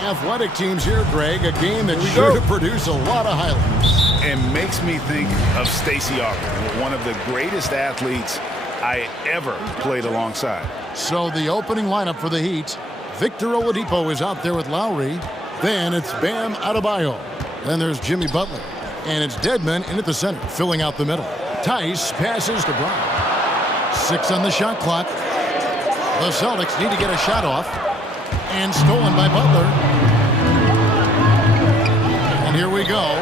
Athletic teams here, Greg. A game that's sure to produce a lot of highlights. It makes me think of Stacey Augmon, one of the greatest athletes I ever played alongside. So the opening lineup for the Heat. Victor Oladipo is out there with Lowry. Then it's Bam Adebayo. Then there's Jimmy Butler. And it's Dedmon in at the center, filling out the middle. Tice passes to Brown. 6 on the shot clock. The Celtics need to get a shot off. And stolen by Butler. And here we go.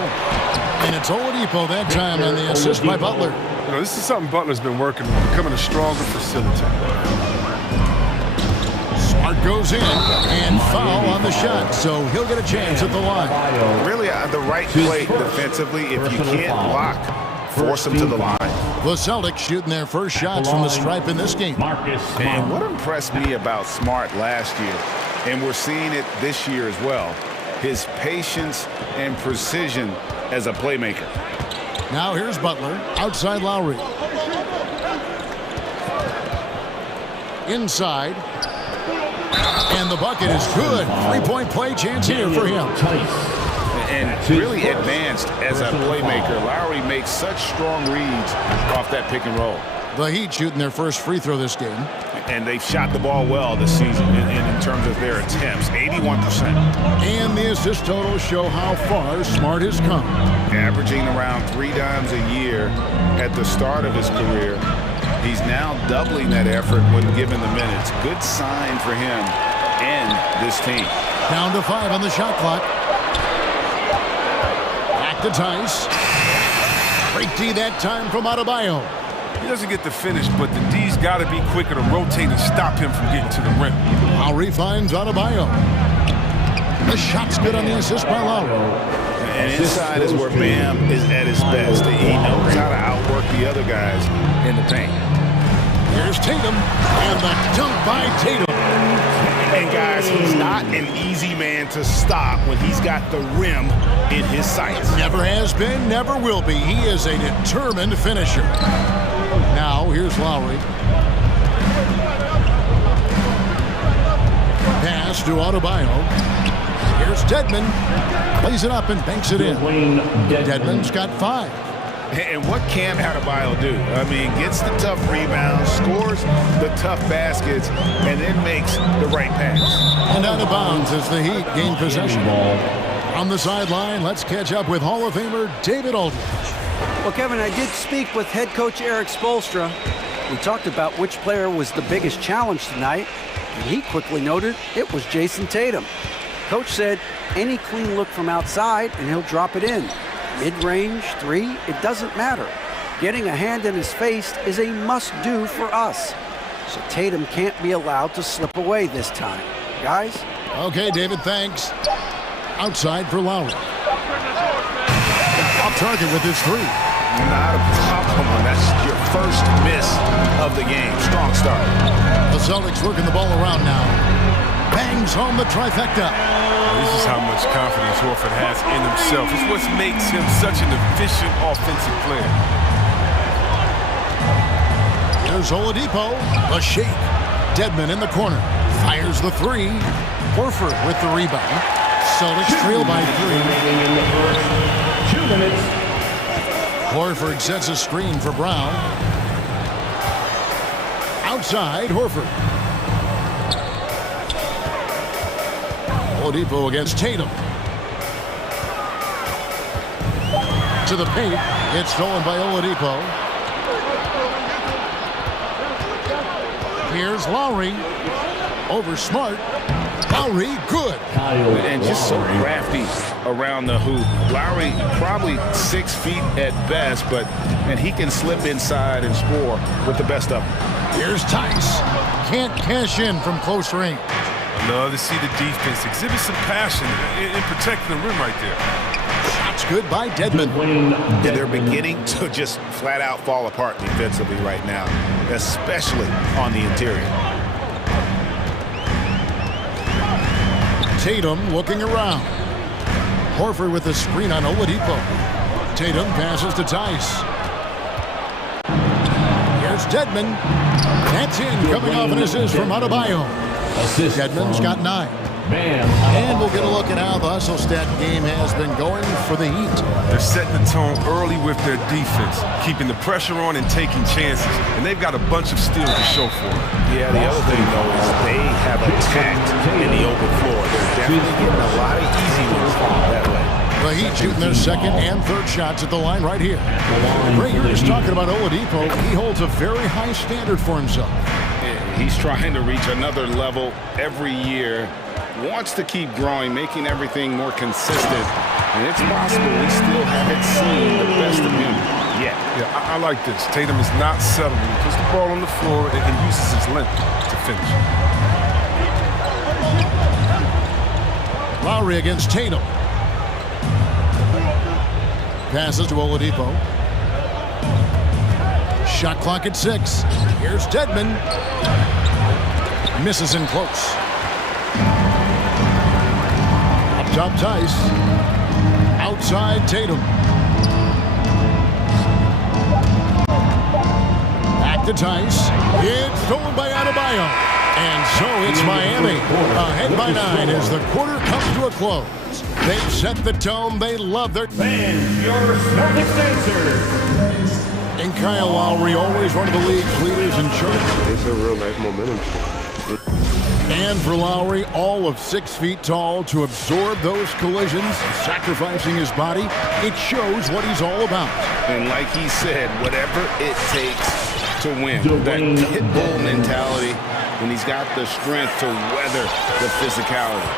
And it's Oladipo that time on the assist by Butler. You know, this is something Butler's been working on, becoming a stronger facilitator. Smart goes in and foul on the shot, so he'll get a chance at the line. Really, the right play defensively. If you can't block, force them to the line. The Celtics shooting their first shots from the stripe in this game. And what impressed me about Smart last year, and we're seeing it this year as well, his patience and precision as a playmaker. Now here's Butler, outside Lowry. Inside. And the bucket is good. Three-point play chance here for him. And really advanced as a playmaker. Lowry makes such strong reads off that pick and roll. The Heat shooting their first free throw this game. And they've shot the ball well this season in terms of their attempts, 81%. And the assist totals show how far Smart has come. Averaging around 3 times a year at the start of his career. He's now doubling that effort when given the minutes. Good sign for him and this team. Down to 5 on the shot clock. Back to Tice. Great D that time from Adebayo. He doesn't get the finish, but the D's got to be quicker to rotate and stop him from getting to the rim. Lowry finds Adebayo. The shot's good on the assist by Lowry. And inside is where Bam is at his best. He knows how to outwork the other guys in the paint. Here's Tatum, and the dunk by Tatum. And guys, he's not an easy man to stop when he's got the rim in his sights. Never has been, never will be. He is a determined finisher. Now, here's Lowry. Pass to Adebayo. Here's Dedmon. Plays it up and banks it in. Dedmon's got 5. And what can Adebayo do? I mean, gets the tough rebounds, scores the tough baskets, and then makes the right pass. And out of bounds as the Heat gain possession. On the sideline, let's catch up with Hall of Famer David Aldridge. Well, Kevin, I did speak with head coach Eric Spoelstra. We talked about which player was the biggest challenge tonight, and he quickly noted it was Jason Tatum. Coach said any clean look from outside and he'll drop it in. Mid-range, 3, it doesn't matter. Getting a hand in his face is a must-do for us. So Tatum can't be allowed to slip away this time. Guys? Okay, David, thanks. Outside for Lowry. Off target with his 3. Not a problem. That's your first miss of the game. Strong start. The Celtics working the ball around now. Bangs home the trifecta. This is how much confidence Horford has in himself. It's what makes him such an efficient offensive player. Here's Oladipo. The shake. Dedmon in the corner. Fires the 3. Horford with the rebound. Celtics trail by 3. 2 minutes. Horford sets a screen for Brown. Outside, Horford. Oladipo against Tatum. To the paint. It's stolen by Oladipo. Here's Lowry. Over Smart. Lowry, good. And just so crafty around the hoop. Lowry probably 6 feet at best, and he can slip inside and score with the best of them. Here's Tice. Can't cash in from close range. I love to see the defense exhibit some passion in protecting the rim right there. Shots good by Dedmon. And they're beginning to just flat out fall apart defensively right now, especially on the interior. Tatum looking around. Horford with the screen on Oladipo. Tatum passes to Tice. Here's Dedmon. That's in, coming off an assist from Adebayo. Dedmon's got 9. And we'll get a look at how the hustle stat game has been going for the Heat. They're setting the tone early with their defense, keeping the pressure on and taking chances. And they've got a bunch of steals to show for it. Yeah, the other thing, though, is they have attacked in the open floor. They're definitely getting a lot of easy ones that way. The Heat shooting their second and third shots at the line right here. Ray, you're just talking about Oladipo. He holds a very high standard for himself. He's trying to reach another level every year. Wants to keep growing, making everything more consistent. And it's possible we still haven't seen the best of him yet. Yeah, I like this. Tatum is not settling. He puts the ball on the floor and uses his length to finish. Lowry against Tatum. Passes to Oladipo. Shot clock at 6. Here's Dedmon. Misses in close. Up top Tice. Outside Tatum. Back to Tice. It's stolen by Adebayo. And so it's Miami. Ahead by 9 as the quarter comes to a close. They've set the tone. They love their fans. Your Celtics answer. And Kyle Lowry, always one of the league's leaders in charge. It's a real nice momentum. And for Lowry, all of 6 feet tall to absorb those collisions, sacrificing his body, it shows what he's all about. And like he said, whatever it takes to win. That hit bull mentality, and he's got the strength to weather the physicality.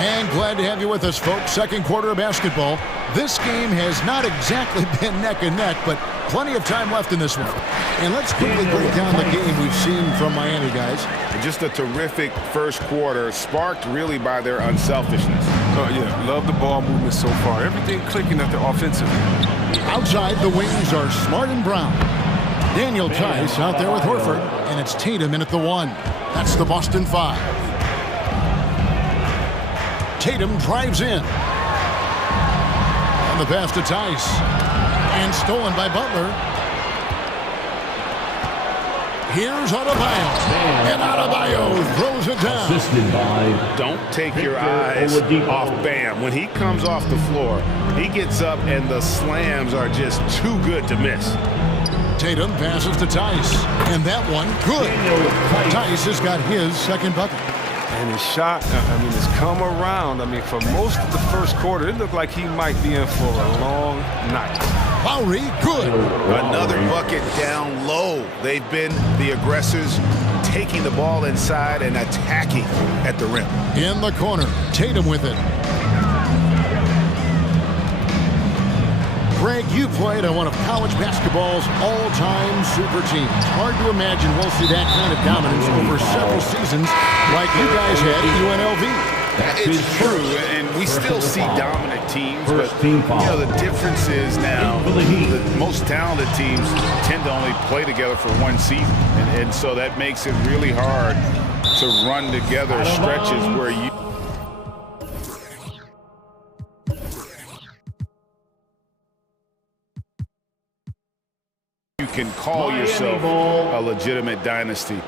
And glad to have you with us, folks. Second quarter of basketball. This game has not exactly been neck and neck, but plenty of time left in this one. And let's quickly break down the game we've seen from Miami, guys. Just a terrific first quarter, sparked really by their unselfishness. Oh, yeah, love the ball movement so far. Everything clicking at the offensive end. Outside, the wings are Smart and Brown. Daniel Tice out there with Horford, and it's Tatum in at the 1. That's the Boston 5. Tatum drives in. And the pass to Tice. And stolen by Butler. Here's Adebayo. And Adebayo throws it down. Don't take your eyes off Bam. When he comes off the floor, he gets up and the slams are just too good to miss. Tatum passes to Tice. And that one, good. Tice has got his second bucket. And his shot, it's come around. For most of the first quarter, it looked like he might be in for a long night. Lowry, good. Another bucket down low. They've been the aggressors, taking the ball inside and attacking at the rim. In the corner, Tatum with it. Greg, you played on one of college basketball's all-time super teams. Hard to imagine we'll see that kind of dominance over several seasons like you guys had at UNLV. It's true, and we still see dominant teams, but the difference is now the most talented teams tend to only play together for one season, and so that makes it really hard to run together stretches where you can call yourself a legitimate dynasty.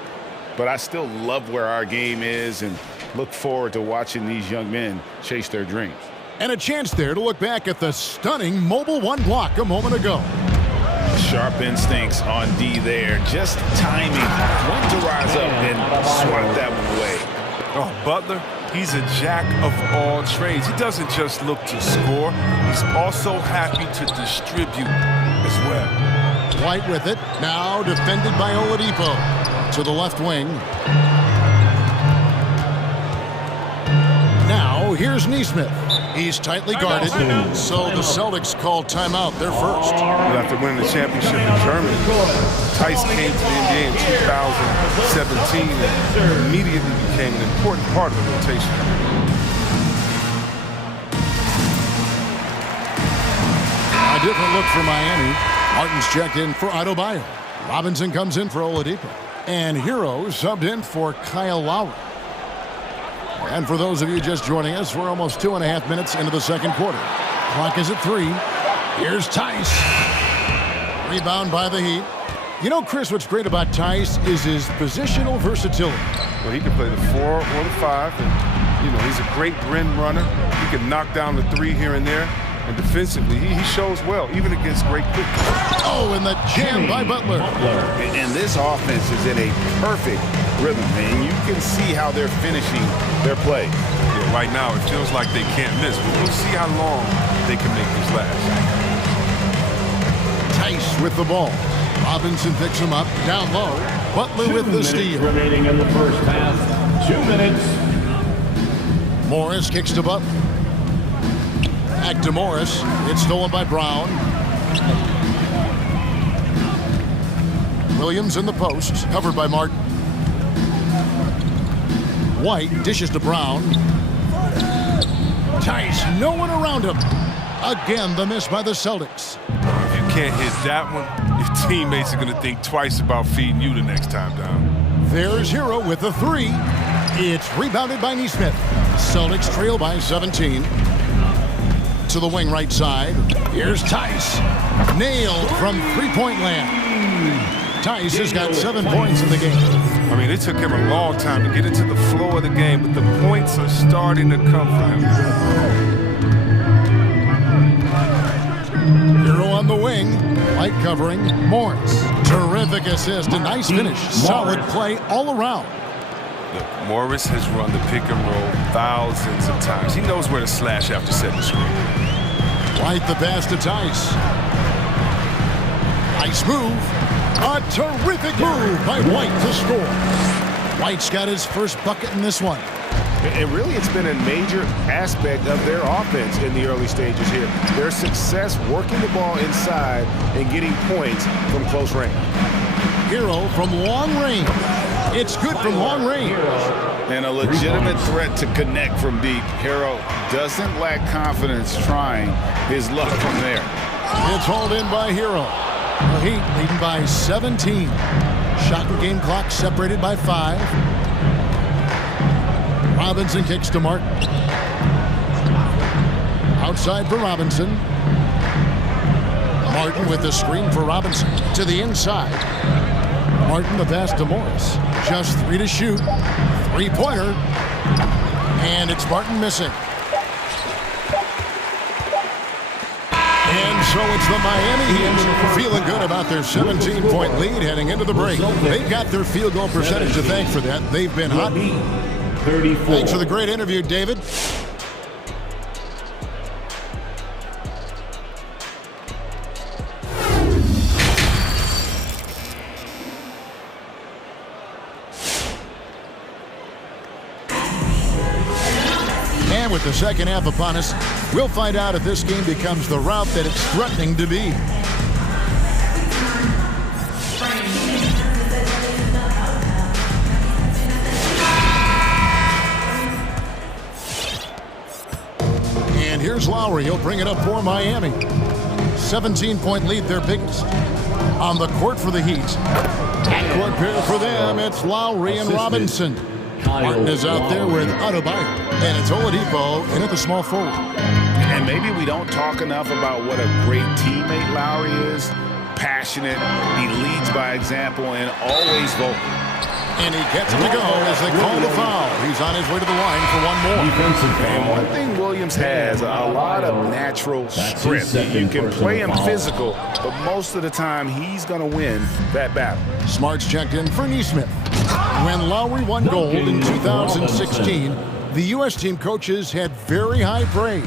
But I still love where our game is and look forward to watching these young men chase their dreams. And a chance there to look back at the stunning Mobile 1 block a moment ago. Sharp instincts on D there. Just timing when to rise up and swat that one away. Oh, Butler, he's a jack of all trades. He doesn't just look to score. He's also happy to distribute as well. White with it. Now defended by Oladipo. To the left wing. Now here's Nesmith. He's tightly guarded. So the Celtics call timeout. They're first. After winning the championship in Germany, Tice came to the NBA in 2017 and immediately became an important part of the rotation. A different look for Miami. Martin's checked in for Adebayo. Robinson comes in for Oladipo. And Hero subbed in for Kyle Lowry. And for those of you just joining us, we're almost 2.5 minutes into the second quarter. Clock is at 3. Here's Tice. Rebound by the Heat. You know, Chris, what's great about Tice is his positional versatility. Well, he can play the 4 or the 5, and, you know, he's a great rim runner. He can knock down the 3 here and there. And defensively, he shows well, even against great quickness. Oh, and the jam by Butler. And this offense is in a perfect rhythm, and you can see how they're finishing their play. Yeah, right now, it feels like they can't miss, but we'll see how long they can make this last. Tice with the ball. Robinson picks him up, down low. Butler with the steal. Remaining in the first half. 2 minutes. Morris kicks to Butler. Back to Morris. It's stolen by Brown. Williams in the post, covered by Martin. White dishes to Brown. Tice, no one around him. Again, the miss by the Celtics. If you can't hit that one, your teammates are going to think twice about feeding you the next time down. There's Hero with the 3. It's rebounded by Nesmith. Celtics trail by 17. To the wing right side. Here's Tice. Nailed from three-point land. Tice has got 7 points in the game. I mean, it took him a long time to get into the flow of the game, but the points are starting to come for him. Hero on the wing. White covering. Morris. Terrific assist. A nice finish. Solid play all around. Look, Morris has run the pick and roll thousands of times. He knows where to slash after setting the screen. White the pass to Tice. Nice move. A terrific move by White to score. White's got his first bucket in this one. And really, it's been a major aspect of their offense in the early stages here. Their success working the ball inside and getting points from close range. Hero from long range. It's good from long range. And a legitimate threat to connect from deep. Hero doesn't lack confidence trying his luck from there. It's hauled in by Hero. The Heat leading by 17. Shot and game clock separated by 5. Robinson kicks to Martin. Outside for Robinson. Martin with the screen for Robinson. To the inside. Martin the pass to Morris. Just 3 to shoot. 3-pointer. And it's Martin missing. And so it's the Miami Heat feeling good about their 17-point lead heading into the break. They've got their field goal percentage to thank for that. They've been hot. 34. Thanks for the great interview, David. And with the second half upon us, we'll find out if this game becomes the route that it's threatening to be. And here's Lowry. He'll bring it up for Miami. 17-point lead, their biggest. On the court for the Heat. Backcourt pair for them. It's Lowry and Robinson. Martin is out there with Adebayo. And it's Oladipo in at the small forward. And maybe we don't talk enough about what a great teammate Lowry is. Passionate, he leads by example, and always vocal. And he gets it to go as they call the foul. He's on his way to the line for one more. And one thing Williams has, a lot of natural strength. You can play him physical, but most of the time he's going to win that battle. Smart's checked in for Nesmith. When Lowry won gold in 2016, the U.S. team coaches had very high praise.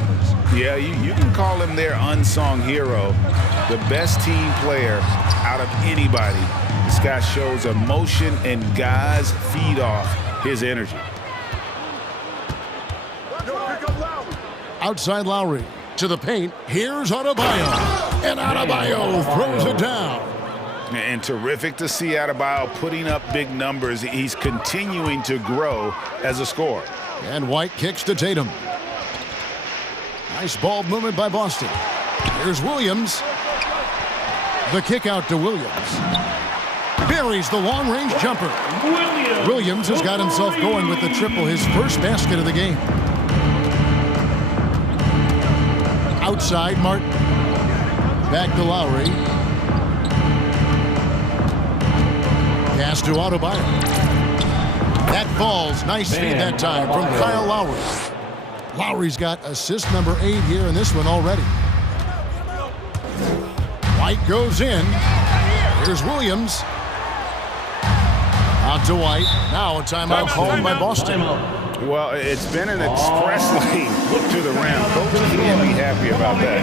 Yeah, you can call him their unsung hero, the best team player out of anybody. This guy shows emotion, and guys feed off his energy. Outside Lowry to the paint. Here's Adebayo. And Adebayo throws it down. And terrific to see Adebayo putting up big numbers. He's continuing to grow as a scorer. And White kicks to Tatum. Nice ball movement by Boston. Here's Williams. The kick out to Williams. Buries the long-range jumper. Williams has got himself going with the triple, his first basket of the game. Outside, Martin. Back to Lowry. Pass to Adebayo. That falls. Nice feed that time from Kyle Lowry. Lowry's got assist number 8 here in this one already. White goes in. Here's Williams. Out to White. Now a timeout called by Boston. Well, it's been an express lane to the rim. Coach can't be happy about that.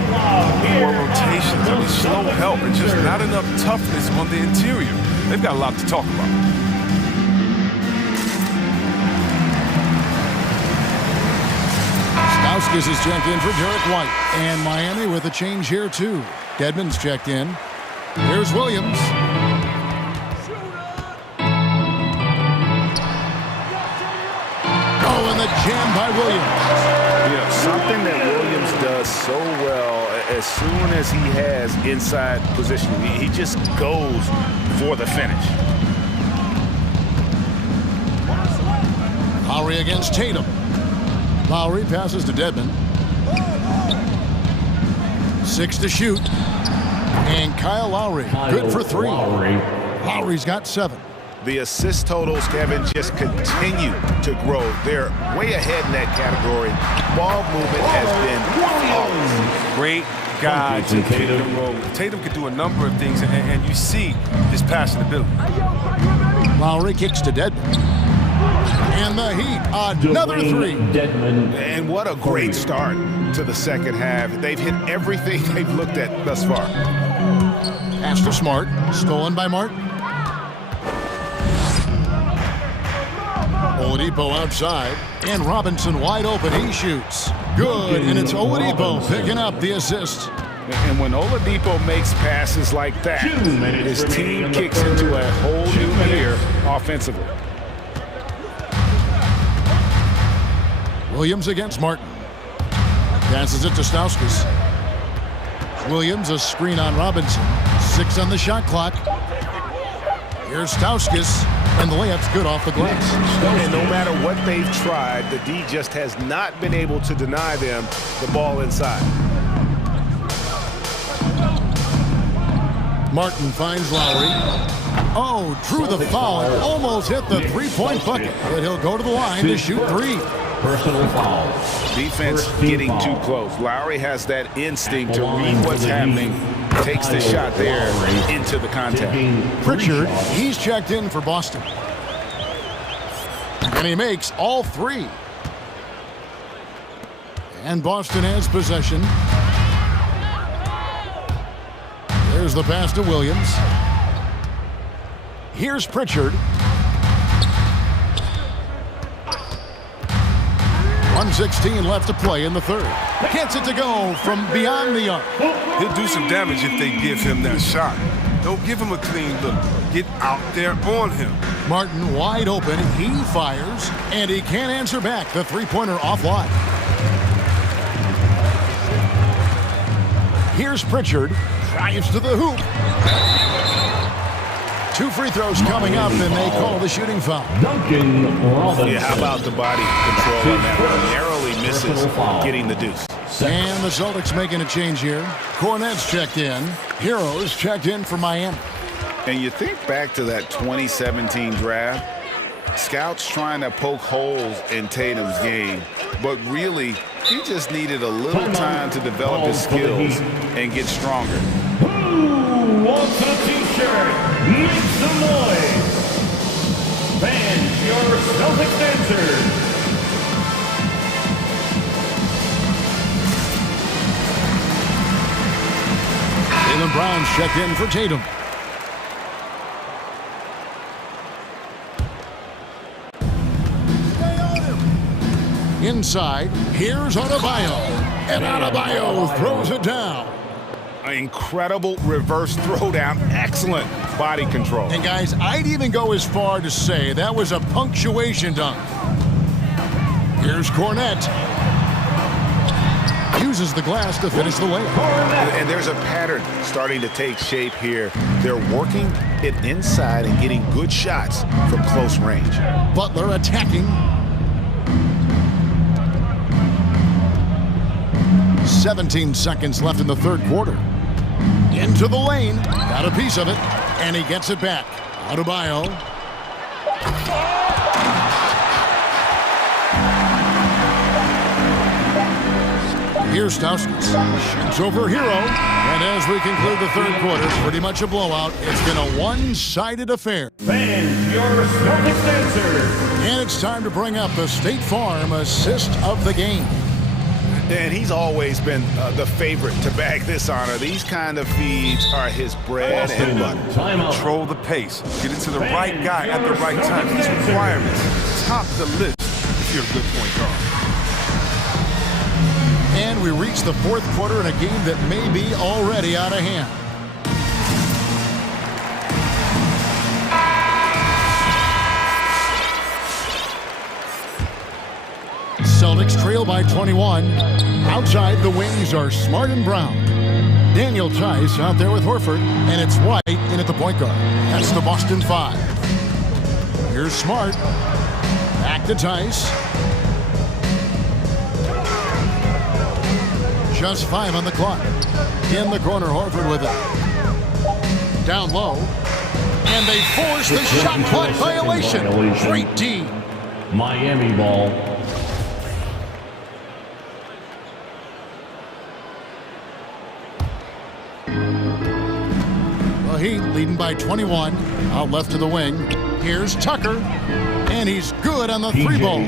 More rotations. I mean, slow help and just not enough toughness on the interior. They've got a lot to talk about. Stauskas is checked in for Derek White. And Miami with a change here, too. Dedmon's checked in. Here's Williams. Oh, and the jam by Williams. You know, something that Williams does so well, as soon as he has inside position, he just goes for the finish. Lowry against Tatum. Lowry passes to Dedmon. 6 to shoot. And Kyle Lowry, good for 3. Lowry's got 7. The assist totals, Kevin, just continue to grow. They're way ahead in that category. Ball movement has been flawless. Great guy to pick the road. Tatum can do a number of things, and you see his passing ability. Lowry kicks to Dedmon. And the Heat, another 3. And what a great start to the second half. They've hit everything they've looked at thus far. Pass to Smart, stolen by Martin. Oladipo outside, and Robinson wide open. He shoots. Good, and it's Oladipo picking up the assist. And when Oladipo makes passes like that, his team kicks into a whole new gear offensively. Williams against Martin. Passes it to Stauskas. Williams, a screen on Robinson. 6 on the shot clock. Here's Stauskas, and the layup's good off the glass. And no matter what they've tried, the D just has not been able to deny them the ball inside. Martin finds Lowry. Oh, drew the foul and almost hit the three-point bucket. But he'll go to the line to shoot 3. Personal foul. Defense getting too close. Lowry has that instinct to read what's happening. Takes the shot there into the contact. Pritchard, he's checked in for Boston. And he makes all 3. And Boston has possession. There's the pass to Williams. Here's Pritchard. 1:16 left to play in the third. Gets it to go from beyond the arc. He'll do some damage if they give him that shot. Don't give him a clean look. Get out there on him. Martin wide open. He fires, and he can't answer back. The three-pointer offline. Here's Pritchard. Drives to the hoop. 2 free throws coming up, and they call the shooting foul. Duncan Robinson. Yeah, how about the body control on that one? Narrowly misses getting the deuce. And the Celtics making a change here. Cornette's checked in. Heroes checked in for Miami. And you think back to that 2017 draft, scouts trying to poke holes in Tatum's game, but really, he just needed a little time to develop his skills and get stronger. Who wants a t-shirt? Make some noise. Fans, your Celtics dancers. Jaylen Brown's checked in for Tatum. Inside, here's Adebayo. And Adebayo throws it down. An incredible reverse throwdown. Excellent body control. And guys, I'd even go as far to say that was a punctuation dunk. Here's Cornette. Uses the glass to finish the layup. And there's a pattern starting to take shape here. They're working it inside and getting good shots from close range. Butler attacking. 17 seconds left in the third quarter. Into the lane. Got a piece of it. And he gets it back. Adebayo. Here's Stauskas. Shoots over Hero. And as we conclude the third quarter, pretty much a blowout. It's been a one-sided affair. Fans, your Celtics answers. And it's time to bring up the State Farm assist of the game. And he's always been the favorite to bag this honor. These kind of feeds are his bread and butter. Control the pace. Get it to the right guy at the right time. These requirements top the list if you're a good point guard. And we reach the fourth quarter in a game that may be already out of hand. Celtics trail by 21. Outside, the wings are Smart and Brown. Daniel Tice out there with Horford, and it's White in at the point guard. That's the Boston Five. Here's Smart. Back to Tice. Just 5 on the clock. In the corner, Horford with it. Down low. And they force the shot clock violation. Great D. Miami ball. The Heat leading by 21. Out left to the wing. Here's Tucker. And he's good on the three ball.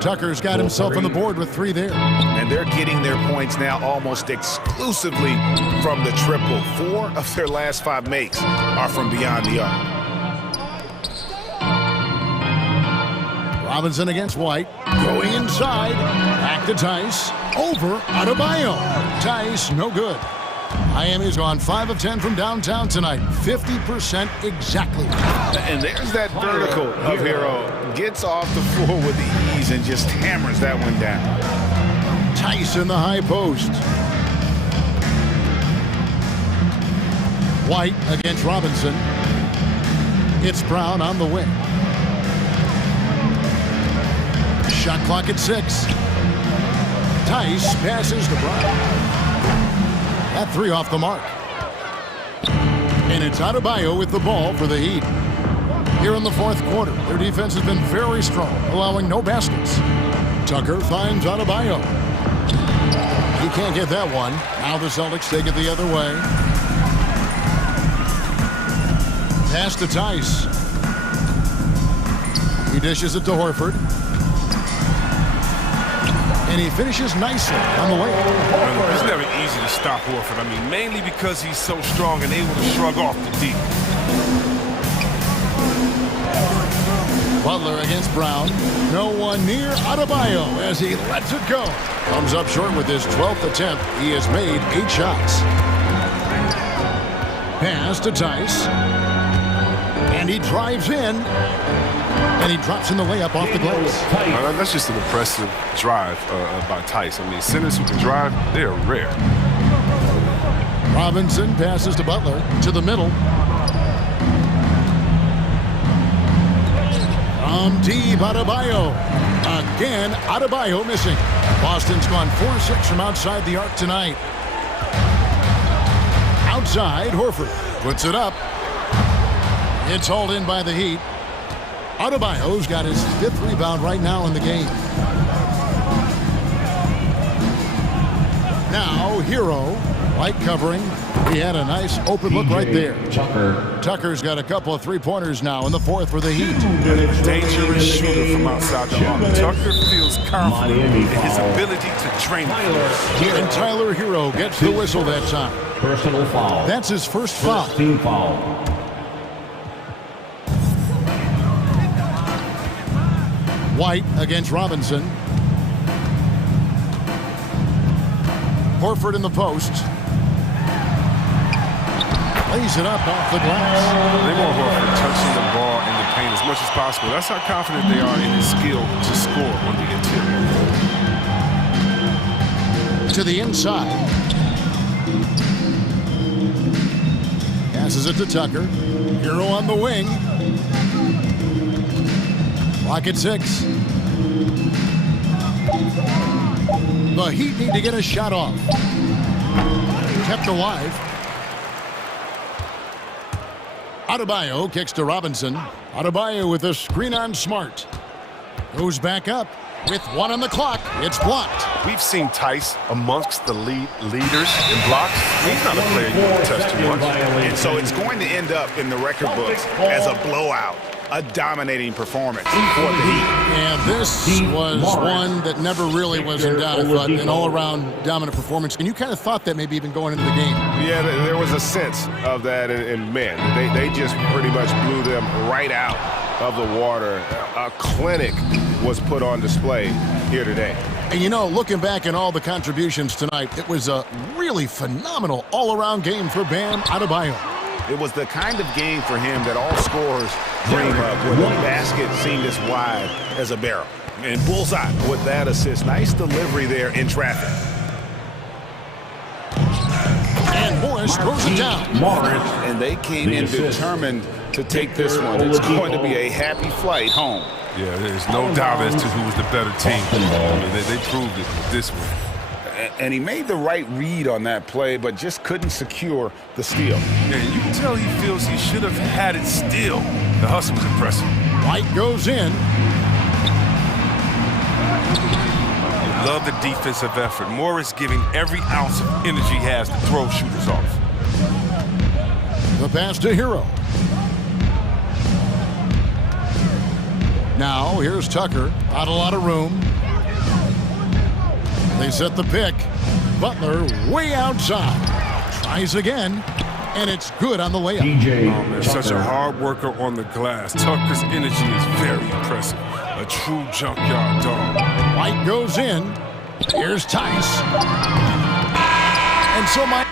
Tucker's got himself on the board with 3 there. And they're getting their points now almost exclusively from the triple. 4 of their last 5 makes are from beyond the arc. Robinson against White. Going inside. Back to Tice. Over Adebayo. Tice, no good. Miami's gone 5 of 10 from downtown tonight. 50% exactly. And there's that vertical of Hero. Gets off the floor with ease and just hammers that one down. Tice in the high post. White against Robinson. It's Brown on the wing. Shot clock at 6. Tice passes to Brown. That 3 off the mark. And it's Adebayo with the ball for the Heat. Here in the fourth quarter, their defense has been very strong, allowing no baskets. Tucker finds Adebayo. He can't get that one. Now the Celtics take it the other way. Pass to Tice. He dishes it to Horford. And he finishes nicely on the way. It's never easy to stop Horford. I mean, mainly because he's so strong and able to shrug off the D. Butler against Brown. No one near Adebayo as he lets it go. Comes up short with his 12th attempt. He has made 8 shots. Pass to Tice. And he drives in. And he drops in the layup off the glass. That's just an impressive drive by Tice. I mean, centers who can drive, they are rare. Robinson passes to Butler to the middle. From deep, Adebayo. Again, Adebayo missing. Boston's gone 4-6 from outside the arc tonight. Outside, Horford puts it up. It's hauled in by the Heat. Adebayo's got his 5th rebound right now in the game. Now, Hero, White covering. He had a nice open look right there. Tucker's got a couple of 3-pointers now in the fourth for the Heat. Dangerous shooter from outside the arc. Tucker feels confident in his ability to drain the floor. And Tyler Hero gets the whistle that time. Personal foul. That's his first foul. Team foul. White against Robinson. Horford in the post. Lays it up off the glass. They want Horford touching the ball in the paint as much as possible. That's how confident they are in his skill to score on the interior. To the inside. Passes it to Tucker. Hero on the wing. Clock at 6. The Heat need to get a shot off. Kept alive. Adebayo kicks to Robinson. Adebayo with a screen on Smart. Goes back up with one on the clock. It's blocked. We've seen Tice amongst the leaders in blocks. He's not a player you want to touch too much. And so it's going to end up in the record books as a blowout, a dominating performance for the Heat. And this was one that never really was in doubt. I thought an all-around dominant performance. And you kind of thought that maybe even going into the game. Yeah, there was a sense of that, and man, they just pretty much blew them right out of the water. A clinic was put on display here today. And you know, looking back at all the contributions tonight, it was a really phenomenal all-around game for Bam Adebayo. It was the kind of game for him that all scorers dream of, where the basket seemed as wide as a barrel. And bullseye with that assist. Nice delivery there in traffic. And Morris throws it down. And they came in determined to take this one. It's going to be a happy flight home. Yeah, there's no doubt as to who was the better team. I mean, they proved it with this one. And he made the right read on that play, but just couldn't secure the steal. Yeah, you can tell he feels he should have had it still. The hustle was impressive. White goes in. Love the defensive effort. Morris giving every ounce of energy he has to throw shooters off. The pass to Hero. Now, here's Tucker. Not a lot of room. They set the pick. Butler way outside. Tries again, and it's good on the layup. Oh, man, such a hard worker on the glass. Tucker's energy is very impressive. A true junkyard dog. White goes in. Here's Tice. And so my...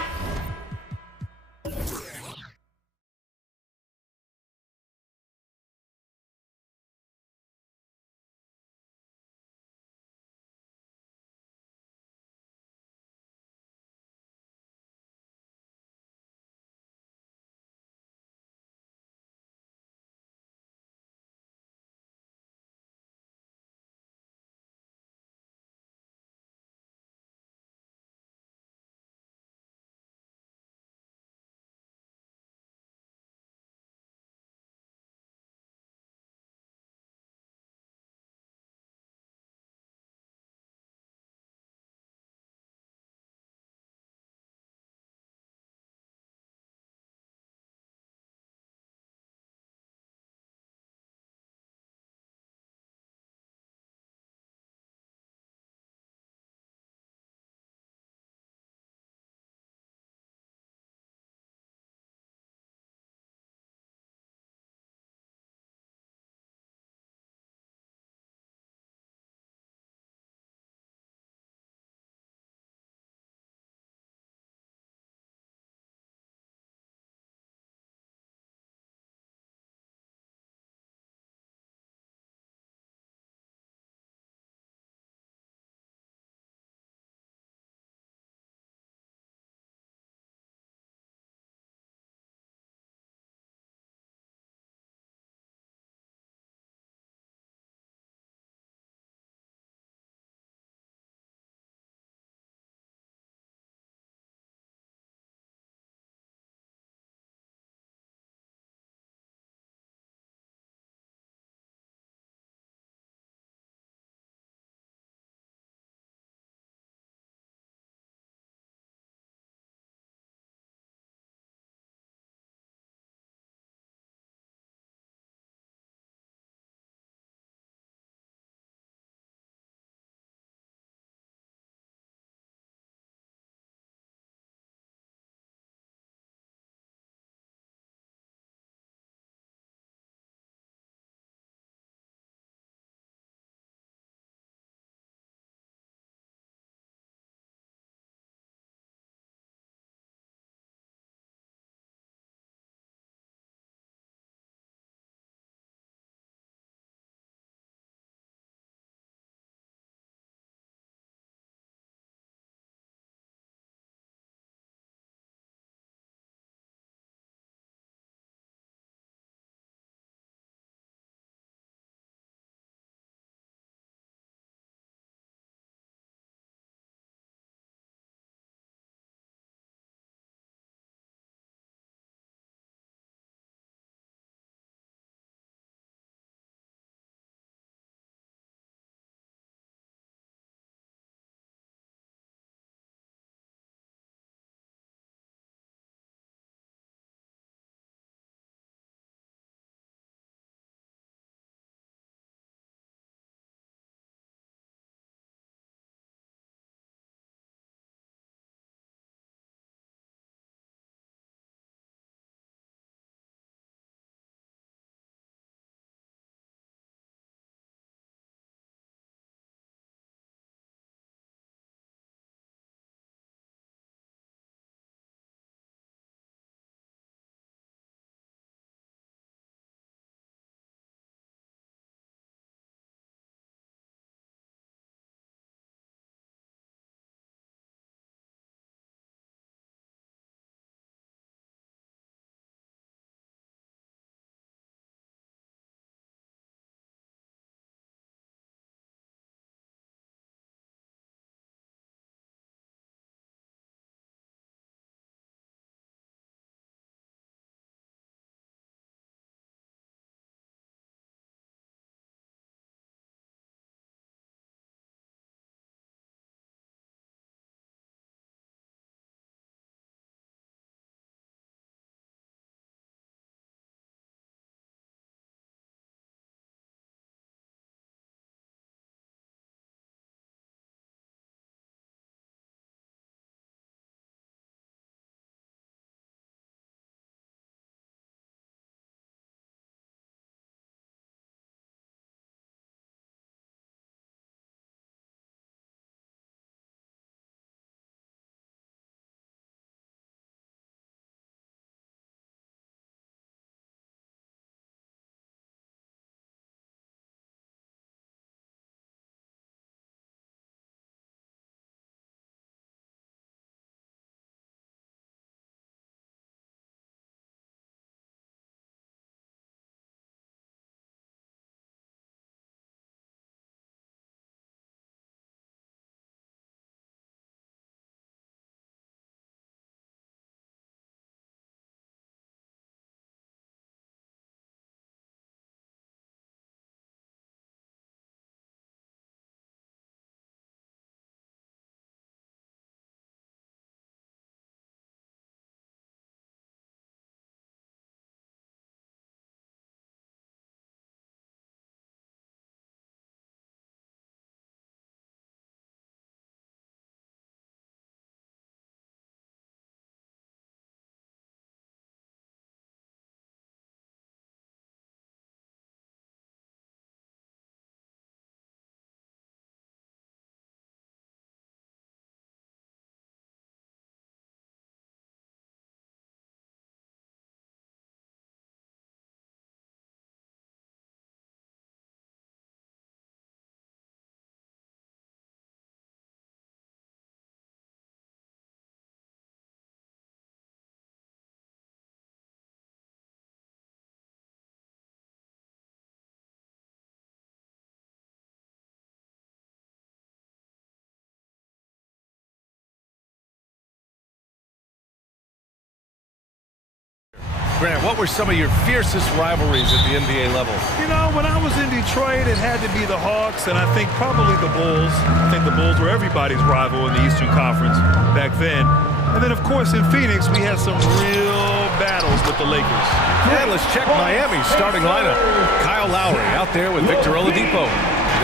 Grant, what were some of your fiercest rivalries at the NBA level? You know, when I was in Detroit, it had to be the Hawks, and I think probably the Bulls. I think the Bulls were everybody's rival in the Eastern Conference back then. And then, of course, in Phoenix, we had some real battles with the Lakers. And let's check Miami's starting lineup. Kyle Lowry out there with Victor Oladipo.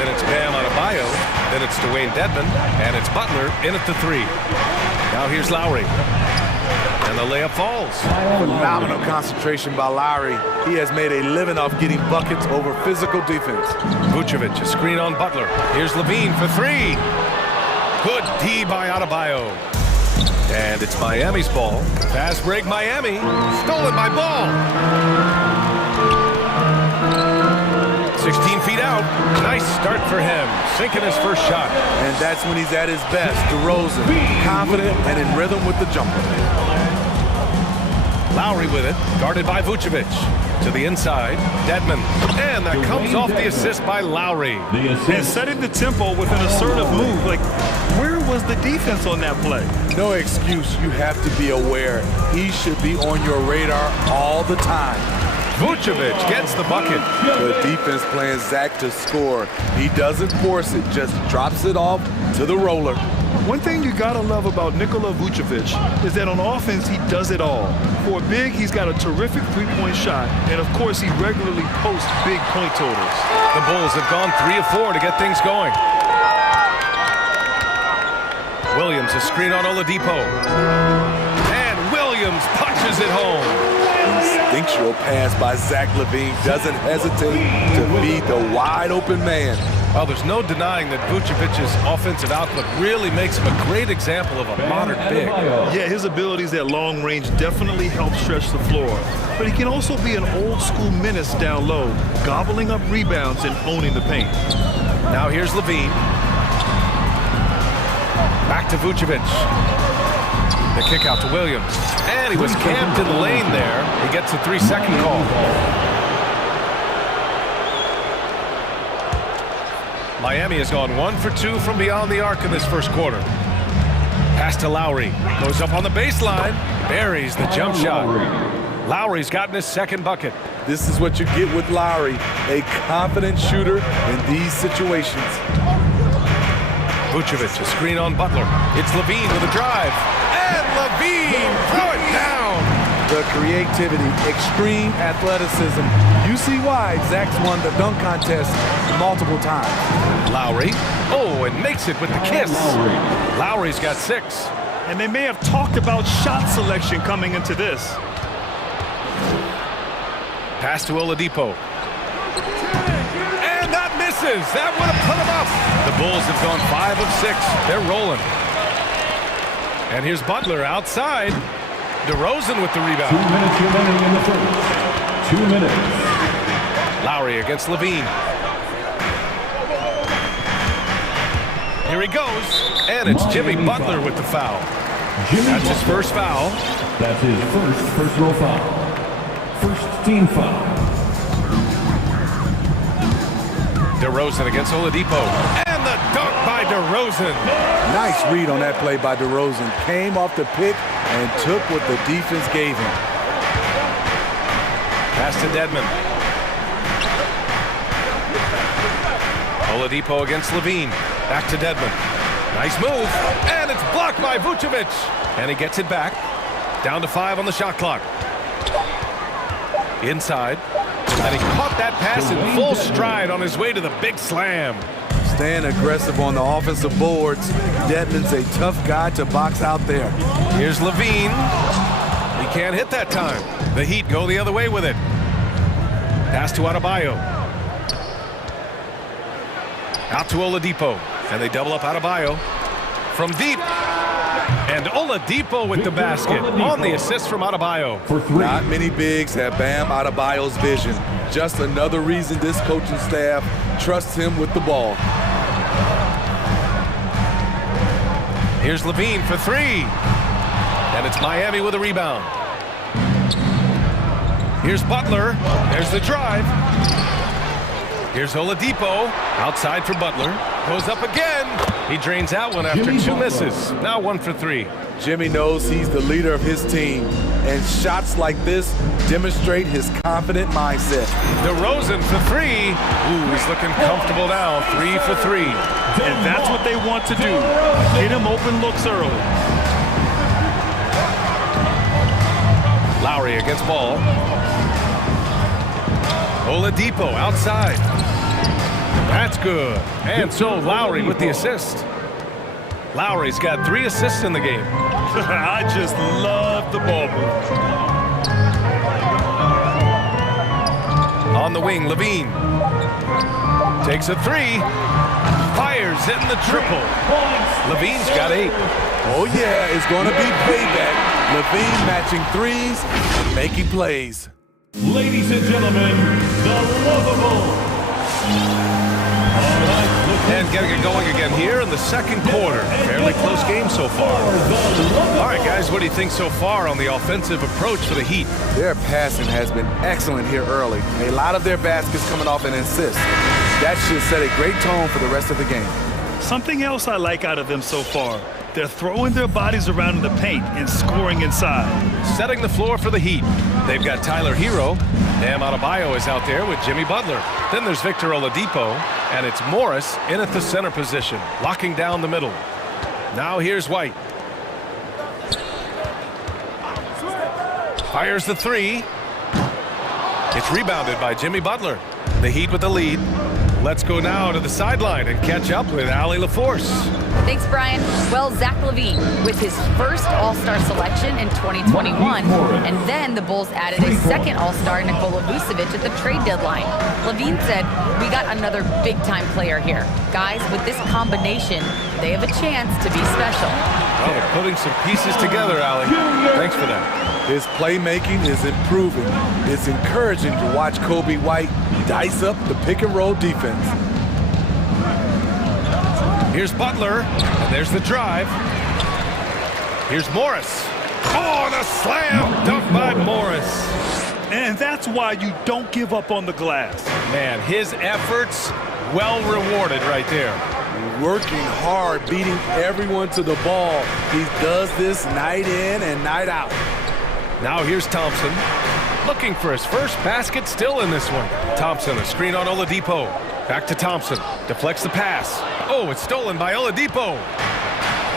Then it's Bam Adebayo. Then it's Dwayne Dedmon. And it's Butler in at the 3. Now here's Lowry. And the layup falls. Phenomenal concentration by Lowry. He has made a living off getting buckets over physical defense. Vucevic, a screen on Butler. Here's Levine for 3. Good D by Adebayo. And it's Miami's ball. Fast break Miami. Stolen by Ball. 16 feet out. Nice start for him. Sinking his first shot. And that's when he's at his best. DeRozan, confident and in rhythm with the jumper. Lowry with it, guarded by Vucevic. To the inside, Dedmon. And that comes off the assist by Lowry. And setting the tempo with an assertive move. Like, where was the defense on that play? No excuse. You have to be aware. He should be on your radar all the time. Vucevic gets the bucket. The defense playing Zach to score. He doesn't force it, just drops it off to the roller. One thing you gotta love about Nikola Vucevic is that on offense, he does it all. For a big, he's got a terrific three-point shot, and of course, he regularly posts big point totals. The Bulls have gone 3 of 4 to get things going. Williams, a screen on Oladipo. And Williams punches it home. Instinctual pass by Zach LaVine doesn't hesitate to beat the wide-open man. Well, there's no denying that Vucevic's offensive outlook really makes him a great example of a modern big. Yeah, his abilities at long range definitely help stretch the floor. But he can also be an old-school menace down low, gobbling up rebounds and owning the paint. Now here's LaVine. Back to Vucevic. The kick out to Williams. And he was camped in the lane there. He gets a 3-second call. Miami has gone 1 for 2 from beyond the arc in this first quarter. Pass to Lowry. Goes up on the baseline. Buries the jump shot. Lowry's gotten his second bucket. This is what you get with Lowry, a confident shooter in these situations. Vucevic, a screen on Butler. It's Levine with a drive. And Levine, throw it down. The creativity, extreme athleticism. You see why Zach's won the dunk contest multiple times. Lowry, oh, and makes it with the kiss. Lowry's got 6. And they may have talked about shot selection coming into this. Pass to Oladipo. And that misses. That would have put him up. The Bulls have gone 5 of 6. They're rolling. And here's Butler outside. DeRozan with the rebound. 2 minutes remaining in the first. 2 minutes. Lowry against Levine. Here he goes. And it's Jimmy Butler with the foul. That's his first foul. That's his first personal foul. First team foul. DeRozan against Oladipo. And the dunk by DeRozan. Nice read on that play by DeRozan. Came off the pick and took what the defense gave him. Pass to Dedmon. Oladipo against Levine. Back to Dedmon. Nice move. And it's blocked by Vucevic. And he gets it back. Down to 5 on the shot clock. Inside. And he caught that pass in full stride on his way to the big slam. Staying aggressive on the offensive boards. Dedmon's a tough guy to box out there. Here's Levine. He can't hit that time. The Heat go the other way with it. Pass to Adebayo. Out to Oladipo. And they double up Adebayo. From deep. And Oladipo with the basket on the assist from Adebayo. Not many bigs have Bam Adebayo's vision. Just another reason this coaching staff trusts him with the ball. Here's Levine for 3. And it's Miami with a rebound. Here's Butler. There's the drive. Here's Oladipo. Outside for Butler. Goes up again. He drains out one after 2 misses. Now 1 for 3. Jimmy knows he's the leader of his team. and shots like this demonstrate his confident mindset. DeRozan for three. Ooh, he's looking comfortable now. 3 for 3. And that's what they want to do. Get him open looks early. Lowry against ball. Oladipo outside. That's good. And so Lowry with the assist. Lowry's got 3 assists in the game. I just love the ball move. On the wing, Levine takes a 3. Fires it in the triple. Levine's got 8. Oh yeah, it's going to be payback. Levine matching threes and making plays. Ladies and gentlemen, the lovable. And getting it going again here in the second quarter. Fairly close game so far. All right, guys, what do you think so far on the offensive approach for the Heat? Their passing has been excellent here early. A lot of their baskets coming off an assist. That should set a great tone for the rest of the game. Something else I like out of them so far. They're throwing their bodies around in the paint and scoring inside. Setting the floor for the Heat. They've got Tyler Hero. Bam Adebayo is out there with Jimmy Butler. Then there's Victor Oladipo, and it's Morris in at the center position, locking down the middle. Now here's White. Fires the 3. It's rebounded by Jimmy Butler. The Heat with the lead. Let's go now to the sideline and catch up with Allie LaForce. Thanks, Brian. Well, Zach LaVine with his first All-Star selection in 2021, and then the Bulls added a second All-Star, Nikola Vucevic, at the trade deadline. LaVine said, "We got another big-time player here. Guys, with this combination, they have a chance to be special." Well, they're putting some pieces together, Allie. Thanks for that. His playmaking is improving. It's encouraging to watch Kobe White dice up the pick-and-roll defense. Here's Butler, and there's the drive. Here's Morris. Oh, and a slam dunk by Morris. And that's why you don't give up on the glass. Man, his efforts well rewarded right there. Working hard, beating everyone to the ball. He does this night in and night out. Now here's Thompson, looking for his first basket, still in this one. Thompson, a screen on Oladipo. Back to Thompson, deflects the pass. Oh, it's stolen by Oladipo.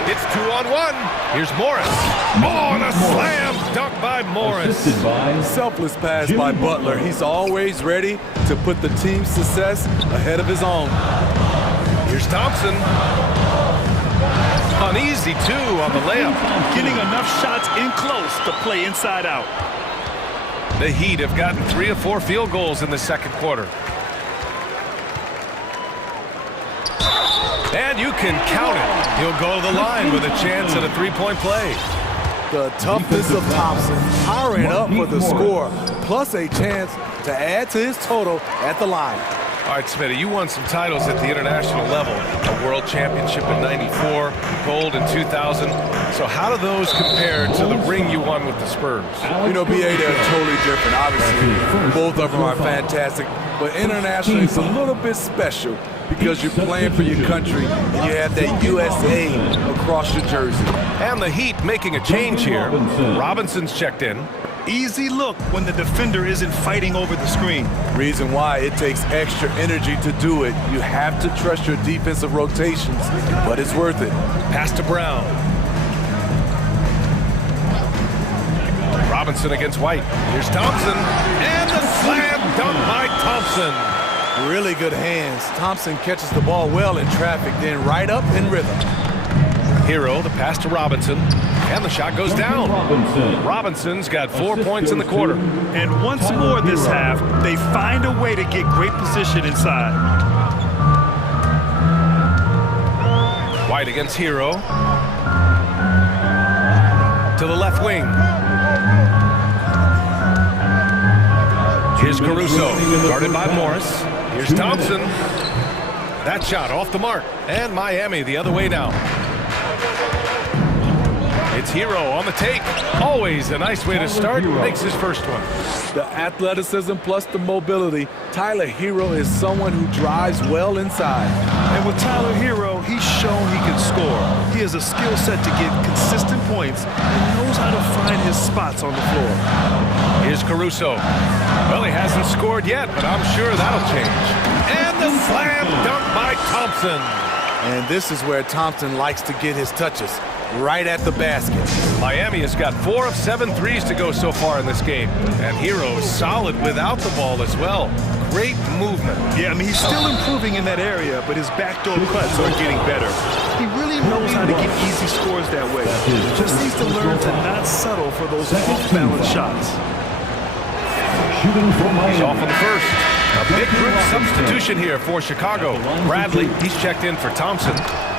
It's 2-on-1. Here's Morris. Oh, and a slam dunk by Morris. Selfless pass by Butler. He's always ready to put the team's success ahead of his own. Here's Thompson. An easy 2 on the layup. Getting enough shots in close to play inside out. The Heat have gotten 3 of 4 field goals in the second quarter. And you can count it. He'll go to the line with a chance at a 3-point play. The toughness of Thompson, powering up for the score, plus a chance to add to his total at the line. All right, Smitty, you won some titles at the international level. A world championship in '94, gold in 2000. So how do those compare to the ring you won with the Spurs? You know, BA, they're totally different. Obviously, both of them are fantastic. But internationally, it's a little bit special because you're playing for your country and you have that USA across your jersey. And the Heat making a change here. Robinson's checked in. Easy look when the defender isn't fighting over the screen. Reason why it takes extra energy to do it. You have to trust your defensive rotations, but it's worth it. Pass to Brown. Robinson against White. Here's Thompson. And the slam dunk by Thompson. Really good hands. Thompson catches the ball well in traffic, then right up in rhythm. Hero, the pass to Robinson. And the shot goes down. Robinson's got 4 points in the quarter. And once more this half, they find a way to get great position inside. White against Hero. To the left wing. Here's Caruso, guarded by Morris. Here's Thompson. That shot off the mark. And Miami the other way now. It's Hero on the take. Always a nice way to start. Makes his first one. The athleticism plus the mobility. Tyler Hero is someone who drives well inside. And with Tyler Hero, he's shown he can score. He has a skill set to get consistent points and knows how to find his spots on the floor. Here's Caruso. Well, he hasn't scored yet, but I'm sure that'll change. And the slam dunk by Thompson. And this is where Thompson likes to get his touches, right at the basket. Miami has got 4 of 7 threes to go so far in this game. And Hero is solid without the ball as well. Great movement. Yeah, I mean, he's still improving in that area, but his backdoor cuts are getting better. He really knows how to get easy scores that way. Just needs to learn to not settle for those off-balance shots. He's off on the first. A big group substitution here for Chicago. Bradley, he's checked in for Thompson.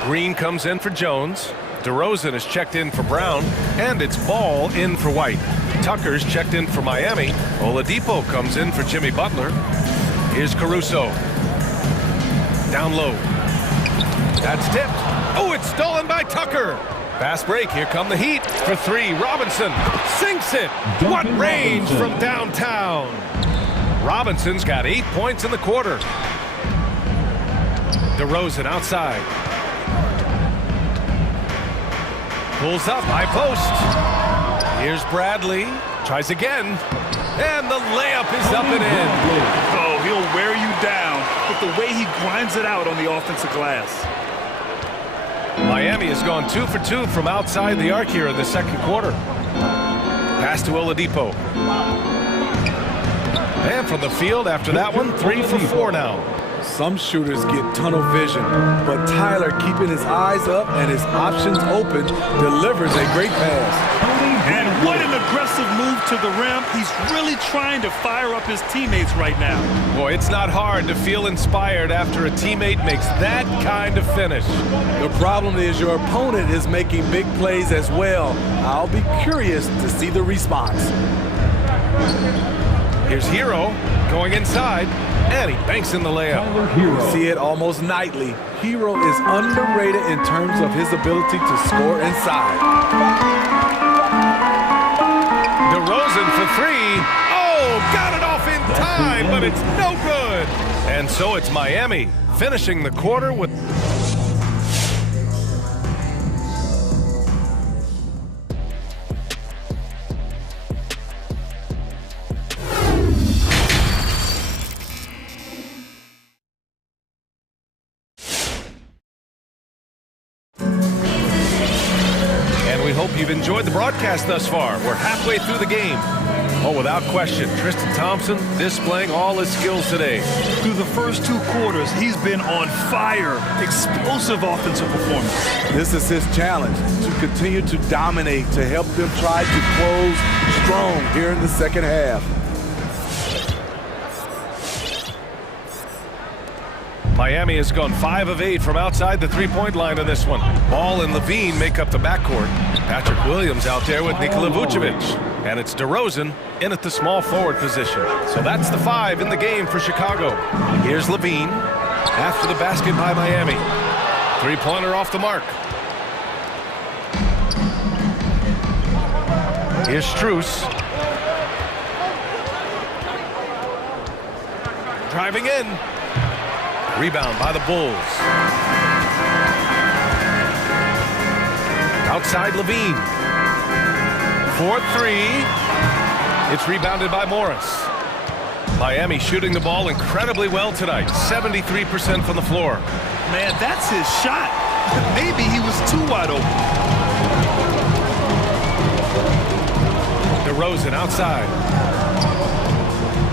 Green comes in for Jones. DeRozan is checked in for Brown. And it's Ball in for White. Tucker's checked in for Miami. Oladipo comes in for Jimmy Butler. Here's Caruso. Down low. That's tipped. Oh, it's stolen by Tucker. Fast break. Here come the Heat for 3. Robinson sinks it. What range from downtown. Robinson's got 8 points in the quarter. DeRozan outside. Pulls up, high post. Here's Bradley. Tries again. And the layup is up and in. Oh, he'll wear you down with the way he grinds it out on the offensive glass. Miami has gone 2 for 2 from outside the arc here in the second quarter. Pass to Oladipo. And from the field after that one, 3 for 4 now. Some shooters get tunnel vision, but Tyler, keeping his eyes up and his options open, delivers a great pass. And what an aggressive move to the rim. He's really trying to fire up his teammates right now. Boy, it's not hard to feel inspired after a teammate makes that kind of finish. The problem is your opponent is making big plays as well. I'll be curious to see the response. Here's Hero going inside, and he banks in the layup. We see it almost nightly. Hero is underrated in terms of his ability to score inside. DeRozan for 3. Oh, got it off in time, but it's no good. And so it's Miami finishing the quarter with... Hope you've enjoyed the broadcast thus far. We're halfway through the game. Oh, without question, Tristan Thompson displaying all his skills today. Through the first 2 quarters, he's been on fire. Explosive offensive performance. This is his challenge, to continue to dominate, to help them try to close strong here in the second half. Miami has gone 5 of 8 from outside the three-point line in this one. Ball and Levine make up the backcourt. Patrick Williams out there with Nikola Vucevic. And it's DeRozan in at the small forward position. So that's the 5 in the game for Chicago. Here's Levine after the basket by Miami. Three-pointer off the mark. Here's Strus. Driving in. Rebound by the Bulls. Outside Levine. 4-3. It's rebounded by Morris. Miami shooting the ball incredibly well tonight. 73% from the floor. Man, that's his shot. Maybe he was too wide open. DeRozan outside.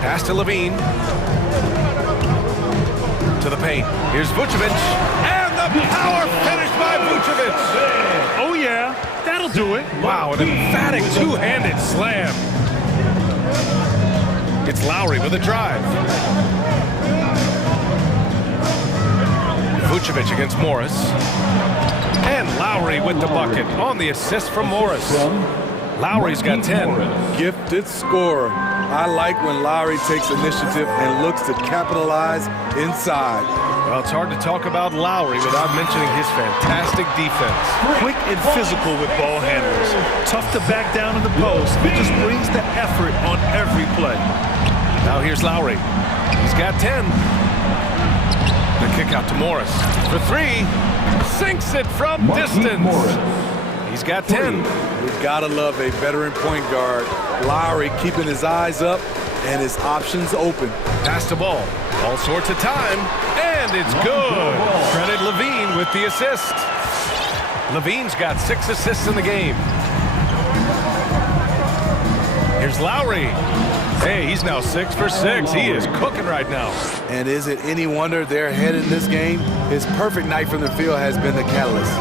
Pass to Levine. To the paint. Here's Vucevic. And the power finish by Vucevic. Oh, yeah. That'll do it. Wow, an emphatic two-handed slam. It's Lowry with a drive. Vucevic against Morris. And Lowry with the bucket on the assist from Morris. Lowry's got 10. Gifted scorer. I like when Lowry takes initiative and looks to capitalize inside. Well, it's hard to talk about Lowry without mentioning his fantastic defense. Quick and physical with ball handlers. Tough to back down in the post. It just brings the effort on every play. Now here's Lowry. He's got 10. The kick out to Morris for 3. Sinks it from distance. He's got 10. We've got to love a veteran point guard. Lowry keeping his eyes up and his options open. Pass the ball. All sorts of time. And it's good. Credit Levine with the assist. Levine's got 6 assists in the game. Here's Lowry. Hey, he's now 6 for 6. He is cooking right now. And is it any wonder they're ahead in this game? His perfect night from the field has been the catalyst.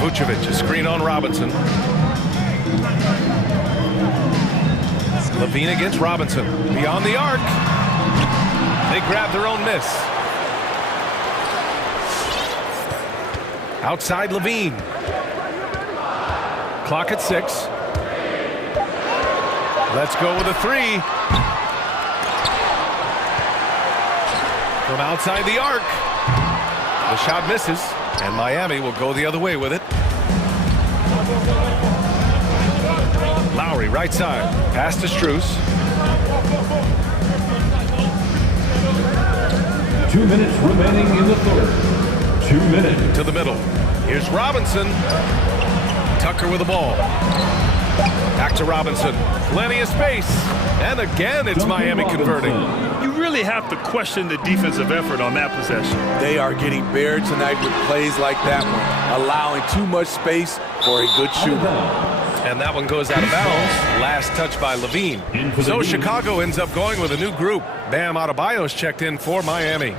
Vucevic, a screen on Robinson. Levine against Robinson. Beyond the arc. They grab their own miss. Outside Levine. Clock at 6. Let's go with a 3. From outside the arc. The shot misses, and Miami will go the other way with it. Lowry, right side. Pass to Strus. 2 minutes remaining in the third. 2 minutes. To the middle. Here's Robinson. Tucker with the ball. Back to Robinson. Plenty of space. And again, it's Miami converting. You really have to question the defensive effort on that possession. They are getting buried tonight with plays like that one, allowing too much space for a good shooter. And that one goes out of bounds. Last touch by Levine. So Chicago ends up going with a new group. Bam Adebayo's checked in for Miami.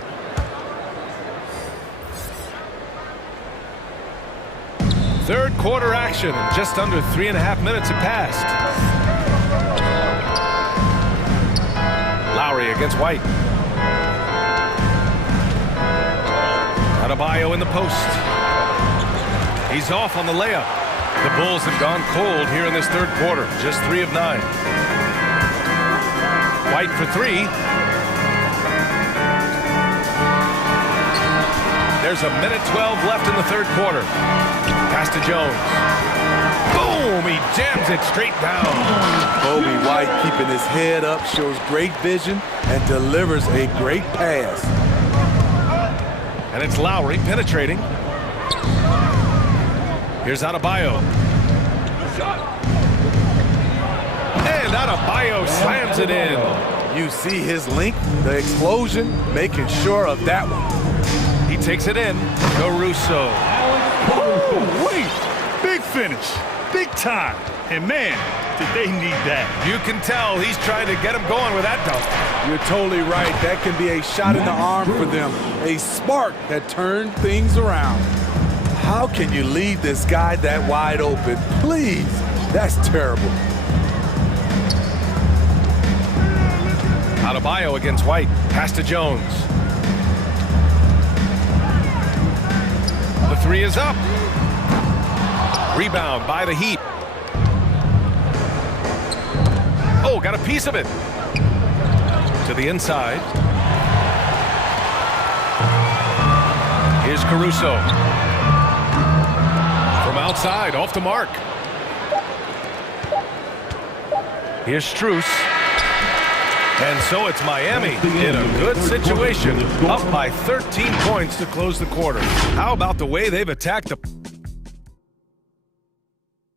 Third quarter action. Just under 3.5 minutes have passed. Lowry against White. Adebayo in the post. He's off on the layup. The Bulls have gone cold here in this third quarter. Just 3 of 9. White for 3. There's a minute 12 left in the third quarter. Pass to Jones. Boom! He jams it straight down. Kobe White keeping his head up, shows great vision, and delivers a great pass. And it's Lowry penetrating. Here's Adebayo. And Adebayo slams it in. You see his length, the explosion, making sure of that one. He takes it in. Caruso. Oh, wait. Big finish. Big time. And man, did they need that. You can tell he's trying to get him going with that dunk. You're totally right. That can be a shot in the arm for them. A spark that turned things around. How can you leave this guy that wide open? Please. That's terrible. Adebayo against White. Pass to Jones. The 3 is up. Rebound by the Heat. Oh, got a piece of it. To the inside. Here's Caruso. From outside, off the mark. Here's Strus. And so it's Miami in a good situation, up by 13 points to close the quarter. How about the way they've attacked the...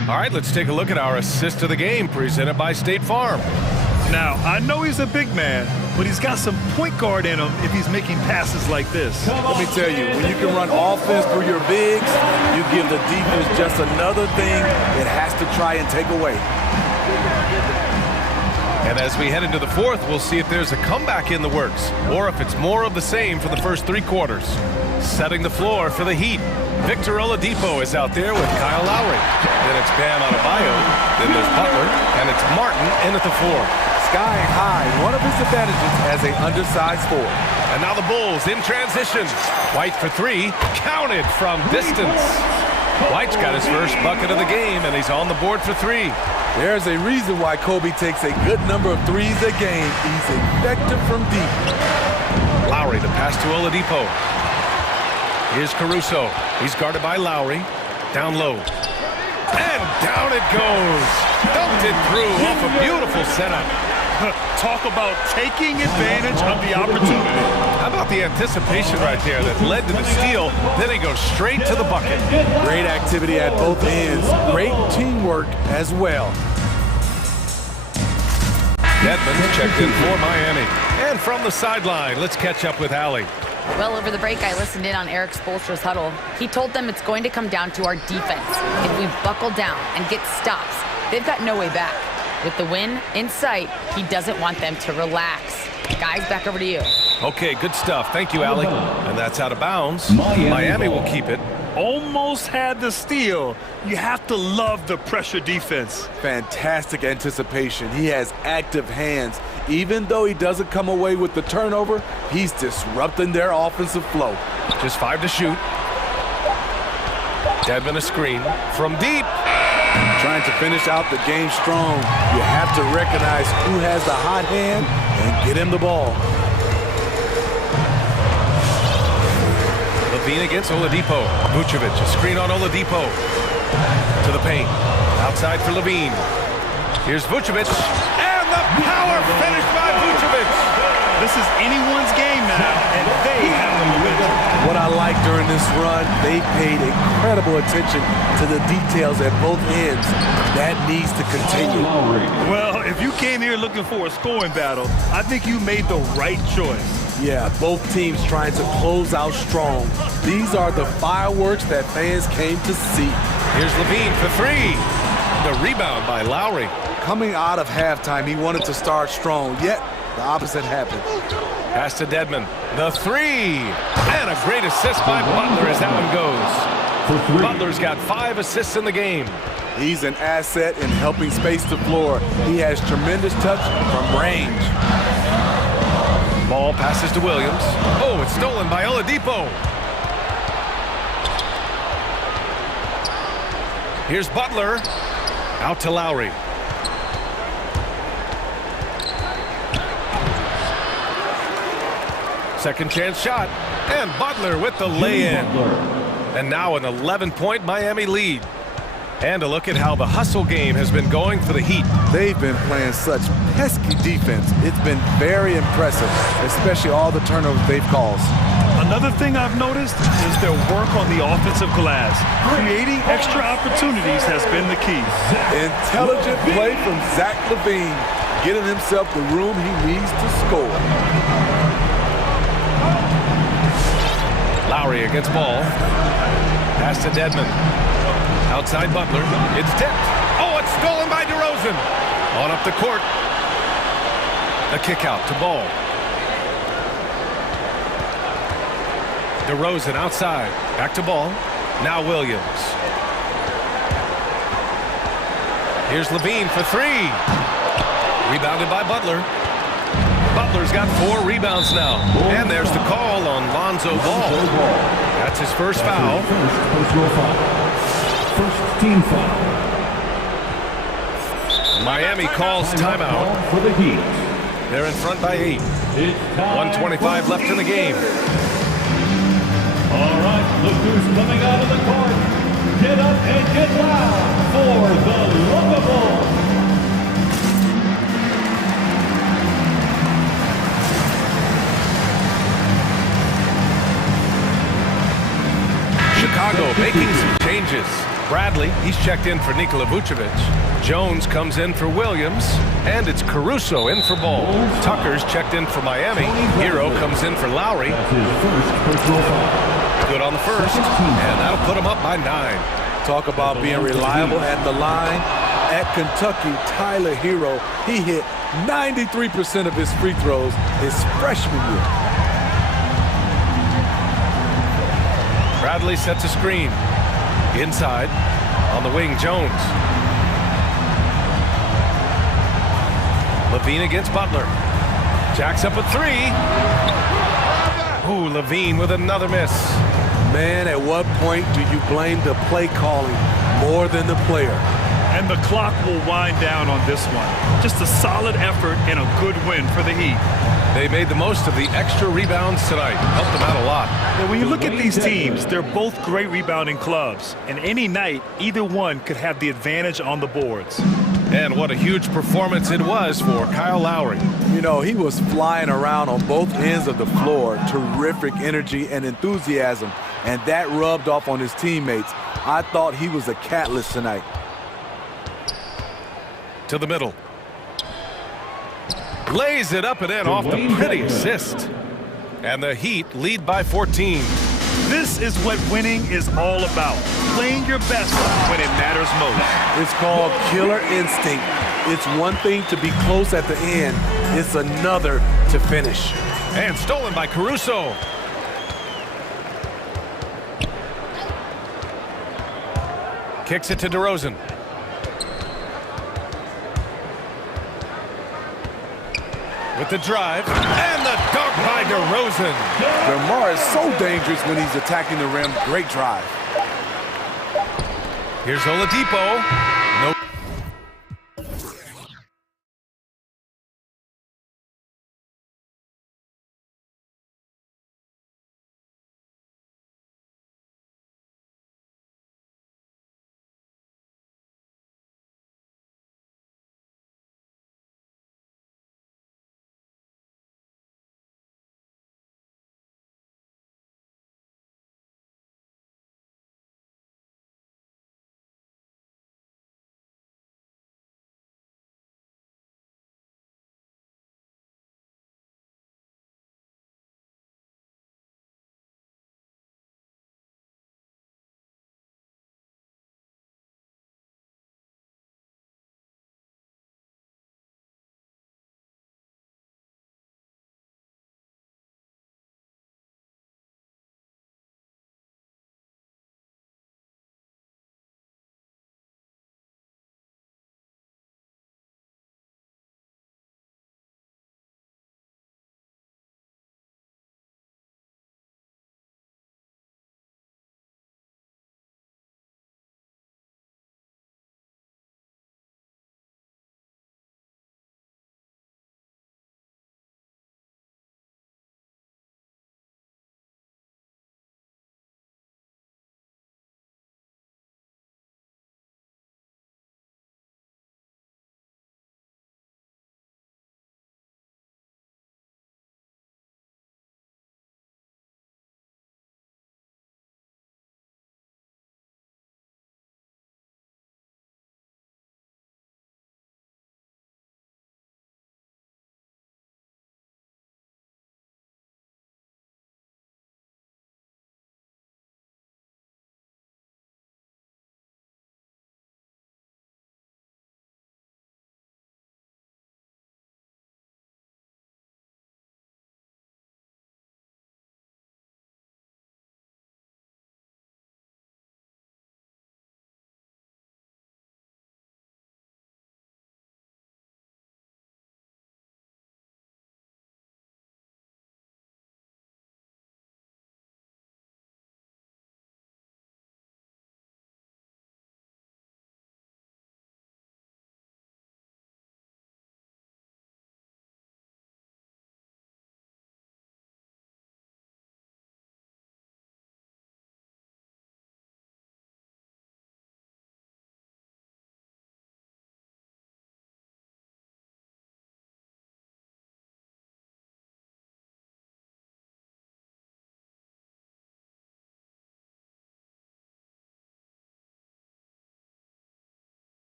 All right, let's take a look at our assist of the game presented by State Farm. Now, I know he's a big man, but he's got some point guard in him if he's making passes like this. Let me tell you, when you can run offense through your bigs, you give the defense just another thing it has to try and take away. And as we head into the fourth, we'll see if there's a comeback in the works or if it's more of the same for the first 3 quarters. Setting the floor for the Heat. Victor Oladipo is out there with Kyle Lowry. Then it's Bam Adebayo. Then there's Butler. And it's Martin in at the 4. Sky high, one of his advantages as an undersized 4. And now the Bulls in transition. White for 3. Counted from distance. White's got his first bucket of the game, and he's on the board for 3. There's a reason why Kobe takes a good number of 3s a game. He's effective from deep. Lowry, the pass to Oladipo. Here's Caruso. He's guarded by Lowry. Down low. And down it goes. Dumped it through off a beautiful setup. Talk about taking advantage of the opportunity. How about the anticipation right there that led to the steal? Then he goes straight to the bucket. Great activity at both ends. Great teamwork as well. Dedmon's checked in for Miami. And from the sideline, let's catch up with Allie. Well, over the break, I listened in on Eric Spoelstra's huddle. He told them it's going to come down to our defense. If we buckle down and get stops, they've got no way back. With the win in sight, he doesn't want them to relax. Guys, back over to you. Okay, good stuff. Thank you, Allie. And that's out of bounds. Miami will keep it. Almost had the steal. You have to love the pressure defense. Fantastic anticipation. He has active hands. Even though he doesn't come away with the turnover, he's disrupting their offensive flow. Just 5 to shoot. Dedmon a screen from deep. Trying to finish out the game strong. You have to recognize who has the hot hand and get him the ball. Levine against Oladipo. Vucevic, a screen on Oladipo. To the paint. Outside for Levine. Here's Vucevic. And the power finish by Vucevic. This is anyone's game now, and they have the momentum. What I like during this run, they paid incredible attention to the details at both ends. That needs to continue. Well, if you came here looking for a scoring battle, I think you made the right choice. Yeah, both teams trying to close out strong. These are the fireworks that fans came to see. Here's Levine for 3. The rebound by Lowry. Coming out of halftime, he wanted to start strong, yet the opposite happened. Pass to Dedmon. The 3. And a great assist by Butler as that one goes. Butler's got 5 assists in the game. He's an asset in helping space the floor. He has tremendous touch from range. Ball passes to Williams. Oh, it's stolen by Oladipo. Here's Butler. Out to Lowry. Second chance shot. And Butler with the lay-in. And now an 11-point Miami lead. And a look at how the hustle game has been going for the Heat. They've been playing such pesky defense. It's been very impressive, especially all the turnovers they've caused. Another thing I've noticed is their work on the offensive glass. Creating extra opportunities has been the key. Intelligent play from Zach LaVine, getting himself the room he needs to score. Lowry against ball. Pass to Dedmon. Outside Butler. It's tipped. Oh, it's stolen by DeRozan. On up the court. The kick out to Ball. DeRozan outside. Back to Ball. Now Williams. Here's Levine for 3. Rebounded by Butler. Butler's got 4 rebounds now. And there's the call on Lonzo Ball. That's his first foul. First team foul. Miami calls timeout. For the Heat. They're in front by 8. 1:25 left in the game. All right, look who's coming out of the court. Get up and get loud for the lovable. Chicago making some changes. Bradley, he's checked in for Nikola Vucevic. Jones comes in for Williams. And it's Caruso in for Ball. Tucker's checked in for Miami. Hero comes in for Lowry. Good on the first. And that'll put him up by 9. Talk about being reliable at the line. At Kentucky, Tyler Hero, he hit 93% of his free throws his freshman year. Bradley sets a screen. Inside. On the wing, Jones. Levine against Butler. Jacks up a 3. Ooh, Levine with another miss. Man, at what point do you blame the play calling more than the player? And the clock will wind down on this one. Just a solid effort and a good win for the Heat. They made the most of the extra rebounds tonight. Helped them out a lot. Now, when you look at these teams, they're both great rebounding clubs. And any night, either one could have the advantage on the boards. And what a huge performance it was for Kyle Lowry. You know, he was flying around on both ends of the floor. Terrific energy and enthusiasm. And that rubbed off on his teammates. I thought he was a catalyst tonight. To the middle. Lays it up and in off the pretty assist. And the Heat lead by 14. This is what winning is all about. Playing your best when it matters most. It's called killer instinct. It's one thing to be close at the end. It's another to finish. And stolen by Caruso. Kicks it to DeRozan. With the drive, and the dunk by DeRozan. DeMar is so dangerous when he's attacking the rim. Great drive. Here's Oladipo.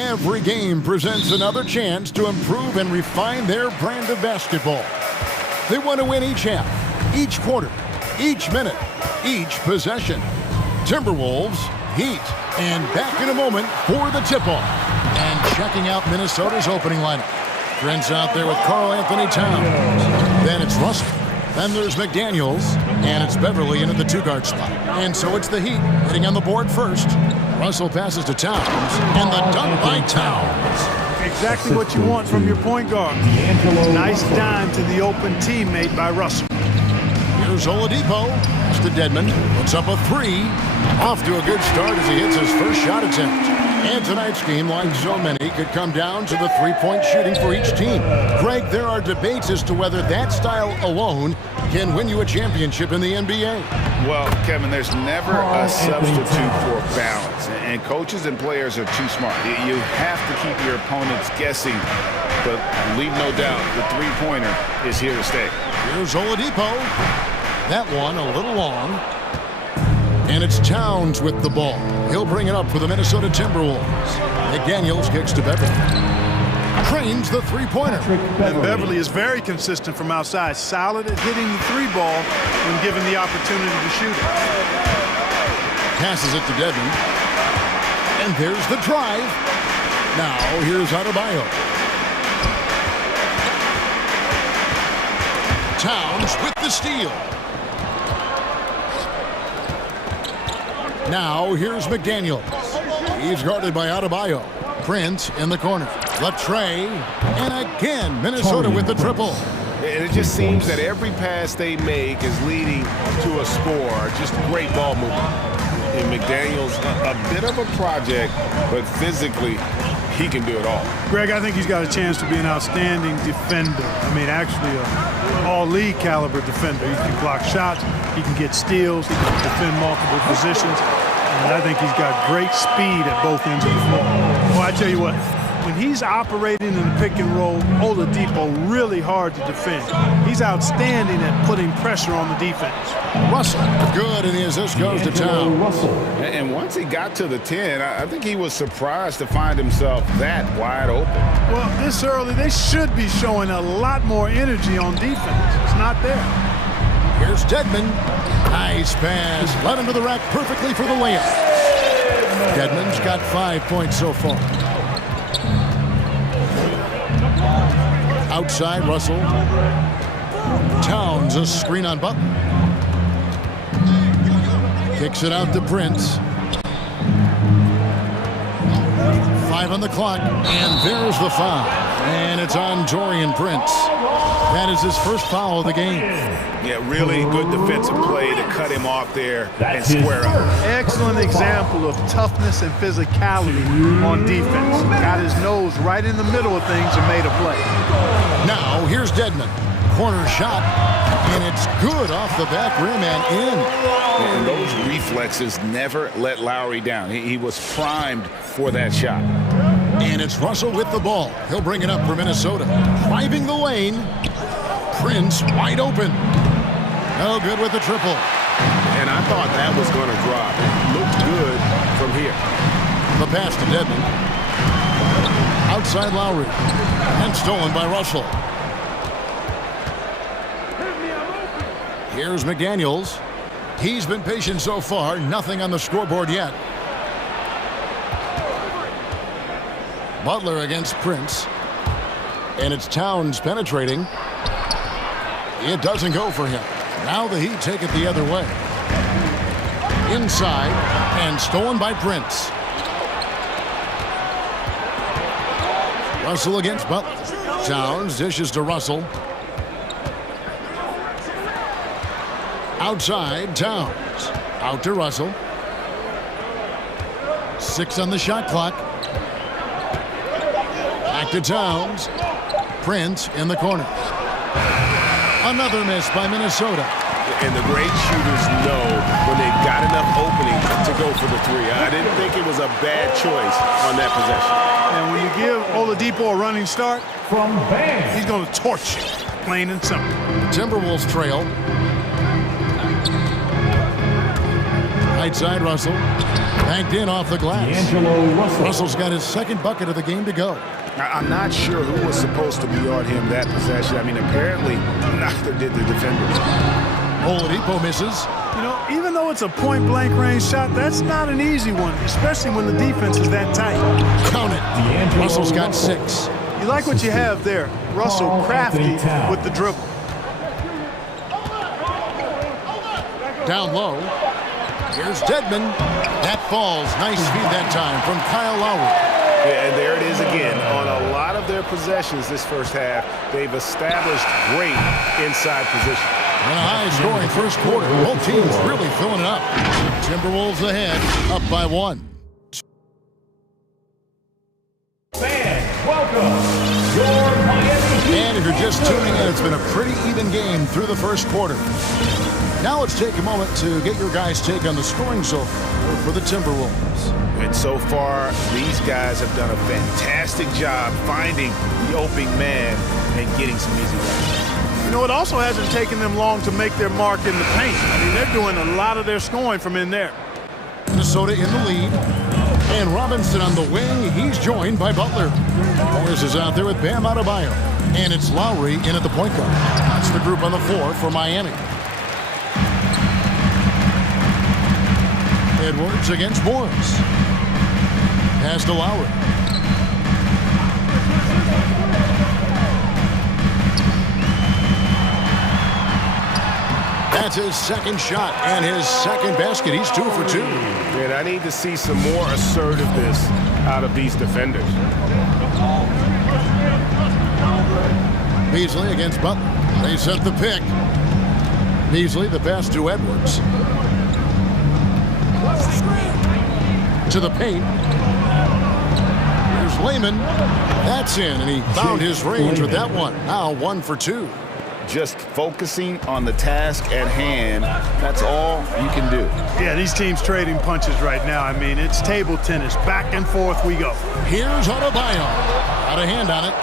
Every game presents another chance to improve and refine their brand of basketball. They want to win each half, each quarter, each minute, each possession. Timberwolves, Heat, and back in a moment for the tip-off. And checking out Minnesota's opening lineup. Prince out there with Karl Anthony Towns. Then it's Russell. Then there's McDaniels, and it's Beverly in at the two-guard spot. And so it's the Heat hitting on the board first. Russell passes to Towns, and the dunk by Towns. Exactly what you want from your point guard. Nice dime to the open teammate by Russell. Here's Oladipo. It's to Dedmon. Puts up a three. Off to a good start as he hits his first shot attempt. And tonight's game, like so many, could come down to the three-point shooting for each team. Greg, there are debates as to whether that style alone can win you a championship in the NBA. Well, Kevin, there's never a substitute for balance. And coaches and players are too smart. You have to keep your opponents guessing. But leave no doubt, the three-pointer is here to stay. Here's Oladipo. That one a little long. And it's Towns with the ball. He'll bring it up for the Minnesota Timberwolves. McDaniels kicks to Beverly. Trains the three-pointer. And Beverly is very consistent from outside. Solid at hitting the three ball when given the opportunity to shoot it. Passes it to Dedmon. And there's the drive. Now here's Adebayo. Towns with the steal. Now here's McDaniels. He's guarded by Adebayo. Prince in the corner. Latre. And again, Minnesota with the triple. And it just seems that every pass they make is leading to a score. Just great ball movement. And McDaniels, a bit of a project, but physically, he can do it all. Greg, I think he's got a chance to be an outstanding defender. I mean, actually, an all-league caliber defender. He can block shots, he can get steals, he can defend multiple positions. And I think he's got great speed at both ends of the floor. Well, I tell you what, when he's operating in the pick and roll, Oladipo really hard to defend. He's outstanding at putting pressure on the defense. Russell, good, and the assist goes to Towns. And once he got to the 10, I think he was surprised to find himself that wide open. Well, this early, they should be showing a lot more energy on defense. It's not there. Here's Dedmon. Nice pass. Led him to the rack perfectly for the layup. Dedmon's got 5 points so far. Outside, Russell. Towns, a screen on Butler. Kicks it out to Prince. 5 on the clock, and there's the foul. And it's on Taurean Prince. That is his first foul of the game. Yeah, really good defensive play to cut him off there and square up. Excellent example of toughness and physicality on defense. Got his nose right in the middle of things and made a play. Now, here's Dedmon. Corner shot, and it's good off the back rim and in. And those reflexes never let Lowry down. He was primed for that shot. And it's Russell with the ball. He'll bring it up for Minnesota. Driving the lane. Prince wide open. No good with the triple. And I thought that was going to drop. It looked good from here. The pass to Dedmon. Outside Lowry. And stolen by Russell. Here's McDaniels. He's been patient so far. Nothing on the scoreboard yet. Butler against Prince. And it's Towns penetrating. It doesn't go for him. Now the Heat take it the other way. Inside, and stolen by Prince. Russell against Butler. Towns dishes to Russell. Outside, Towns. Out to Russell. 6 on the shot clock. Back to Towns. Prince in the corner. Another miss by Minnesota. And the great shooters know when they've got enough opening to go for the three. I didn't think it was a bad choice on that possession. And when you give Oladipo a running start, he's going to torch you, plain and simple. Timberwolves trail. Right side, Russell. Banked in off the glass. Russell's got his second bucket of the game to go. I'm not sure who was supposed to be on him that possession. I mean, apparently neither did the defenders. Oladipo misses. You know, even though it's a point-blank range shot, that's not an easy one, especially when the defense is that tight. Count it. Russell's got 6. You like what you have there. Russell crafty with the dribble. Down low. Here's Dedmon. That falls. Nice feed that time from Kyle Lowry. Yeah, and there it is again. On a lot of their possessions this first half, they've established great inside position. And a high-scoring first quarter. Both teams really filling it up. Timberwolves ahead, up by 1. Fans, welcome your Miami. And if you're just tuning in, it's been a pretty even game through the first quarter. Now let's take a moment to get your guys' take on the scoring so far for the Timberwolves. And so far, these guys have done a fantastic job finding the opening man and getting some easy runs. You know, it also hasn't taken them long to make their mark in the paint. I mean, they're doing a lot of their scoring from in there. Minnesota in the lead. And Robinson on the wing. He's joined by Butler. Morris is out there with Bam Adebayo. And it's Lowry in at the point guard. That's the group on the floor for Miami. Edwards against Morris. Pass to Lowry. That's his second shot and his second basket. He's 2 for 2. Man, I need to see some more assertiveness out of these defenders. Beasley against Butler. They set the pick. Beasley, the pass to Edwards. To the paint. Here's Layman. That's in, and he found his range with that one. Now 1 for 2. Just focusing on the task at hand, that's all you can do. Yeah, these teams trading punches right now. I mean, it's table tennis. Back and forth we go. Here's Adebayo. Out of hand on it.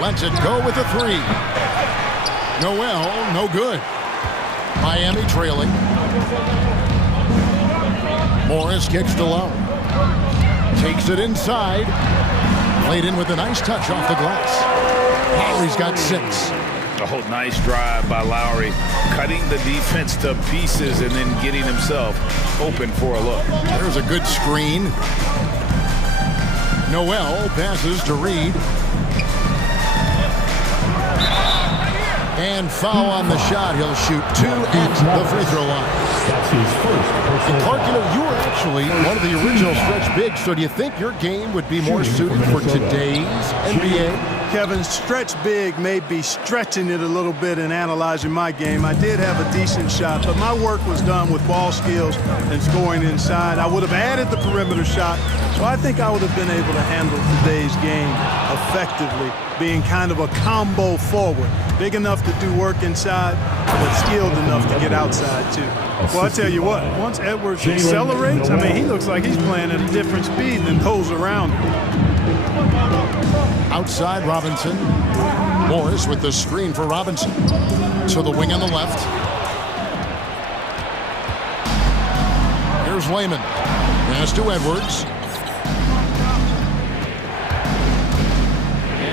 Lets it go with a 3. Noel, no good. Miami trailing. Morris kicks to Lowry. Takes it inside. Played in with a nice touch off the glass. Lowry's got 6. Oh, nice drive by Lowry. Cutting the defense to pieces and then getting himself open for a look. There's a good screen. Noel passes to Reed. And foul on the shot. He'll shoot 2 at the free throw line. That's his first personal Clark, you foul. know, you were actually one of the original stretch bigs, so do you think your game would be more suited for today's NBA? Kevin, stretch big may be stretching it a little bit in analyzing my game. I did have a decent shot, but my work was done with ball skills and scoring inside. I would have added the perimeter shot, so I think I would have been able to handle today's game effectively, being kind of a combo forward. Big enough to do work inside, but skilled enough to get outside, too. Well, I tell you what, once Edwards accelerates, I mean, he looks like he's playing at a different speed than those around him. Outside Robinson. Morris with the screen for Robinson. To the wing on the left. Here's Layman. Pass to Edwards.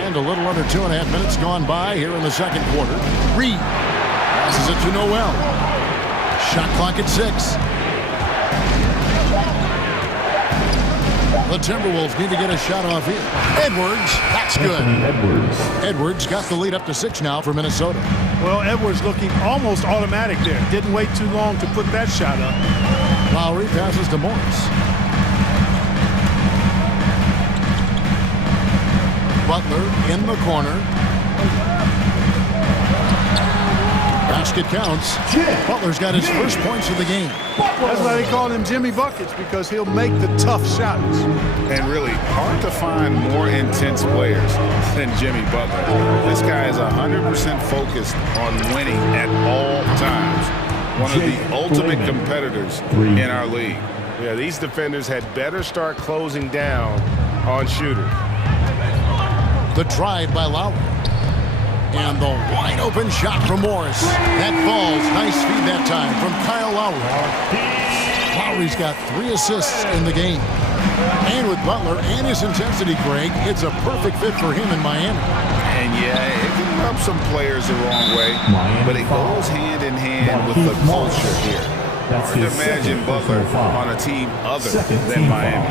And a little under 2.5 minutes gone by here in the second quarter. Reed passes it to Noel. Shot clock at 6. The Timberwolves need to get a shot off here. Edwards, that's good. Edwards got the lead up to 6 now for Minnesota. Well, Edwards looking almost automatic there. Didn't wait too long to put that shot up. Lowry passes to Morris. Butler in the corner. Basket counts. Butler's got his first points of the game. That's why they call him Jimmy Buckets, because he'll make the tough shots. And really hard to find more intense players than Jimmy Butler. This guy is 100% focused on winning at all times. One of the ultimate competitors in our league. Yeah, these defenders had better start closing down on shooters. The drive by Lowry. And the wide open shot from Morris. That falls. Nice feed that time from Kyle Lowry. Lowry's got 3 assists in the game. And with Butler and his intensity, Greg, it's a perfect fit for him in Miami. And yeah, it can rub some players the wrong way, but it goes hand in hand with the culture here. Hard to imagine Butler on a team other than Miami.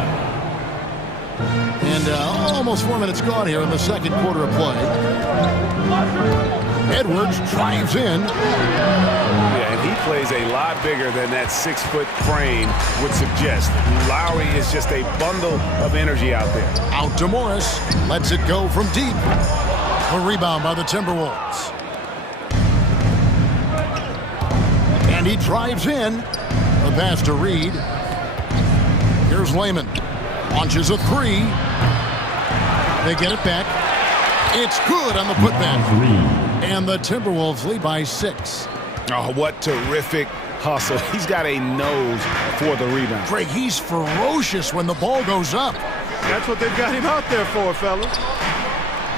And almost 4 minutes gone here in the second quarter of play. Edwards drives in. Yeah, and he plays a lot bigger than that 6-foot frame would suggest. Lowry is just a bundle of energy out there. Out to Morris. Lets it go from deep. A rebound by the Timberwolves. And he drives in. The pass to Reed. Here's Layman. Launches a 3. They get it back. It's good on the putback. And the Timberwolves lead by 6. Oh, what terrific hustle. He's got a nose for the rebound. Greg, he's ferocious when the ball goes up. That's what they've got him out there for, fellas.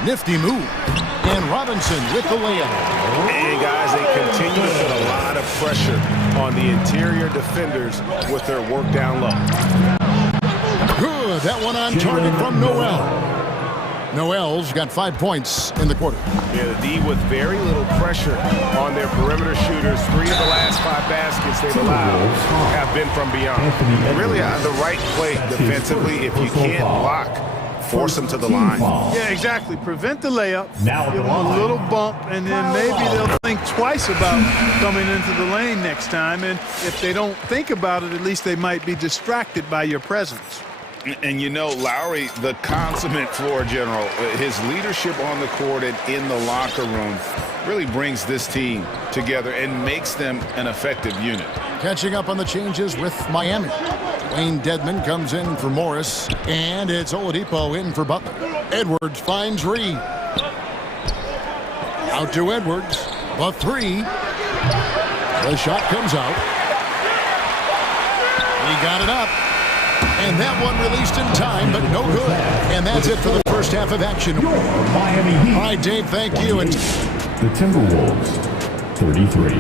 Nifty move. And Robinson with the layup. And guys, they continue to put a lot of pressure on the interior defenders with their work down low. Good. That one on target from Noel. Noel's got 5 points in the quarter. Yeah, the D with very little pressure on their perimeter shooters. 3 of the last 5 baskets they've allowed have been from beyond. Really the right play defensively. If you can't block, force them to the line. Yeah, exactly. Prevent the layup, give them a little bump, and then maybe they'll think twice about coming into the lane next time. And if they don't think about it, at least they might be distracted by your presence. And you know, Lowry, the consummate floor general, his leadership on the court and in the locker room really brings this team together and makes them an effective unit. Catching up on the changes with Miami. Wayne Dedmon comes in for Morris, and it's Oladipo in for Butler. Edwards finds Reed. Out to Edwards. The 3. The shot comes out. He got it up. And that one released in time, but no good. And that's it for the first half of action. Miami Heat. All right, Dave, thank you. And The Timberwolves, 33.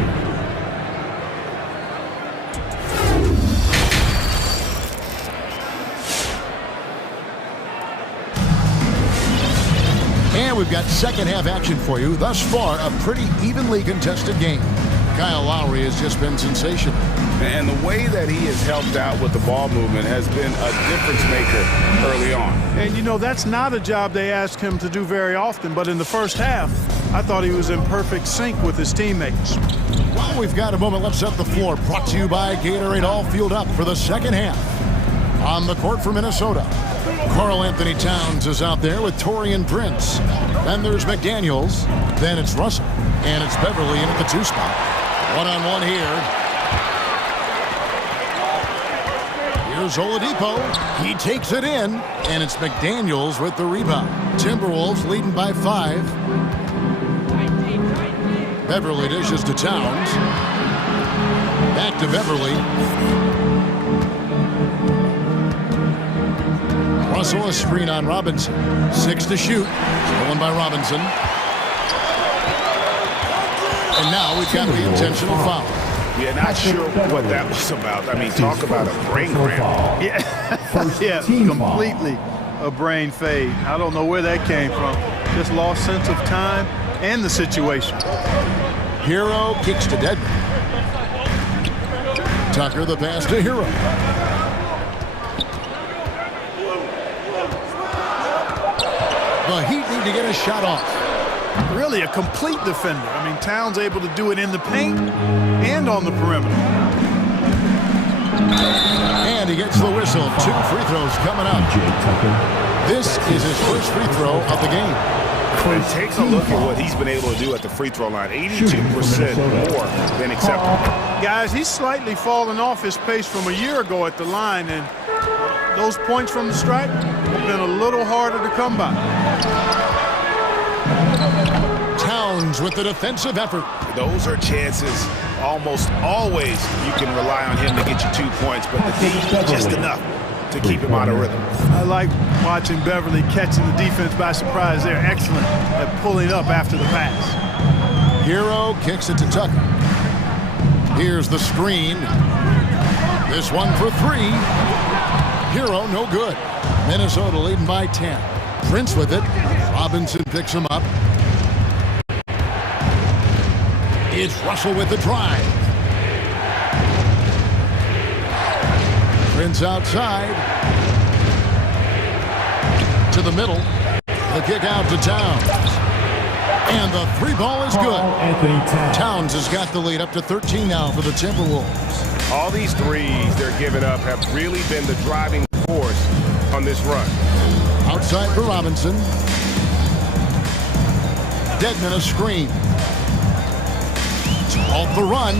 And we've got second half action for you. Thus far, a pretty evenly contested game. Kyle Lowry has just been sensational. And the way that he has helped out with the ball movement has been a difference maker early on. And, you know, that's not a job they ask him to do very often. But in the first half, I thought he was in perfect sync with his teammates. Well, we've got a moment. Let's set the floor. Brought to you by Gatorade. All fueled up for the second half. On the court for Minnesota, Karl Anthony Towns is out there with Taurean Prince. Then there's McDaniels. Then it's Russell. And it's Beverly in at the 2 spot. One-on-one here. Here's Oladipo. He takes it in, and it's McDaniels with the rebound. Timberwolves leading by 5. Beverly dishes to Towns. Back to Beverly. Russell a screen on Robinson. 6 to shoot. Stolen by Robinson. And now we've got the intentional foul. Yeah, not sure what that was about. I mean, talk about a brain cramp. Yeah, completely a brain fade. I don't know where that came from. Just lost sense of time and the situation. Hero kicks to Dedmon. Tucker the pass to Hero. The Heat need to get a shot off. Really a complete defender. I mean, Towns able to do it in the paint and on the perimeter. And he gets the whistle. 2 free throws coming up. This is his first free throw of the game. And take a look at what he's been able to do at the free throw line. 82% more than acceptable. Guys, he's slightly fallen off his pace from a year ago at the line, and those points from the stripe have been a little harder to come by. Towns with the defensive effort. Those are chances. Almost always you can rely on him to get you 2 points, but the D just enough to keep him out of rhythm. I like watching Beverly catching the defense by surprise. They're excellent at pulling up after the pass. Hero kicks it to Tucker. Here's the screen. This one for three. Hero, no good. Minnesota leading by 10. Prince with it. Robinson picks him up. It's Russell with the drive. Prince outside. To the middle. The kick out to Towns. And the three ball is good. Towns has got the lead up to 13 now for the Timberwolves. All these threes they're giving up have really been the driving force on this run. Outside for Robinson. Dedmon a screen. To halt the run.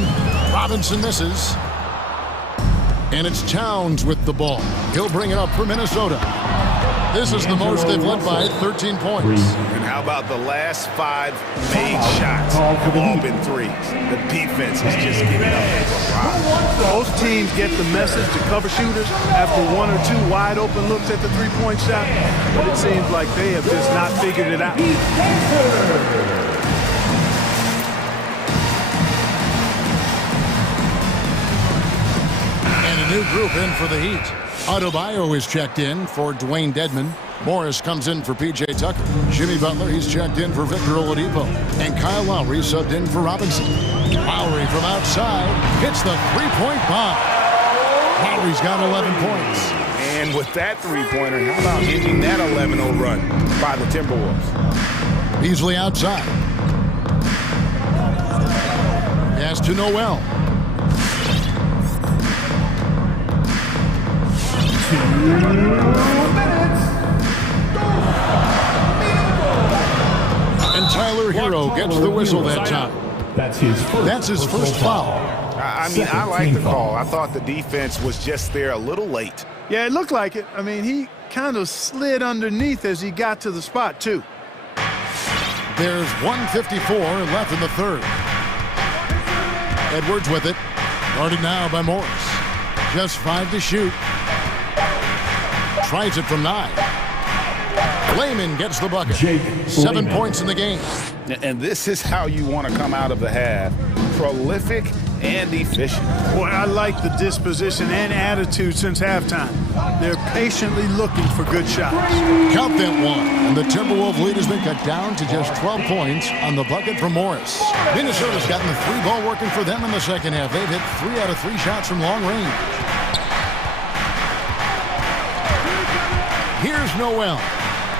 Robinson misses. And it's Towns with the ball. He'll bring it up for Minnesota. This is the most they've led by 13 points. And how about the last 5 made shots have all been threes? The defense is just giving up. Most teams get the message to cover shooters after 1 or 2 wide open looks at the three-point shot, but it seems like they have just not figured it out. And a new group in for the Heat. Adebayo is checked in for Dwayne Dedmon. Morris comes in for P.J. Tucker. Jimmy Butler, he's checked in for Victor Oladipo. And Kyle Lowry subbed in for Robinson. Lowry from outside hits the three-point bomb. Lowry's got 11 points. And with that three-pointer, how about ending that 11-0 run by the Timberwolves? Beasley outside. Pass to Noel. And Tyler Hero gets the whistle that time. That's his first foul. I mean, I like the call. I thought the defense was just there a little late. Yeah, it looked like it. I mean, he kind of slid underneath as he got to the spot, too. There's 1:54 left in the third. Edwards with it. Guarded now by Morris. Just 5 to shoot. Tries it from 9. Layman gets the bucket. 7 points in the game. And this is how you want to come out of the half. Prolific and efficient. Boy, I like the disposition and attitude since halftime. They're patiently looking for good shots. Count that one. And the Timberwolves lead has been cut down to just 12 points on the bucket from Morris. Minnesota's gotten the three ball working for them in the second half. They've hit 3 out of 3 shots from long range. Here's Noel.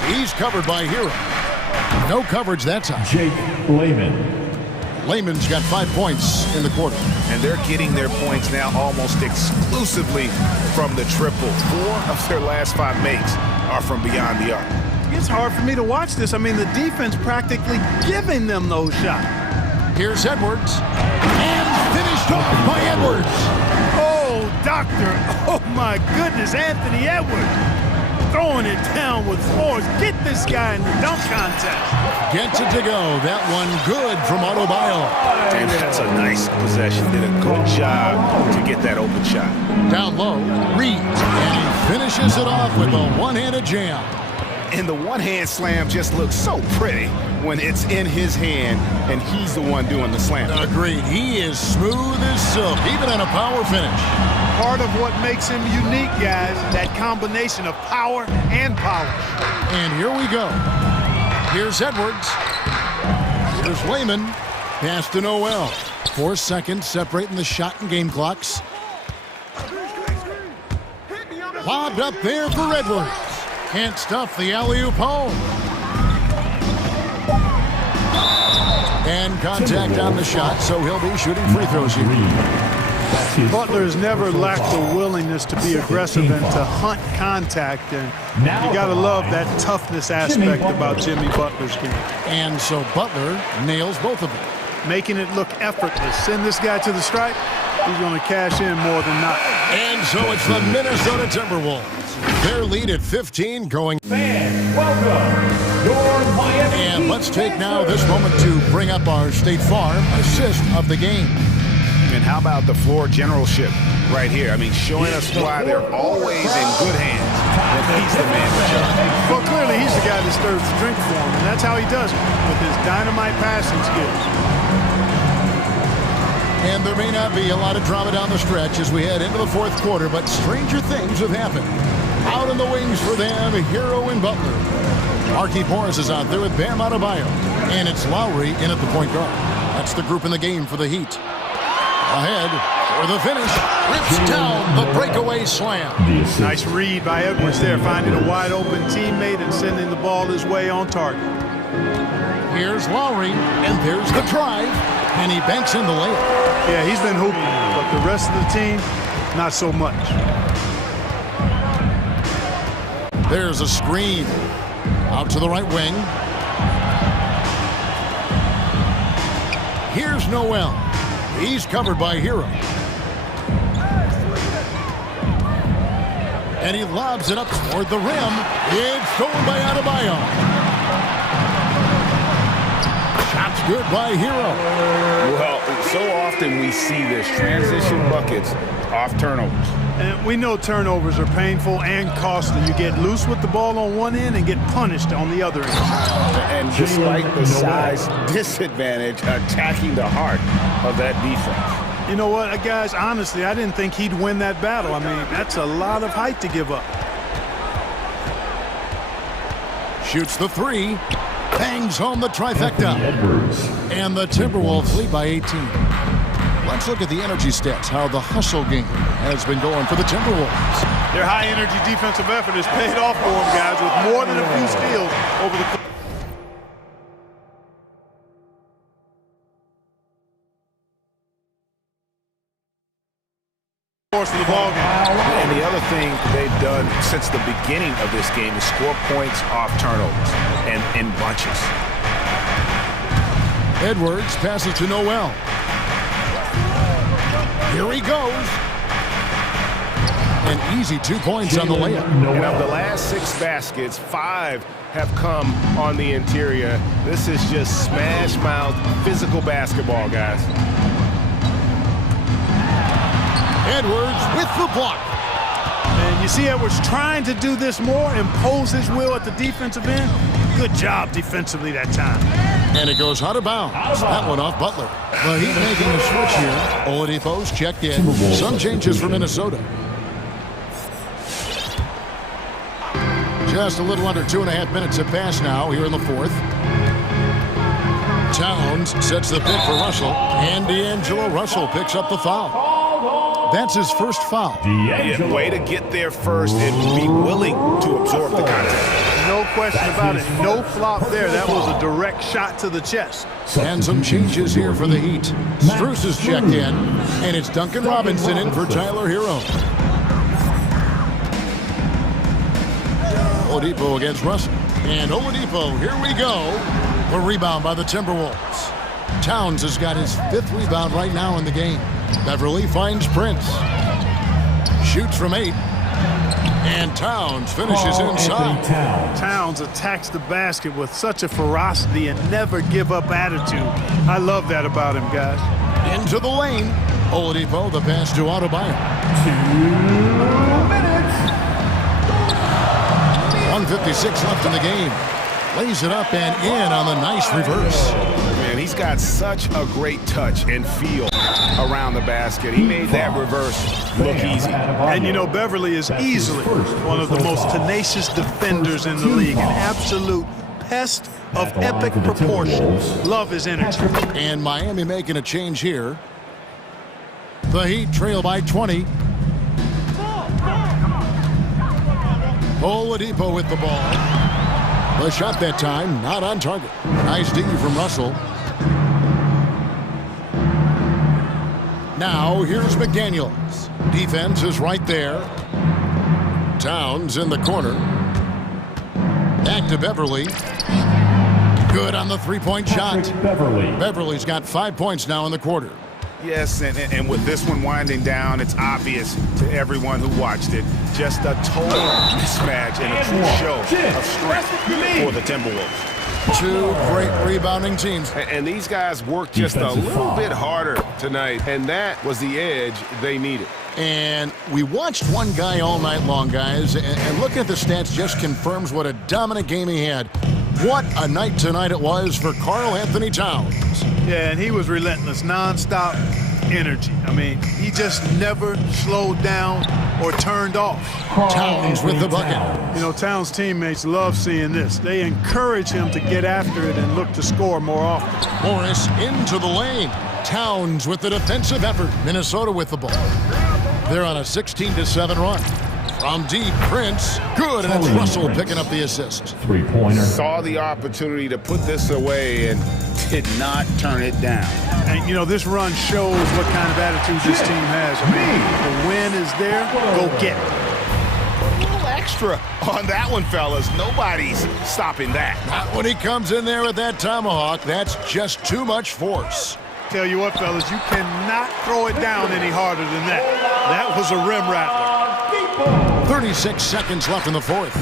He's covered by Hero. No coverage that time. Jake Layman. Layman's got 5 points in the quarter. And they're getting their points now almost exclusively from the triple. 4 of their last 5 makes are from beyond the arc. It's hard for me to watch this. I mean, the defense practically giving them those shots. Here's Edwards. And finished off by Edwards. Oh, doctor. Oh, my goodness, Anthony Edwards. Throwing it down with force. Get this guy in the dunk contest. Gets it to go. That one good from Adebayo. And that's a nice possession. Did a good job to get that open shot. Down low, Reed. And he finishes it off with a one-handed jam. And the one-hand slam just looks so pretty when it's in his hand and he's the one doing the slam. Agreed. He is smooth as silk, even in a power finish. Part of what makes him unique, guys, that combination of power and polish. And here we go. Here's Edwards. Here's Layman. Pass to Noel. 4 seconds separating the shot and game clocks. Lobbed up there for Edwards. Can't stuff the alley-oop home. And contact on the shot, so he'll be shooting free throws here. Butler has never lacked the willingness to be aggressive and to hunt contact, and you got to love that toughness aspect about Jimmy Butler's game. And so Butler nails both of them. Making it look effortless. Send this guy to the stripe, he's going to cash in more than not. And so it's the Minnesota Timberwolves. Their lead at 15 going. Fans, welcome your Miami. And let's take now this moment to bring up our State Farm assist of the game. And how about the floor generalship right here? I mean, showing us why they're always in good hands. when he's the man for John. Well, clearly he's the guy that stirs the drink for him, and that's how he does it, with his dynamite passing skills. And there may not be a lot of drama down the stretch as we head into the fourth quarter, but stranger things have happened. Out in the wings for them, Hero and Butler. Marquise Morris is out there with Bam Adebayo. And it's Lowry in at the point guard. That's the group in the game for the Heat. Ahead for the finish. Rips down the breakaway slam. Nice read by Edwards there, finding a wide open teammate and sending the ball his way on target. Here's Lowry, and there's the drive, and he banks in the layup. Yeah, he's been hooping, but the rest of the team, not so much. There's a screen. Out to the right wing. Here's Noel. He's covered by Hero. And he lobs it up toward the rim. It's stolen by Adebayo. Shot's good by Hero. Well, so often we see this, transition buckets off turnovers. And we know turnovers are painful and costly. You get loose with the ball on one end and get punished on the other end. And despite the size disadvantage, attacking the heart of that defense. You know what, guys, honestly, I didn't think he'd win that battle. I mean, that's a lot of height to give up. Shoots the three. Bangs home the trifecta. And the Timberwolves lead by 18. Let's look at the energy stats, how the hustle game has been going for the Timberwolves. Their high-energy defensive effort has paid off for them, guys, with more than a few steals over the course of the ball game. And the other thing they've done since the beginning of this game is score points off turnovers and in bunches. Edwards passes to Noel. Here he goes. An easy 2 points on the layup. And of the last 6 baskets, 5 have come on the interior. This is just smash mouth physical basketball, guys. Edwards with the block. And you see Edwards trying to do this more, impose his will at the defensive end. Good job defensively that time. And it goes out of bounds. That one off Butler. The Heat making a switch here. Oladipo's checked in. Some changes for Minnesota. Just a little under 2.5 minutes have passed now here in the fourth. Towns sets the pick for Russell. And D'Angelo Russell picks up the foul. That's his first foul. Yeah, way to get there first and be willing to absorb the contact. No question about it. No flop there. That was a direct shot to the chest. And some changes here for the Heat. Strus is checked in, and it's Duncan Robinson in for Tyler Hero. Oladipo against Russell. And Oladipo, here we go. The rebound by the Timberwolves. Towns has got his 5th rebound right now in the game. Beverly finds Prince. Shoots from 8. And Towns finishes inside. Towns attacks the basket with such a ferocity and never give up attitude. I love that about him, guys. Into the lane. Oladipo, the pass to Adebayo. 2 minutes. 1:56 left in the game. Lays it up and in on the nice reverse. Man, he's got such a great touch and feel around the basket. He made that reverse look easy. And you know, Beverly is easily one of the most tenacious defenders in the league. An absolute pest of epic proportions. Love his energy. And Miami making a change here. The Heat trail by 20. Oladipo with the ball. The shot that time, not on target. Nice D from Russell. Now, here's McDaniels. Defense is right there. Towns in the corner. Back to Beverly. Good on the three-point shot. Beverly's got 5 points now in the quarter. Yes, and with this one winding down, it's obvious to everyone who watched it. Just a total mismatch and a true show of strength for the Timberwolves. 2 great rebounding teams. And these guys worked just a little bit harder tonight, and that was the edge they needed. And we watched one guy all night long, guys, and looking at the stats just confirms what a dominant game he had. What a night tonight it was for Karl Anthony Towns. Yeah, and he was relentless, nonstop energy. I mean, he just never slowed down or turned off. Towns with the bucket. You know, Towns' teammates love seeing this. They encourage him to get after it and look to score more often. Morris into the lane. Towns with the defensive effort. Minnesota with the ball. They're on a 16-7 run. From deep, Prince, good, and it's Russell picking up the assist. Three-pointer. Saw the opportunity to put this away and did not turn it down. And, you know, this run shows what kind of attitude this team has. I mean, the win is there, go get it. A little extra on that one, fellas. Nobody's stopping that. Not when he comes in there with that tomahawk. That's just too much force. Tell you what, fellas, you cannot throw it down any harder than that. That was a rim rattler. 36 seconds left in the fourth.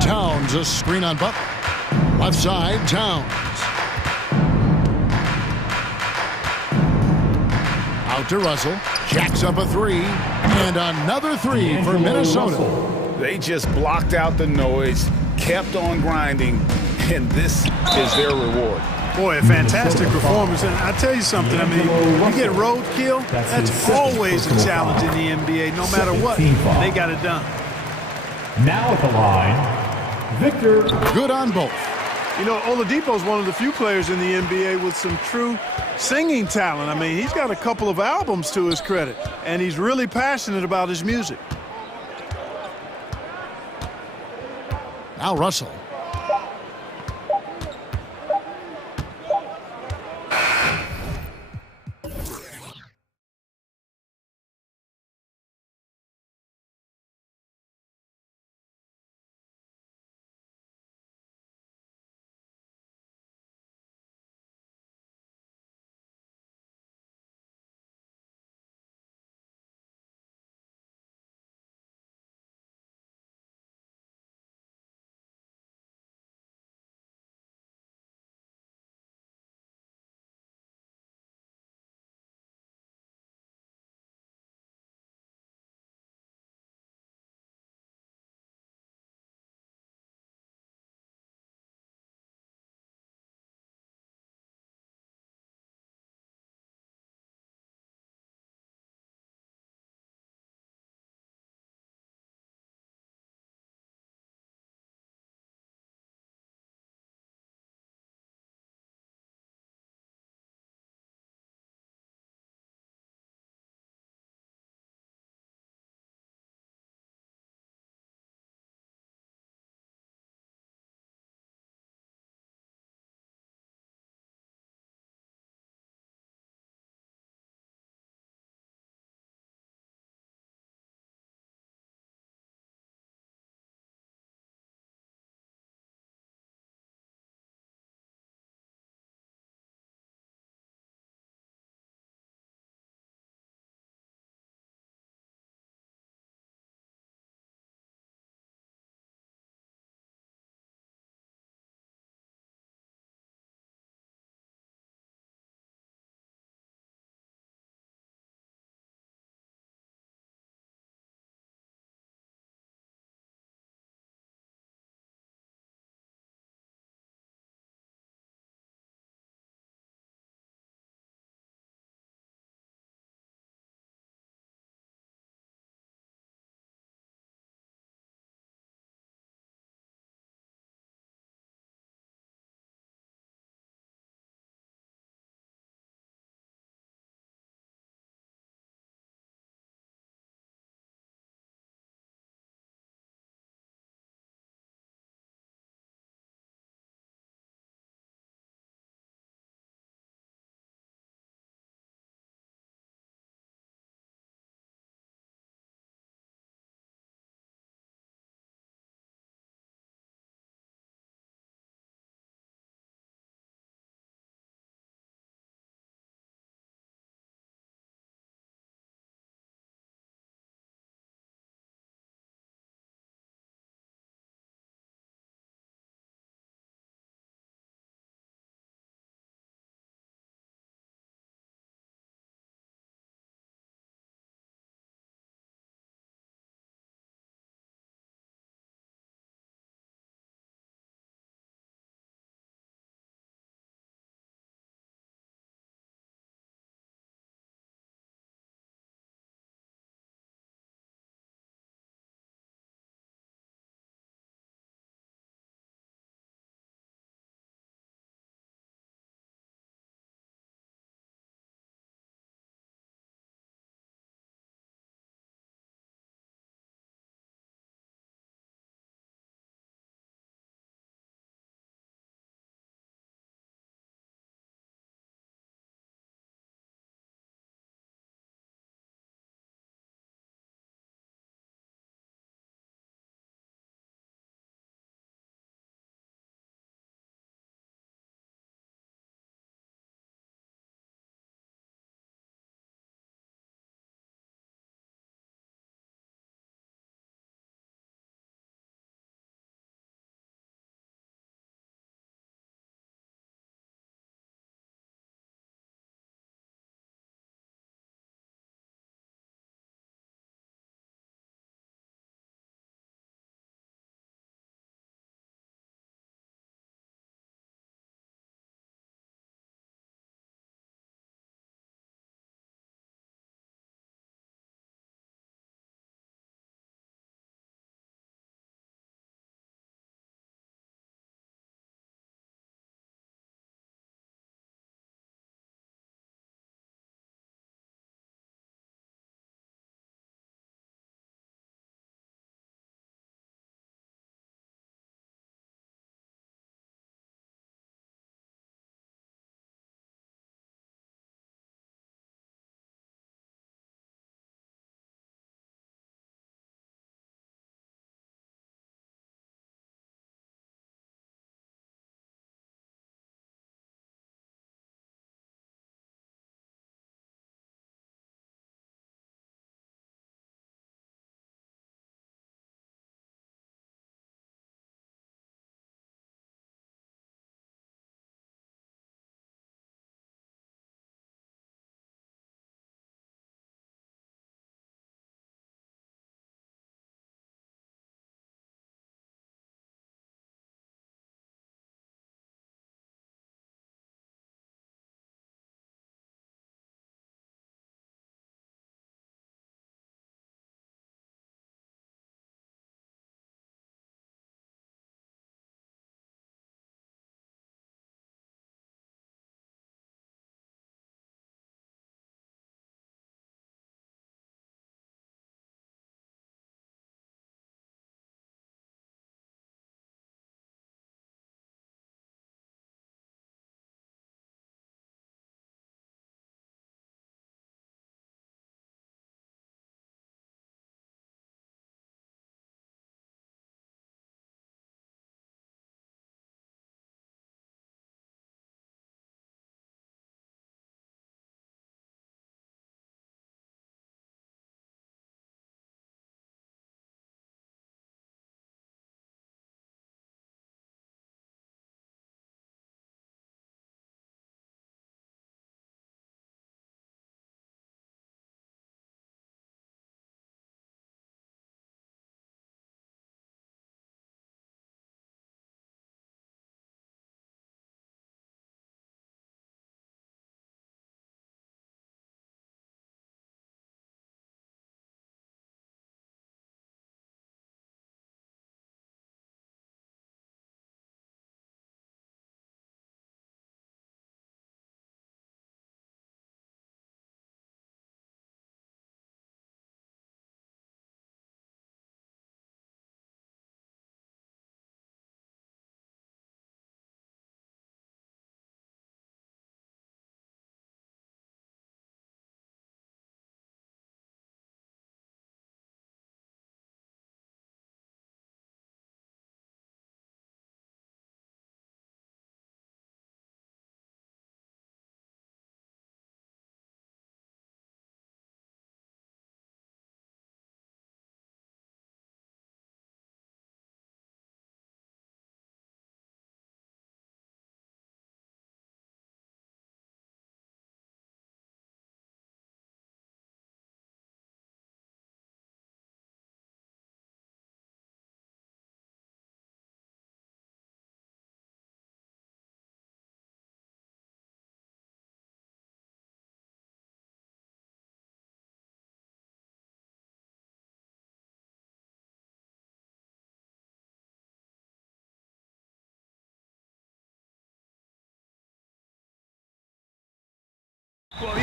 Towns, a screen on Butler. Left side, Towns. Out to Russell. Jacks up a three. And another three for Minnesota. They just blocked out the noise, kept on grinding, and this is their reward. Boy, a fantastic performance. And I tell you something, I mean, you get roadkill, that's always a challenge in the NBA, no matter what. They got it done. Now at the line, Victor. Good on both. You know, Oladipo's one of the few players in the NBA with some true singing talent. I mean, he's got a couple of albums to his credit, and he's really passionate about his music. Now Russell.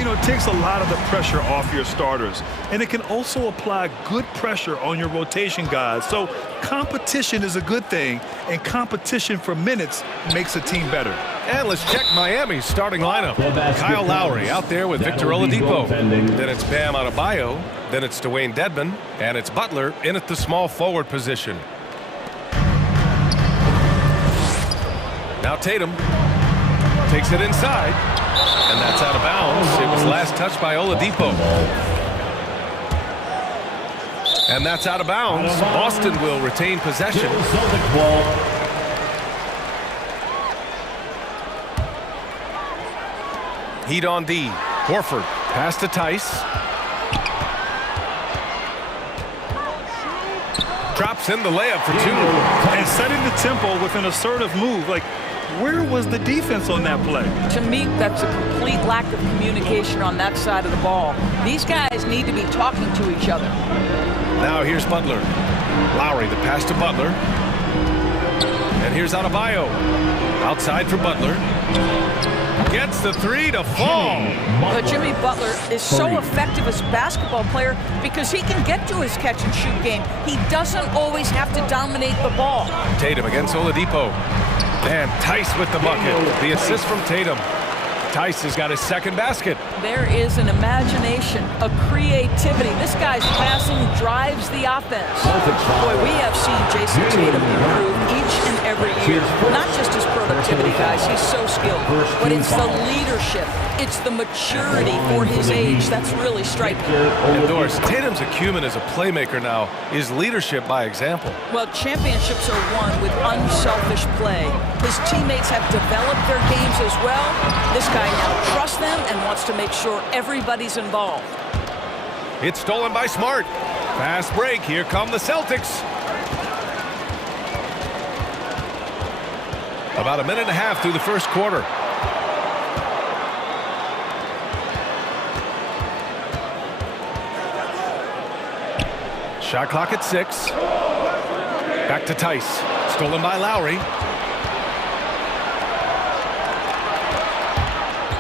know, it takes a lot of the pressure off your starters. And it can also apply good pressure on your rotation guys. So competition is a good thing, and competition for minutes makes a team better. And let's check Miami's starting lineup. Kyle Lowry out there with Victor Oladipo. Then it's Bam Adebayo. Then it's Dwayne Dedmon. And it's Butler in at the small forward position. Now Tatum takes it inside. And that's out of bounds. It was last touched by Oladipo. And that's out of bounds. Boston will retain possession. Heat on D. Horford. Pass to Tice. Drops in the layup for two. And setting the tempo with an assertive move. Like, where was the defense on that play? To me, that's a complete lack of communication on that side of the ball. These guys need to be talking to each other. Now here's Butler. Lowry, the pass to Butler. And here's Adebayo. Outside for Butler. Gets the three to fall. But Jimmy Butler is so effective as a basketball player because he can get to his catch-and-shoot game. He doesn't always have to dominate the ball. Tatum against Oladipo. And Tice with the bucket. The assist from Tatum. Tice has got his second basket. There is an imagination, a creativity. This guy's passing drives the offense. Boy, we have seen Jason Tatum improve each and every year. Not just his productivity, guys. He's so skilled. But it's the leadership. It's the maturity for his age that's really striking. And Doris, Tatum's acumen as a playmaker now is leadership by example. Well, championships are won with unselfish play. His teammates have developed their games as well. This guy now trusts them and wants to make sure everybody's involved. It's stolen by Smart. Fast break. Here come the Celtics. About a minute and a half through the first quarter. Shot clock at 6. Back to Tice. Stolen by Lowry.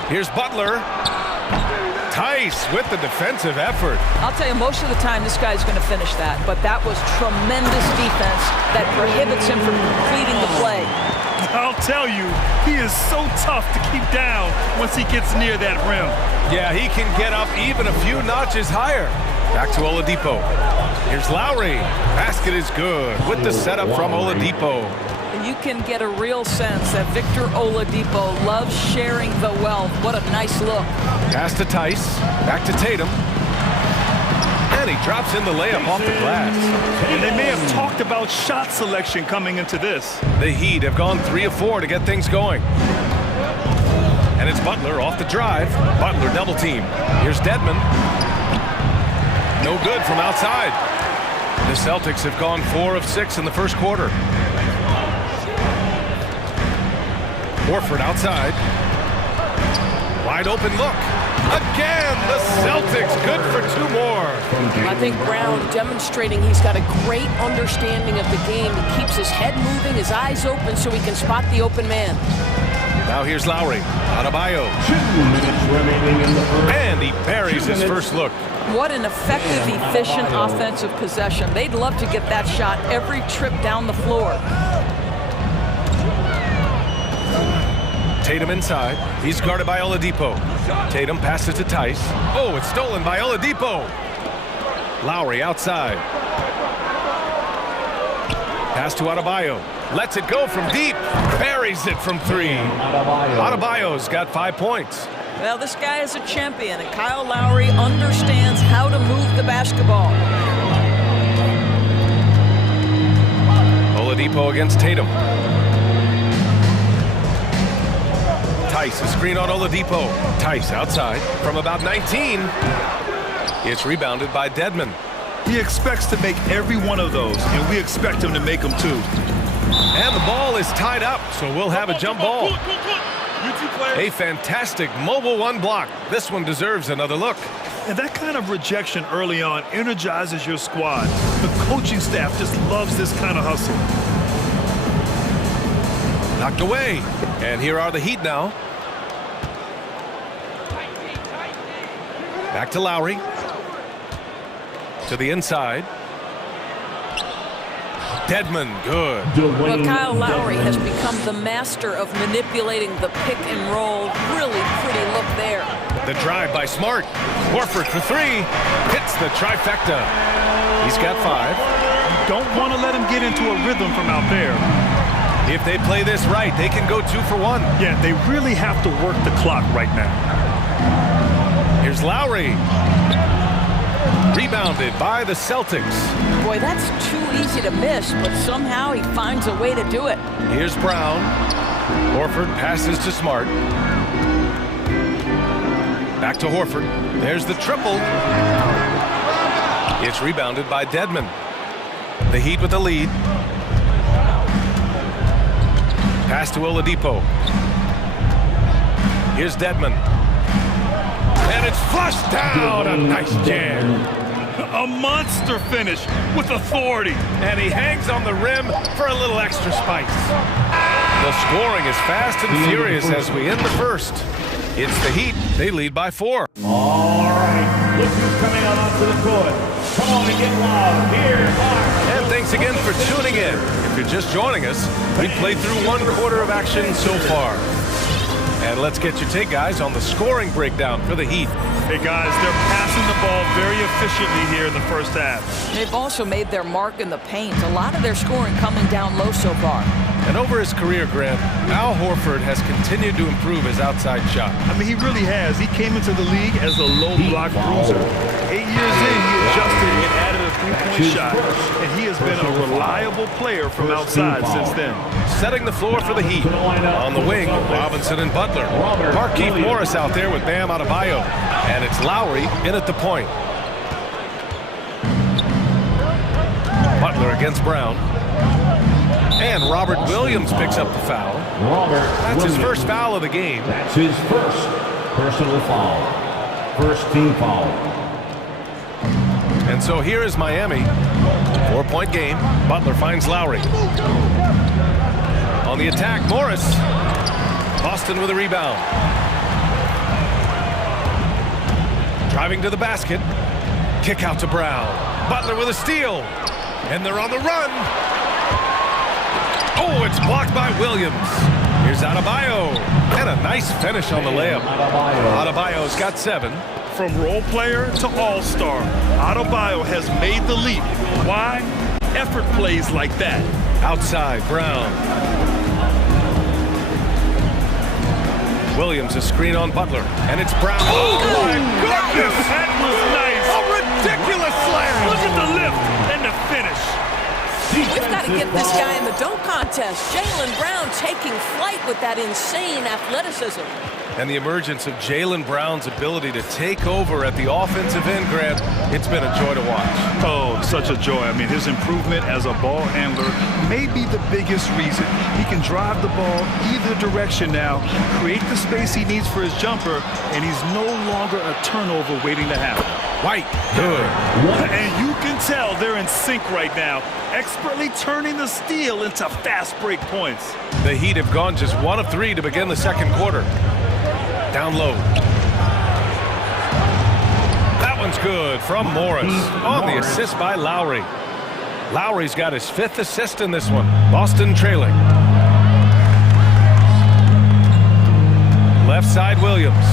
Here's Butler. Tice with the defensive effort. I'll tell you, most of the time this guy's going to finish that, but that was tremendous defense that prohibits him from completing the play. I'll tell you, he is so tough to keep down once he gets near that rim. Yeah, he can get up even a few notches higher. Back to Oladipo. Here's Lowry. Basket is good with the setup from Oladipo. You can get a real sense that Victor Oladipo loves sharing the wealth. What a nice look. Pass to Tice. Back to Tatum. And he drops in the layup off the glass. And they may have talked about shot selection coming into this. The Heat have gone 3 of 4 to get things going. And it's Butler off the drive. Butler double team. Here's Dedmon. No good from outside. The Celtics have gone 4 of 6 in the first quarter. Horford outside. Wide open look. Again, the Celtics good for 2 more. I think Brown demonstrating he's got a great understanding of the game. He keeps his head moving, his eyes open so he can spot the open man. Now here's Lowry. Adebayo. 2 minutes remaining in the first. And he buries his first look. What an effective, efficient offensive possession. They'd love to get that shot every trip down the floor. Tatum inside. He's guarded by Oladipo. Tatum passes to Tice. Oh, it's stolen by Oladipo. Lowry outside. Pass to Adebayo. Lets it go from deep. Buries it from 3. Adebayo's got 5 points. Well, this guy is a champion, and Kyle Lowry understands how to move the basketball. Oladipo against Tatum. Tice, a screen on Oladipo. Tice outside from about 19. It's rebounded by Dedmon. He expects to make every one of those, and we expect him to make them too. And the ball is tied up, so we'll have a jump ball. A fantastic mobile 1 block. This one deserves another look. And that kind of rejection early on energizes your squad. The coaching staff just loves this kind of hustle. Knocked away. And here are the Heat now. Back to Lowry. To the inside. Dedmon, good. Well, Kyle Lowry has become the master of manipulating the pick and roll. Really pretty look there. The drive by Smart. Horford for three. Hits the trifecta. He's got 5. Don't want to let him get into a rhythm from out there. If they play this right, they can go 2 for 1. Yeah, they really have to work the clock right now. Here's Lowry. Rebounded by the Celtics. Boy, that's too easy to miss, but somehow he finds a way to do it. Here's Brown. Horford passes to Smart. Back to Horford. There's the triple. It's rebounded by Dedmon. The Heat with the lead. Pass to Oladipo. Here's Dedmon. And it's flushed down. A nice jam. A monster finish with authority. And he hangs on the rim for a little extra spice. The scoring is fast and furious as we end the first. It's the Heat. They lead by 4. All right, look who's coming out onto the court. Come on and get loud. Here are... And thanks again for tuning in. If you're just joining us, we played through 1 quarter of action so far. And let's get your take, guys, on the scoring breakdown for the Heat. Hey, guys, they're passing the ball very efficiently here in the first half. They've also made their mark in the paint. A lot of their scoring coming down low so far. And over his career, Grant, Al Horford has continued to improve his outside shot. I mean, he really has. He came into the league as a low block bruiser. 8 years in, he adjusted and added a three-point shot, and he has been a reliable player from outside since then. Setting the floor for the Heat. On the wing, Robinson and Butler. Markieff Morris out there with Bam Adebayo. And it's Lowry in at the point. Butler against Brown. And Robert Williams picks up the foul. That's his first foul of the game. That's his first personal foul. First team foul. And so here is Miami. 4-point game. Butler finds Lowry. On the attack, Morris. Boston with a rebound. Driving to the basket. Kick out to Brown. Butler with a steal. And they're on the run. Oh, it's blocked by Williams. Here's Adebayo. And a nice finish on the layup. Adebayo's got 7. From role player to all-star, Adebayo has made the leap. Why? Effort plays like that. Outside, Brown. Williams a screen on Butler. And it's Brown. Oh, my goodness! That was nice. A ridiculous slam. Look at the lift and the finish. We've got to get this guy in the dunk contest. Jaylen Brown taking flight with that insane athleticism. And the emergence of Jaylen Brown's ability to take over at the offensive end, Grant, it's been a joy to watch. Oh, such a joy. I mean, his improvement as a ball handler may be the biggest reason. He can drive the ball either direction now, create the space he needs for his jumper, and he's no longer a turnover waiting to happen. White, good. And you can tell they're in sync right now, expertly turning the steal into fast break points. The Heat have gone just 1 of 3 to begin the second quarter. Down low. That one's good from Morris on the assist by Lowry. Lowry's got his 5th assist in this one. Boston trailing. Left side, Williams.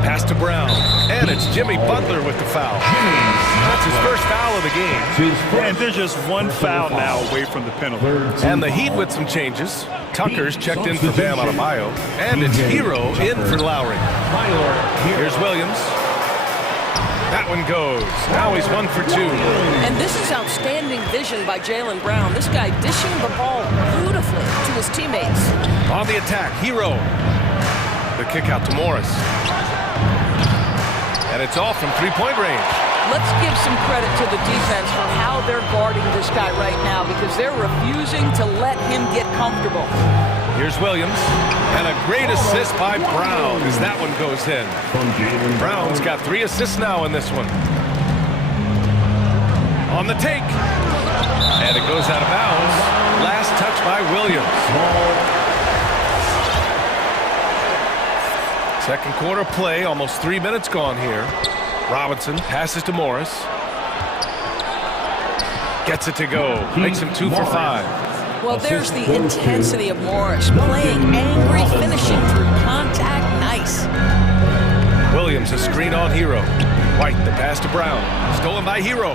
Pass to Brown. And it's Jimmy Butler with the foul. That's his first foul of the game. And there's just 1 foul now away from the penalty. And the Heat with some changes. Tucker's checked in for Bam Adebayo. And it's Hero in for Lowry. Here's Williams. That one goes. Now he's 1 for 2. And this is outstanding vision by Jaylen Brown. This guy dishing the ball beautifully to his teammates. On the attack, Hero. The kick out to Morris. And it's off from 3-point range. Let's give some credit to the defense for how they're guarding this guy right now because they're refusing to let him get comfortable. Here's Williams. And a great assist by Brown as that one goes in. Brown's got 3 assists now in this one. On the take. And it goes out of bounds. Last touch by Williams. So Second quarter play, almost 3 minutes gone here. Robinson passes to Morris. Gets it to go. Makes him 2 for 5. Well, there's the intensity of Morris. Playing angry, finishing through contact. Nice. Williams, a screen on Hero. White, the pass to Brown. Stolen by Hero.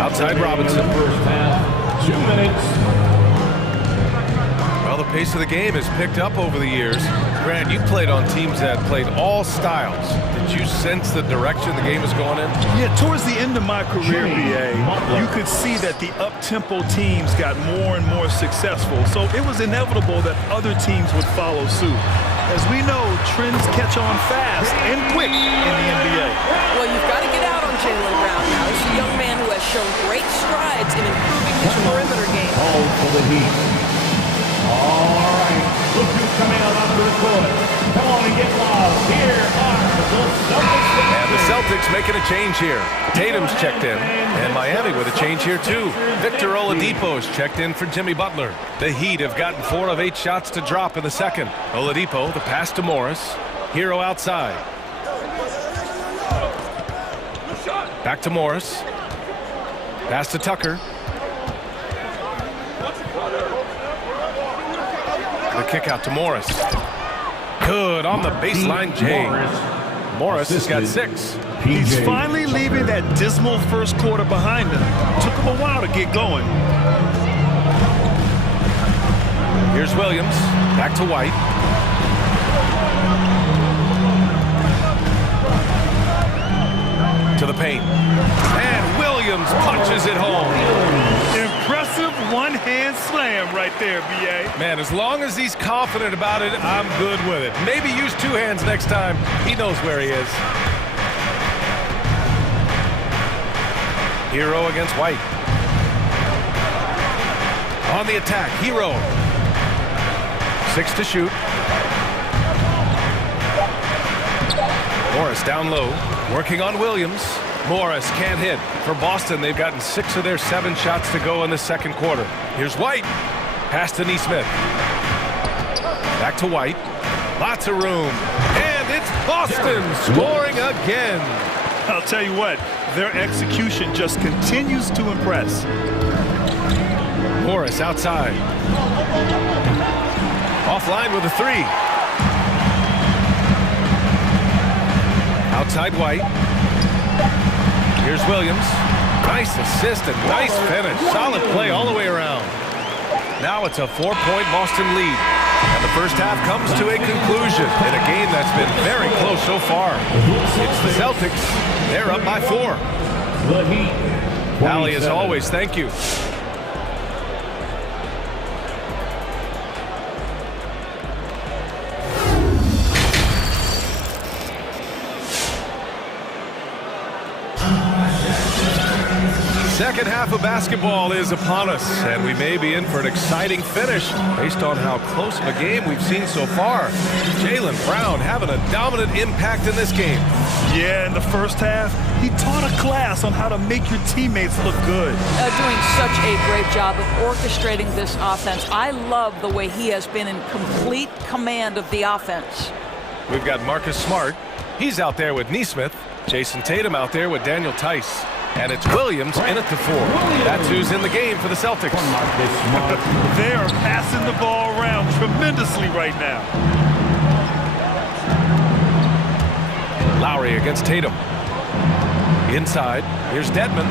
Outside Robinson. First half, 2 minutes. Well, the pace of the game has picked up over the years. Grant, you played on teams that played all styles. Did you sense the direction the game is going in? Yeah, towards the end of my career, BA, you could see that the up-tempo teams got more and more successful. So it was inevitable that other teams would follow suit. As we know, trends catch on fast and quick in the NBA. Well, you've got to get out on Jaylen Brown now. He's a young man who has shown great strides in improving his perimeter game. All for the Heat. All right, look who's coming out onto the court. Come on and get loud. Here are the Celtics. And the Celtics making a change here. Tatum's checked in, and Miami with a change here too. Victor Oladipo's checked in for Jimmy Butler. The Heat have gotten 4 of 8 shots to drop in the second. Oladipo, the pass to Morris. Hero outside. Back to Morris. Pass to Tucker. The kick out to Morris. Good on the baseline, Jay. Morris has got 6. He's finally leaving that dismal first quarter behind him. Took him a while to get going. Here's Williams. Back to White. To the paint. And Williams punches it home. Impressive one-hand slam right there, B.A. Man, as long as he's confident about it, I'm good with it. Maybe use 2 hands next time. He knows where he is. Hero against White. On the attack, Hero. 6 to shoot. Morris down low, working on Williams. Morris can't hit. For Boston, they've gotten 6 of their 7 shots to go in the second quarter. Here's White. Pass to Nesmith. Back to White. Lots of room. And it's Boston scoring again. I'll tell you what, their execution just continues to impress. Morris outside. Offline with a 3. Outside White. Here's Williams. Nice assist and nice finish. Solid play all the way around. Now it's a 4-point Boston lead. And the first half comes to a conclusion in a game that's been very close so far. It's the Celtics. They're up by 4. The Heat. Allie, as always, thank you. Second half of basketball is upon us, and we may be in for an exciting finish based on how close of a game we've seen so far. Jaylen Brown having a dominant impact in this game. Yeah, in the first half, he taught a class on how to make your teammates look good. Doing such a great job of orchestrating this offense. I love the way he has been in complete command of the offense. We've got Marcus Smart. He's out there with Nesmith. Jason Tatum out there with Daniel Tice. And it's Williams in at the 4. That's who's in the game for the Celtics. They are passing the ball around tremendously right now. Lowry against Tatum. Inside, here's Dedmon.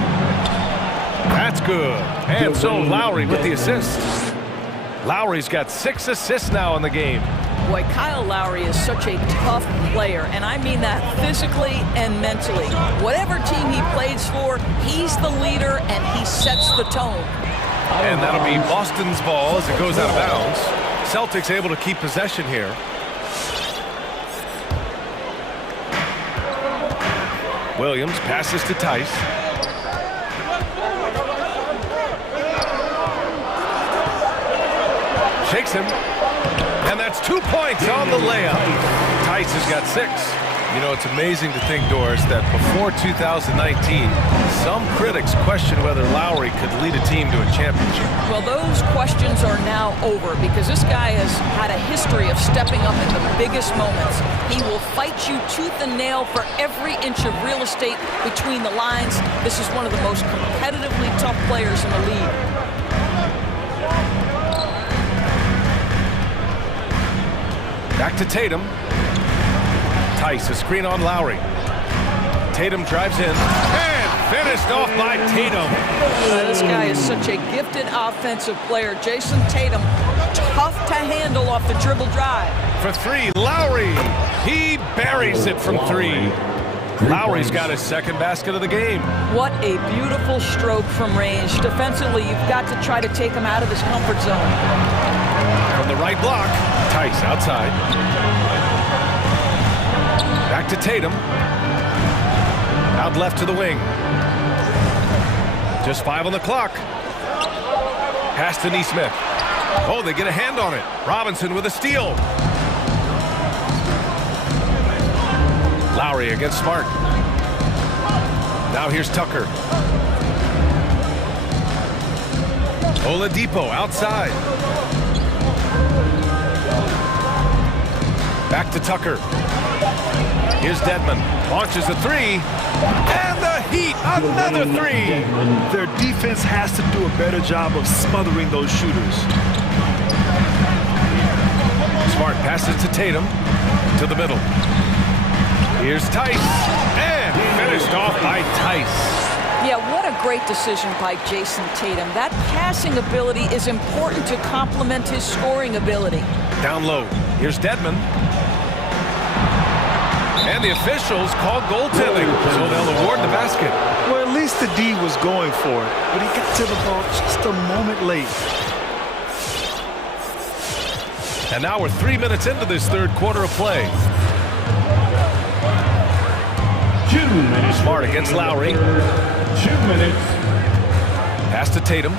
That's good. And so Lowry with the assist. Lowry's got 6 assists now in the game. Boy, Kyle Lowry is such a tough player, and I mean that physically and mentally. Whatever team he plays for, he's the leader, and he sets the tone. And that'll be Boston's ball as it goes out of bounds. Celtics able to keep possession here. Williams passes to Tice. Shakes him. And that's 2 points on the layup. Tice has got 6. You know, it's amazing to think, Doris, that before 2019, some critics questioned whether Lowry could lead a team to a championship. Well, those questions are now over because this guy has had a history of stepping up in the biggest moments. He will fight you tooth and nail for every inch of real estate between the lines. This is one of the most competitively tough players in the league. Back to Tatum. Tice, a screen on Lowry. Tatum drives in and finished off by Tatum. This guy is such a gifted offensive player. Jason Tatum, tough to handle off the dribble drive. For three, Lowry. He buries it from three. Lowry's got his second basket of the game. What a beautiful stroke from range. Defensively, you've got to try to take him out of his comfort zone. From the right block, Tice outside. Back to Tatum. Out left to the wing. Just 5 on the clock. Pass to Neesmith. Oh, they get a hand on it. Robinson with a steal. Lowry against Smart. Now here's Tucker. Oladipo outside. Back to Tucker. Here's Dedmon. Launches a three. And the Heat, another three. Their defense has to do a better job of smothering those shooters. Smart passes to Tatum. To the middle. Here's Tice. And finished off by Tice. Yeah, what a great decision by Jason Tatum. That passing ability is important to complement his scoring ability. Down low. Here's Dedmon. And the officials call goaltending, so they'll award the basket. Well, at least the D was going for it, but he got to the ball just a moment late. And now we're 3 minutes into this third quarter of play. 2 minutes. Smart against Lowry. 2 minutes. Pass to Tatum.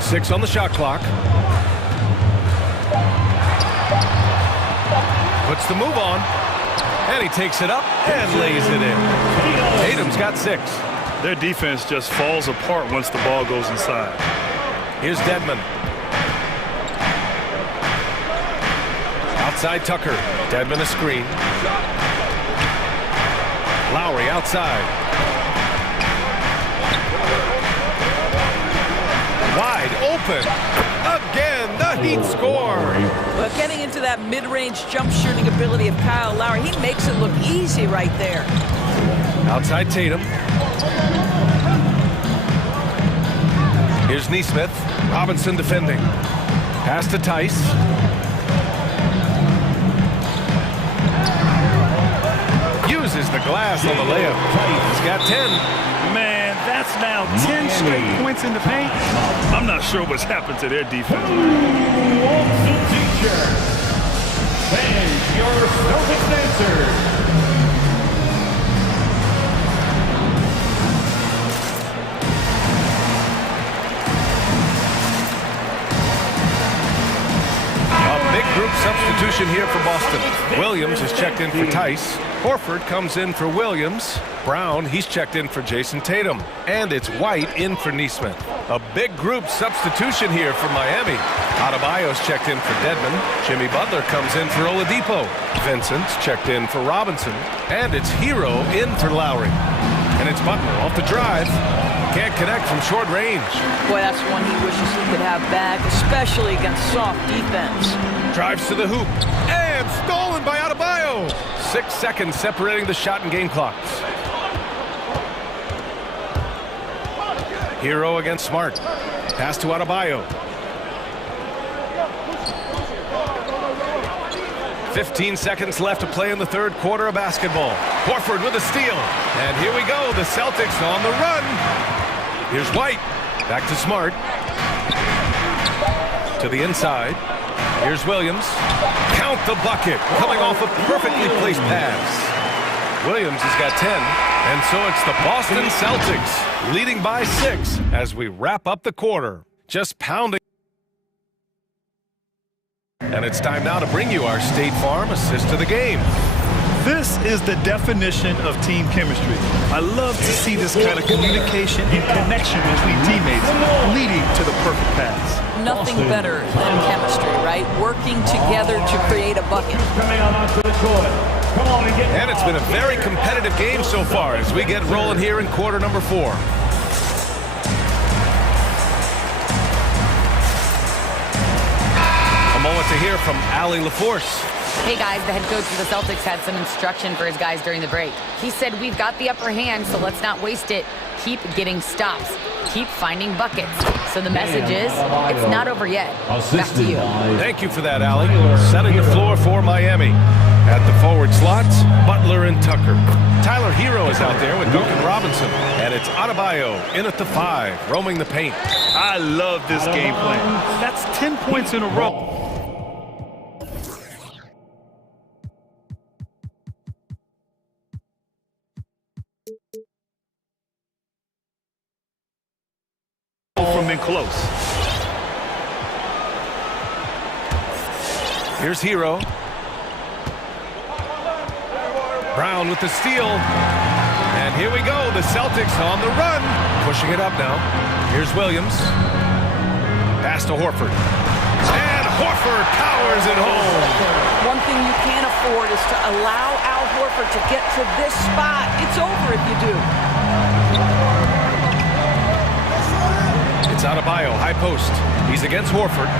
Six on the shot clock. Puts the move on. And he takes it up and lays it in. Tatum's got 6. Their defense just falls apart once the ball goes inside. Here's Dedmon. Outside Tucker. Dedmon a screen. Lowry outside. Wide open. Again, the Heat score. But getting into that mid-range jump shooting ability of Kyle Lowry, he makes it look easy right there. Outside Tatum. Here's Neesmith. Robinson defending. Pass to Tice. Uses the glass on the layup. He's got 10. Man, that's now 10 straight points in the paint. I'm not sure what's happened to their defense. Wants a teacher. And your Celtics answer. Group substitution here for Boston. Williams is checked in for Tice. Horford comes in for Williams. Brown, he's checked in for Jason Tatum. And it's White in for Neesmith. A big group substitution here for Miami. Adebayo's checked in for Dedmon. Jimmy Butler comes in for Oladipo. Vincent's checked in for Robinson. And it's Hero in for Lowry. And it's Butler off the drive. Can't connect from short range. Boy, that's one he wishes he could have back, especially against soft defense. Drives to the hoop. And stolen by Adebayo. 6 seconds separating the shot and game clocks. Hero against Smart. Pass to Adebayo. 15 seconds left to play in the third quarter of basketball. Horford with a steal. And here we go. The Celtics on the run. Here's White. Back to Smart. To the inside. Here's Williams. Count the bucket. Coming off a perfectly placed pass. Williams has got 10. And so it's the Boston Celtics leading by 6 as we wrap up the quarter. Just pounding. And it's time now to bring you our State Farm assist of the game. This is the definition of team chemistry. I love to see this kind of communication and connection between teammates leading to the perfect pass. Nothing better than chemistry, right? Working together to create a bucket. Coming out onto the court. Come on and get And it's been a very competitive game so far as we get rolling here in quarter number 4. A moment to hear from Allie LaForce. Hey guys, the head coach of the Celtics had some instruction for his guys during the break. He said, we've got the upper hand, so let's not waste it. Keep getting stops. Keep finding buckets. So the message is, it's not over yet. Back to you. Thank you for that, Allie. Setting the floor for Miami. At the forward slots, Butler and Tucker. Tyler Hero is out there with Duncan Robinson. And it's Adebayo in at the 5, roaming the paint. I love this game plan. That's 10 points in a row. From in close. Here's Hero. Brown with the steal. And here we go. The Celtics on the run. Pushing it up now. Here's Williams. Pass to Horford. And Horford powers it home. One thing you can't afford is to allow Al Horford to get to this spot. It's over if you do. It's Adebayo, high post. He's against Horford.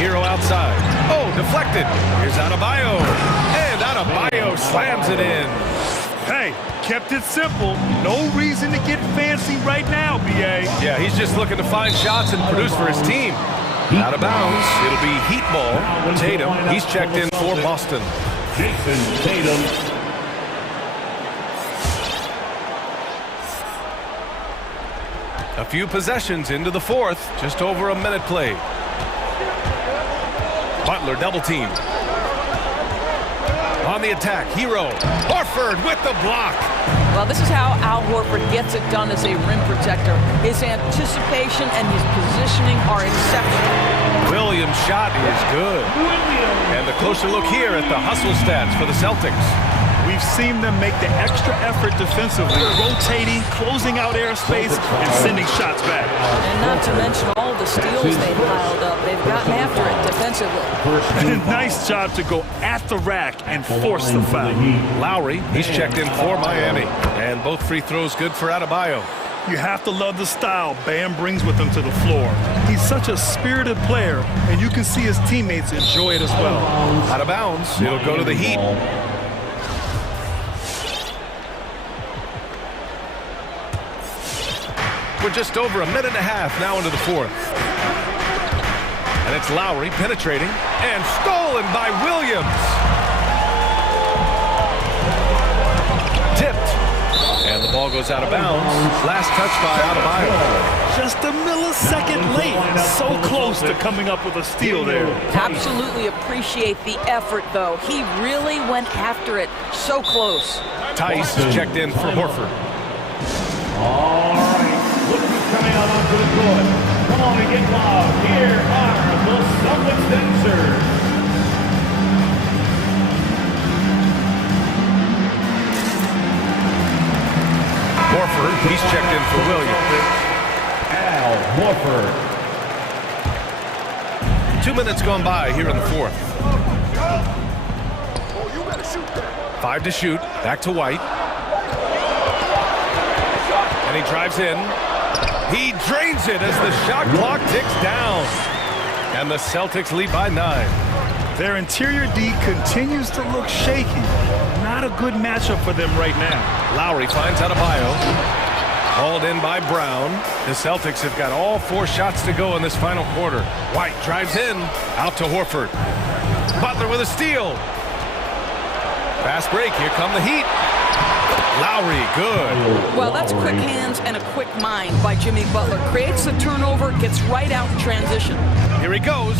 Hero outside. Oh, deflected. Here's Adebayo. And Adebayo slams it in. Hey, kept it simple. No reason to get fancy right now, B.A. Yeah, he's just looking to find shots and produce for his team. Out of bounds. It'll be Heat ball. Tatum, he's checked in for Boston. Jason Tatum. A few possessions into the 4th. Just over a minute played. Butler double team. On the attack, Hero. Horford with the block. Well, this is how Al Horford gets it done as a rim protector. His anticipation and his positioning are exceptional. Williams' shot is good. And the closer look here at the hustle stats for the Celtics. We've seen them make the extra effort defensively, rotating, closing out airspace, and sending shots back. And not to mention all the steals they've piled up. They've gotten after it defensively. Nice job to go at the rack and force the foul. Lowry, he's checked in for Miami. And both free throws good for Adebayo. You have to love the style Bam brings with him to the floor. He's such a spirited player, and you can see his teammates enjoy it as well. Out of bounds, it'll go to the Heat. We're just over a minute and a half now into the 4th. And it's Lowry penetrating and stolen by Williams. Tipped. And the ball goes out of bounds. Last touch by Adebayo. Just a millisecond late. So close to coming up with a steal there. Absolutely appreciate the effort, though. He really went after it. So close. Tice checked in for Horford. All right. Look who's coming out onto the court. Come on and get loud. Here are the Celtics dancers. Horford, he's checked in for Williams. Al Horford. 2 minutes gone by here in the 4th. 5 to shoot. Back to White. And he drives in. He drains it as the shot clock ticks down. And the Celtics lead by 9. Their interior D continues to look shaky. Not a good matchup for them right now. Lowry finds Adebayo. Hauled in by Brown. The Celtics have got all 4 shots to go in this final quarter. White drives in. Out to Horford. Butler with a steal. Fast break. Here come the Heat. Lowry, good. Well, that's quick hands and a quick mind by Jimmy Butler. Creates the turnover, gets right out in transition. Here he goes.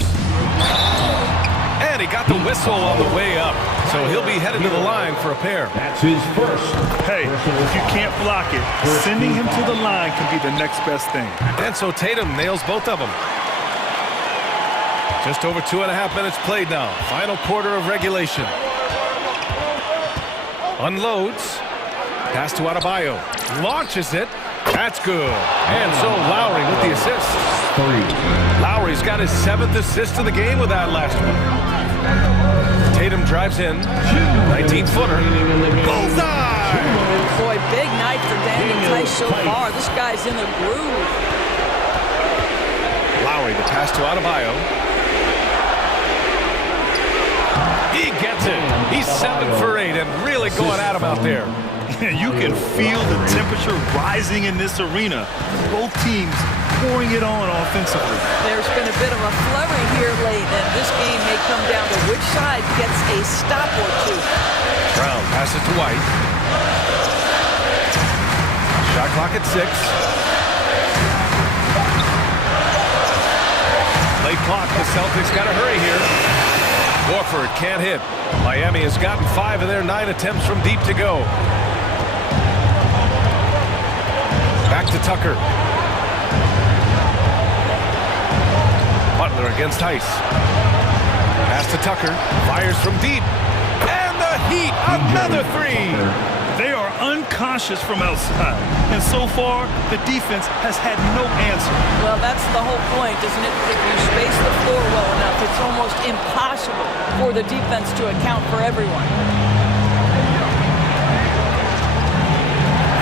And he got the whistle on the way up. So he'll be headed to the line for a pair. That's his first. Hey, if you can't block it, sending him to the line can be the next best thing. And so Tatum nails both of them. Just over 2.5 minutes played now. Final quarter of regulation. Unloads. Pass to Adebayo. Launches it. That's good. And so Lowry with the assist. Lowry's got his 7th assist of the game with that last one. Tatum drives in. 19-footer. Bullseye! Boy, big night for Daniel Tice so far. This guy's in the groove. Lowry, the pass to Adebayo. He gets it. He's 7 for 8 and really going at him out there. You can feel the temperature rising in this arena. Both teams pouring it on offensively. There's been a bit of a flurry here late, and this game may come down to which side gets a stop or two. Brown passes to White. Shot clock at 6. Late clock. The Celtics got to hurry here. Warford can't hit. Miami has gotten 5 of their 9 attempts from deep to go. Back to Tucker. Butler against Tice. Pass to Tucker. Fires from deep. And the Heat, another 3. They are unconscious from outside. And so far, the defense has had no answer. Well, that's the whole point, isn't it? If you space the floor well enough, it's almost impossible for the defense to account for everyone.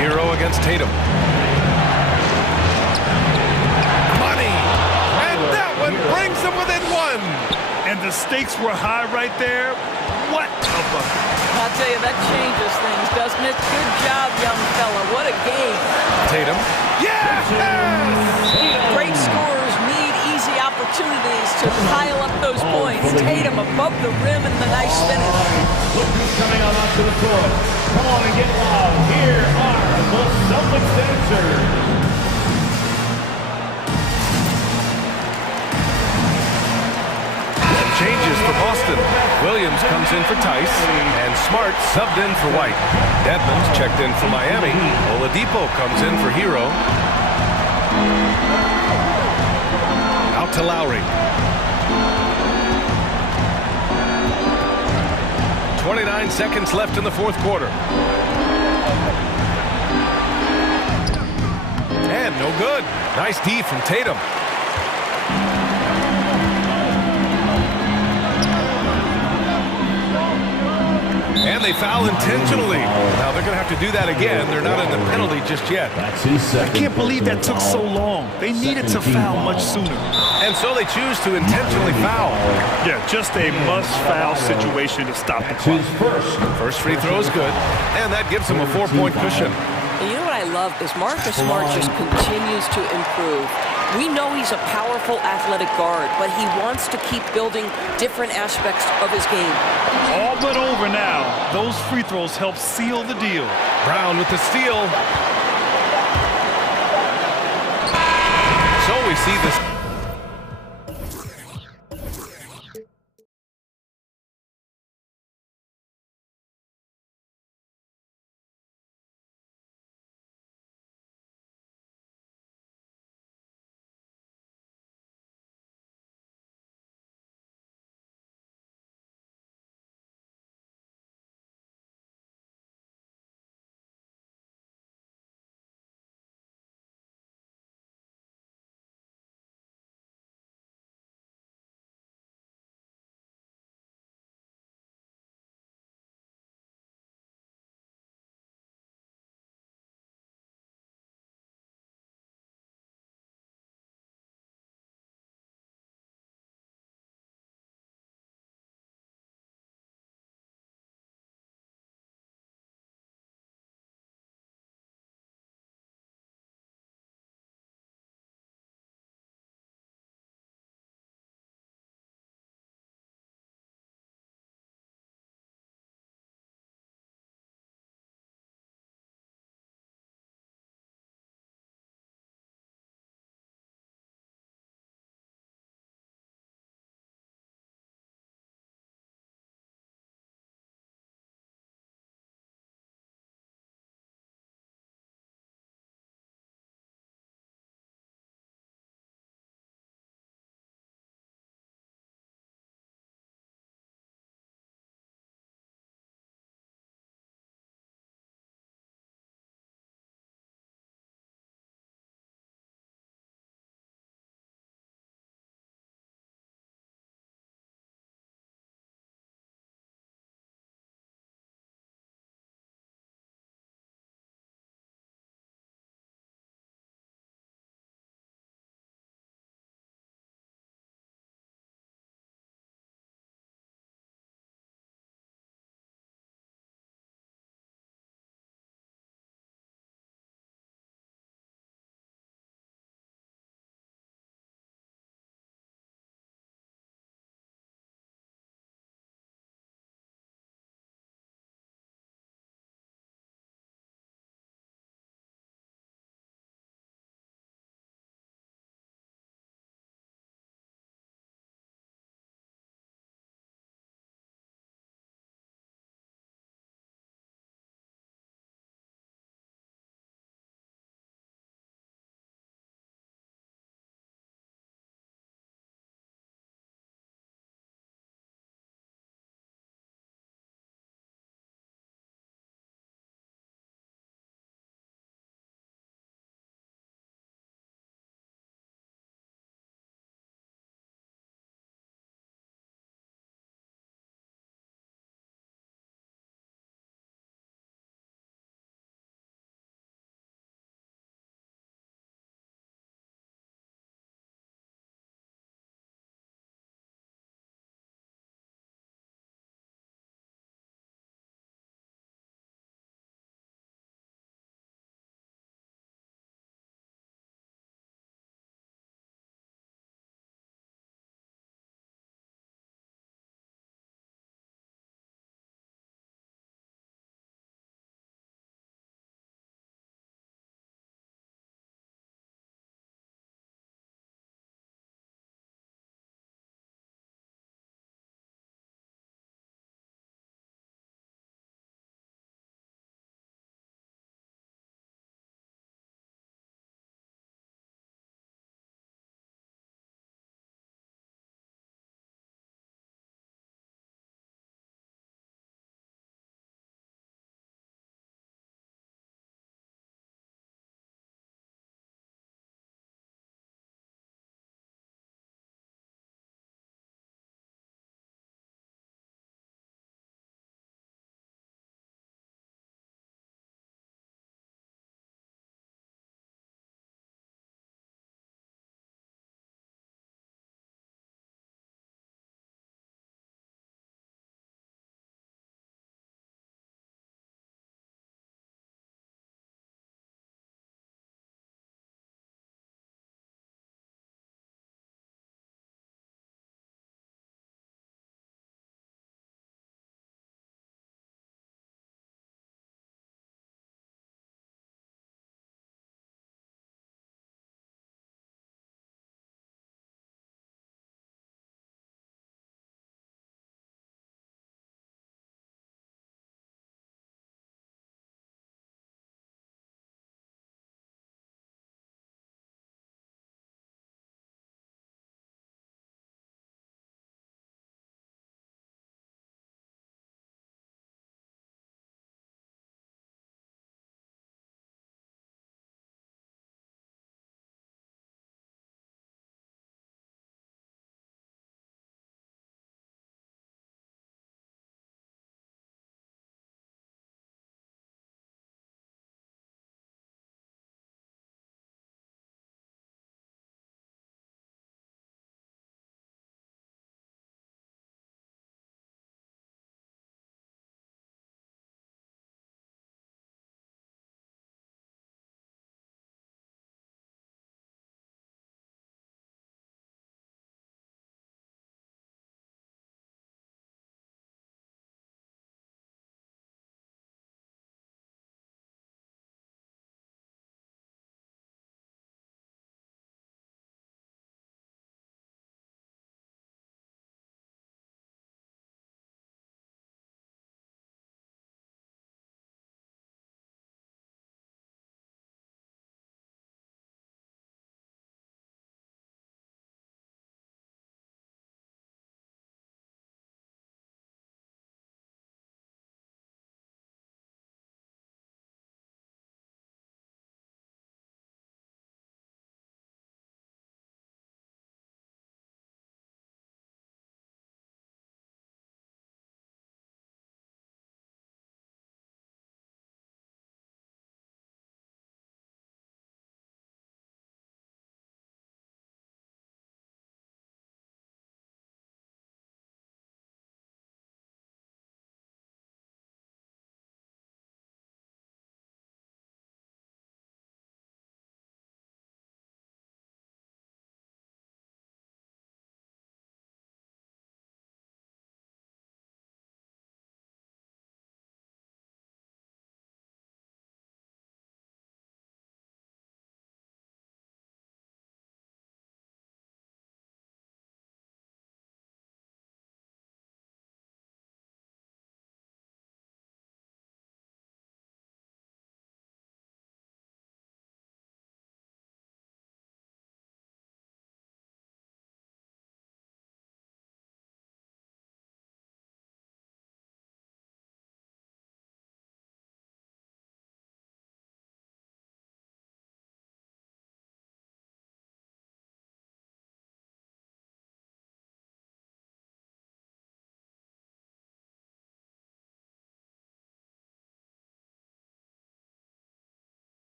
Hero against Tatum. Money! And that one brings them within 1. And the stakes were high right there. What a bucket. I'll tell you, that changes things, doesn't it? Good job, young fella. What a game. Tatum. Yes! Great scorers need easy opportunities to pile up those points. Tatum above the rim and the nice finish. Look who's coming on onto the court. Come on and get loud. Here are the Celtics dancers. Changes for Boston. Williams comes in for Tice, and Smart subbed in for White. Dedmon's checked in for Miami. Oladipo comes in for Hero. Out to Lowry. 29 seconds left in the 4th quarter. And no good. Nice D from Tatum. And they foul intentionally. Now they're going to have to do that again. They're not in the penalty just yet. I can't believe that took so long. They needed to foul much sooner. And so they choose to intentionally foul. Yeah, just a must-foul situation to stop the clock. First free throw is good, and that gives them a 4-point cushion. And you know what I love is Marcus Smart just continues to improve. We know he's a powerful athletic guard, but he wants to keep building different aspects of his game. All but over now. Those free throws help seal the deal. Brown with the steal. So we see this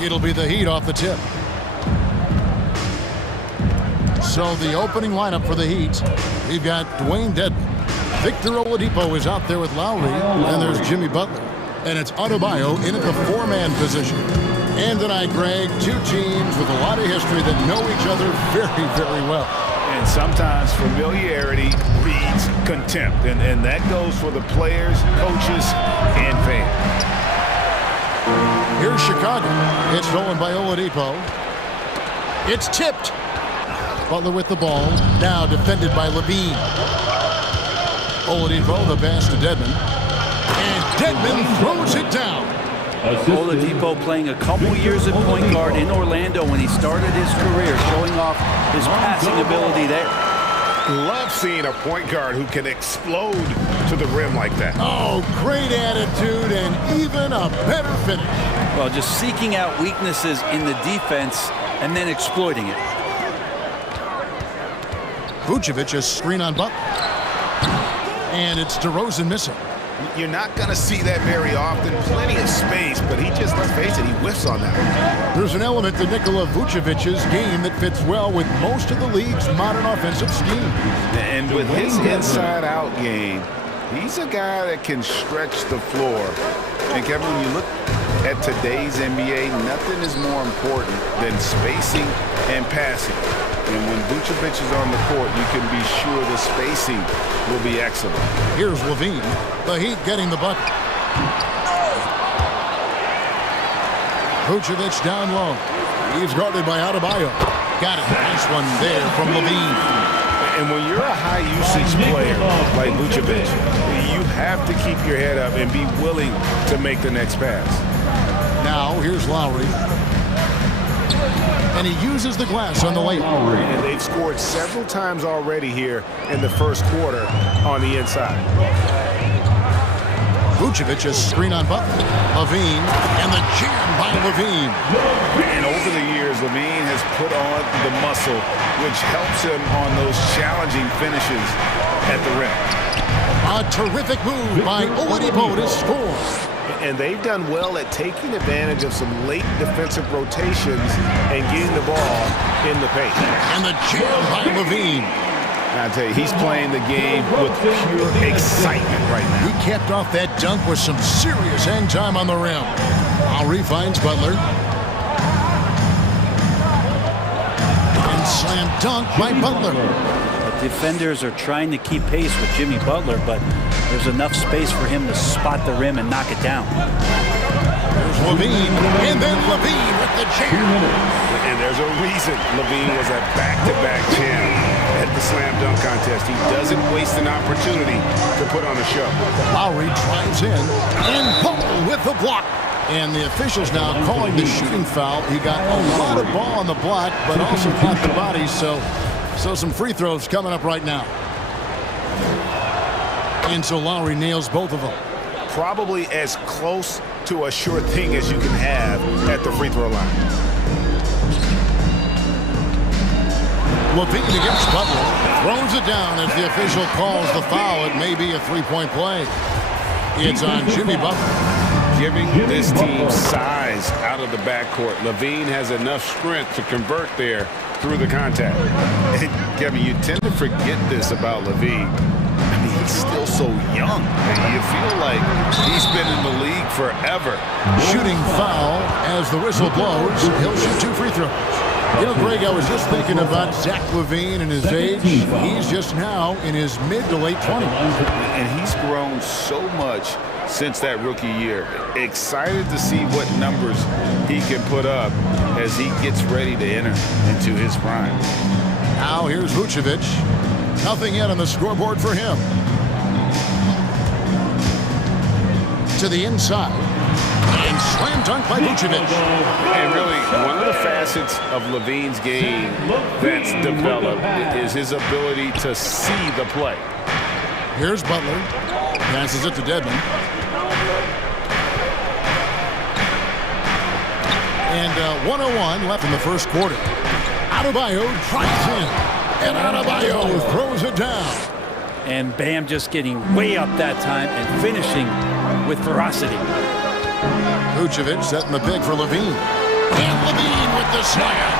It'll be the Heat off the tip. So the opening lineup for the Heat, we've got Dwayne Dedman. Victor Oladipo is out there with Lowry, and there's Jimmy Butler. And it's Adebayo in at the four-man position. And tonight, Greg, two teams with a lot of history that know each other very, very well. And sometimes familiarity breeds contempt, and that goes for the players, coaches, and fans. Here's Chicago. It's stolen by Oladipo. It's tipped. Butler with the ball. Now defended by Levine. Oladipo, the pass to Dedman. And Dedman throws it down. Oladipo playing a couple years at point guard in Orlando when he started his career, showing off his passing ability there. Love seeing a point guard who can explode to the rim like that. Oh, great attitude and even a better finish. Well, just seeking out weaknesses in the defense and then exploiting it. Vucevic is screen on Butler. And it's DeRozan missing. You're not going to see that very often. Plenty of space, but he just, let's face it, he whiffs on that. There's an element to Nikola Vucevic's game that fits well with most of the league's modern offensive scheme. And with his inside-out game, he's a guy that can stretch the floor. And Kevin, when you look at today's NBA, nothing is more important than spacing and passing. And when Vucevic is on the court, you can be sure the spacing will be excellent. Here's Levine. The Heat getting the bucket. Vucevic down low. He's guarded by Adebayo. Got it. Nice one there from Levine. And when you're a high-usage player like Vucevic, you have to keep your head up and be willing to make the next pass. Now, here's Lowry. And he uses the glass on the layup. And they've scored several times already here in the first quarter on the inside. Vucevic is screen on Butler. Levine, and the jam by Levine. And over the years, Levine has put on the muscle, which helps him on those challenging finishes at the rim. A terrific move by Oladipo to score. And they've done well at taking advantage of some late defensive rotations and getting the ball in the paint. And the jam by Levine. I tell you, he's playing the game with pure excitement right now. He capped off that dunk with some serious hang time on the rim. Lowry finds Butler. And slam dunk by Butler. The defenders are trying to keep pace with Jimmy Butler, but there's enough space for him to spot the rim and knock it down. There's Levine, and then Levine with the jam. And there's a reason Levine was a back-to-back champ at the slam dunk contest. He doesn't waste an opportunity to put on a show. Lowry drives in, and Paul with the block. And the officials now calling the shooting foul. He got a lot of ball on the block, but also caught the body, so some free throws coming up right now. And so Lowry nails both of them. Probably as close to a sure thing as you can have at the free throw line. Levine against Butler. Throws it down as the official calls the foul. It may be a three-point play. It's on Jimmy Butler. Giving this team size out of the backcourt. Levine has enough strength to convert there through the contact. And Kevin, you tend to forget this about Levine. I mean, he's still so young. You feel like he's been in the league forever. Shooting foul as the whistle blows. He'll shoot two free throws. You know, Greg, I was just thinking about Zach LaVine and his age. He's just now in his mid to late 20s. And he's grown so much since that rookie year. Excited to see what numbers he can put up as he gets ready to enter into his prime. Now here's Vucevic. Nothing yet on the scoreboard for him. To the inside. And slam dunk by Vucevic. And really, one of the facets of Levine's game that's developed is his ability to see the play. Here's Butler. Passes it to Dedman. And 1:01 left in the first quarter. Adebayo drives in. And Adebayo throws it down. And Bam just getting way up that time and finishing with ferocity. Vucevic setting the pick for Levine. And Levine with the slam.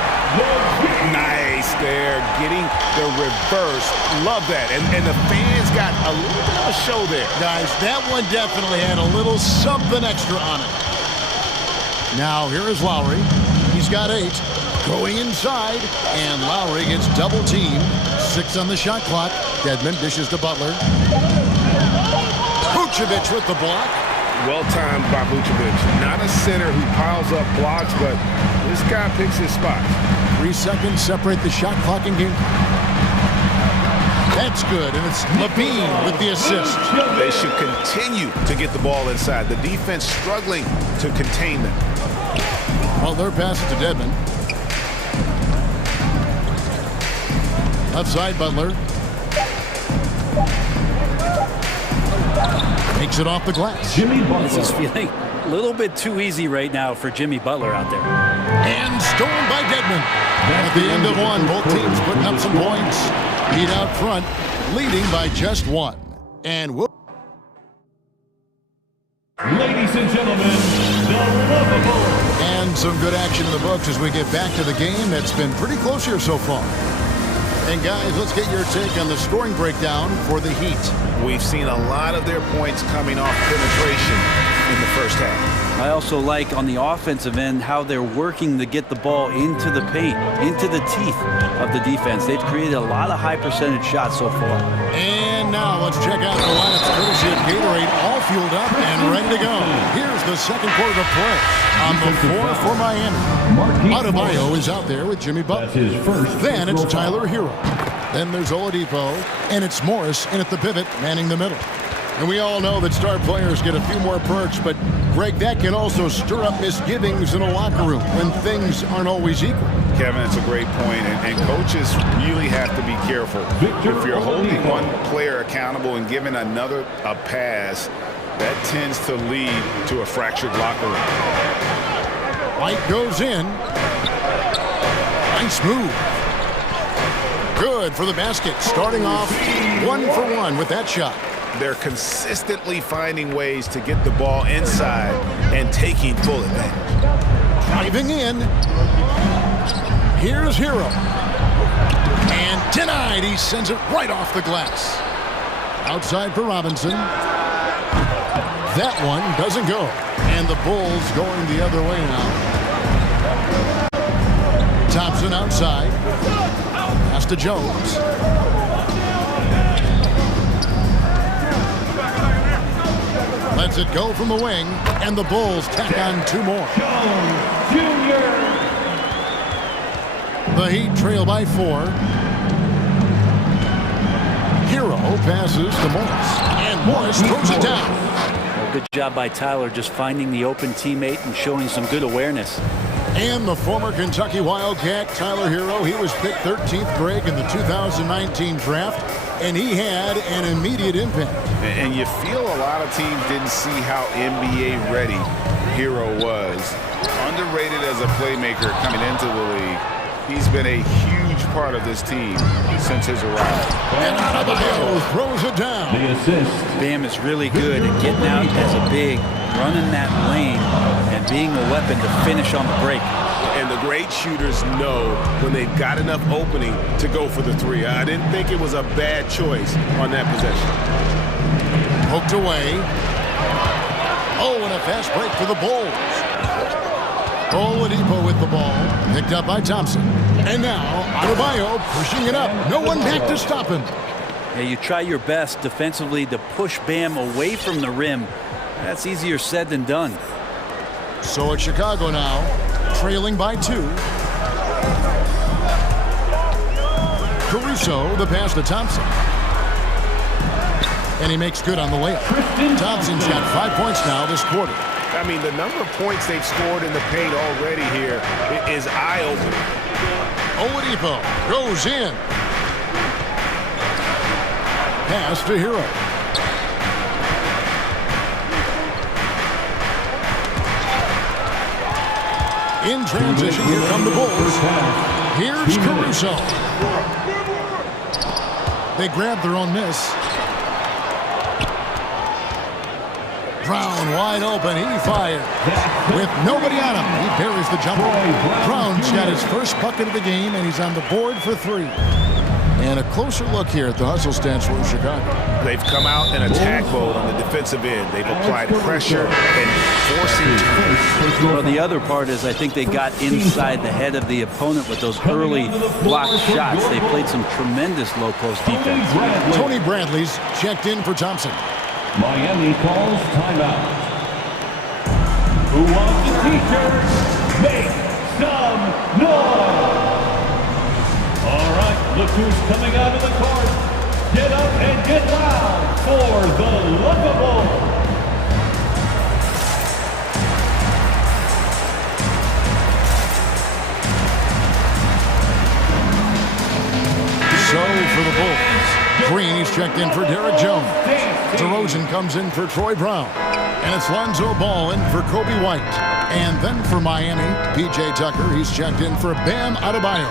Nice there, getting the reverse. Love that. And the fans got a little bit of a show there. Guys, that one definitely had a little something extra on it. Now here is Lowry. He's got 8. Going inside, and Lowry gets double teamed. 6 on the shot clock. Dedmon dishes to Butler. Vucevic with the block. Well-timed by Vucevic. Not a center who piles up blocks, but this guy picks his spots. 3 seconds separate the shot clock and game. That's good, and it's Levine with the assist. They should continue to get the ball inside. The defense struggling to contain them. Well, they're passing to Dedmon. Left side, Butler. Takes it off the glass. This is feeling a little bit too easy right now for Jimmy Butler out there. And stolen by Dedmon. At the end of one, both teams putting up some points. Heat out front, leading by just 1. And we'll... Ladies and gentlemen, the lovable. And some good action in the books as we get back to the game that's been pretty close here so far. And guys, let's get your take on the scoring breakdown for the Heat. We've seen a lot of their points coming off penetration in the first half. I also like on the offensive end how they're working to get the ball into the paint, into the teeth of the defense. They've created a lot of high percentage shots so far. And now let's check out the lineups courtesy of Gatorade, all fueled up and ready to go. Here's the second quarter of play on the floor for Miami. Adebayo is out there with Jimmy Butler. Then it's Tyler Hero. Then there's Oladipo, and it's Morris in at the pivot, manning the middle. And we all know that star players get a few more perks, but Greg, that can also stir up misgivings in a locker room when things aren't always equal. Kevin, it's a great point, and coaches really have to be careful. If you're holding one player accountable and giving another a pass, that tends to lead to a fractured locker room. White goes in. Nice move. Good for the basket, starting off 1 for 1 with that shot. They're consistently finding ways to get the ball inside and taking full advantage. Driving in. Here's Hero. And denied. He sends it right off the glass. Outside for Robinson. That one doesn't go. And the Bulls going the other way now. Thompson outside. Pass to Jones. Lets it go from the wing, and the Bulls tack on 2 more. The Heat trail by 4. Hero passes to Morris, and Morris throws it down. Well, good job by Tyler just finding the open teammate and showing some good awareness. And the former Kentucky Wildcat, Tyler Hero, he was picked 13th grade in the 2019 draft, and he had an immediate impact. And you feel a lot of teams didn't see how NBA ready Hero was. Underrated as a playmaker coming into the league. He's been a huge part of this team since his arrival. And Adebayo throws it down. The assist. Bam is really good at getting out as a big, running that lane, and being a weapon to finish on the break. And the great shooters know when they've got enough opening to go for the 3. I didn't think it was a bad choice on that possession. Poked away. Oh, and a fast break for the Bulls. Oladipo with the ball. Picked up by Thompson. And now, Adebayo pushing it up. No one back to stop him. Yeah, you try your best defensively to push Bam away from the rim. That's easier said than done. So it's Chicago now, trailing by 2. Caruso, the pass to Thompson. And he makes good on the layup. Thompson's got 5 points now this quarter. I mean, the number of points they've scored in the paint already here is eye-opening. Oladipo goes in. Pass to Hero. In transition, here come the Bulls. Here's Caruso. They grab their own miss. Brown wide open. He fired. With nobody on him, he buries the jumper. Brown's got his first bucket of the game, and he's on the board for 3. And a closer look here at the hustle stance for Chicago. They've come out in attack mode on the defensive end. They've applied pressure and forcing turns. Well, the other part is I think they got inside the head of the opponent with those early blocked shots. They played some tremendous low-post defense. Tony Bradley's checked in for Thompson. Miami calls timeout. Who wants the t-shirt? Make some noise! All right, look who's coming out of the court. Get up and get loud for the lovable. So for the Bulls, Green is checked in for Derek Jones. DeRozan comes in for Troy Brown. And it's Lonzo Ball in for Kobe White. And then for Miami, P.J. Tucker, he's checked in for Bam Adebayo.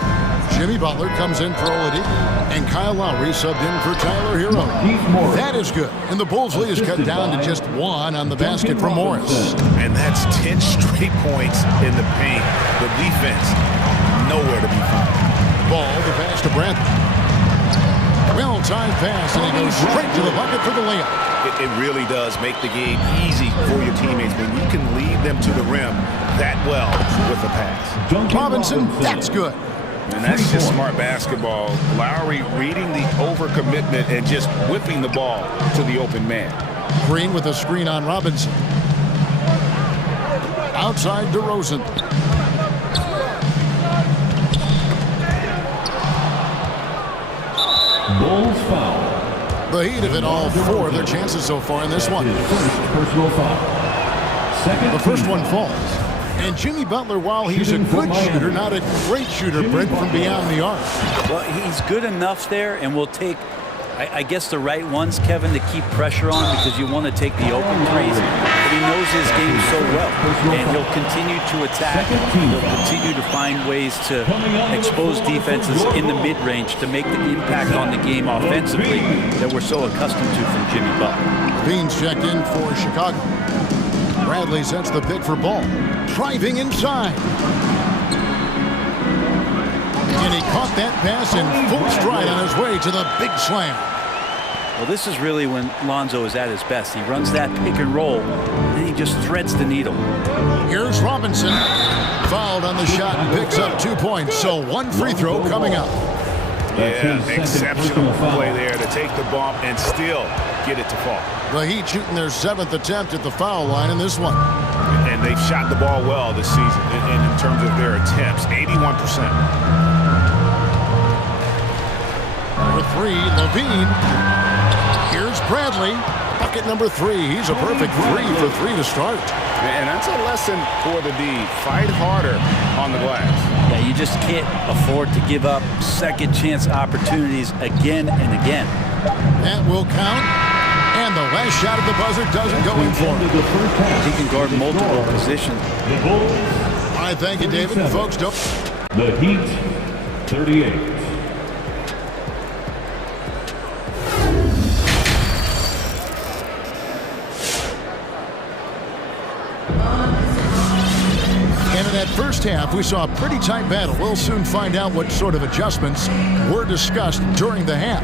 Jimmy Butler comes in for Oladipo, and Kyle Lowry subbed in for Tyler Hero. That is good, and the Bulls lead is cut down to just 1 on the basket from Morris. And that's 10 straight points in the paint. The defense, nowhere to be found. Ball, the pass to Bradley. Well-timed pass, and he goes straight to the bucket for the layup. It really does make the game easy for your teammates when you can lead them to the rim that well with a pass. Robinson, that's good. And that's just smart basketball. Lowry reading the overcommitment and just whipping the ball to the open man. Green with a screen on Robinson. Outside DeRozan. Bulls foul. The Heat have hit all 4 of their chances so far in this one. Personal foul. The first one falls. And Jimmy Butler, while he's a good shooter, not a great shooter, Brent, from beyond the arc. Well, he's good enough there, and will take, I guess, the right ones, Kevin, to keep pressure on, because you want to take the open threes. But he knows his game so well, and he'll continue to attack. He'll continue to find ways to expose defenses in the mid-range to make the impact on the game offensively that we're so accustomed to from Jimmy Butler. Beans checked in for Chicago. Bradley sets the pick for Ball. Driving inside. And he caught that pass in full stride on his way to the big slam. Well, this is really when Lonzo is at his best. He runs that pick and roll, and he just threads the needle. Here's Robinson. Fouled on the shot and picks up 2 points. So 1 free throw coming up. Yeah, exceptional play there to take the bump and still get it to fall. The Heat shooting their 7th attempt at the foul line in this one. And they've shot the ball well this season in terms of their attempts, 81%. Number 3, Levine. Here's Bradley. Bucket number 3. He's a perfect 3 for 3 to start. And that's a lesson for the D. Fight harder on the glass. Yeah, you just can't afford to give up second chance opportunities again and again. That will count. And the last shot at the buzzer doesn't go in for him. He can guard multiple positions. All right, thank you, David. Folks, don't. The Heat, 38. And in that first half, we saw a pretty tight battle. We'll soon find out what sort of adjustments were discussed during the half.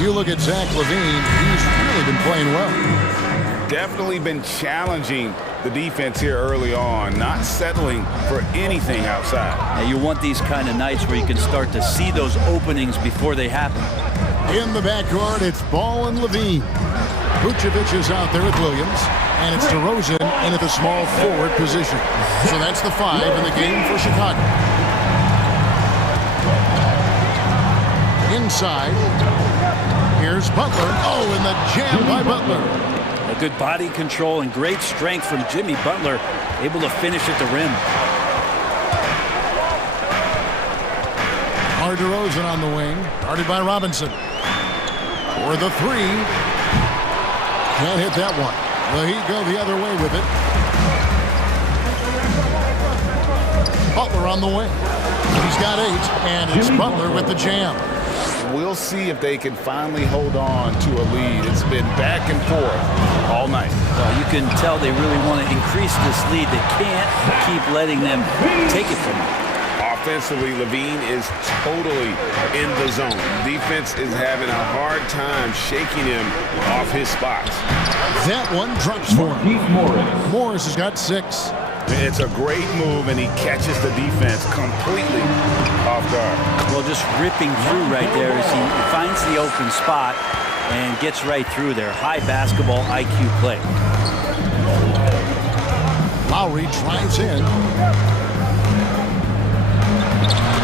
You look at Zach LaVine, he's really been playing well. Definitely been challenging the defense here early on, not settling for anything outside. Now you want these kind of nights where you can start to see those openings before they happen. In the backcourt, it's Ball and LaVine. Vucevic is out there with Williams, and it's DeRozan in at the small forward position. So that's the 5 in the game for Chicago. Inside, here's Butler. Oh, and the jam by Butler. A good body control and great strength from Jimmy Butler, able to finish at the rim. DeRozan on the wing, guarded by Robinson. For the 3. Can't hit that one. The Heat go the other way with it. Butler on the wing. He's got 8, and it's Butler with the jam. we'll see if they can finally hold on to a lead. It's been back and forth all night. Well, you can tell they really want to increase this lead. They can't keep letting them take it from them. Offensively, Levine is totally in the zone. Defense is having a hard time shaking him off his spots. That one drops for him. Morris has got 6. It's a great move, and he catches the defense completely off guard. Well, just ripping through right there as he finds the open spot and gets right through there. High basketball IQ play. Lowry drives in.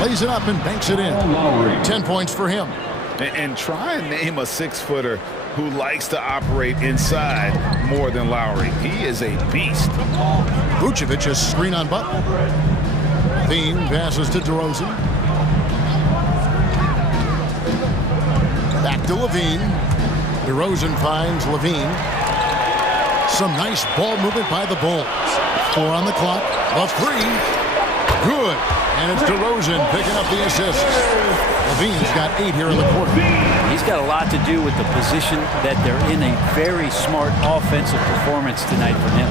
Lays it up and banks it in. 10 points for him. And try and name a 6-footer who likes to operate inside more than Lowry. He is a beast. Vucevic is screen on Butler. Levine passes to DeRozan. Back to Levine. DeRozan finds Levine. Some nice ball movement by the Bulls. 4 on the clock. The 3. Good. And it's DeRozan picking up the assist. Levine's got 8 here in the quarter. He's got a lot to do with the position that they're in. A very smart offensive performance tonight from him.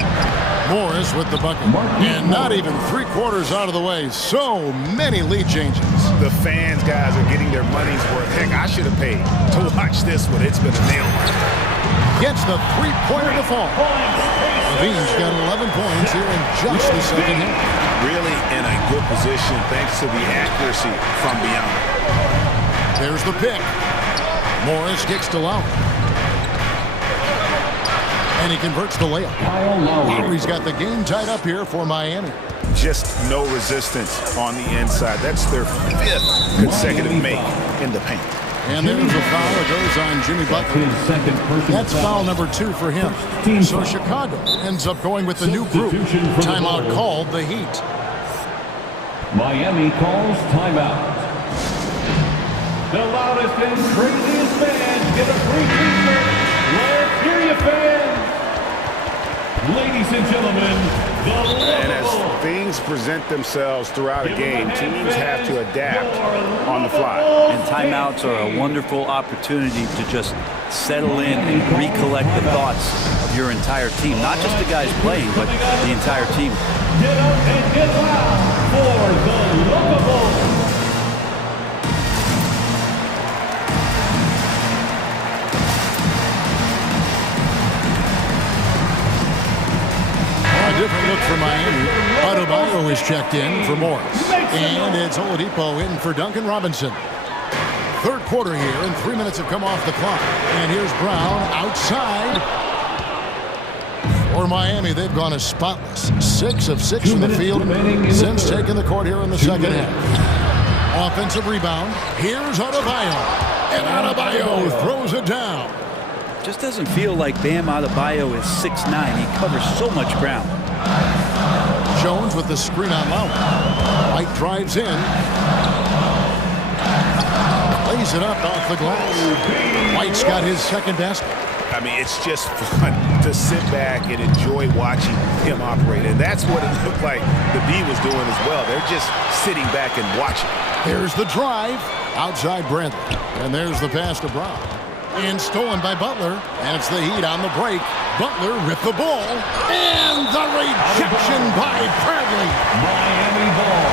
Morris with the bucket. And not even 3/4 out of the way. So many lead changes. The fans, guys, are getting their money's worth. Heck, I should have paid to watch this one. It's been a nail biter. Gets the 3-pointer to fall. Levine's got 11 points here in just the second half. Really in a good position thanks to the accuracy from beyond. There's the pick. Morris kicks to Lowry. And he converts the layup. Lowry's got the game tied up here for Miami. Just no resistance on the inside. That's their 5th consecutive make in the paint. And there's a foul that goes on Jimmy Butler. That's foul number 2 for him. So Chicago ends up going with the new group. Timeout called the Heat. Miami calls timeout. The loudest and craziest fans get a free t-shirt. Let's hear you, fans. Ladies and gentlemen, and as things present themselves throughout a game, teams have to adapt on the fly. And timeouts are a wonderful opportunity to just settle in and recollect the thoughts of your entire team. Not just the guys playing, but the entire team. Get up and get loud for the Locables. Different look for Miami. Adebayo is checked in for Morris. And it's Oladipo in for Duncan Robinson. 3rd quarter here, and 3 minutes have come off the clock. And here's Brown outside. For Miami, they've gone as spotless. 6 of 6 from the field since taking the court here in the second half. Offensive rebound. Here's Adebayo. And Adebayo throws it down. Just doesn't feel like Bam Adebayo is 6'9". He covers so much ground. Jones with the screen on Lowry. White drives in. Lays it up off the glass. White's got his 2nd basket. I mean, it's just fun to sit back and enjoy watching him operate. And that's what it looked like the B was doing as well. They're just sitting back and watching. There's the drive. Outside Bradley. And there's the pass to Brown. And stolen by Butler. And it's the Heat on the break. Butler with the ball. And the rejection by Bradley. Miami ball.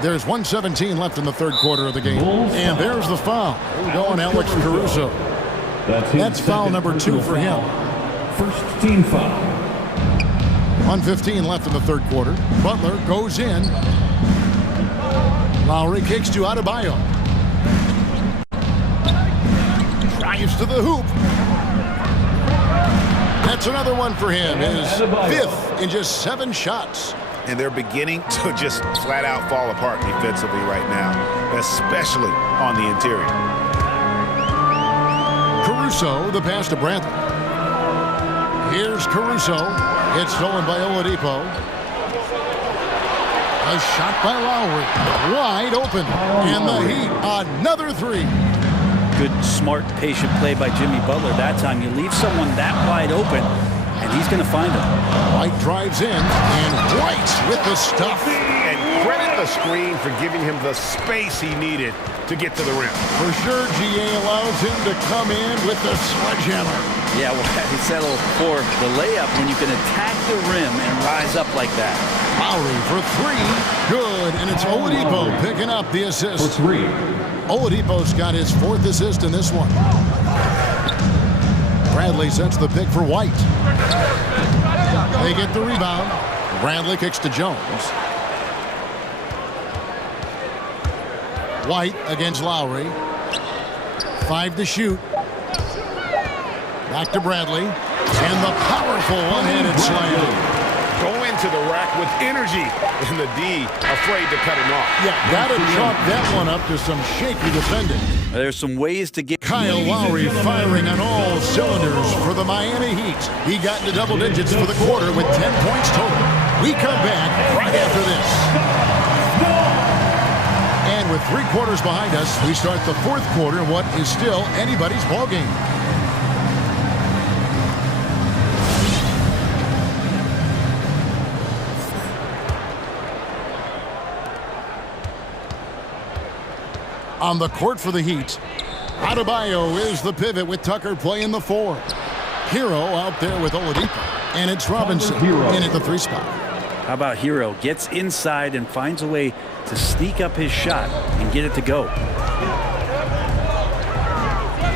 There's 1:17 left in the 3rd quarter of the game. And there's the foul. We're going Alex Caruso. That's foul number 2 for him. First team foul. 1:15 left in the 3rd quarter. Butler goes in. Lowry kicks to Adebayo. Drives to the hoop. That's another one for him. His 5th in just 7 shots. And they're beginning to just flat out fall apart defensively right now, especially on the interior. Caruso, the pass to Bradley. Here's Caruso. It's stolen by Oladipo. A shot by Lowry. Wide open. And the Heat, another 3. Good, smart, patient play by Jimmy Butler. That time you leave someone that wide open, and he's going to find him. White drives in, and White with the stuff. And credit the screen for giving him the space he needed to get to the rim. For sure, GA allows him to come in with the sledgehammer. Yeah, well, he settled for the layup when you can attack the rim and rise up like that. Lowry for three. Good, and it's Oladipo picking up the assist. For three. Oladipo's got his fourth assist in this one. Bradley sets the pick for White. They get the rebound. Bradley kicks to Jones. White against Lowry. 5 to shoot. Back to Bradley. And the powerful one-handed slam. Go into the rack with energy, and the D afraid to cut him off. Yeah, gotta chalk that one up to some shaky defending. There's some ways to get... Kyle Lowry firing on all cylinders for the Miami Heat. He got into double digits for the quarter with 10 points total. We come back right after this. And with 3 quarters behind us, we start the 4th quarter in what is still anybody's ballgame. On the court for the Heat, Adebayo is the pivot with Tucker playing the 4. Hero out there with Oladipo. And it's Robinson in at the 3 spot. How about Hero gets inside and finds a way to sneak up his shot and get it to go.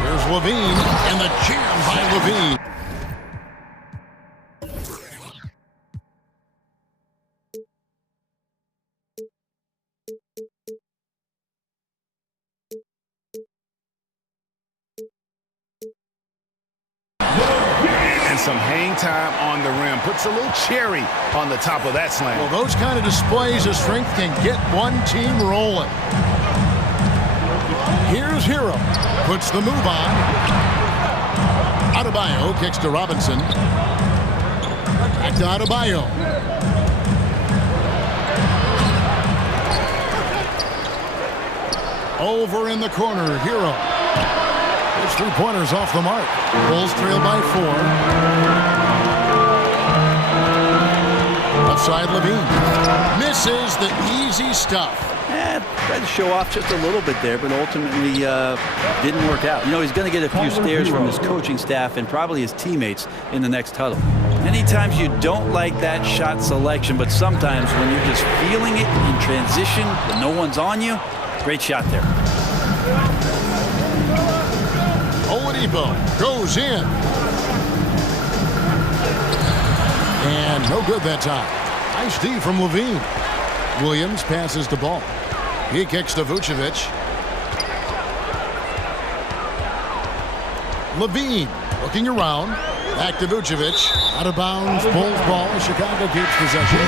Here's Levine, and the jam by Levine. And some hang time on the rim. Puts a little cherry on the top of that slam. Well, those kind of displays of strength can get one team rolling. Here's Hero. Puts the move on. Adebayo kicks to Robinson. Back to Adebayo. Over in the corner, Hero. His 3-pointers off the mark. Bulls trail by 4. Left side, Levine. Misses the easy stuff. Tried to show off just a little bit there, but ultimately didn't work out. You know, he's going to get a few stares from his coaching staff and probably his teammates in the next huddle. Many times you don't like that shot selection, but sometimes when you're just feeling it in transition, when no one's on you, great shot there. Oladipo goes in. And no good that time. Nice D from Levine. Williams passes the ball. He kicks to Vucevic. Levine looking around. Back to Vucevic. Out of bounds. Pulls ball. Chicago keeps possession.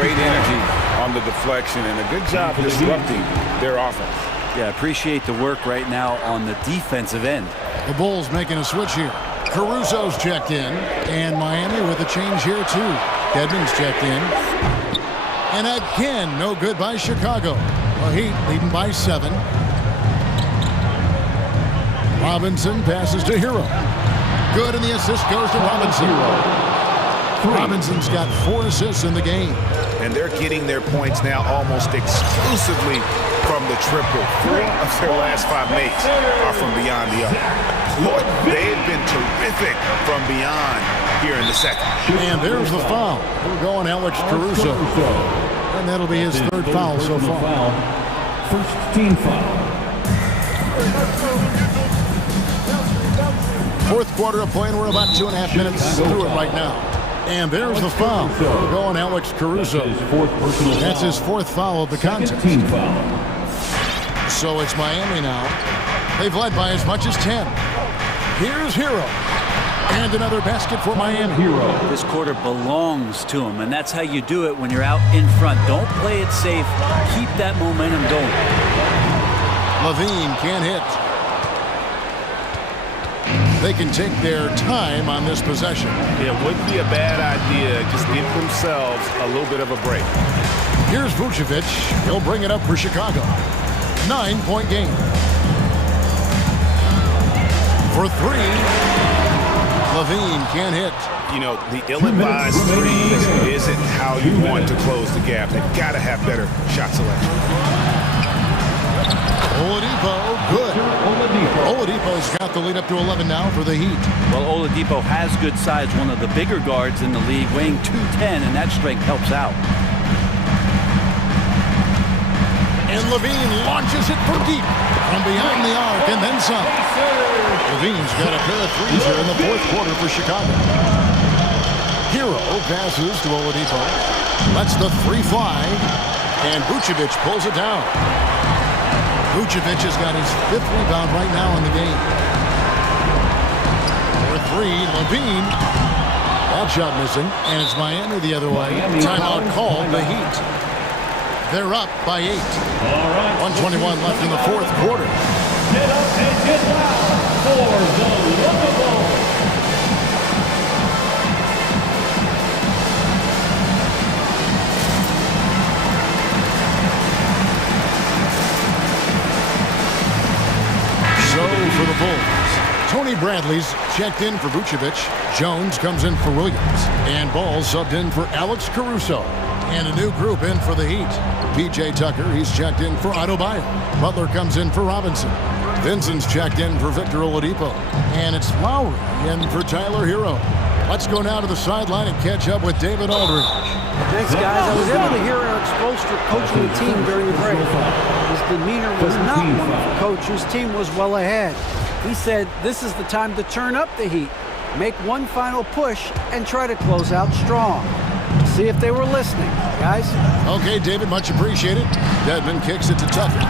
Great energy on the deflection and a good job disrupting their offense. Yeah, appreciate the work right now on the defensive end. The Bulls making a switch here. Caruso's checked in. And Miami with a change here too. Dedmon's checked in. And again, no good by Chicago. The Heat leading by 7. Robinson passes to Hero. Good, and the assist goes to Robinson. Robinson's got 4 assists in the game. And they're getting their points now almost exclusively from the triple. 4 of their last 5 makes are from beyond the arc. Boy, they've been terrific from beyond here in the second. And there's the foul. We're going Alex Caruso. And that'll be his 3rd foul so far. First team foul. 4th quarter of play, and we're about 2.5 minutes through it right now. And there's the foul. We're going Alex Caruso. That's his 4th foul of the contest. So it's Miami now. They've led by as much as 10. Here's Hero. And another basket for Miami. This quarter belongs to him, and that's how you do it when you're out in front. Don't play it safe. Keep that momentum going. Levine can't hit. They can take their time on this possession. It wouldn't be a bad idea. Just give themselves a little bit of a break. Here's Vucevic. He'll bring it up for Chicago. 9-point game. For 3. Levine can't hit. You know, the ill-advised threes isn't how you want to close the gap. They've got to have better shot selection. Oladipo, good. Oladipo's got the lead up to 11 now for the Heat. Well, Oladipo has good size, one of the bigger guards in the league, weighing 210, and that strength helps out. And Levine launches it from deep, from beyond the arc, and then some. Levine's got a pair of threes here in the fourth quarter for Chicago. Hero passes to Oladipo. Lets the three fly, and Vucevic pulls it down. Vucevic has got his fifth rebound right now in the game. For three, Levine. That shot missing, and it's Miami the other way. Timeout called the Heat. They're up by 8. 121 left in the fourth quarter. Get up and get loud for the lovable. So for the Bulls, Tony Bradley's checked in for Vucevic. Jones comes in for Williams. And Ball subbed in for Alex Caruso. And a new group in for the Heat. P.J. Tucker, he's checked in for Adebayo. Butler comes in for Robinson. Vincent's checked in for Victor Oladipo. And it's Lowry in for Tyler Hero. Let's go now to the sideline and catch up with David Aldridge. Thanks, guys. I was able to hear Eric Spoelstra coaching the team during the break. His demeanor was not one of a coach whose team was well ahead. He said this is the time to turn up the heat, make one final push, and try to close out strong. See if they were listening, guys. Okay, David, much appreciated. Dedmon kicks it to Tucker.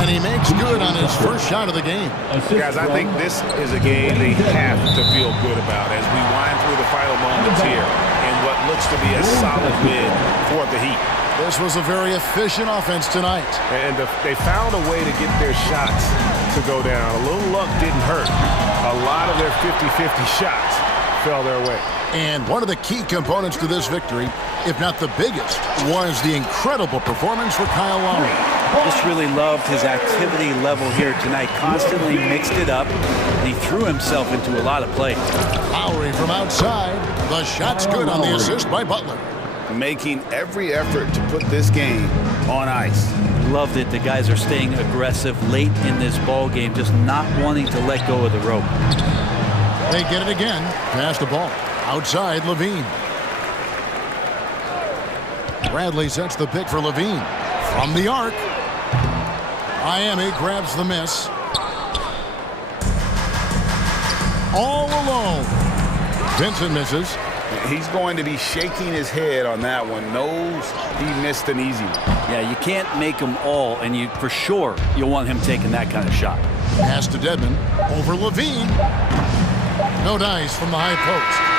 And he makes good on his first shot of the game. Guys, I think this is a game they have to feel good about as we wind through the final moments here in what looks to be a solid win for the Heat. This was a very efficient offense tonight. And they found a way to get their shots to go down. A little luck didn't hurt. A lot of their 50-50 shots fell their way. And one of the key components to this victory, if not the biggest, was the incredible performance for Kyle Lowry. Just really loved his activity level here tonight. Constantly mixed it up. And he threw himself into a lot of play. Lowry from outside. The shot's good on the assist by Butler. Making every effort to put this game on ice. Loved it. The guys are staying aggressive late in this ball game, just not wanting to let go of the rope. They get it again. Pass the ball. Outside, Levine. Bradley sets the pick for Levine. From the arc. Miami grabs the miss. All alone. Vincent misses. He's going to be shaking his head on that one. Knows he missed an easy one. Yeah, you can't make them all, and you for sure you'll want him taking that kind of shot. Pass to Dedmon. Over Levine. No dice from the high post.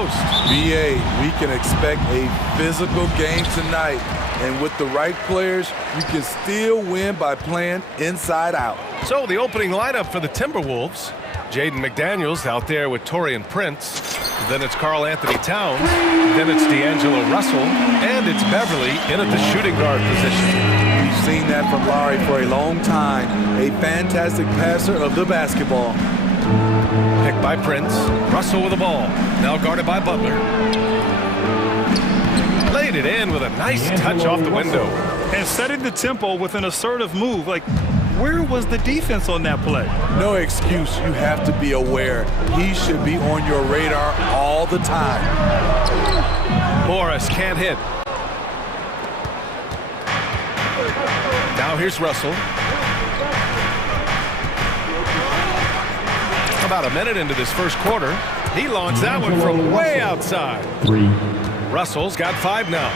post. BA, we can expect a physical game tonight. And with the right players, you can still win by playing inside out. So the opening lineup for the Timberwolves. Jaden McDaniels out there with Torian Prince. Then it's Karl Anthony Towns. Then it's D'Angelo Russell. And it's Beverly in at the shooting guard position. We've seen that from Lowry for a long time. A fantastic passer of the basketball. Picked by Prince. Russell with the ball. Now guarded by Butler. Laid it in with a nice touch off the window. And setting the tempo with an assertive move. Like, where was the defense on that play? No excuse. You have to be aware. He should be on your radar all the time. Morris can't hit. Now here's Russell. About a minute into this first quarter, he launched that one from way outside. Russell's got 5 now.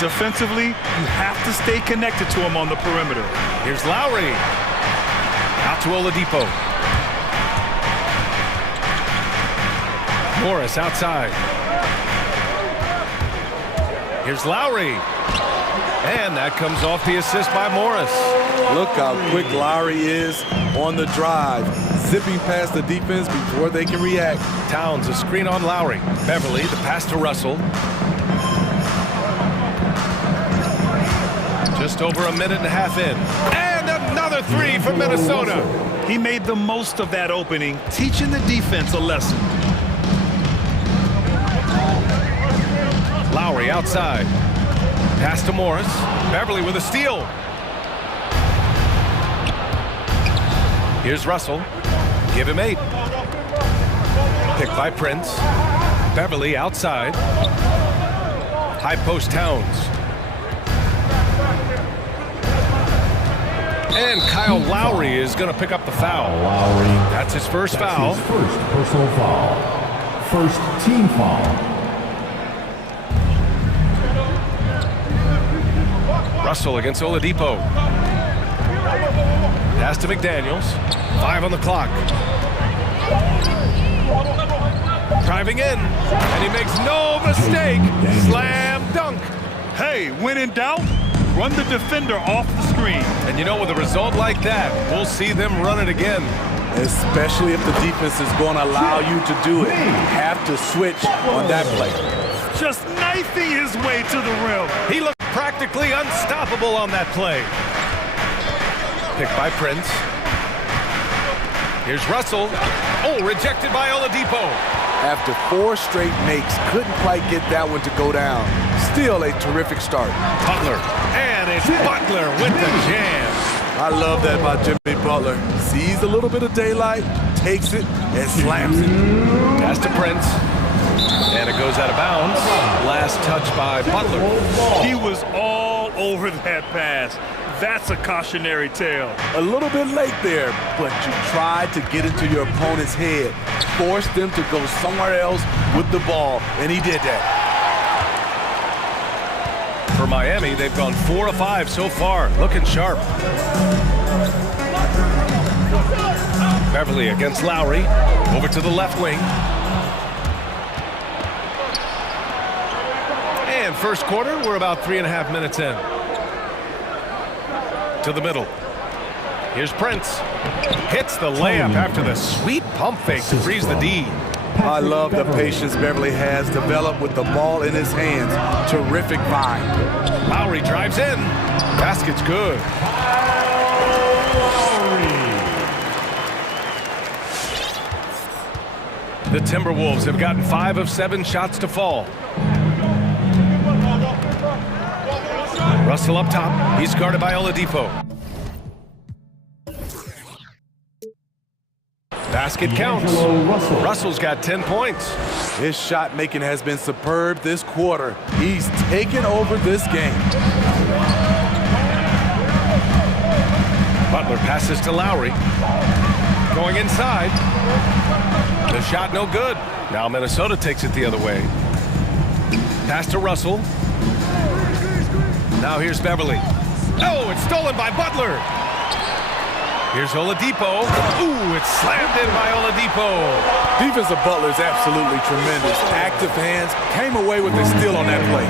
Defensively, you have to stay connected to him on the perimeter. Here's Lowry. Out to Oladipo. Morris outside. Here's Lowry. And that comes off the assist by Morris. Look how quick Lowry is on the drive, zipping past the defense before they can react. Towns, a screen on Lowry. Beverly, the pass to Russell. Just over a minute and a half in. And another 3 for Minnesota. He made the most of that opening, teaching the defense a lesson. Lowry outside. Pass to Morris. Beverly with a steal. Here's Russell. Give him 8. Picked by Prince. Beverly outside. High post Towns. And Kyle Lowry is going to pick up the foul. Lowry. That's his first foul. His first personal foul. First team foul. Russell against Oladipo. Pass to McDaniels. 5 on the clock. Driving in. And he makes no mistake. Slam dunk. Hey, when in doubt, run the defender off the screen. And you know, with a result like that, we'll see them run it again. Especially if the defense is going to allow you to do it. You have to switch on that play. Just knifing his way to the rim. He looked practically unstoppable on that play. Picked by Prince. Here's Russell. Oh, rejected by Oladipo. After 4 straight makes, couldn't quite get that one to go down. Still a terrific start. Butler. And it's Butler with the jam. I love that about Jimmy Butler. Sees a little bit of daylight, takes it, and slams it. Pass to Prince. And it goes out of bounds. Last touch by Butler. He was all over that pass. That's a cautionary tale. A little bit late there, but you tried to get into your opponent's head. Forced them to go somewhere else with the ball, and he did that. For Miami, they've gone 4 of 5 so far. Looking sharp. Beverly against Lowry. Over to the left wing. And first quarter, we're about 3.5 minutes in. To the middle. Here's Prince. Hits the layup after the sweet pump fake to freeze the D. I love the patience Beverly has developed with the ball in his hands. Terrific find. Lowry drives in. Basket's good. The Timberwolves have gotten 5 of 7 shots to fall. Russell up top. He's guarded by Oladipo. Basket counts. Russell's got 10 points. His shot making has been superb this quarter. He's taken over this game. Butler passes to Lowry. Going inside. The shot no good. Now Minnesota takes it the other way. Pass to Russell. Now here's Beverly. Oh, it's stolen by Butler. Here's Oladipo. Ooh, it's slammed in by Oladipo. Defense of Butler is absolutely tremendous. Active hands, came away with a steal on that play.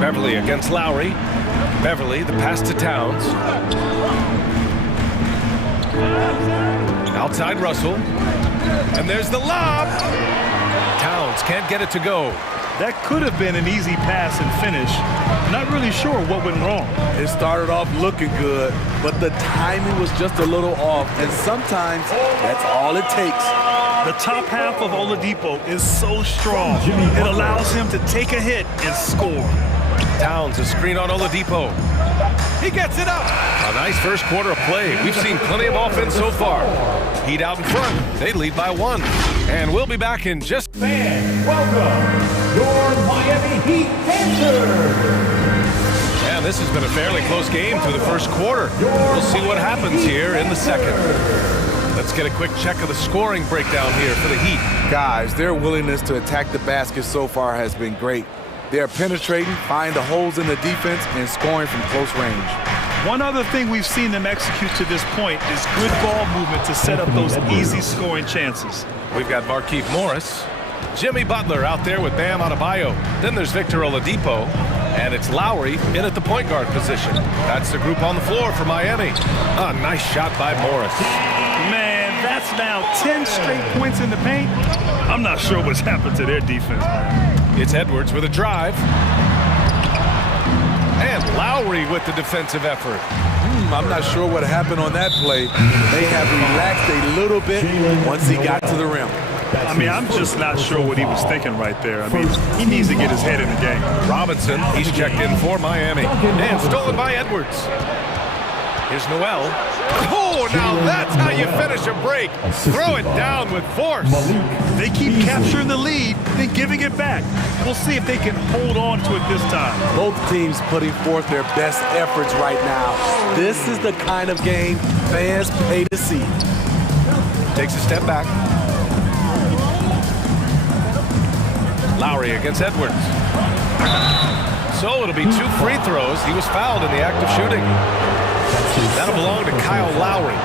Beverly against Lowry. Beverly, the pass to Towns. Outside Russell. And there's the lob. Towns can't get it to go. That could have been an easy pass and finish. Not really sure what went wrong. It started off looking good, but the timing was just a little off, and sometimes that's all it takes. The top half of Oladipo is so strong. It allows him to take a hit and score. Towns, a screen on Oladipo. He gets it up. A nice first quarter of play. We've seen plenty of offense so far. Heat out in front. They lead by 1. And we'll be back in just... Fans, welcome your Miami Heat answer. And this has been a fairly close game through the first quarter. We'll see what happens here in the second. Let's get a quick check of the scoring breakdown here for the Heat. Guys, their willingness to attack the basket so far has been great. They're penetrating, finding the holes in the defense, and scoring from close range. One other thing we've seen them execute to this point is good ball movement to set up those easy scoring chances. We've got Markieff Morris, Jimmy Butler out there with Bam Adebayo. Then there's Victor Oladipo, and it's Lowry in at the point guard position. That's the group on the floor for Miami. A nice shot by Morris. Man, that's now 10 straight points in the paint. I'm not sure what's happened to their defense, man. It's Edwards with a drive. And Lowry with the defensive effort. I'm not sure what happened on that play. They have relaxed a little bit once he got to the rim. I mean, I'm just not sure what he was thinking right there. I mean, he needs to get his head in the game. Robinson, he's checked in for Miami. And stolen by Edwards. Here's Noel. Oh, now that's how you finish a break. Throw it down with force. They keep capturing the lead, then giving it back. We'll see if they can hold on to it this time. Both teams putting forth their best efforts right now. This is the kind of game fans pay to see. Takes a step back. Lowry against Edwards. So it'll be 2 free throws. He was fouled in the act of shooting. That'll belong to Kyle Lowry.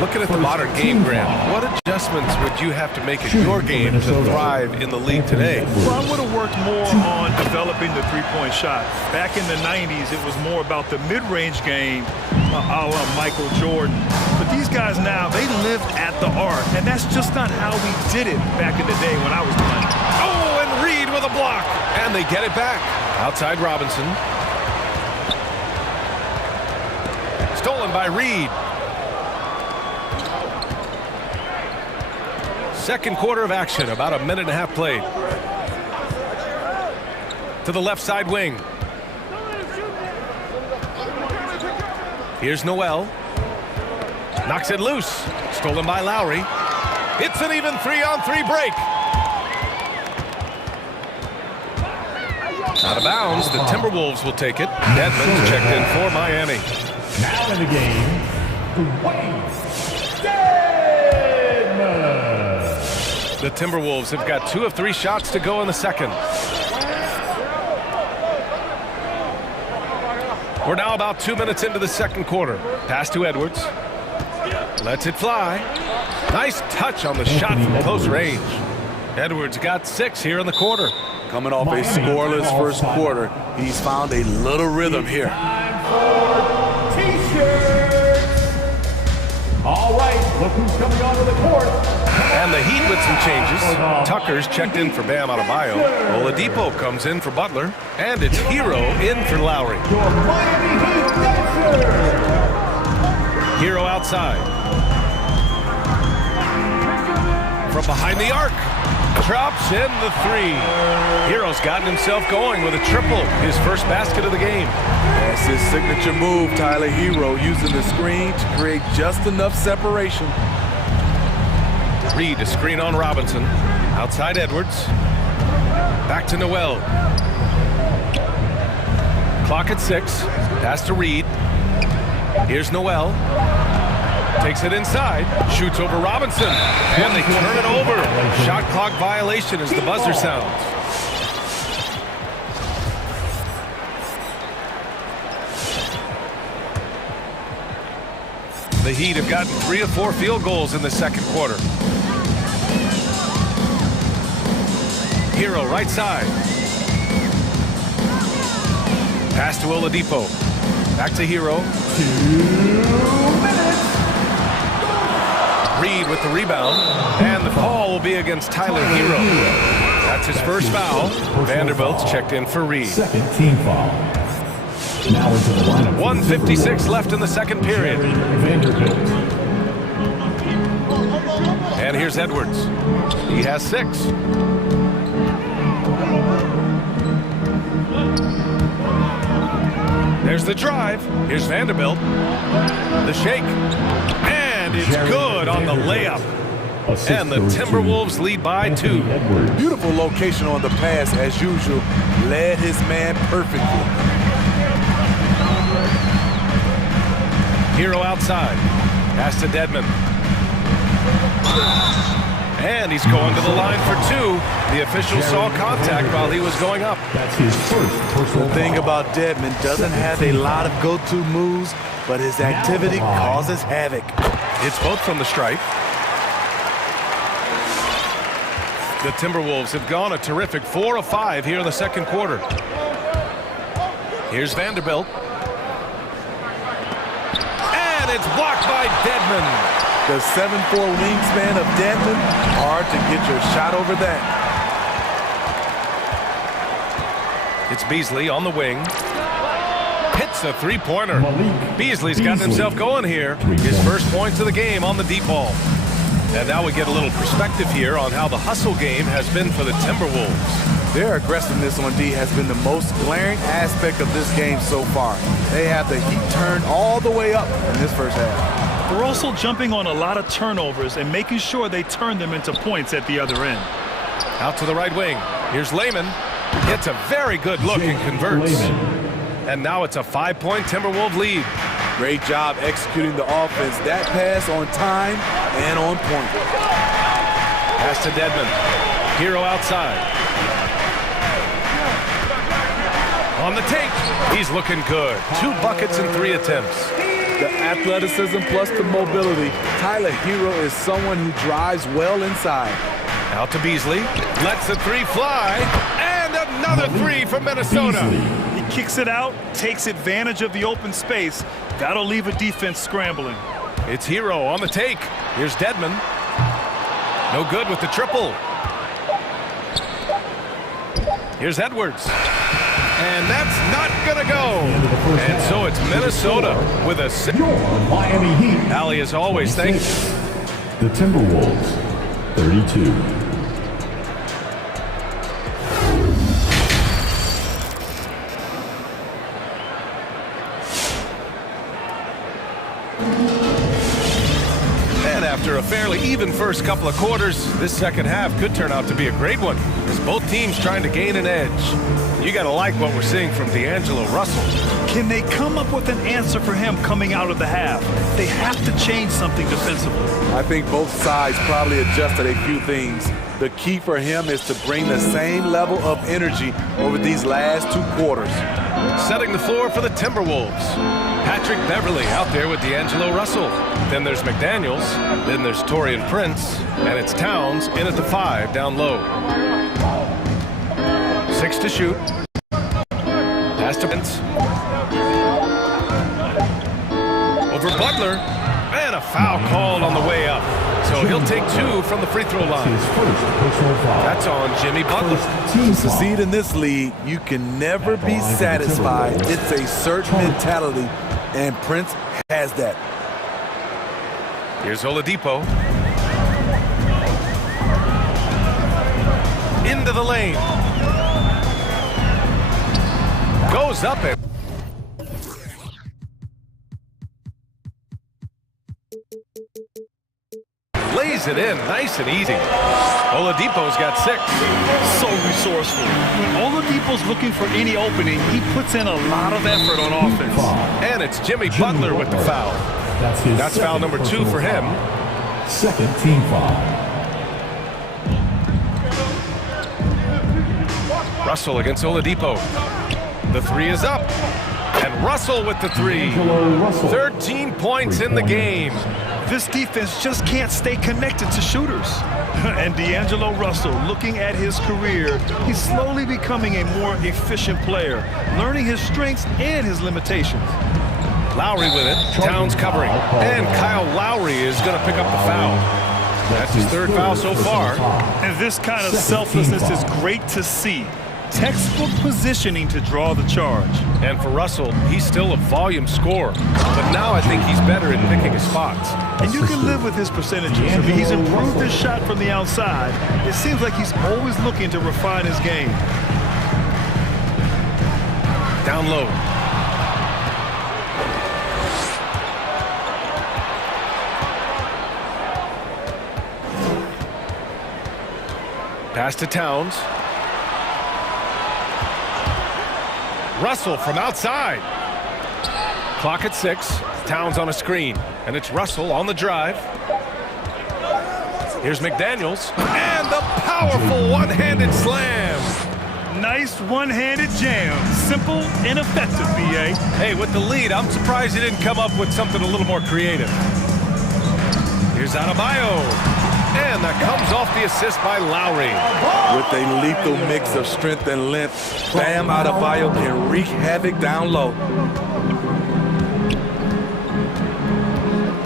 Looking at the modern game, Graham, what adjustments would you have to make in your game to thrive in the league today? Well, I would have worked more on developing the three-point shot. Back in the 90s, it was more about the mid-range game, a la Michael Jordan. But these guys now, they live at the arc, and that's just not how we did it back in the day when I was playing. Oh, and Reed with a block. And they get it back. Outside Robinson. Stolen by Reed. Second quarter of action, about a minute and a half played. To the left side wing. Here's Noel. Knocks it loose. Stolen by Lowry. It's an even 3-on-3 break. Out of bounds, the Timberwolves will take it. Dedmon's checked in for Miami. Now in the game, the Timberwolves have got 2 of 3 shots to go in the second. We're now about 2 minutes into the second quarter. Pass to Edwards. Lets it fly. Nice touch on the shot from close range. Edwards got 6 here in the quarter. Coming off a scoreless first quarter, he's found a little rhythm here. All right, look who's coming onto the court. And the Heat with some changes. Tucker's checked in for Bam Adebayo. Oladipo comes in for Butler. And it's Hero in for Lowry. Your Miami Heat dancer. Hero outside. From behind the arc. Drops in the 3. Hero's gotten himself going with a triple. His first basket of the game. That's his signature move, Tyler. Hero using the screen to create just enough separation. Reed, a screen on Robinson. Outside Edwards. Back to Noel. Clock at 6. Pass to Reed. Here's Noel. Takes it inside. Shoots over Robinson. And they turn it over. Shot clock violation as the buzzer sounds. The Heat have gotten 3 of 4 field goals in the second quarter. Hero right side. Pass to Oladipo. Back to Hero. 2 minutes. Reed with the rebound. And the call will be against Tyler Hero. That's his first foul. Vanderbilt's checked in for Reed. Second team foul. Now into the lineup. 1:56 left in the second period. Vanderbilt. And here's Edwards. He has 6. There's the drive. Here's Vanderbilt. The shake. And it's good on the layup. And the Timberwolves lead by 2. Beautiful location on the pass as usual. Led his man perfectly. Hero outside. Pass to Dedmon. And he's going to the line for 2. The official saw contact while he was going up. That's his first personal The thing about Dedmon, doesn't have a lot of go-to moves, but his activity causes havoc. It's both from the stripe. The Timberwolves have gone a terrific 4 of 5 here in the second quarter. Here's Vanderbilt. And it's blocked by Dedmon. The 7'4" wingspan of Dedmon, hard to get your shot over that. It's Beasley on the wing. Hits a three-pointer. Beasley's gotten himself going here. His first points of the game on the deep ball. And now we get a little perspective here on how the hustle game has been for the Timberwolves. Their aggressiveness on D has been the most glaring aspect of this game so far. They have the heat turned all the way up in this first half. They're also jumping on a lot of turnovers and making sure they turn them into points at the other end. Out to the right wing. Here's Layman. Gets a very good look and converts. And now it's a 5-point Timberwolves lead. Great job executing the offense. That pass on time and on point. Pass to Dedmon. Hero outside. On the take. He's looking good. 2 buckets in 3 attempts. The athleticism plus the mobility. Tyler Hero is someone who drives well inside. Out to Beasley. Lets the 3 fly. And another 3 from Minnesota. He kicks it out, takes advantage of the open space. That'll leave a defense scrambling. It's Hero on the take. Here's Dedmon. No good with the triple. Here's Edwards. And that's not going to go. And so it's Minnesota with a 6. Miami Heat. Allie, as always, thank you. The Timberwolves, 32. And after a fairly even first couple of quarters, this second half could turn out to be a great one, as both teams trying to gain an edge. You got to like what we're seeing from D'Angelo Russell. Can they come up with an answer for him coming out of the half? They have to change something defensively. I think both sides probably adjusted a few things. The key for him is to bring the same level of energy over these last 2 quarters. Setting the floor for the Timberwolves. Patrick Beverly out there with D'Angelo Russell. Then there's McDaniels. Then there's Taurean Prince. And it's Towns in at the 5 down low. 6 to shoot. Pass to Prince. Over Butler. And a foul called on the way up. So he'll take 2 from the free throw line. That's on Jimmy Butler. To succeed in this league, you can never be satisfied. It's a search mentality, and Prince has that. Here's Oladipo. Into the lane. Goes up and lays it in nice and easy. Oladipo's got 6. So resourceful. Oladipo's looking for any opening. He puts in a lot of effort on offense. And it's Jimmy Butler with the foul. That's foul number 2 for him. Second team foul. Russell against Oladipo. The 3 is up. And Russell with the three. 13 points in the game. This defense just can't stay connected to shooters. And D'Angelo Russell, looking at his career, he's slowly becoming a more efficient player, learning his strengths and his limitations. Lowry with it. Towns covering. And Kyle Lowry is going to pick up the foul. That's his third foul so far. And this kind of selflessness is great to see. Textbook positioning to draw the charge. And for Russell, he's still a volume scorer. But now I think he's better at picking his spots. And you can live with his percentages. I mean, he's improved his shot from the outside. It seems like he's always looking to refine his game. Down low. Pass to Towns. Russell from outside. Clock at 6. Towns on a screen. And it's Russell on the drive. Here's McDaniels. And the powerful one-handed slam. Nice one-handed jam. Simple and effective, B.A. Hey, with the lead, I'm surprised he didn't come up with something a little more creative. Here's Adebayo. And that comes off the assist by Lowry. With a lethal mix of strength and length, Bam Adebayo can wreak havoc down low.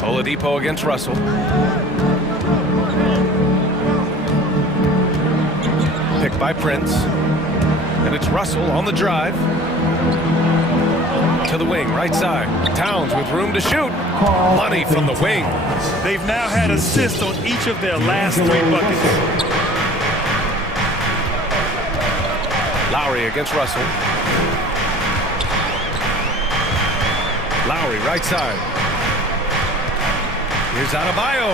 Oladipo against Russell. Picked by Prince. And it's Russell on the drive. To the wing, right side. Towns with room to shoot. Money from the wing. They've now had assists on each of their last 3 buckets. Lowry against Russell. Lowry, right side. Here's Adebayo.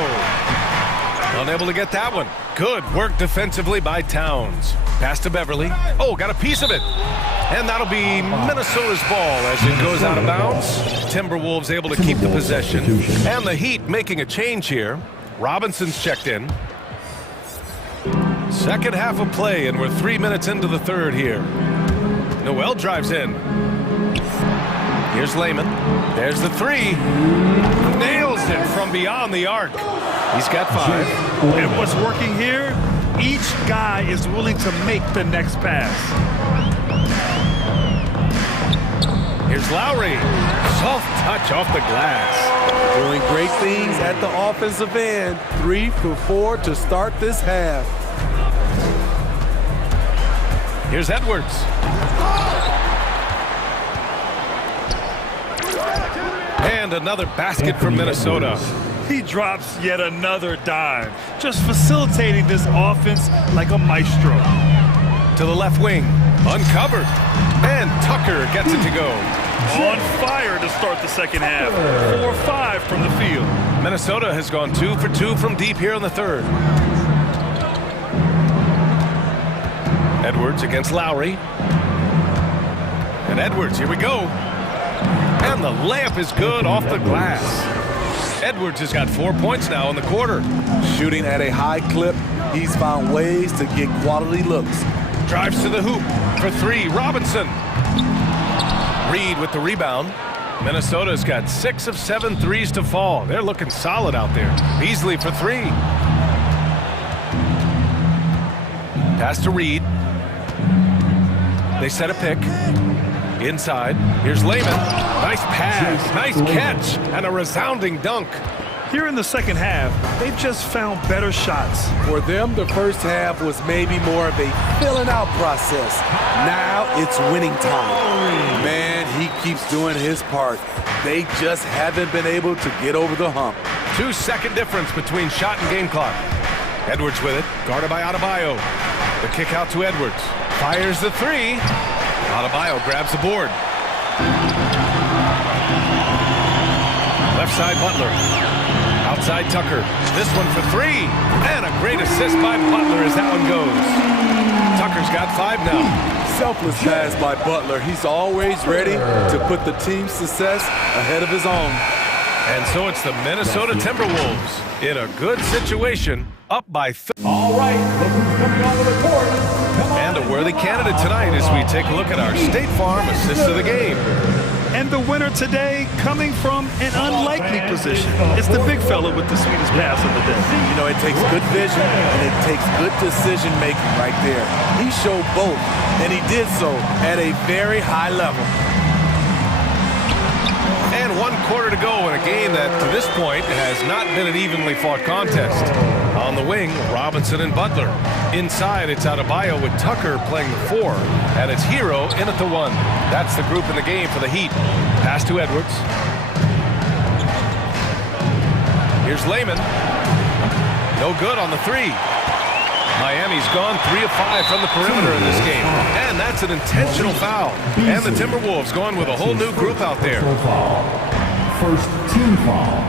Unable to get that one. Good work defensively by Towns. Pass to Beverly. Oh, got a piece of it. And that'll be Minnesota's ball as it goes out of bounds. Timberwolves able to keep the possession. And the Heat making a change here. Robinson's checked in. Second half of play, and we're 3 minutes into the third here. Noel drives in. Here's Layman. There's the three. Nails it from beyond the arc. He's got 5. And what's working here? Each guy is willing to make the next pass. Here's Lowry. Soft touch off the glass. Doing great things at the offensive end. 3 for 4 to start this half. Here's Edwards. And another basket for Minnesota. He drops yet another dime, just facilitating this offense like a maestro. To the left wing, uncovered. And Tucker gets it to go. On fire to start the second half. 4-5 from the field. Minnesota has gone 2 for 2 from deep here in the third. Edwards against Lowry. And Edwards, here we go. And the layup is good off the glass. Edwards has got 4 points now in the quarter. Shooting at a high clip, he's found ways to get quality looks. Drives to the hoop for 3, Robinson. Reed with the rebound. Minnesota's got 6 of 7 threes to fall. They're looking solid out there. Beasley for 3. Pass to Reed. They set a pick. Inside. Here's Layman. Nice pass. Nice catch. And a resounding dunk. Here in the second half, they've just found better shots. For them, the first half was maybe more of a filling out process. Now it's winning time. Man, he keeps doing his part. They just haven't been able to get over the hump. 2-second difference between shot and game clock. Edwards with it, guarded by Adebayo. The kick out to Edwards. Fires the 3. Adebayo grabs the board. Left side, Butler. Outside, Tucker. This one for 3. And a great assist by Butler as that one goes. Tucker's got 5 now. Selfless pass by Butler. He's always ready to put the team's success ahead of his own. And so it's the Minnesota Timberwolves in a good situation, up by 3. All right, look who's coming onto the court. And a worthy candidate tonight as we take a look at our State Farm assist of the game. And the winner today coming from an unlikely position. It's the big fella with the sweetest pass of the day. You know, it takes good vision and it takes good decision making right there. He showed both, and he did so at a very high level. And 1 quarter to go in a game that, to this point, has not been an evenly fought contest. On the wing, Robinson and Butler. Inside, it's Adebayo with Tucker playing the 4, and it's Hero in at the 1. That's the group in the game for the Heat. Pass to Edwards. Here's Layman. No good on the 3. Miami's gone 3 of 5 from the perimeter in this game. And that's an intentional foul. And the Timberwolves going with a whole new group out there. First team foul.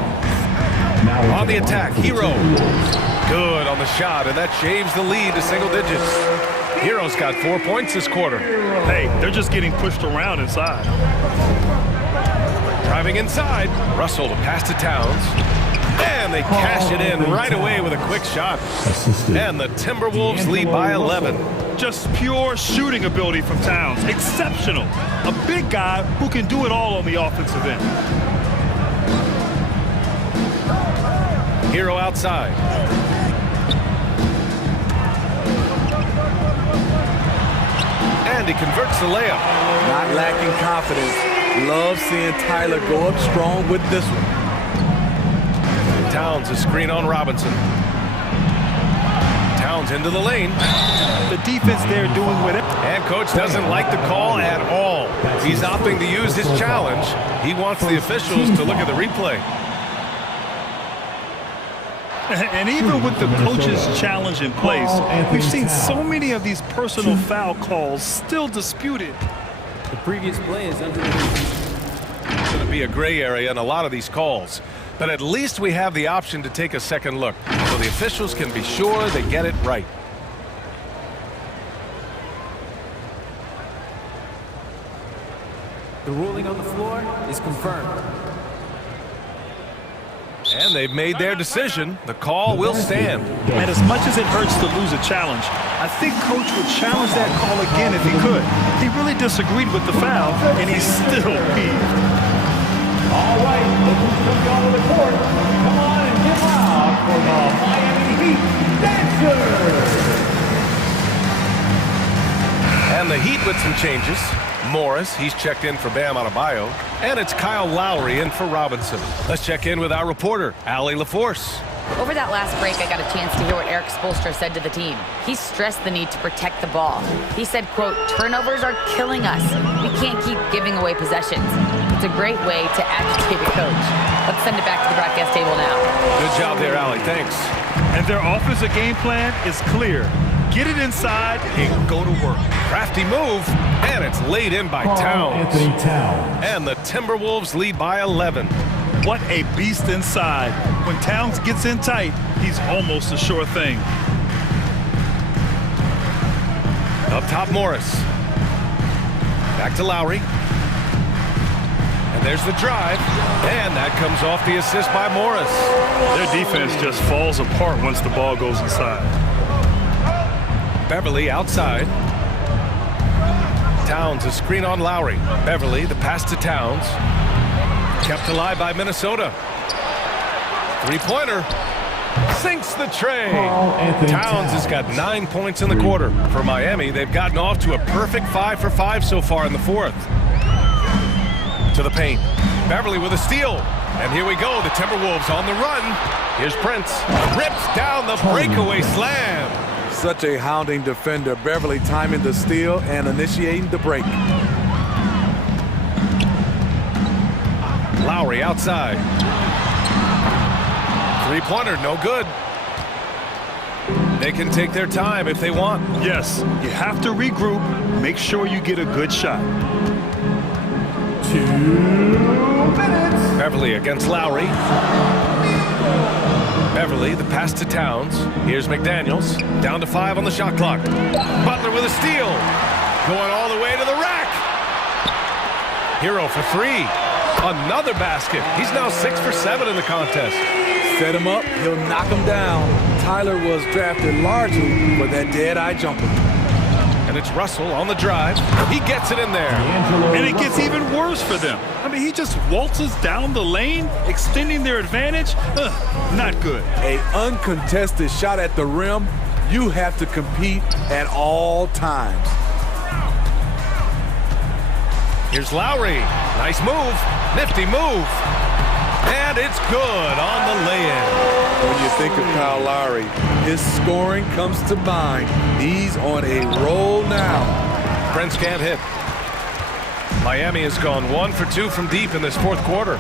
On the attack, Hero. Good on the shot, and that shaves the lead to single digits. Hero's got 4 points this quarter. Hey, they're just getting pushed around inside. Driving inside, Russell to pass to Towns. And they cash it in right away with a quick shot. And the Timberwolves lead by 11. Just pure shooting ability from Towns. Exceptional. A big guy who can do it all on the offensive end. Hero outside. And he converts the layup. Not lacking confidence. Love seeing Tyler go up strong with this one. Towns a screen on Robinson. Towns into the lane. The defense there doing whatever. And coach doesn't like the call at all. He's opting to use his challenge. He wants the officials to look at the replay. And even with the coach's challenge in place, we've seen so many of these personal foul calls still disputed. The previous play is under. It's going to be a gray area in a lot of these calls. But at least we have the option to take a second look, so the officials can be sure they get it right. The ruling on the floor is confirmed. And they've made their decision. The call will stand. And as much as it hurts to lose a challenge, I think coach would challenge that call again if he could. He really disagreed with the foul, and he's still peeved. All right, look who's coming onto the court. Come on and give out for the Miami Heat Dancers. And the Heat with some changes. Morris, he's checked in for Bam Adebayo. And it's Kyle Lowry in for Robinson. Let's check in with our reporter, Allie LaForce. Over that last break, I got a chance to hear what Eric Spoelstra said to the team. He stressed the need to protect the ball. He said, quote, "Turnovers are killing us. We can't keep giving away possessions." It's a great way to agitate a coach. Let's send it back to the broadcast table now. Good job there, Allie. Thanks. And their offensive game plan is clear. Get it inside and go to work. Crafty move, and it's laid in by Towns. And the Timberwolves lead by 11. What a beast inside. When Towns gets in tight, he's almost a sure thing. Up top, Morris. Back to Lowry. And there's the drive. And that comes off the assist by Morris. Their defense just falls apart once the ball goes inside. Beverly outside. Towns a screen on Lowry. Beverly, the pass to Towns. Kept alive by Minnesota. Three-pointer. Sinks the tray. Towns has got 9 points in the quarter. For Miami, they've gotten off to a perfect 5 for 5 so far in the fourth. To the paint. Beverly with a steal. And here we go. The Timberwolves on the run. Here's Prince. Rips down the breakaway slam. Such a hounding defender. Beverly timing the steal and initiating the break. Lowry outside. Three-pointer, no good. They can take their time if they want. Yes, you have to regroup. Make sure you get a good shot. 2 minutes. Beverly against Lowry. Beverly, the pass to Towns. Here's McDaniels. Down to 5 on the shot clock. Butler with a steal. Going all the way to the rack. Hero for 3. Another basket. He's now 6 for 7 in the contest. Set him up, he'll knock him down. Tyler was drafted largely for that dead-eye jumper. And it's Russell on the drive. He gets it in there. And it gets even worse first for them. I mean, he just waltzes down the lane, extending their advantage. Not good. An uncontested shot at the rim, you have to compete at all times. Here's Lowry. Nice move. Nifty move. And it's good on the lay-in. When you think of Kyle Lowry, his scoring comes to mind. He's on a roll now. Prince can't hit. Miami has gone 1 for 2 from deep in this fourth quarter.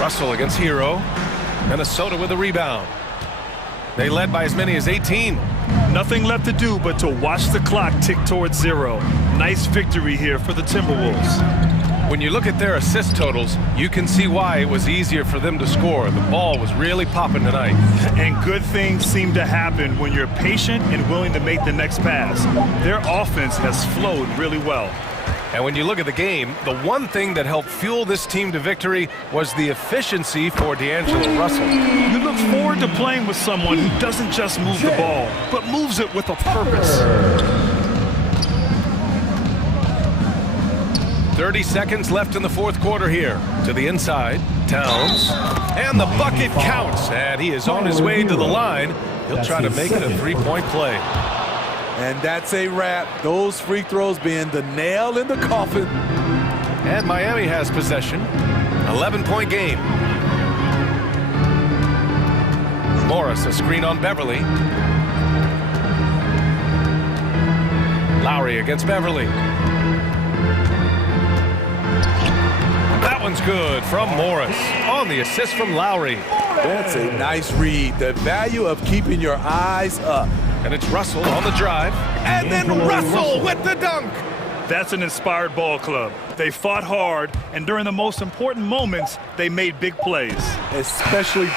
Russell against Hero. Minnesota with a rebound. They led by as many as 18. Nothing left to do but to watch the clock tick towards 0. Nice victory here for the Timberwolves. When you look at their assist totals, you can see why it was easier for them to score. The ball was really popping tonight. And good things seem to happen when you're patient and willing to make the next pass. Their offense has flowed really well. And when you look at the game, the one thing that helped fuel this team to victory was the efficiency for D'Angelo Russell. You look forward to playing with someone who doesn't just move the ball, but moves it with a purpose. 30 seconds left in the fourth quarter here. To the inside, Towns. And the bucket counts. And he is on his way to the line. He'll try to make it a three-point play. And that's a wrap. Those free throws being the nail in the coffin. And Miami has possession. 11-point game. Morris, a screen on Beverly. Lowry against Beverly. That one's good from Morris on the assist from Lowry. That's a nice read. The value of keeping your eyes up. And it's Russell on the drive. And then Russell with the dunk. That's an inspired ball club. They fought hard, and during the most important moments, they made big plays. Especially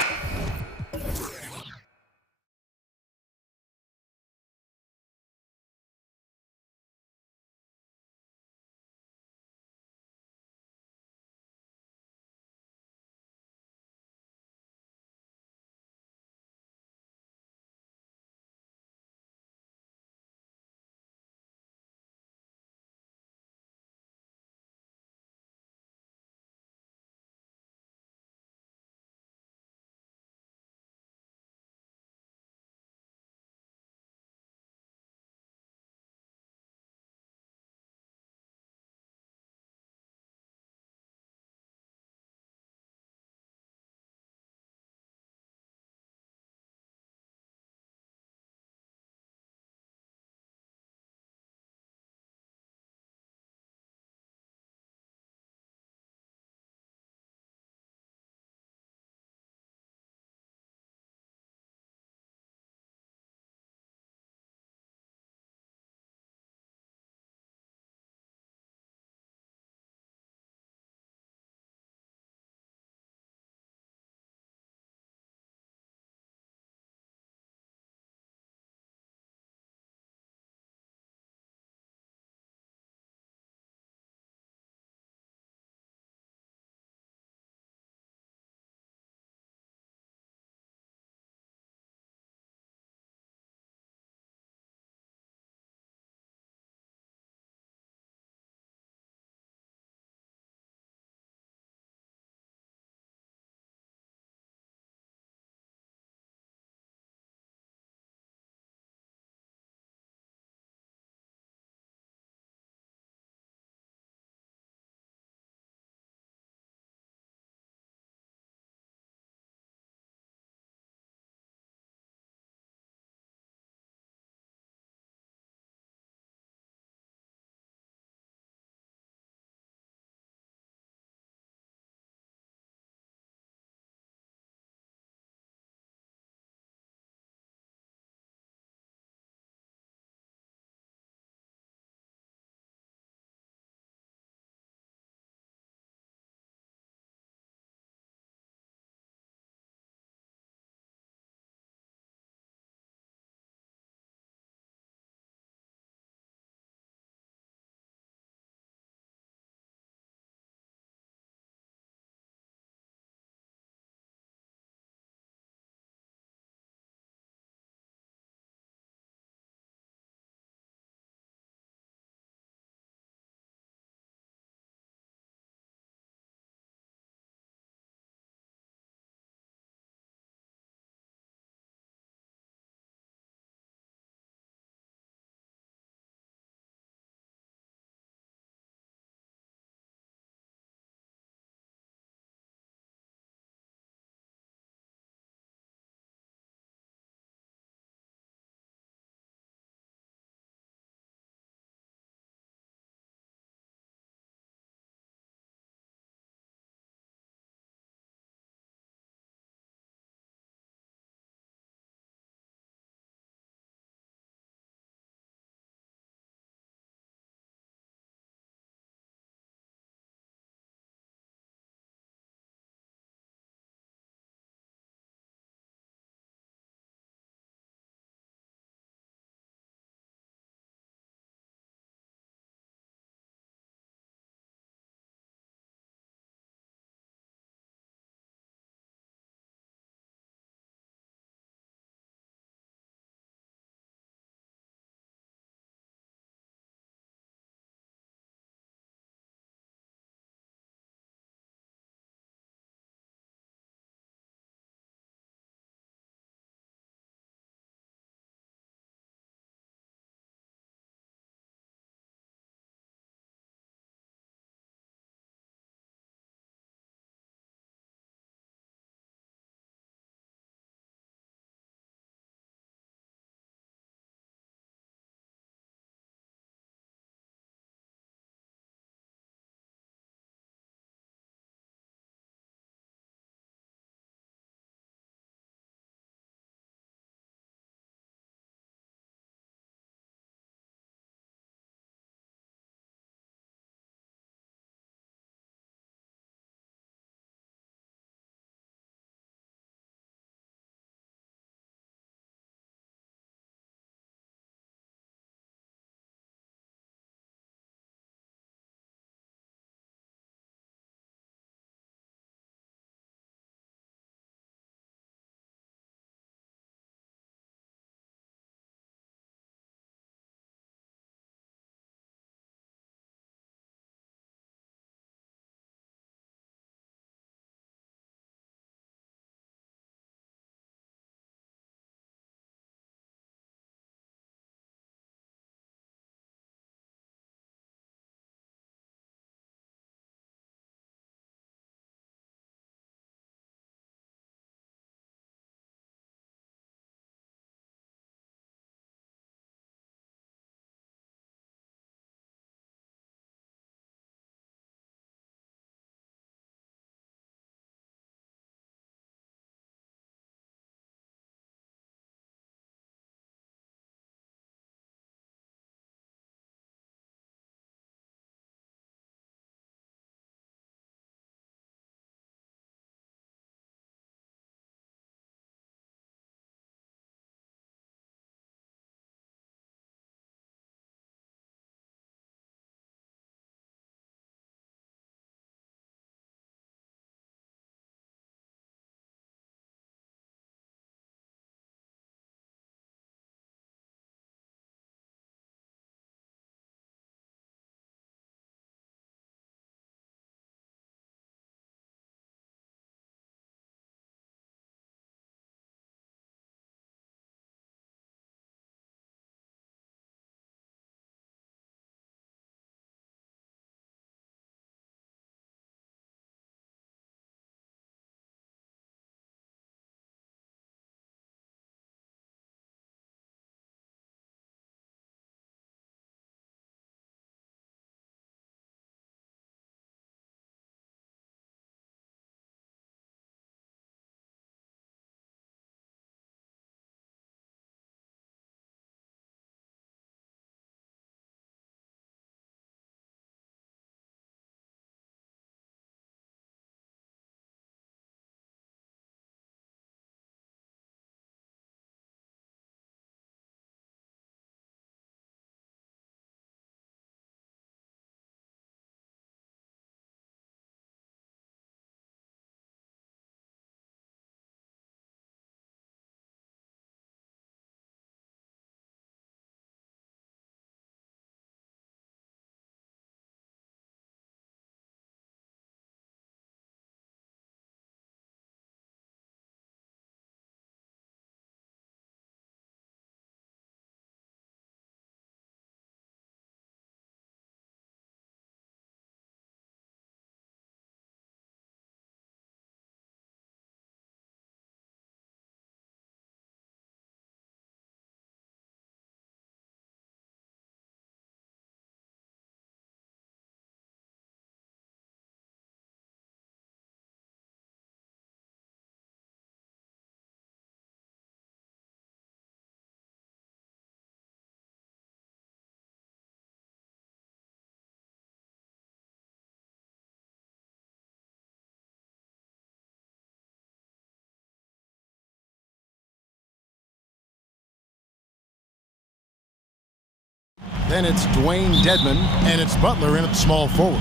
Then it's Dwayne Dedmon, and it's Butler in at the small forward.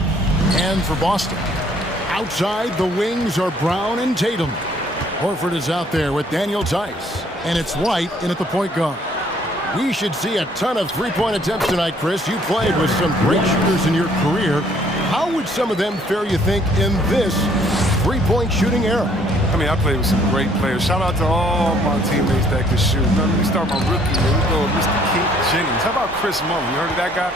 And for Boston, outside the wings are Brown and Tatum. Horford is out there with Daniel Tice, and it's White in at the point guard. We should see a ton of three-point attempts tonight, Chris. You played with some great shooters in your career. How would some of them fare, you think, in this three-point shooting era? I mean, I played with some great players. Shout out to all my teammates that could shoot. Now, let me start my rookie. Here we go, Mr. Keith Jennings. How about Chris Mullen? You heard of that guy?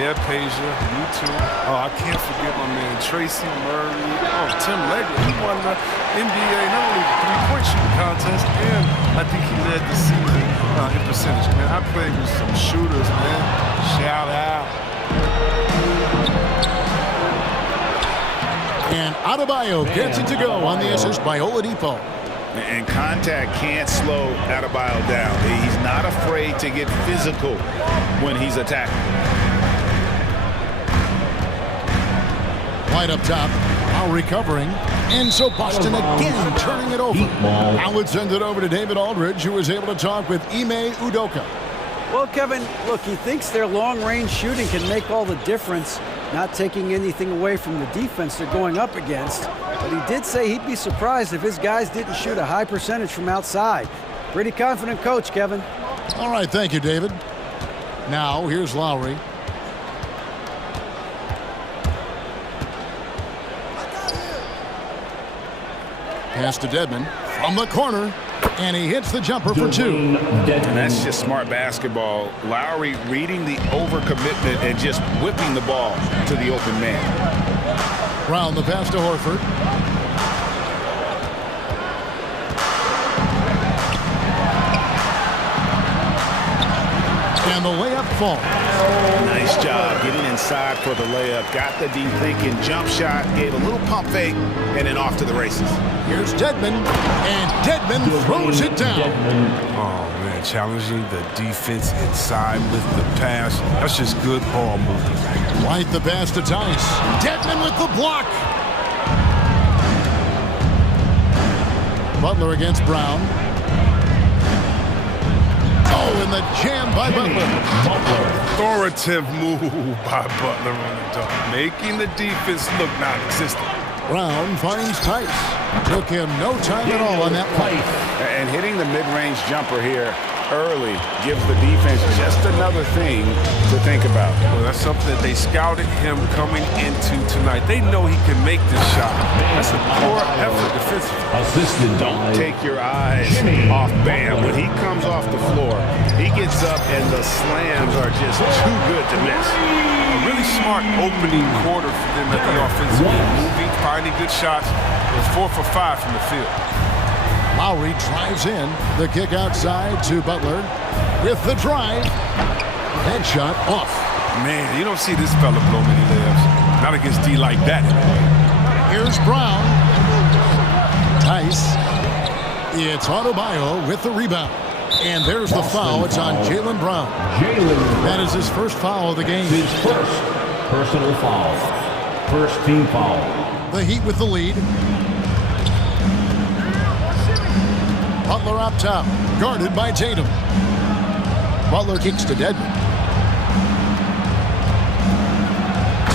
Yeah, Peja, you too. Oh, I can't forget my man Tracy Murray. Oh, Tim Legler. He won the NBA, not only the three-point shooting contest, and I think he led the season in percentage. Man, I played with some shooters, man. Shout out. And Adebayo gets it to go on the assist by Oladipo. And contact can't slow Adebayo down. He's not afraid to get physical when he's attacking. White up top, now recovering. And so Boston again turning it over. Now let's send it over to David Aldridge, who was able to talk with Ime Udoka. Well, Kevin, look, he thinks their long-range shooting can make all the difference, not taking anything away from the defense they're going up against. But he did say he'd be surprised if his guys didn't shoot a high percentage from outside. Pretty confident coach, Kevin. All right, thank you, David. Now, here's Lowry. Pass to Dedmon from the corner, and he hits the jumper for two. And that's just smart basketball. Lowry reading the overcommitment and just whipping the ball to the open man. Brown the pass to Horford. And the layup falls. Nice job getting inside for the layup. Got the deep thinking jump shot, gave a little pump fake, and then off to the races. Here's Dedmon, and Dedmon throws it down. Oh, man, challenging the defense inside with the pass. That's just good ball movement. White the pass to Tice. Dedmon with the block. Butler against Brown. Oh, and the jam by Butler. Authoritative move by Butler on the dunk, making the defense look non-existent. Brown finds Tice. Took him no time at all on that play. And hitting the mid-range jumper here early gives the defense just another thing to think about. Well, that's something that they scouted him coming into tonight. They know he can make this shot. That's a poor effort defensively. Don't take your eyes off Bam. When he comes off the floor, he gets up and the slams are just too good to miss. A really smart opening quarter for them at the offensive end. Moving, finding good shots. They're 4 for 5 from the field. Lowry drives in. The kick outside to Butler with the drive. Headshot off. Man, you don't see this fella blow many layups. Not against D like that. Here's Brown. Tice. It's Adebayo with the rebound. And there's the foul. It's on Jaylen Brown. That is his first foul of the game. His first personal foul. First team foul. The Heat with the lead. Butler up top, guarded by Tatum. Butler kicks to Dedmon.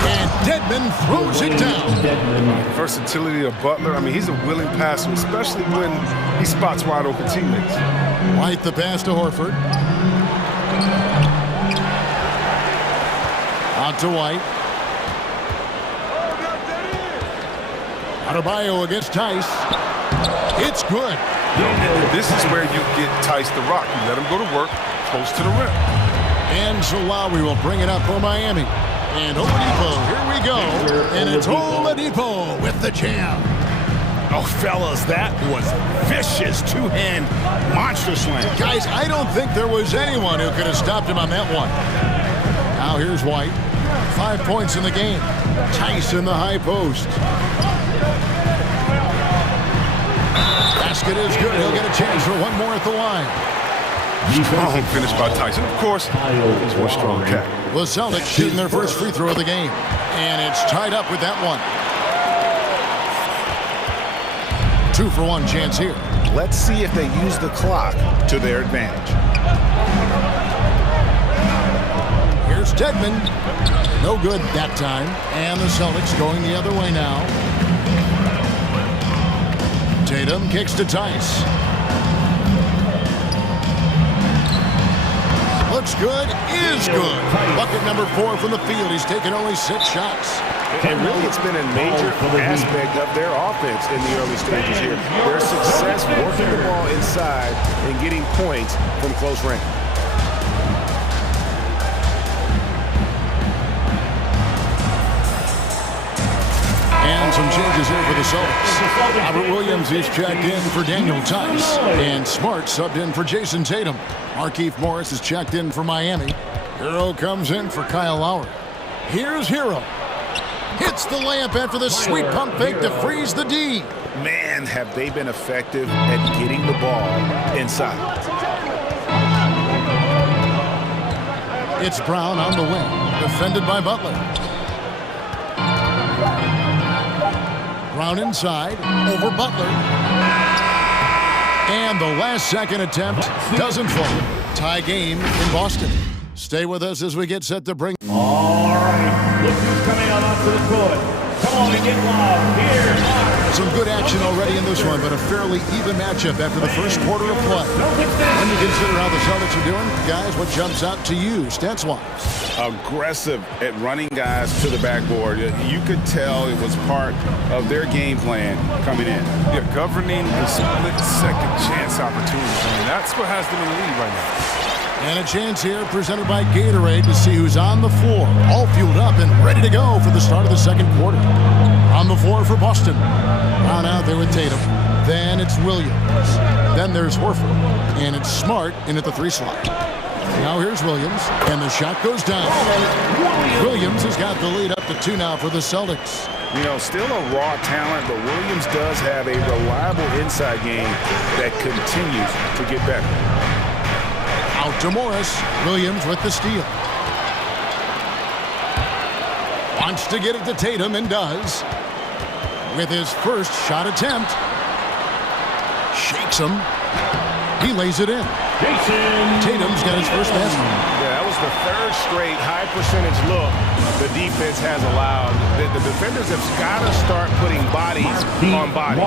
And Dedmon throws it down. Versatility of Butler. I mean, he's a willing passer, especially when he spots wide open teammates. White the pass to Horford. Out to White. Adebayo against Tice. It's good. This is where you get Tice the rock. You let him go to work close to the rim. And so Lowry will bring it up for Miami. And Oladipo, here we go. And it's Oladipo with the jam. Oh, fellas, that was vicious two-hand monster slam. Guys, I don't think there was anyone who could have stopped him on that one. Now here's White. 5 points in the game. Tice in the high post. Basket is good. He'll get a chance for one more at the line. Strong finish by Tyson. Of course, he's one strong cat. The Celtics shooting their first free throw of the game. And it's tied up with that one. 2-for-1 chance here. Let's see if they use the clock to their advantage. Here's Dedmon. No good that time. And the Celtics going the other way now. Tatum kicks to Tice. Looks good, is good. Bucket number 4 from the field. He's taken only 6 shots. And really, it's been a major aspect of their offense in the early stages here. Their success working the ball inside and getting points from close range. And some changes here for the Celtics. Robert Williams is checked in for Daniel Tice. And Smart subbed in for Jason Tatum. Markieff Morris is checked in for Miami. Hero comes in for Kyle Lowry. Here's Hero. Hits the layup after the sweet pump fake to freeze the D. Man, have they been effective at getting the ball inside. It's Brown on the wing, defended by Butler. Brown inside, over Butler. And the last second attempt doesn't fall. Tie game in Boston. Stay with us as we get set to bring... All right, look who's coming out onto the court. Come on and get loud. Here. Some good action already in this one, but a fairly even matchup after the first quarter of play. When you consider how the Celtics are doing, guys, what jumps out to you, stats-wise? Aggressive at running guys to the backboard. You could tell it was part of their game plan coming in. Yeah, governing the split-second chance opportunities. I mean, that's what has them in the lead right now. And a chance here presented by Gatorade to see who's on the floor, all fueled up and ready to go for the start of the second quarter. On the floor for Boston. Brown out there with Tatum. Then it's Williams. Then there's Horford. And it's Smart in at the 3 slot. Now here's Williams, and the shot goes down. Williams has got the lead up to 2 now for the Celtics. You know, still a raw talent, but Williams does have a reliable inside game that continues to get better. Out to Morris. Williams with the steal. Wants to get it to Tatum and does. With his first shot attempt. Shakes him. He lays it in. Tatum's got his first basket. Yeah, that was the 3rd straight high percentage look the defense has allowed. The defenders have got to start putting bodies on bodies.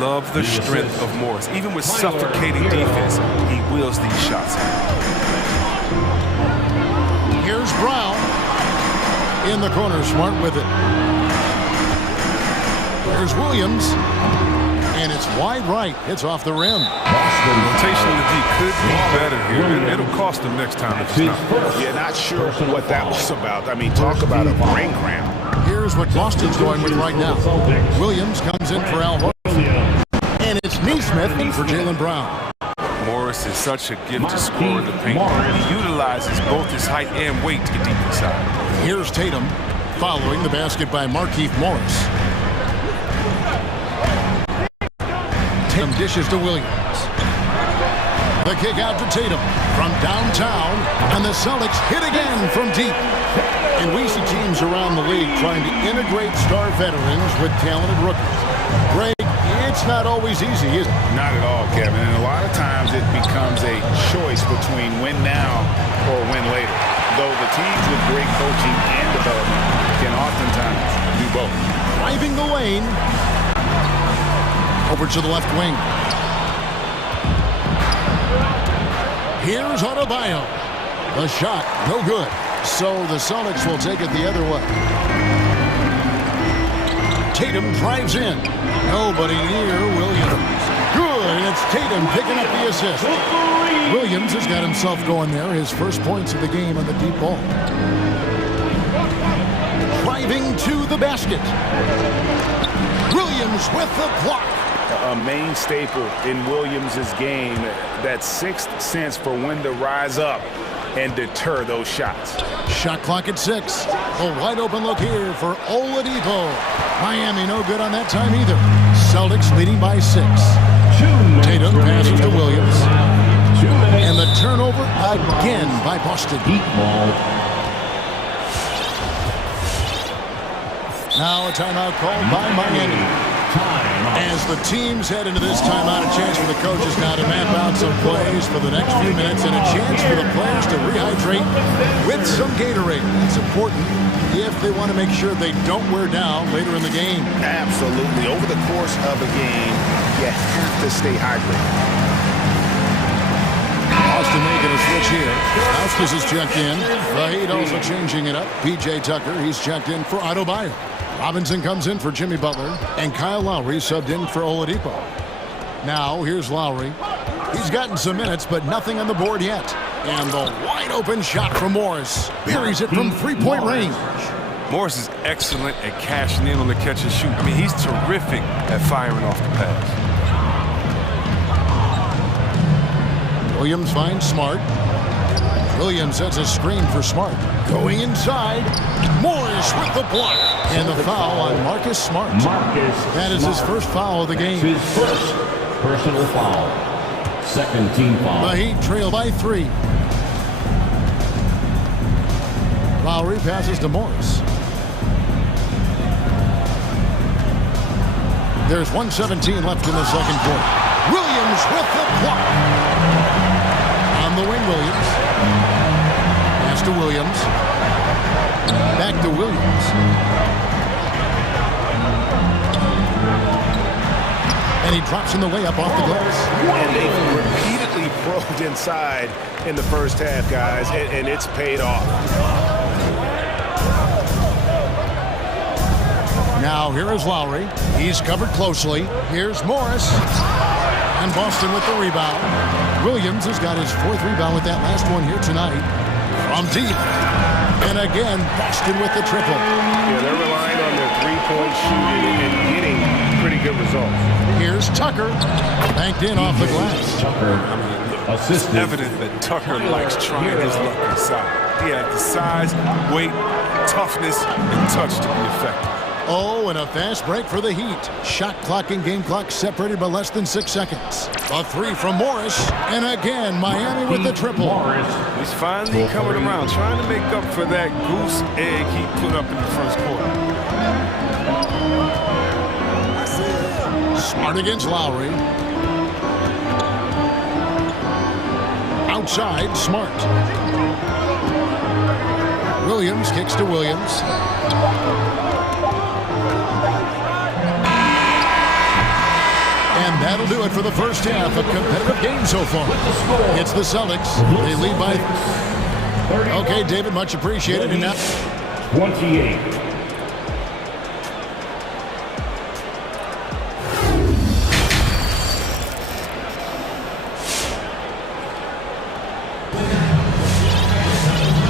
Love the strength of Morris. Even with suffocating defense, he wheels these shots out. Here's Brown. In the corner, Smart with it. There's Williams. And it's wide right. It's off the rim. Rotation in the D could be better here. It'll cost them next time if it's not. Yeah, not sure what that was about. I mean, talk about a brain cramp. Here's what Boston's going with right now. Williams comes in for Al Horford. And it's Neesmith in for Jaylen Brown. Morris is such a gift to score in the paint. He utilizes both his height and weight to get deep inside. Here's Tatum following the basket by Markieff Morris. Tatum dishes to Williams. The kick out to Tatum from downtown, and the Celtics hit again from deep. And we see teams around the league trying to integrate star veterans with talented rookies. Greg, it's not always easy, is it? Not at all, Kevin. And a lot of times it becomes a choice between win now or win later. Though the teams with great coaching and development can oftentimes do both. Driving the lane. Over to the left wing. Here's Adebayo. The shot, no good. So the Celtics will take it the other way. Tatum drives in. Nobody near Williams. Good, and it's Tatum picking up the assist. Williams has got himself going there. His first points of the game on the deep ball. Driving to the basket. Williams with the block. A main staple in Williams' game, that 6th sense for when to rise up and deter those shots. Shot clock at 6. A wide open look here for Oladipo. Miami no good on that time either. Celtics leading by 6. Tatum passes to Williams. And the turnover again by Boston. Now a timeout called by Miami. As the teams head into this timeout, a chance for the coaches now to map out some plays for the next few minutes and a chance for the players to rehydrate with some Gatorade. It's important if they want to make sure they don't wear down later in the game. Absolutely. Over the course of a game, you have to stay hydrated. Austin making a switch here. Houskis is checked in. Vahid also changing it up. P.J. Tucker, he's checked in for Adebayo. Robinson comes in for Jimmy Butler. And Kyle Lowry subbed in for Oladipo. Now, here's Lowry. He's gotten some minutes, but nothing on the board yet. And the wide-open shot from Morris. Buries it from three-point range. Morris is excellent at cashing in on the catch and shoot. I mean, he's terrific at firing off the pass. Williams finds Smart. Williams sets a screen for Smart. Going inside. Morris with the block. And the foul on Marcus Smart. That is his first foul of the game. His first personal foul. Second team foul. The Heat trail by 3. Lowry passes to Morris. There's 1:17 left in the second quarter. Williams with the block. On the wing, Williams. Pass to Williams. Back to Williams. And he drops in the layup off the glass. And they repeatedly probed inside in the first half, guys, and it's paid off. Now here is Lowry. He's covered closely. Here's Morris. And Boston with the rebound. Williams has got his 4th rebound with that last one here tonight. From deep. And again, Boston with the triple. Yeah, they're relying on their three-point shooting and getting pretty good results. Here's Tucker. Banked in off the glass. Tucker, It's evident that Tucker likes trying his luck inside. He had the size, weight, toughness, and touch to be effective. Oh, and a fast break for the Heat. Shot clock and game clock separated by less than 6 seconds. A 3 from Morris. And again, Miami with the triple. He's finally coming around, trying to make up for that goose egg he put up in the first quarter. Smart against Lowry. Outside, Smart. Williams kicks to Williams. And that'll do it for the first half. A competitive game so far. It's the Celtics. They lead by... Okay, David, much appreciated. And now... 28.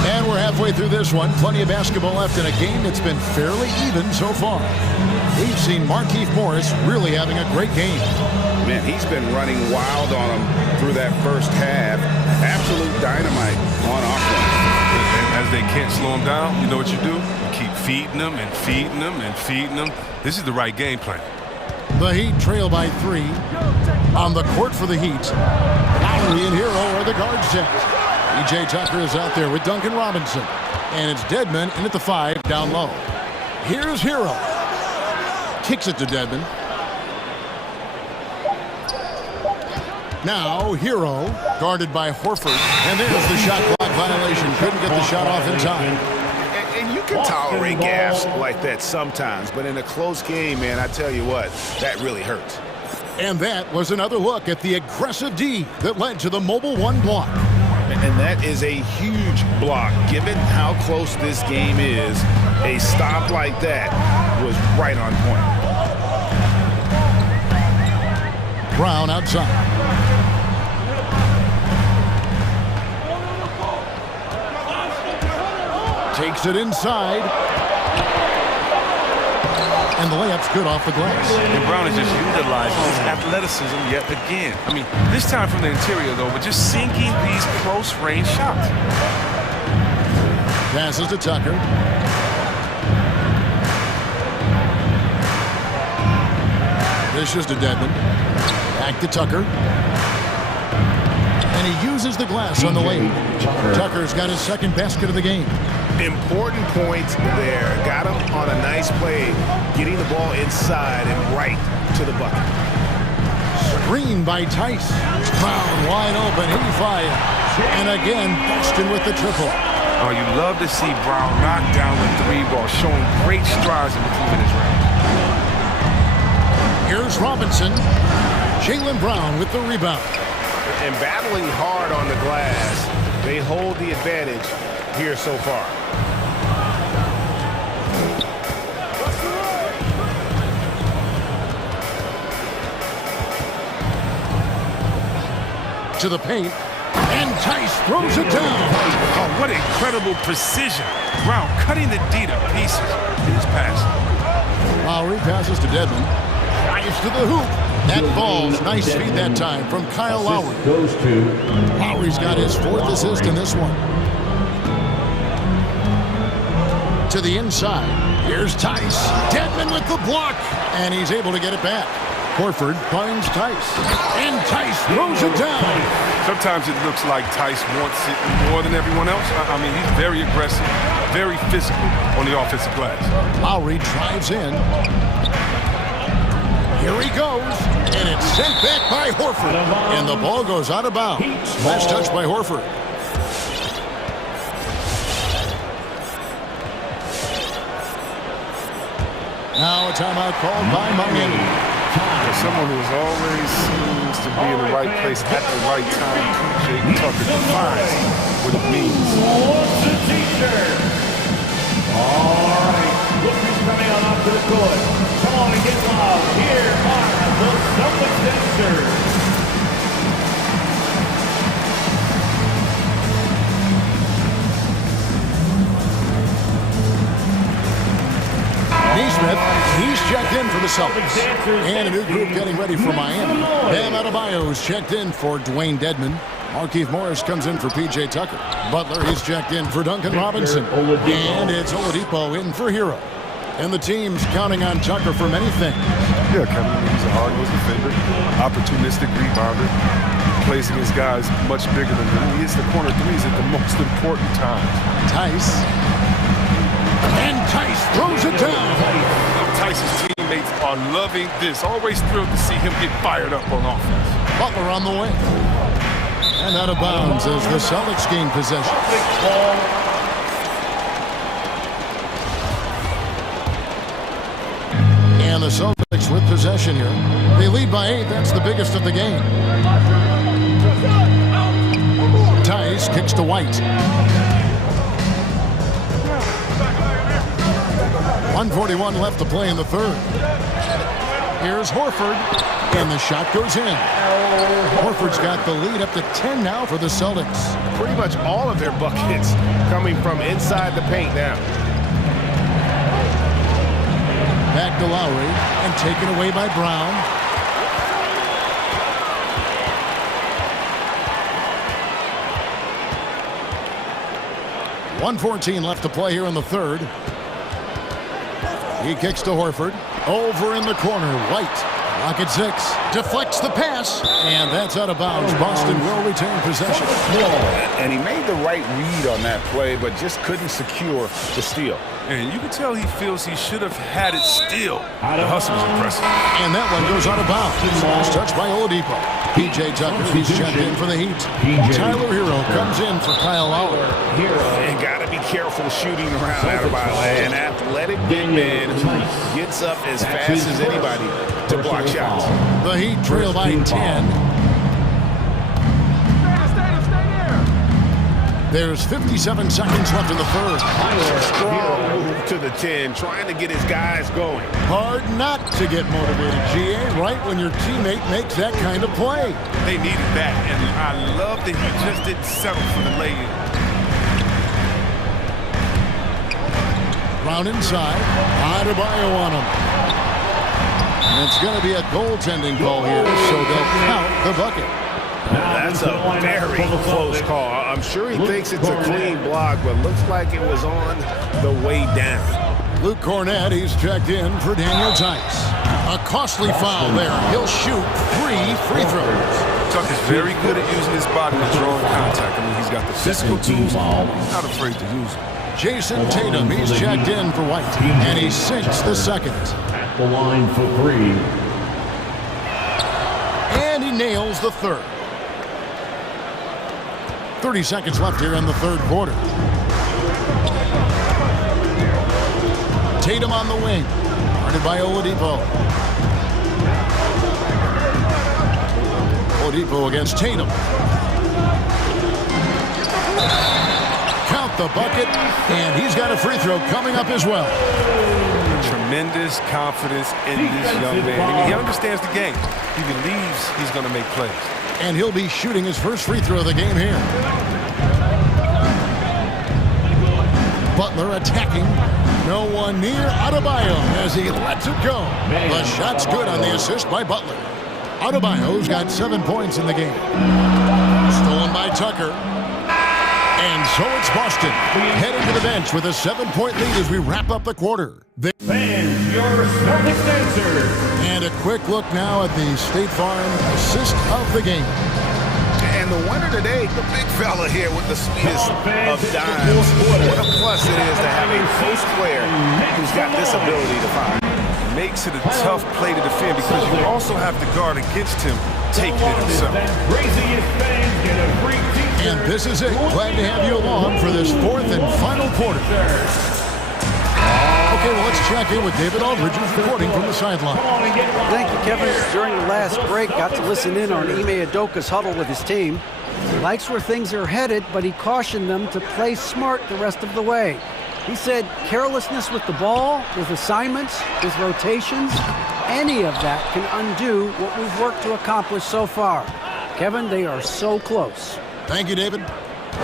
And we're halfway through this one. Plenty of basketball left in a game that's been fairly even so far. We've seen Markieff Morris really having a great game. Man, he's been running wild on him through that first half. Absolute dynamite on offense. And as they can't slow him down, you know what you do? You keep feeding them and feeding them and feeding them. This is the right game plan. The Heat trail by 3. On the court for the Heat, Lowry and Hero are the guard set. P.J. Tucker is out there with Duncan Robinson. And it's Dedmon in at the 5 down low. Here's Hero. Kicks it to Dedmon. Now Hero guarded by Horford. And there's the shot clock violation. Couldn't get the shot off in time. And you can tolerate gaffes like that sometimes, but in a close game, man, I tell you what, that really hurts. And that was another look at the aggressive D that led to the Mobile 1 block. And that is a huge block. Given how close this game is, a stop like that was right on point. Brown outside. Takes it inside. And the layup's good off the glass. And Brown is just utilizing his athleticism yet again. I mean, this time from the interior, though, but just sinking these close-range shots. Passes to Tucker. Dishes to Dedmon. Back to Tucker. And he uses the glass on the lane. Tucker's got his second basket of the game. Important points there. Got him on a a nice play, getting the ball inside and right to the bucket. Screen by Tice. Brown wide open. He fires. And again, Boston with the triple. Oh, you love to see Brown knock down the three ball, showing great strides in improving his range. Here's Robinson. Jaylen Brown with the rebound. And battling hard on the glass, they hold the advantage here so far. To the paint, and Tice throws it down. Oh, what incredible precision. Brown cutting the D to pieces in his pass. Lowry passes to Dedmon. Drives to the hoop. That ball's nice feed that time from Kyle Lowry. Goes to Lowry's got his 4th assist in this one. To the inside. Here's Tice. Dedmon with the block. And he's able to get it back. Horford finds Tice. And Tice throws it down. Sometimes it looks like Tice wants it more than everyone else. I mean, he's very aggressive, very physical on the offensive glass. Lowry drives in. Here he goes. And it's sent back by Horford. And the ball goes out of bounds. Last touch by Horford. Now a timeout called by Miami. Someone who always seems to be in the right place at the right time. Jay Tucker defines what it means. All right, look who's coming on up to the court. Come on and get loud. Here are the Celtics dancers. Neesmith, he's checked in for the Celtics. And a new group getting ready for Miami. Bam Adebayo's checked in for Dwayne Dedmon. Markieff Morris comes in for P.J. Tucker. Butler, he's checked in for Duncan Robinson. And it's Oladipo in for Hero. And the team's counting on Tucker for many things. Yeah, Kevin, he's a hard-nosed defender, opportunistic rebounder, plays against guys much bigger than him. He hits the corner threes at the most important times. Tice. And Tice throws it down. Tice's teammates are loving this. Always thrilled to see him get fired up on offense. Butler on the way. And out of bounds as the Celtics gain possession. And the Celtics with possession here. They lead by 8. That's the biggest of the game. Tice kicks to White. 1:41 left to play in the third. Here's Horford, and the shot goes in. Horford's got the lead up to 10 now for the Celtics. Pretty much all of their buckets coming from inside the paint now. Back to Lowry, and taken away by Brown. .114 left to play here in the third. He kicks to Horford. Over in the corner, White. Rocket 6. Deflects the pass. And that's out of bounds. Boston will retain possession. And he made the right read on that play, but just couldn't secure the steal. And you can tell he feels he should have had it still. The hustle was impressive. And that one goes out of bounds. Last touch by Oladipo. P.J. Tucker, he's checked in for the Heat. Tyler Hero comes in for Kyle Lowry. And got to be careful shooting around Adebayo. An athletic big man who gets up as fast as anybody to block shots. The Heat trail by 10. There's 57 seconds left in the third. Strong move to the 10, trying to get his guys going. Hard not to get motivated, GA, right when your teammate makes that kind of play. They needed that, and I love that he just didn't settle for the lay-in. Brown inside. Adebayo on him. And it's going to be a goaltending call here, so they'll count the bucket. That's a very close call. I'm sure he thinks it's a clean block, but looks like it was on the way down. Luke Cornett, he's checked in for Daniel Tice. A costly foul there. He'll shoot 3 free throws. Tucker's very good at using his body to draw contact. I mean, he's got the physical tools. He's not afraid to use them. Jason Tatum, he's checked in for White, and he sinks the second. At the line for three. And he nails the third. 30 seconds left here in the third quarter. Tatum on the wing, guarded by Oladipo. Oladipo against Tatum. Count the bucket, and he's got a free throw coming up as well. Tremendous confidence in this young man. I mean, he understands the game. He believes he's going to make plays. And he'll be shooting his first free throw of the game here. Butler attacking. No one near Adebayo as he lets it go. The shot's good on the assist by Butler. Adebayo's got 7 points in the game. Stolen by Tucker. And so it's Boston heading to the bench with a 7-point lead as we wrap up the quarter. Fans, your Celtics answer. And a quick look now at the State Farm assist of the game. And the winner today, the big fella here with the sweetest of dimes. What a plus it is to have a post player who's got this ability to find. Makes it a tough play to defend because you also have to guard against him taking it himself. And this is it. Glad to have you along for this fourth and final quarter. Okay, well, let's check in with David Aldridge, who's reporting from the sideline. Thank you, Kevin. During the last break, got to listen in on Ime Udoka's huddle with his team. He likes where things are headed, but he cautioned them to play smart the rest of the way. He said carelessness with the ball, with assignments, with rotations, any of that can undo what we've worked to accomplish so far. Kevin, they are so close. Thank you, David.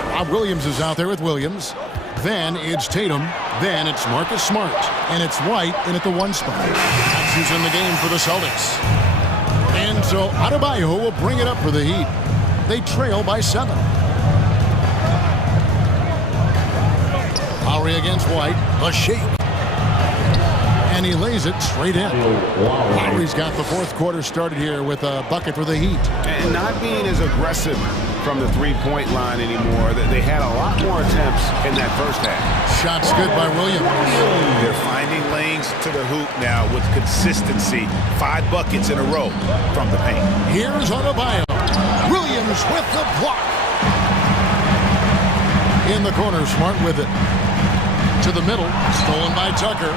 Rob Williams is out there with Williams. Then it's Tatum. Then it's Marcus Smart. And it's White in at the 1 spot. That's who's in the game for the Celtics. And so Adebayo will bring it up for the Heat. They trail by 7. Lowry against White. A shake. And he lays it straight in. Lowry's got the fourth quarter started here with a bucket for the Heat. And not being as aggressive from the three-point line anymore. They had a lot more attempts in that first half. Shots good by Williams. They're finding lanes to the hoop now with consistency. 5 buckets in a row from the paint. Here's Adebayo. Williams with the block. In the corner, Smart with it. To the middle, stolen by Tucker.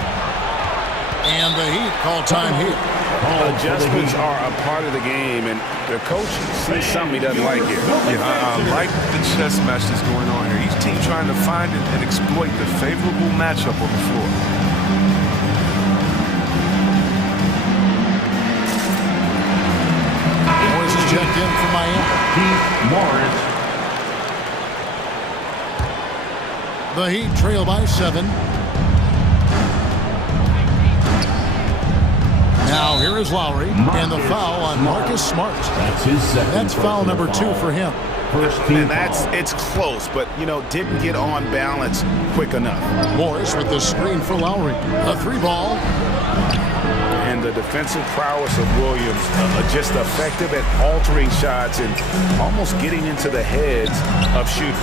And the Heat call time here. Adjustments are a part of the game, and the coach sees something he doesn't like here. Yeah, I like the chess match that's going on here. Each team trying to find and exploit the favorable matchup on the floor. Morris is checked in for Miami. Keith Morris. The Heat trail by 7. Now here is Lowry, and the foul on Marcus Smart. That's his second. That's foul number 2 for him. And it's close, but, didn't get on balance quick enough. Morris with the screen for Lowry. A 3-ball. And the defensive prowess of Williams, just effective at altering shots and almost getting into the heads of shooters.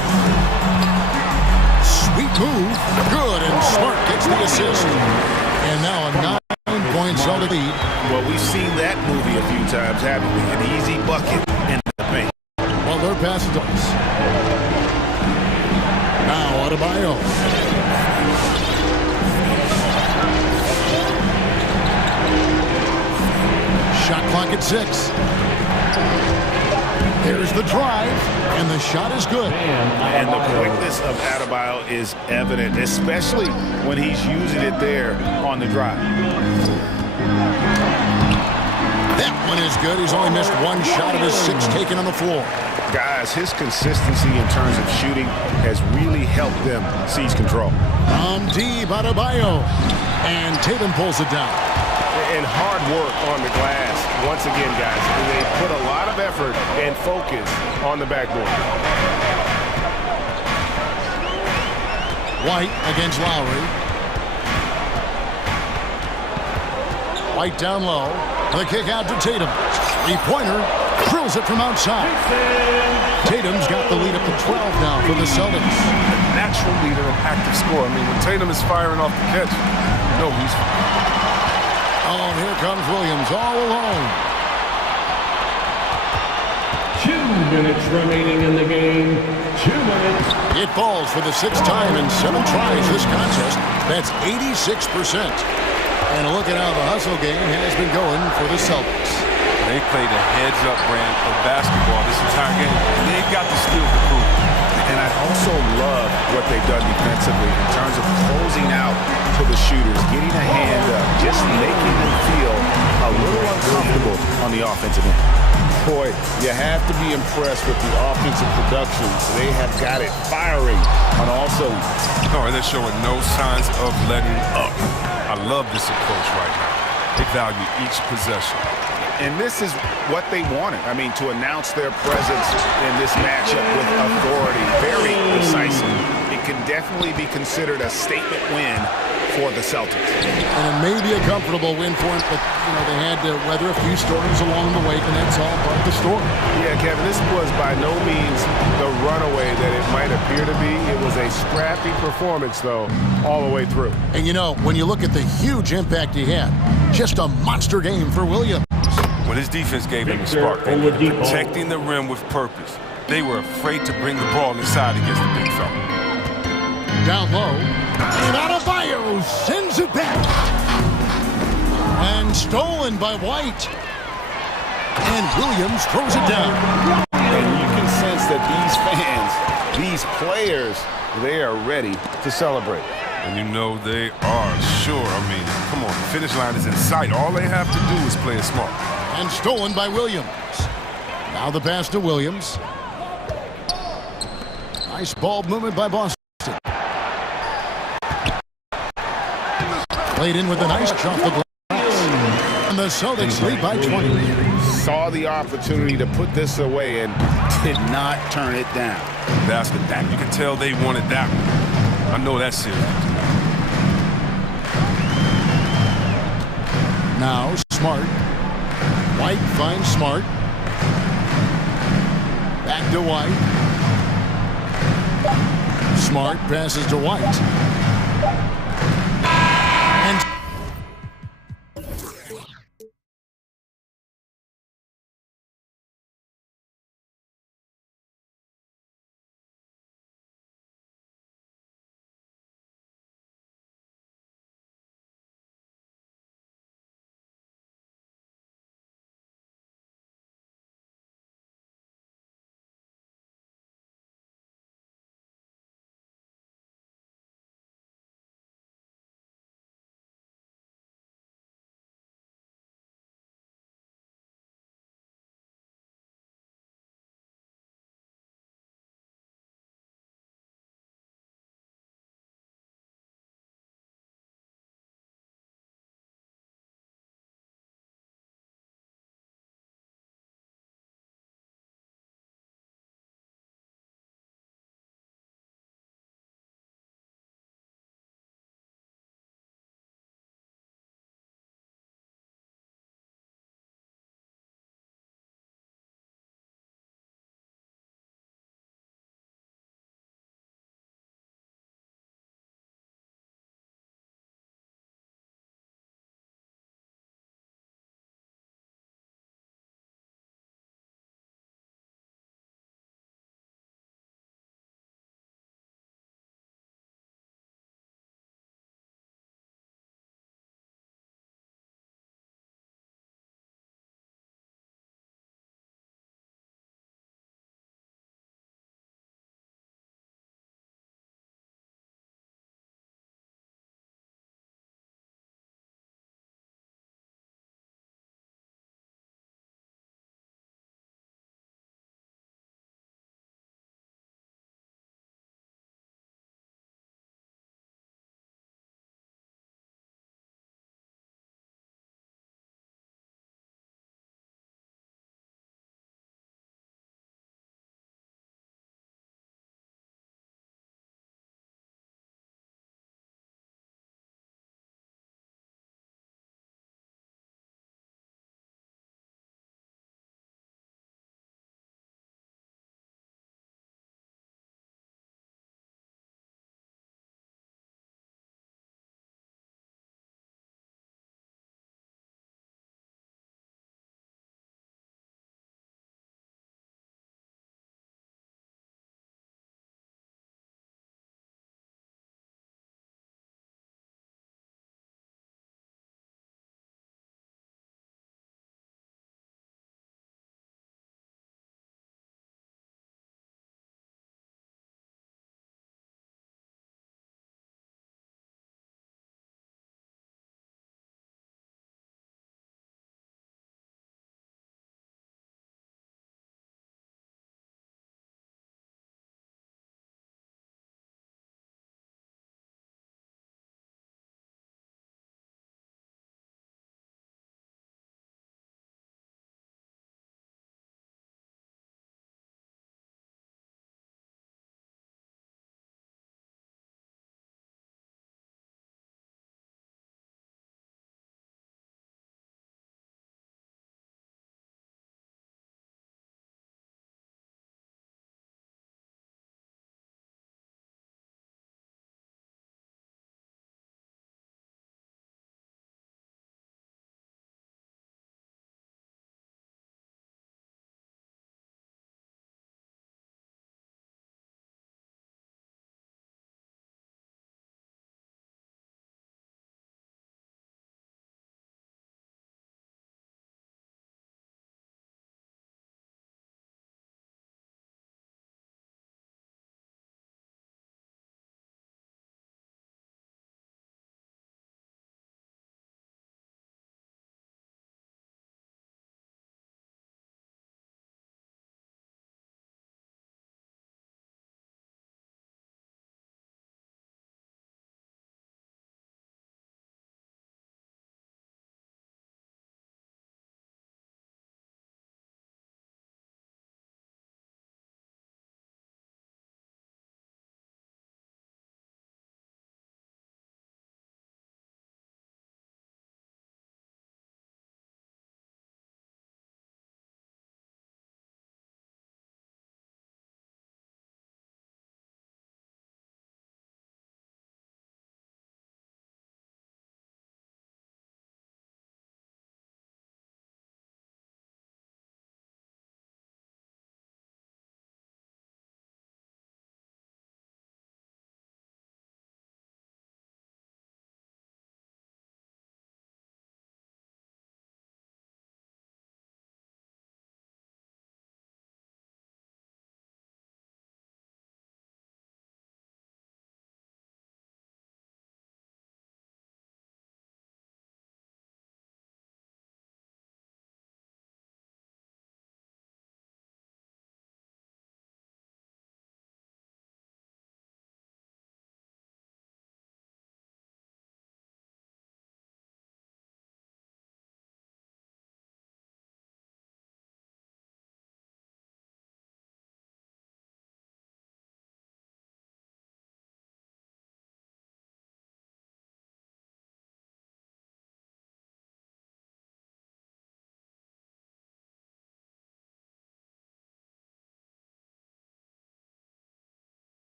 Sweet move. Good, and Smart gets the assist. And now a 9 points on the lead. Well, we've seen that movie a few times, haven't we? An easy bucket in the paint. Well, they're passing to us. Now Adebayo. Shot clock at 6. There's the drive, and the shot is good. And the quickness of Adebayo is evident, especially when he's using it there on the drive. That one is good. He's only missed 1 shot of his 6 taken on the floor. Guys, his consistency in terms of shooting has really helped them seize control. From deep, Adebayo. And Tatum pulls it down. And hard work on the glass. Once again, guys, they put a lot of effort and focus on the backboard. White against Lowry. White down low. The kick out to Tatum. 3-pointer. Drills it from outside. Tatum's got the lead up to 12 now for the Celtics. Natural leader and active scorer. I mean, when Tatum is firing off the catch, you know he's... Oh, here comes Williams all alone. 2 minutes remaining in the game. 2 minutes. It falls for the 6th time in 7 tries this contest. That's 86%. And look at how the hustle game has been going for the Celtics. They played a heads-up brand of basketball this entire game, and they've got the skill to prove it. And I also love what they've done defensively in terms of closing out to the shooters, getting a hand up, just making them feel a little uncomfortable on the offensive end. Boy, you have to be impressed with the offensive production. They have got it firing on all cylinders. No, and they're showing no signs of letting up. I love this approach right now. They value each possession. And this is what they wanted. I mean, to announce their presence in this matchup with authority, very decisive. It can definitely be considered a statement win for the Celtics. And it may be a comfortable win for them, but, you know, they had to weather a few storms along the way, and that's all part of the story. Yeah, Kevin, this was by no means the runaway that it might appear to be. It was a scrappy performance, though, all the way through. And, you know, when you look at the huge impact he had, just a monster game for Williams. When his defense gave them a spark, they were protecting the rim with purpose. They were afraid to bring the ball inside against the big fella. Down low, and Adebayo sends it back. And stolen by White. And Williams throws it down. And you can sense that these fans, these players, they are ready to celebrate. And you know they are, sure. I mean, come on, the finish line is in sight. All they have to do is play it smart. And stolen by Williams. Now the pass to Williams. Nice ball movement by Boston. Played in with a nice off the glass. And the Celtics lead by 20. Saw the opportunity to put this away and did not turn it down. That's the thing. You can tell they wanted that one. I know that's serious. Now Smart. White finds Smart. Back to White. Smart passes to White.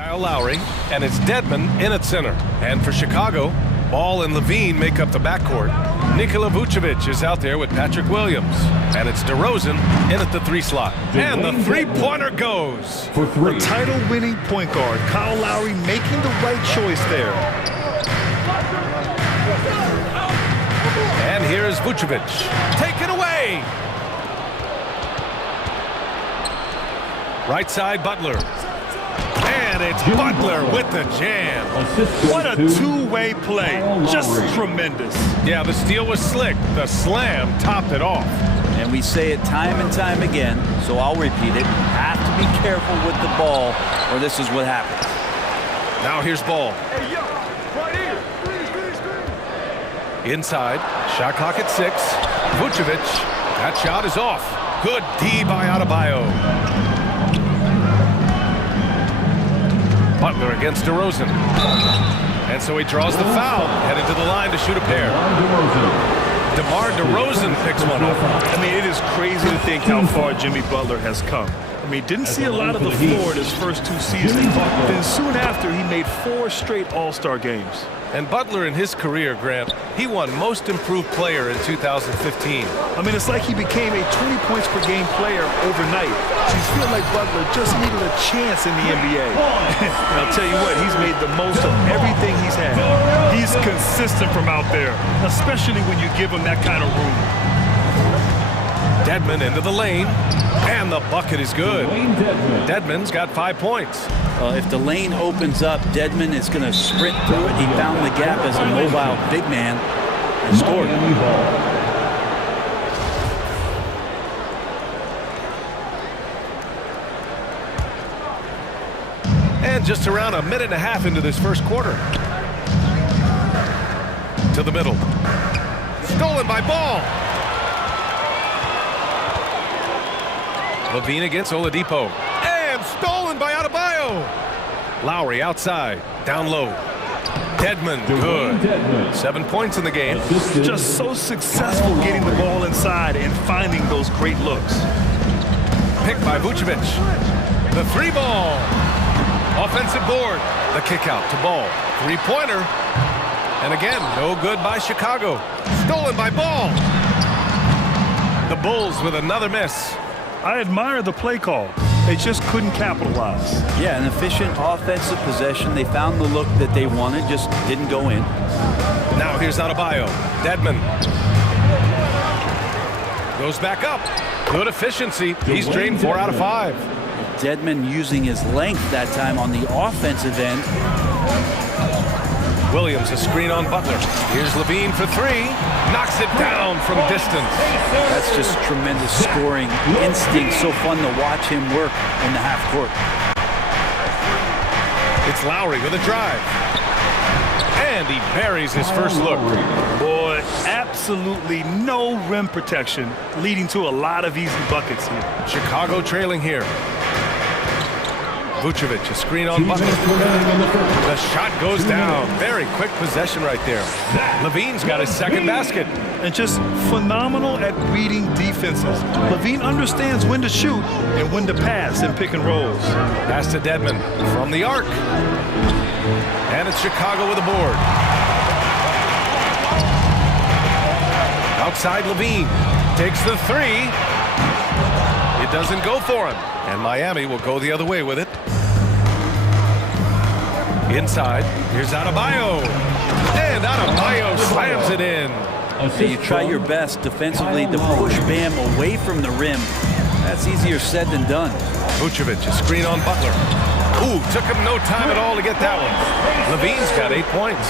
Kyle Lowry, and it's Dedmon in at center. And for Chicago, Ball and Levine make up the backcourt. Nikola Vucevic is out there with Patrick Williams. And it's DeRozan in at the 3 slot. And the three-pointer goes. For 3. The title-winning point guard, Kyle Lowry, making the right choice there. And here is Vucevic. Taken away. Right side, Butler. And it's Butler with the jam. What a two-way play. Just tremendous. Yeah, the steal was slick. The slam topped it off. And we say it time and time again, so I'll repeat it. Have to be careful with the ball, or this is what happens. Now here's Ball. Inside, shot clock at 6. Vucevic, that shot is off. Good D by Adebayo. Butler against DeRozan. And so he draws the foul, headed to the line to shoot a pair. DeMar DeRozan picks one up. I mean, it is crazy to think how far Jimmy Butler has come. I mean, didn't see a lot of the floor in his first 2 seasons. Then soon after, he made 4 straight All-Star games. And Butler in his career, Grant, he won Most Improved Player in 2015. I mean, it's like he became a 20 points per game player overnight. You feel like Butler just needed a chance in the NBA. And I'll tell you what, he's made the most of everything he's had. He's consistent from out there, especially when you give him that kind of room. Dedmon into the lane, and the bucket is good. Dedmon's got 5 points. If the lane opens up, Dedmon is going to sprint through it. He found the gap as a mobile big man and scored. And just around a minute and a half into this first quarter. To the middle. Stolen by Ball. Levine against Oladipo. And stolen by Adebayo. Lowry outside. Down low. Dedmon, good. 7 points in the game. Just so successful getting the ball inside and finding those great looks. Picked by Vucevic. The 3-ball. Offensive board. The kick out to Ball. 3-pointer. And again, no good by Chicago. Stolen by Ball. The Bulls with another miss. I admire the play call. They just couldn't capitalize. Yeah, an efficient offensive possession. They found the look that they wanted, just didn't go in. Now here's Adebayo. Dedmon. Goes back up. Good efficiency. He's drained 4 out of 5. Dedmon using his length that time on the offensive end. Williams, a screen on Butler. Here's Levine for 3. Knocks it down from distance. That's just tremendous scoring instinct. So fun to watch him work in the half court. It's Lowry with a drive. And he buries his first look. Boy, absolutely no rim protection, leading to a lot of easy buckets here. Chicago trailing here. Vucevic, a screen on Butler. The shot goes down. Very quick possession right there. Levine's got his second basket. And just phenomenal at reading defenses. Levine understands when to shoot and when to pass in pick and rolls. Pass to Dedmon from the arc. And it's Chicago with a board. Outside Levine. Takes the 3. It doesn't go for him. And Miami will go the other way with it. Inside, here's Adebayo. And Adebayo slams it in. You try your best defensively to push Bam away from the rim. That's easier said than done. Vucevic, a screen on Butler. Ooh, took him no time at all to get that one. Levine's got 8 points.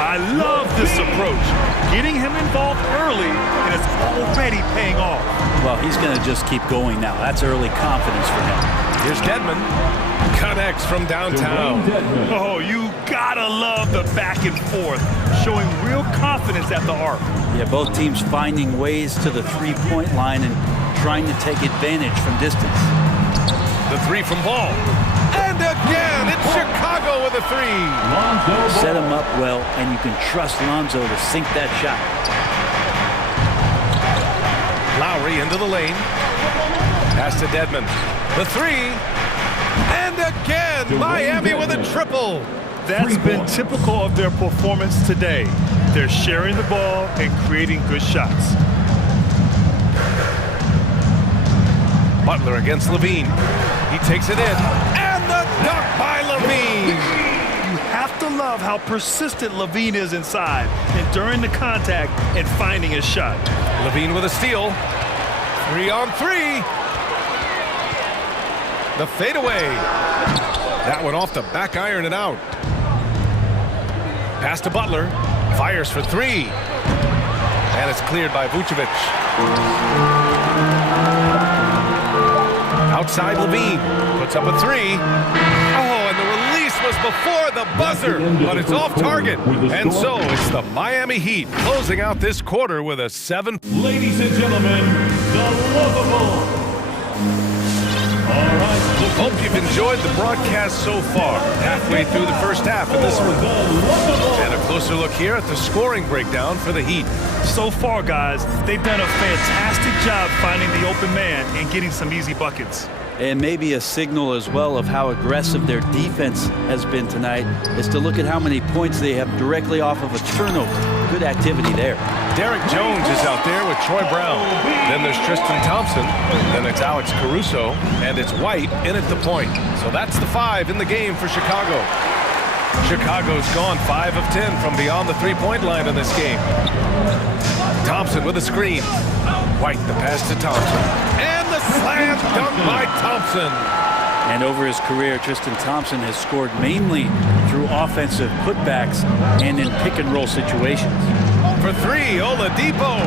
I love this approach. Getting him involved early, and it's already paying off. Well, he's going to just keep going now. That's early confidence for him. Here's Dedmon. Connects from downtown. Oh, you gotta love the back and forth, showing real confidence at the arc. Yeah, both teams finding ways to the three-point line and trying to take advantage from distance. The 3 from Ball. And again, it's Chicago with a 3. Set him up well, and you can trust Lonzo to sink that shot. Lowry into the lane. Pass to Dedmon. The 3. And again, Miami with a triple. That's been typical of their performance today. They're sharing the ball and creating good shots. Butler against Levine. He takes it in. And the dunk by Levine. You have to love how persistent Levine is inside and during the contact and finding his shot. Levine with a steal. 3 on 3. The fadeaway. That one off the back iron and out. Pass to Butler. Fires for 3. And it's cleared by Vucevic. Outside Levine. Puts up a 3. Oh, and the release was before the buzzer. But it's off target. And so it's the Miami Heat closing out this quarter with a 7. Ladies and gentlemen, the lovable. All right. Hope you've enjoyed the broadcast so far. Halfway through the first half of this one. And a closer look here at the scoring breakdown for the Heat. So far, guys, they've done a fantastic job finding the open man and getting some easy buckets. And maybe a signal as well of how aggressive their defense has been tonight is to look at how many points they have directly off of a turnover. Good activity there. Derek Jones is out there with Troy Brown. Then there's Tristan Thompson. Then it's Alex Caruso. And it's White in at the point. So that's the 5 in the game for Chicago. Chicago's gone 5 of 10 from beyond the three-point line in this game. Thompson with a screen. White the pass to Thompson. And the slam dunk by Thompson. And over his career, Tristan Thompson has scored mainly through offensive putbacks and in pick-and-roll situations. For 3, Oladipo.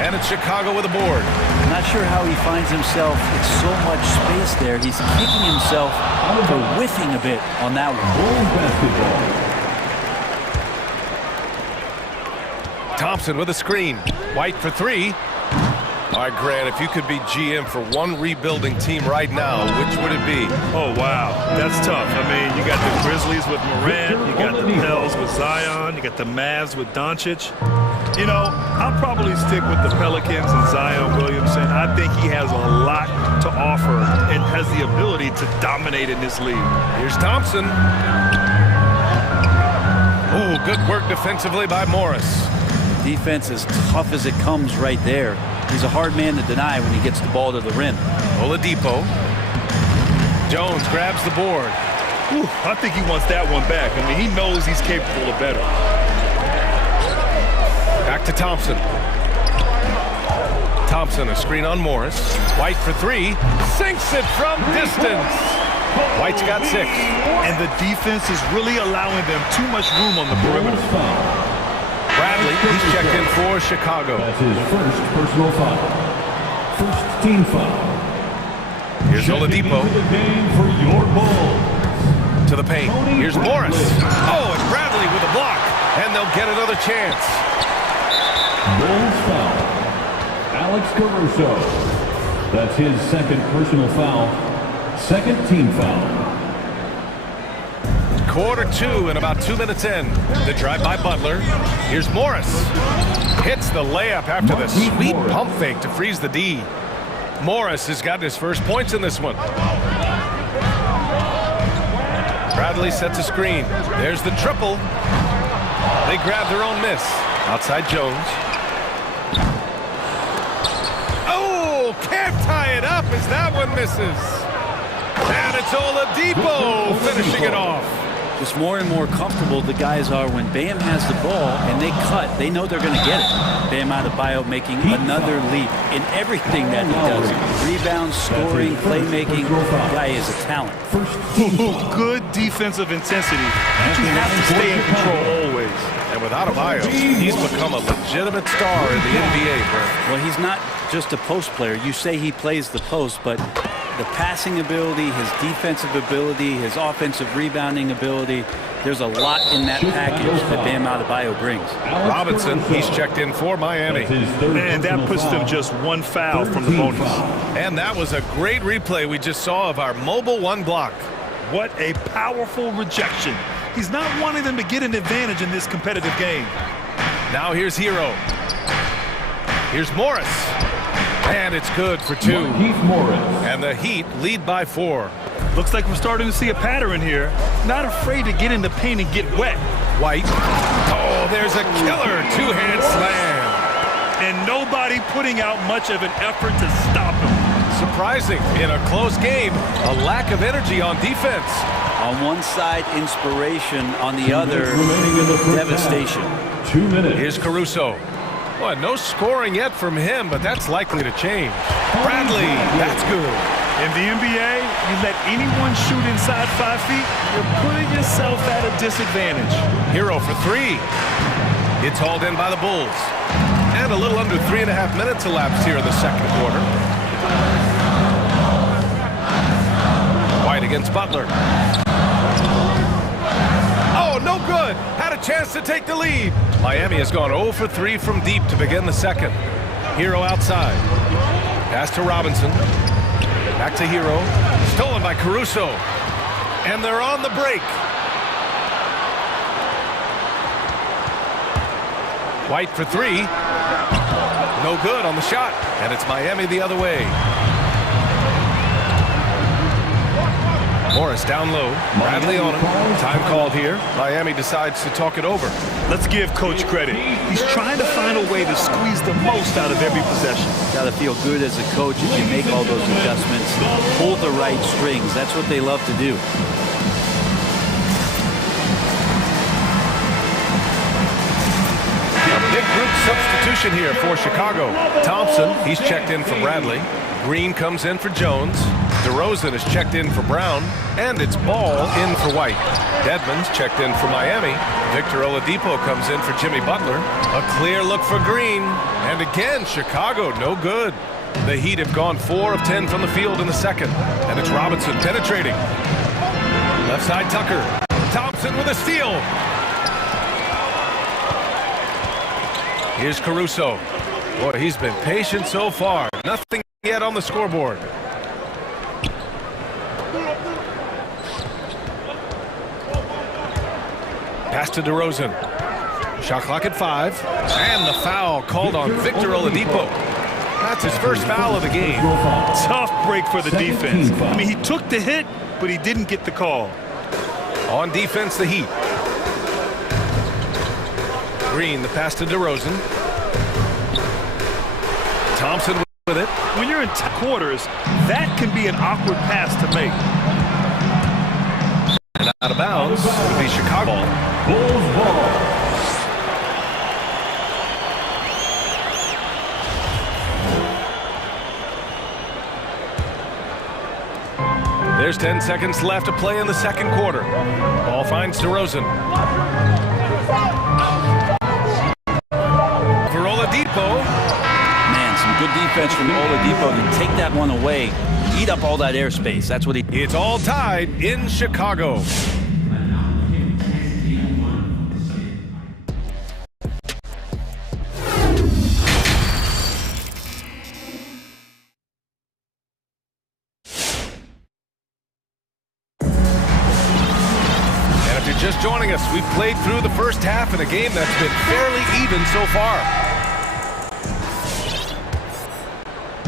And it's Chicago with a board. Not sure how he finds himself. It's so much space there. He's kicking himself for whiffing a bit on that one. Thompson with a screen. White for 3. All right, Grant, if you could be GM for one rebuilding team right now, which would it be? Oh, wow. That's tough. I mean, you got the Grizzlies with Morant, you got the Pels with Zion, you got the Mavs with Doncic. You know, I'll probably stick with the Pelicans and Zion Williamson. I think he has a lot to offer and has the ability to dominate in this league. Here's Thompson. Ooh, good work defensively by Morris. Defense as tough as it comes right there. He's a hard man to deny when he gets the ball to the rim. Oladipo. Jones grabs the board. Ooh, I think he wants that one back. I mean, he knows he's capable of better. Back to Thompson. Thompson, a screen on Morris. White for 3. Sinks it from distance. White's got 6. And the defense is really allowing them too much room on the perimeter. Bradley, he's checked in for Chicago. That's his first personal foul. First team foul. Here's Oladipo. The game for your Bulls. To the paint. Here's Morris. Oh, and Bradley with a block. And they'll get another chance. Bulls foul. Alex Caruso. That's his second personal foul. Second team foul. Quarter 2 and about 2 minutes in. The drive by Butler. Here's Morris. Hits the layup after the sweet pump fake to freeze the D. Morris has gotten his first points in this one. Bradley sets a screen. There's the triple. They grab their own miss. Outside Jones. Oh, can't tie it up as that one misses. And it's Oladipo finishing it off. Just more and more comfortable the guys are when Bam has the ball and they cut. They know they're going to get it. Bam Adebayo making another leap in everything that he does. Rebounds, scoring, playmaking. The guy is a talent. Good defensive intensity. But you have to stay in control always. And with Adebayo, he's become a legitimate star in the NBA, Brent. Well, he's not just a post player. You say he plays the post, but the passing ability, his defensive ability, his offensive rebounding ability, there's a lot in that package that Bam Adebayo brings. Robinson, he's checked in for Miami. And that puts them just one foul from the bonus. And that was a great replay we just saw of our mobile one block. What a powerful rejection. He's not wanting them to get an advantage in this competitive game. Now here's Hero. Here's Morris. And it's good for 2. Morris. And the Heat lead by 4. Looks like we're starting to see a pattern here. Not afraid to get in the paint and get wet. White. Oh, there's a killer two-hand slam. And nobody putting out much of an effort to stop him. Surprising in a close game, a lack of energy on defense. On one side, inspiration. On the other, devastation. 2 minutes. Here's Caruso. Well, no scoring yet from him, but that's likely to change. Bradley, that's good. In the NBA, you let anyone shoot inside 5 feet, you're putting yourself at a disadvantage. Hero for three. It's hauled in by the Bulls. And a little under 3.5 minutes elapsed here in the second quarter. White against Butler. Oh, no good. Had a chance to take the lead. Miami has gone 0 for 3 from deep to begin the second. Hero outside. Pass to Robinson. Back to Hero. Stolen by Caruso. And they're on the break. White for three. No good on the shot. And it's Miami the other way. Morris down low. Bradley on him. Time called here. Miami decides to talk it over. Let's give Coach credit. He's trying to find a way to squeeze the most out of every possession. Got to feel good as a coach if you make all those adjustments. Pull the right strings. That's what they love to do. Big group substitution here for Chicago. Thompson, he's checked in for Bradley. Green comes in for Jones. DeRozan is checked in for Brown. And it's Ball in for White. Dedmon's checked in for Miami. Victor Oladipo comes in for Jimmy Butler. A clear look for Green. And again, Chicago, no good. The Heat have gone 4 of 10 from the field in the second. And it's Robinson penetrating. Left side Tucker. Thompson with a steal. Here's Caruso. Boy, he's been patient so far. Nothing yet on the scoreboard. Pass to DeRozan. Shot clock at 5. And the foul called on Victor Oladipo. That's his first foul of the game. Tough break for the defense. I mean, he took the hit, but he didn't get the call. On defense, the Heat. Green, the pass to DeRozan. Thompson with it. When you're in quarters, that can be an awkward pass to make. And out of bounds will be Chicago. Bulls ball. There's 10 seconds left to play in the second quarter. Ball finds DeRozan. For Oladipo. Man, some good defense from Oladipo to take that one away. Eat up all that airspace. That's what he... It's all tied in Chicago. And if you're just joining us, we've played through the first half in a game that's been fairly even so far.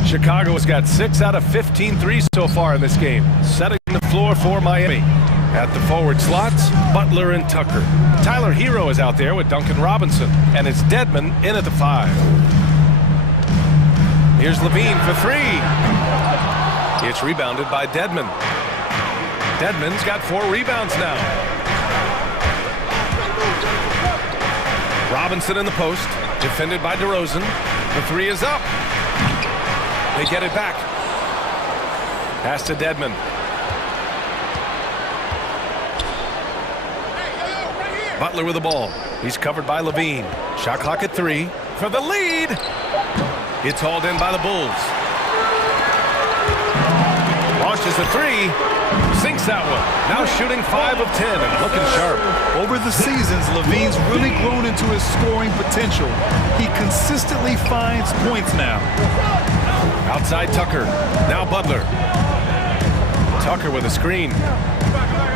Chicago has got 6 out of 15 threes so far in this game, setting the floor for Miami. At the forward slots, Butler and Tucker. Tyler Hero is out there with Duncan Robinson, and it's Dedmon in at the 5. Here's Levine for 3. It's rebounded by Dedmon. Dedmon's got 4 rebounds now. Robinson in the post, defended by DeRozan. The 3 is up. They get it back. Pass to Dedmon. Butler with the ball. He's covered by Levine. Shot clock at 3 for the lead. It's hauled in by the Bulls. Launches a 3. Sinks that one. Now shooting 5 of 10 and looking sharp. Over the seasons, Levine's really grown into his scoring potential. He consistently finds points now. Outside Tucker. Now Butler. Tucker with a screen.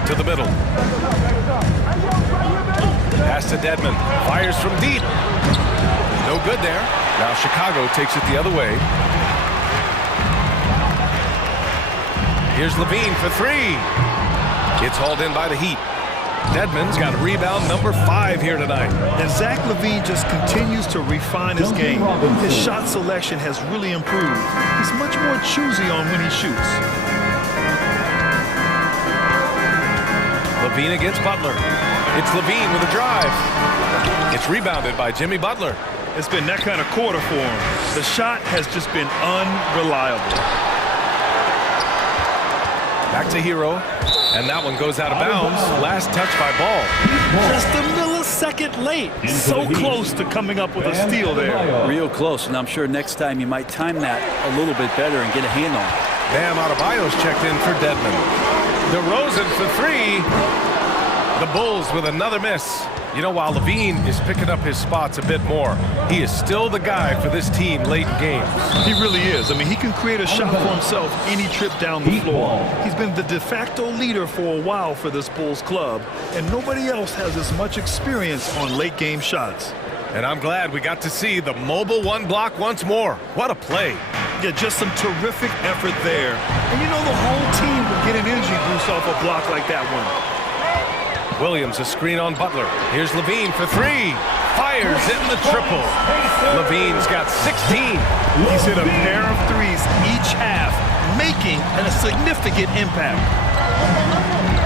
To the middle. Pass to Dedmon. Fires from deep. No good there. Now Chicago takes it the other way. Here's Levine for three. It's hauled in by the Heat. Dedmon's got rebound number 5 here tonight. And Zach LaVine just continues to refine his game. His shot selection has really improved. He's much more choosy on when he shoots. Levine against Butler. It's Levine with a drive. It's rebounded by Jimmy Butler. It's been that kind of quarter for him. The shot has just been unreliable. Back to Hero. And that one goes out of bounds. Last touch by Ball. Just a millisecond late. So close to coming up with a steal there. Real close, and I'm sure next time you might time that a little bit better and get a hand on it. Bam Adebayo's checked in for Dedmon. DeRozan for three. The Bulls with another miss. You know, while Levine is picking up his spots a bit more, he is still the guy for this team late in games. He really is. I mean, he can create a shot for himself any trip down the floor. He's been the de facto leader for a while for this Bulls club, and nobody else has as much experience on late game shots. And I'm glad we got to see the mobile one block once more. What a play. Yeah, just some terrific effort there. And you know, the whole team will get an energy boost off a block like that one. Williams, a screen on Butler. Here's Levine for three. Fires in the triple. Levine's got 16. He's hit a pair of threes each half, making a significant impact.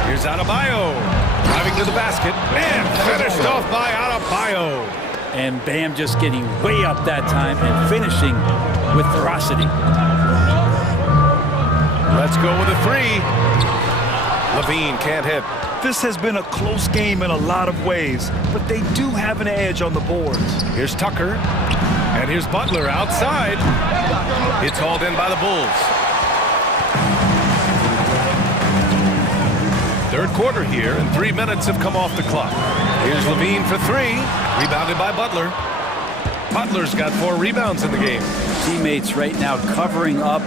Here's Adebayo. Driving to the basket. And finished off by Adebayo. And Bam just getting way up that time and finishing with ferocity. Let's go with a three. Levine can't hit. This has been a close game in a lot of ways, but they do have an edge on the boards. Here's Tucker, and here's Butler outside. It's hauled in by the Bulls. Third quarter here, and 3 minutes have come off the clock. Here's Levine for three, rebounded by Butler. Butler's got 4 rebounds in the game. Teammates right now covering up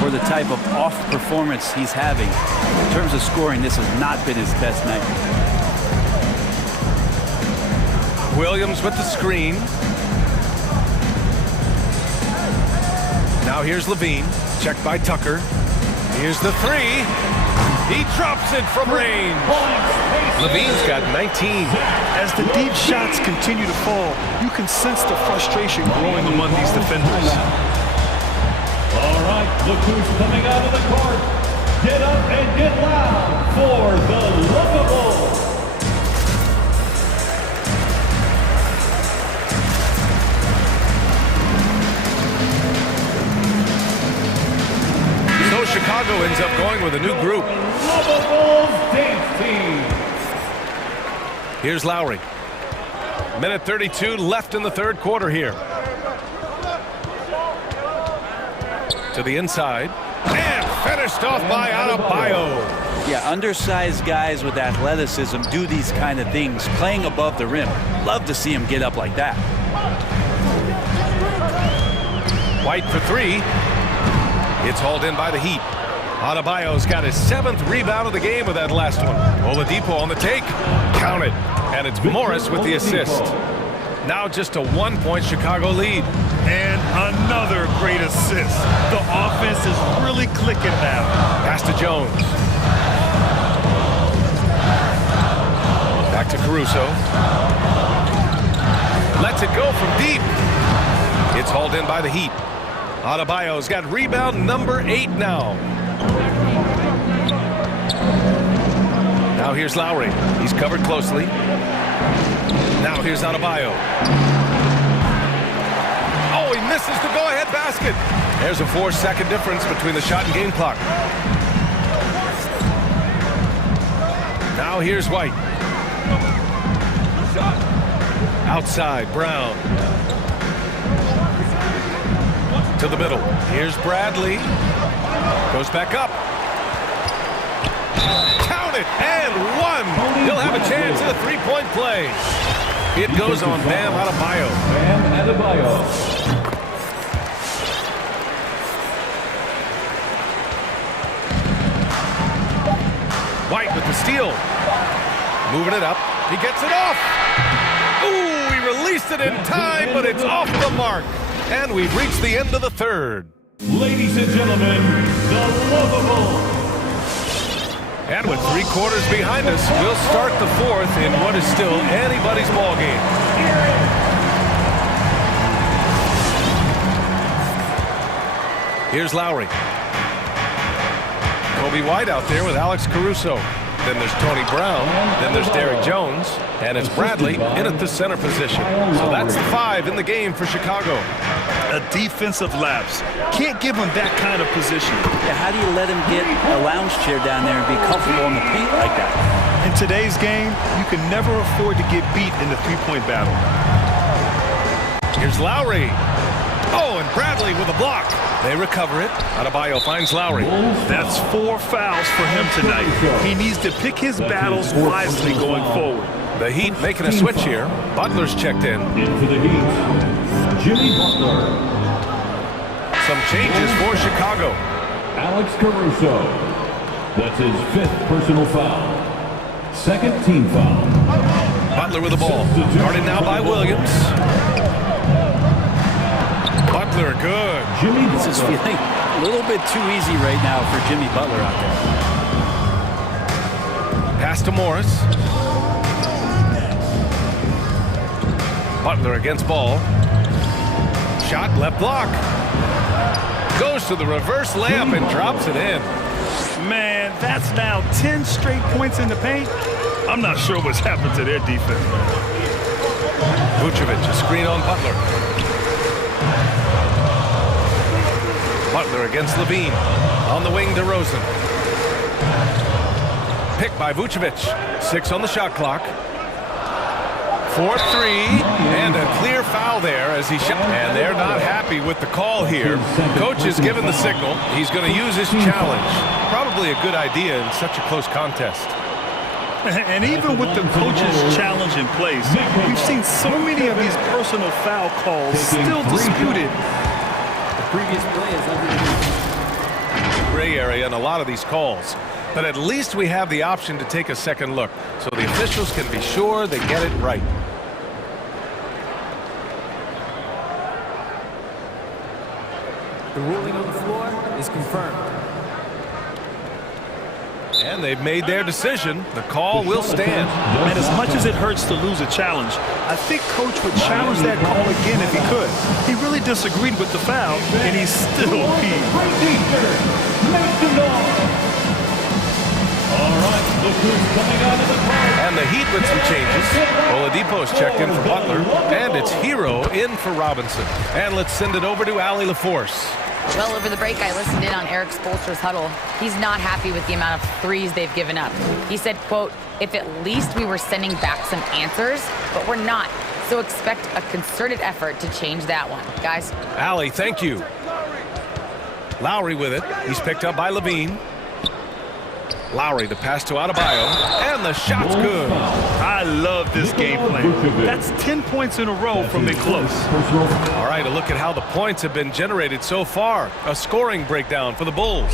for the type of off performance he's having. In terms of scoring, this has not been his best night. Williams with the screen. Now here's Levine, checked by Tucker. Here's the three. He drops it from range. Levine's got 19. As the deep shots continue to fall, you can sense the frustration growing among these defenders. All right, look who's coming out of the court. Get up and get loud for the Lovable. So Chicago ends up going with a new group. Lovable Dance Team. Here's Lowry. Minute 32 left in the third quarter here. To the inside. And finished off by Adebayo. Yeah, undersized guys with athleticism do these kind of things, playing above the rim. Love to see him get up like that. White for three. It's hauled in by the Heat. Adebayo's got his 7th rebound of the game with that last one. Oladipo on the take. Counted. And it's Morris with the assist. Now just a 1-point Chicago lead. And another great assist. The offense is really clicking now. Pass to Jones. Back to Caruso. Lets it go from deep. It's hauled in by the Heat. Adebayo's got rebound number 8 now. Now here's Lowry. He's covered closely. Now here's Adebayo. Oh, he misses the go-ahead basket. There's a 4-second difference between the shot and game clock. Now here's White. Outside, Brown. To the middle. Here's Bradley. Goes back up. Count it, and one. He'll have a chance at a three-point play. It goes on Bam Adebayo. Bam Adebayo. White with the steal. Moving it up. He gets it off. Ooh, he released it in time, but it's off the mark. And we've reached the end of the third. Ladies and gentlemen, the Lovable And with 3 quarters behind us, we'll start the 4th in what is still anybody's ball game. Here's Lowry. Kobe White out there with Alex Caruso. Then there's Tony Brown. Then there's Derrick Jones. And it's Bradley in at the center position. So that's the 5 in the game for Chicago. A defensive lapse. Can't give him that kind of position. Yeah, how do you let him get a lounge chair down there and be comfortable in the paint like that? In today's game, you can never afford to get beat in the three-point battle. Here's Lowry. Oh, and Bradley with a block. They recover it. Adebayo finds Lowry. That's 4 fouls for him tonight. He needs to pick his battles wisely going forward. The Heat making a switch here. Butler's checked in. In for the Heat, Jimmy Butler. Some changes for Chicago. Alex Caruso. That's his 5th personal foul. 2nd team foul. Butler with the ball. Guarded now by Williams. Butler, good. This is feeling a little bit too easy right now for Jimmy Butler out there. Pass to Morris. Butler against ball. Shot, left block. Goes to the reverse layup and drops it in. Man, that's now 10 straight points in the paint. I'm not sure what's happened to their defense. Vucevic, a screen on Butler. Butler against Levine. On the wing, DeRozan. Picked by Vucevic. 6 on the shot clock. 4-3, and a clear foul there as he shot. And they're not happy with the call here. Coach has given the signal. He's going to use his challenge. Probably a good idea in such a close contest. And even with the coach's challenge in place, we've seen so many of these personal foul calls still disputed. The previous play is under the gray area in a lot of these calls. But at least we have the option to take a second look, so the officials can be sure they get it right. The ruling on the floor is confirmed. And they've made their decision. The call will stand. And as much as it hurts to lose a challenge, I think Coach would challenge that call again if he could. He really disagreed with the foul, and he's still peeved. And the Heat with some changes. Oladipo's checked in for Butler, and it's Hero in for Robinson. And let's send it over to Allie LaForce. Well, over the break, I listened in on Eric Spoelstra's huddle. He's not happy with the amount of threes they've given up. He said, quote, if at least we were sending back some answers, but we're not. So expect a concerted effort to change that one. Guys. Allie, thank you. Lowry with it. He's picked up by Levine. Lowry, the pass to Adebayo, and the shot's good. I love this game plan. That's 10 points in a row from it close. All right, a look at how the points have been generated so far. A scoring breakdown for the Bulls.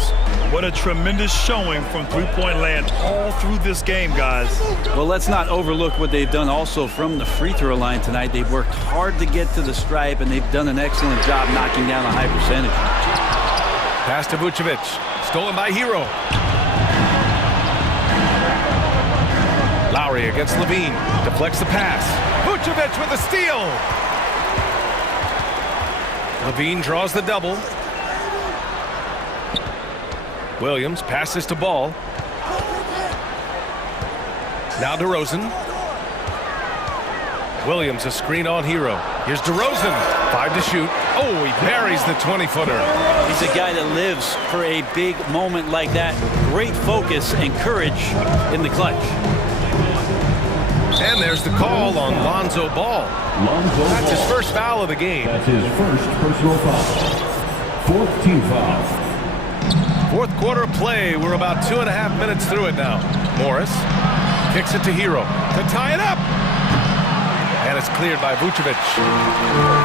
What a tremendous showing from three-point land all through this game, guys. Well, let's not overlook what they've done also from the free throw line tonight. They've worked hard to get to the stripe, and they've done an excellent job knocking down a high percentage. Pass to Vucevic. Stolen by Hero. Lowry against Levine. Deflects the pass. Vucevic with a steal. Levine draws the double. Williams passes to Ball. Now DeRozan. Williams a screen on Hero. Here's DeRozan. 5 to shoot. Oh, he buries the 20-footer. He's a guy that lives for a big moment like that. Great focus and courage in the clutch. And there's the call on Lonzo Ball. That's his first foul of the game. That's his first personal foul. 4th team foul. Fourth quarter play. We're about 2.5 minutes through it now. Morris kicks it to Hero to tie it up. And it's cleared by Vucevic.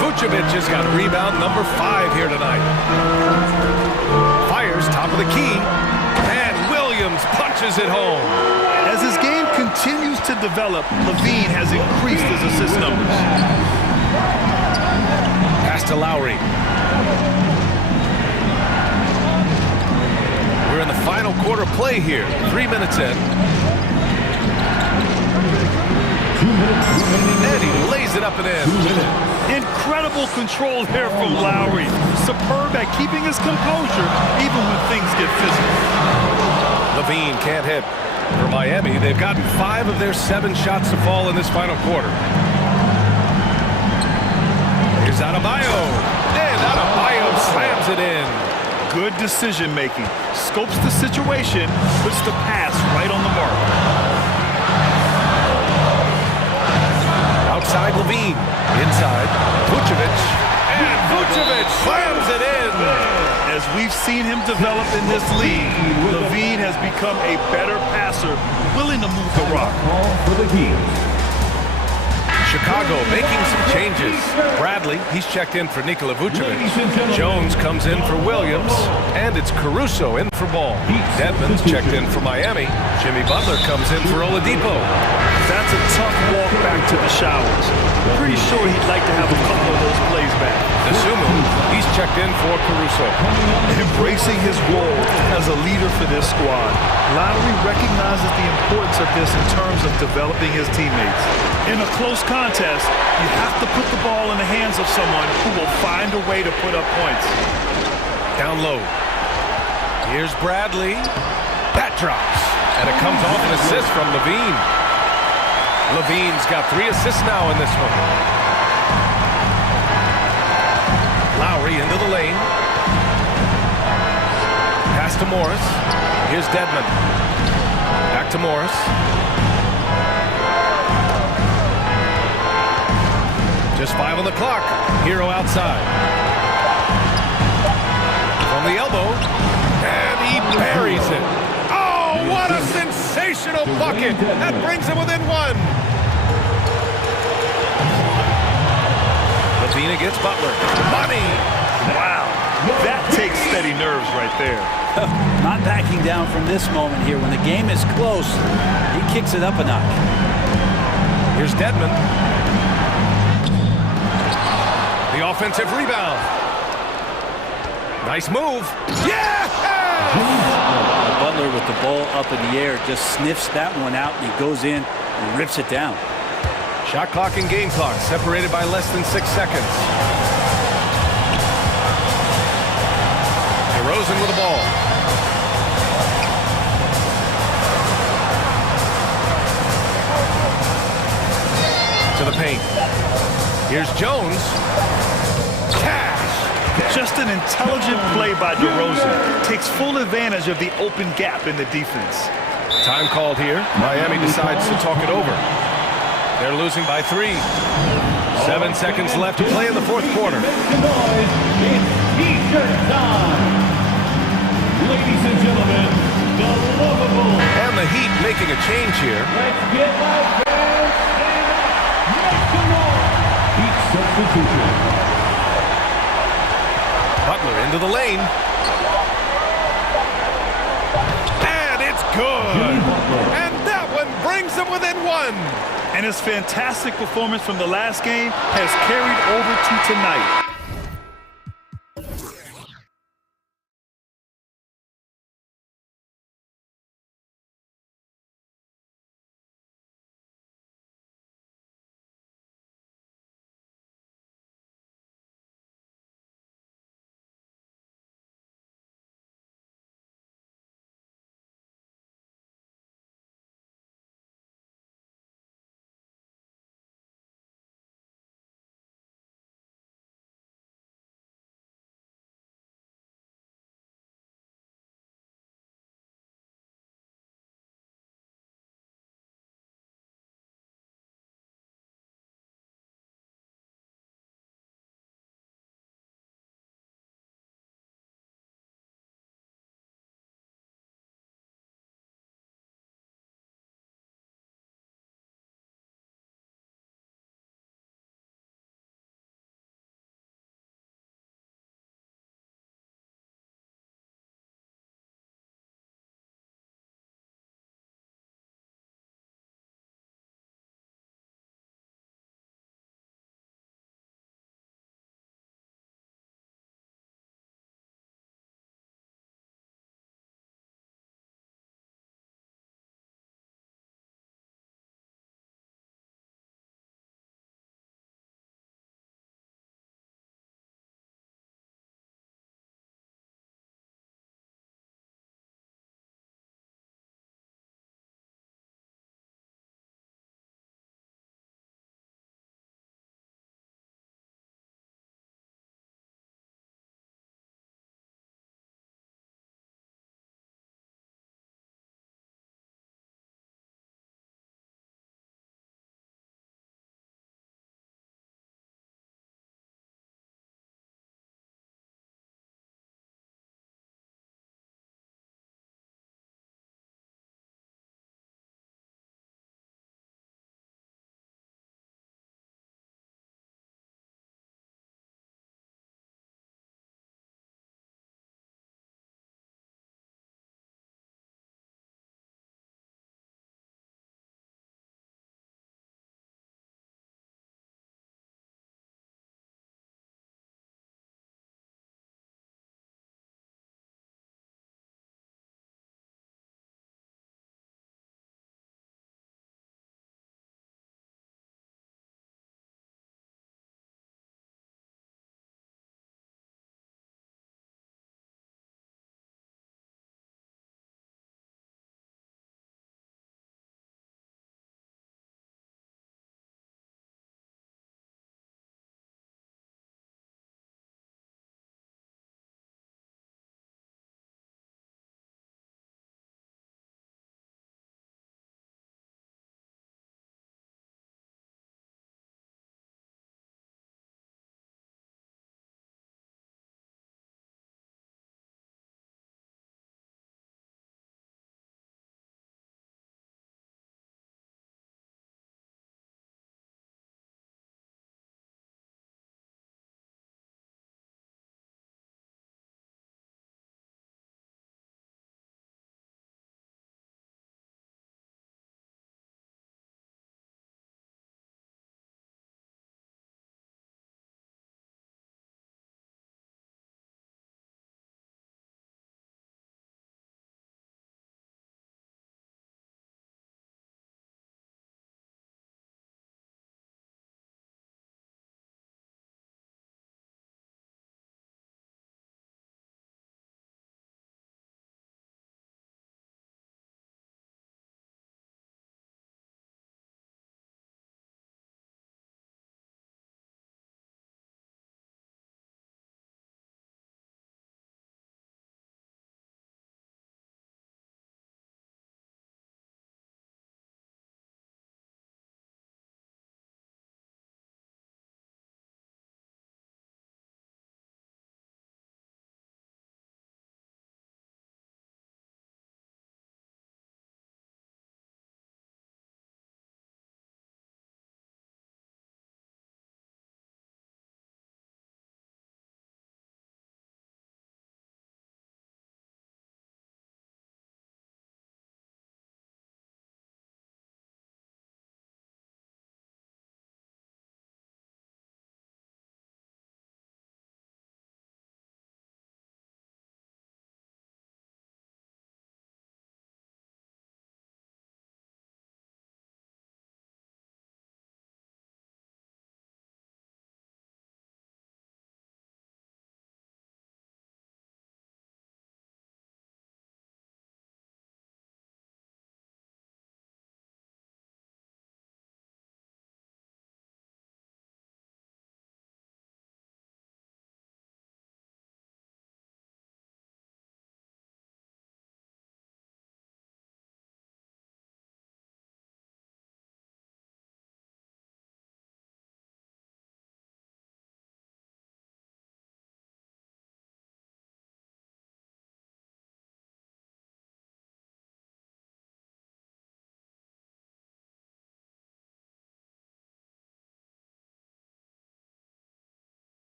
Vucevic has got rebound number 5 here tonight. Fires top of the key. And Williams punches it home. As his game continues to develop, Levine has increased his assist numbers. Pass to Lowry. We're in the final quarter a play here. 3 minutes in. 2 minutes remaining. And he lays it up and in. 2 minutes. Incredible control there from Lowry. Superb at keeping his composure even when things get physical. Levine can't hit. For Miami, they've gotten 5 of their 7 shots to fall in this final quarter. Here's Adebayo. And Adebayo slams it in. Good decision making. Scopes the situation, puts the pass right on the mark. Outside Levine. Inside Vucevic. And Vucevic slams it in. As we've seen him develop in this league, Levine has become a better passer, willing to move the rock. For the Heat. Chicago making some changes. Bradley, he's checked in for Nikola Vucevic. Jones comes in for Williams. And it's Caruso in for Ball. Dedmon's checked in for Miami. Jimmy Butler comes in for Oladipo. That's a tough walk back to the showers. Pretty sure he'd like to have a couple of those plays back. Nasumu, he's checked in for Caruso. Embracing his role as a leader for this squad, Lowry recognizes the importance of this in terms of developing his teammates. In a close contest, you have to put the ball in the hands of someone who will find a way to put up points. Down low. Here's Bradley. That drops. And it comes off an assist from Levine. Levine's got 3 assists now in this one. Lowry into the lane. Pass to Morris. Here's Dedmon. Back to Morris. Just 5 on the clock. Hero outside. From the elbow. And he buries it. Oh, what a sensational bucket. That brings him within 1. Levine against Butler. Money. Wow. That takes steady nerves right there. Not backing down from this moment here. When the game is close, he kicks it up a notch. Here's Dedmon. The offensive rebound. Nice move. Yeah! Butler with the ball up in the air just sniffs that one out, and he goes in and rips it down. Shot clock and game clock separated by less than 6 seconds. DeRozan with the ball. To the paint. Here's Jones. Cash. Just an intelligent play by DeRozan. Takes full advantage of the open gap in the defense. Time called here. Miami decides to talk it over. They're losing by 3. 7 seconds left to play in the 4th quarter. Ladies and gentlemen, the lovable. And the Heat making a change here. Let's get my fans and make some noise. Heat substitution. Butler into the lane. And it's good. And that one brings them within 1. And his fantastic performance from the last game has carried over to tonight.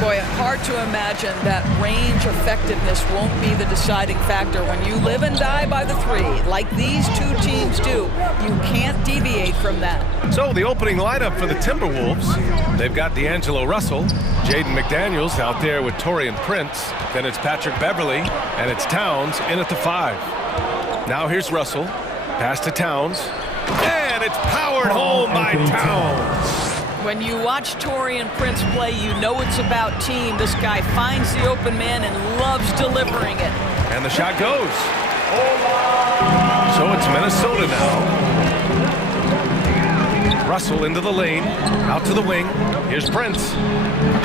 Boy, hard to imagine that range effectiveness won't be the deciding factor when you live and die by the three, like these two teams do. You can't deviate from that. So the opening lineup for the Timberwolves, they've got D'Angelo Russell, Jaden McDaniels out there with Taurean Prince, then it's Patrick Beverly, and it's Towns in at the 5. Now here's Russell, pass to Towns, and it's powered home by Towns. When you watch Taurean Prince play, you know it's about team. This guy finds the open man and loves delivering it. And the shot goes. So it's Minnesota now. Russell into the lane, out to the wing. Here's Prince.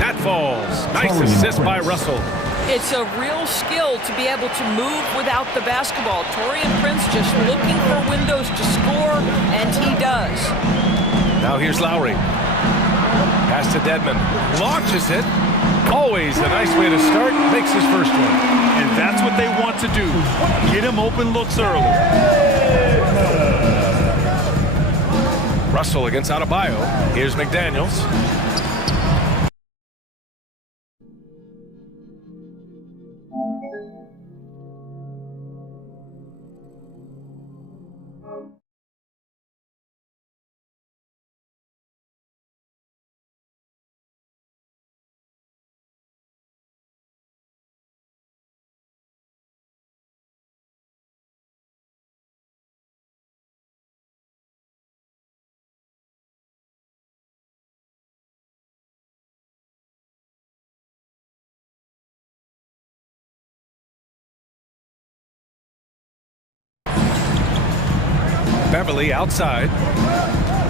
That falls. Nice assist by Russell. It's a real skill to be able to move without the basketball. Taurean Prince just looking for windows to score, and he does. Now here's Lowry. Pass to Dedmon. Launches it. Always a nice way to start. Makes his first one. And that's what they want to do. Get him open looks early. Russell against Adebayo. Here's McDaniels. Beverly outside.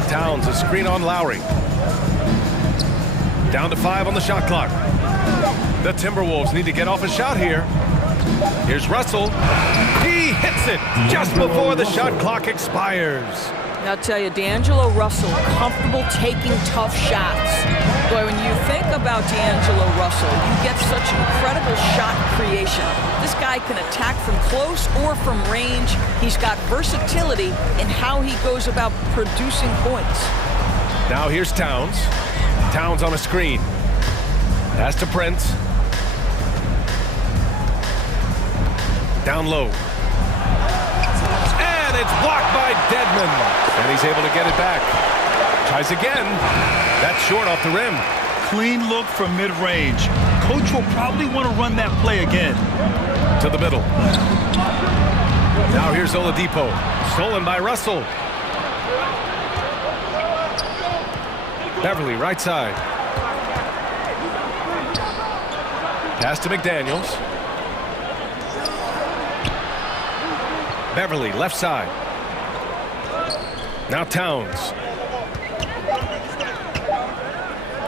Towns a screen on Lowry. Down to 5 on the shot clock. The Timberwolves need to get off a shot here. Here's Russell. He hits it just before the shot clock expires. I'll tell you, D'Angelo Russell, comfortable taking tough shots. Boy, when you think about D'Angelo Russell, you get such incredible shot creation. This guy can attack from close or from range. He's got versatility in how he goes about producing points. Now here's Towns. Towns on a screen. Pass to Prince. Down low. And it's blocked by Dedmon. And he's able to get it back. Tries again. That's short off the rim. Clean look from mid-range. Coach will probably want to run that play again. To the middle. Now here's Oladipo. Stolen by Russell. Beverly, right side. Pass to McDaniels. Beverly, left side. Now Towns.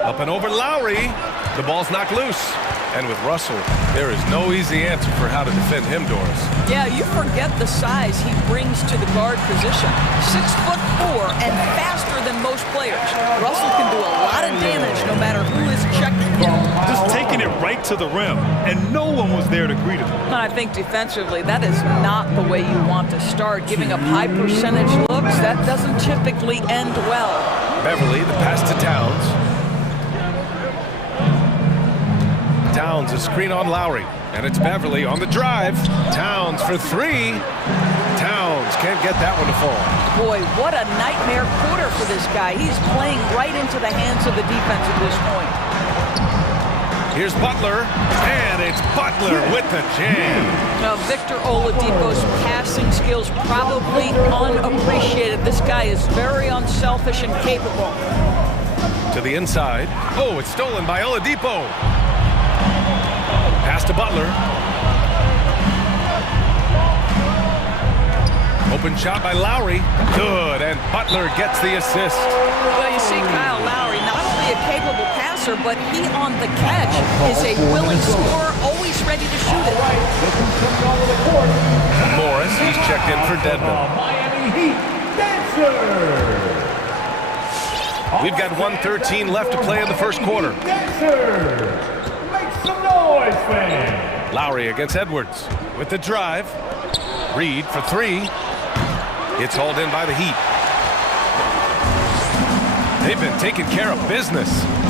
Up and over Lowry. The ball's knocked loose. And with Russell, there is no easy answer for how to defend him, Doris. Yeah, you forget the size he brings to the guard position. 6'4" and faster than most players. Russell can do a lot of damage no matter who is checking him. Just taking it right to the rim, and no one was there to greet him. And I think defensively, that is not the way you want to start. Giving up high percentage looks, that doesn't typically end well. Beverly, the pass to Towns. Towns a screen on Lowry, and it's Beverly on the drive. Towns for 3. Towns can't get that one to fall. Boy, what a nightmare quarter for this guy. He's playing right into the hands of the defense at this point. Here's Butler, and it's Butler with the jam. Now, Victor Oladipo's passing skills probably unappreciated. This guy is very unselfish and capable. To the inside. Oh, it's stolen by Oladipo. Pass to Butler. Open shot by Lowry. Good, and Butler gets the assist. Well, you see Kyle Lowry, not only a capable passer, but he on the catch is a willing scorer, always ready to shoot it. Morris, he's checked in for Dedmon. We've got 1:13 left to play in the first quarter. Lowry against Edwards with the drive. Reed for 3. It's hauled in by the Heat. They've been taking care of business.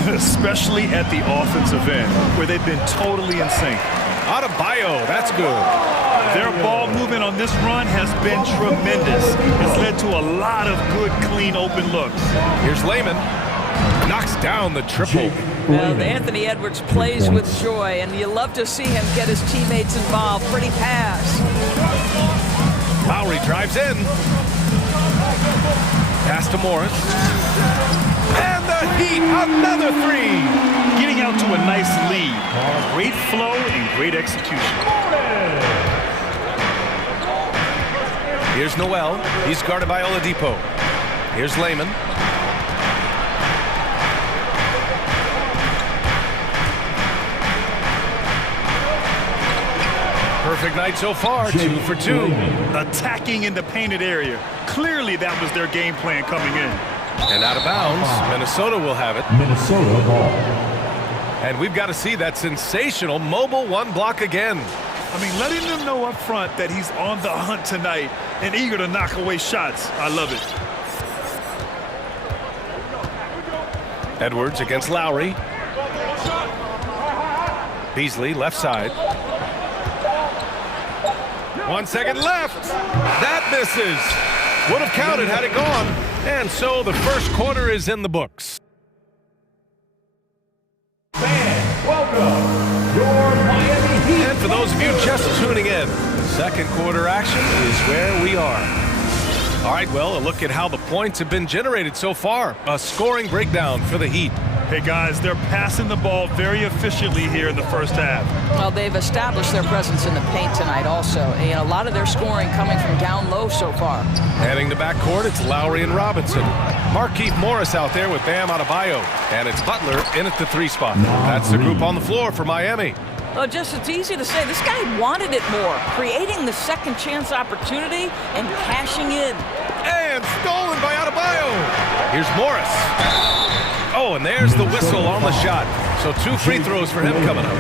especially at the offensive end, where they've been totally in sync. Adebayo, that's good. Their ball movement on this run has been tremendous. It's led to a lot of good, clean, open looks. Here's Lehman. Knocks down the triple. Well, Anthony Edwards plays with joy, and you love to see him get his teammates involved. Pretty pass. Lowry drives in. Pass to Morris. And the Heat, another three. Getting out to a nice lead. Great flow and great execution. Here's Noel. He's guarded by Oladipo. Here's Lehman. Perfect night so far, 2 for 2. Attacking in the painted area. Clearly that was their game plan coming in. And out of bounds, Minnesota will have it. Minnesota ball. And we've got to see that sensational mobile one block again. I mean, letting them know up front that he's on the hunt tonight and eager to knock away shots. I love it. Edwards against Lowry. Beasley, left side. 1 second left. That misses. Would have counted had it gone. And so the first quarter is in the books. Fans, welcome your Miami Heat. And for those of you just tuning in, second quarter action is where we are. All right, well, a look at how the points have been generated so far. A scoring breakdown for the Heat. Hey, guys, they're passing the ball very efficiently here in the first half. Well, they've established their presence in the paint tonight also, and a lot of their scoring coming from down low so far. Heading to backcourt, it's Lowry and Robinson. Markieff Morris out there with Bam Adebayo. And it's Butler in at the 3 spot. That's the group on the floor for Miami. Well, just it's easy to say, this guy wanted it more, creating the second chance opportunity and cashing in. And stolen by Adebayo. Here's Morris. Oh, and there's the whistle on the shot. So 2 free throws for him coming up.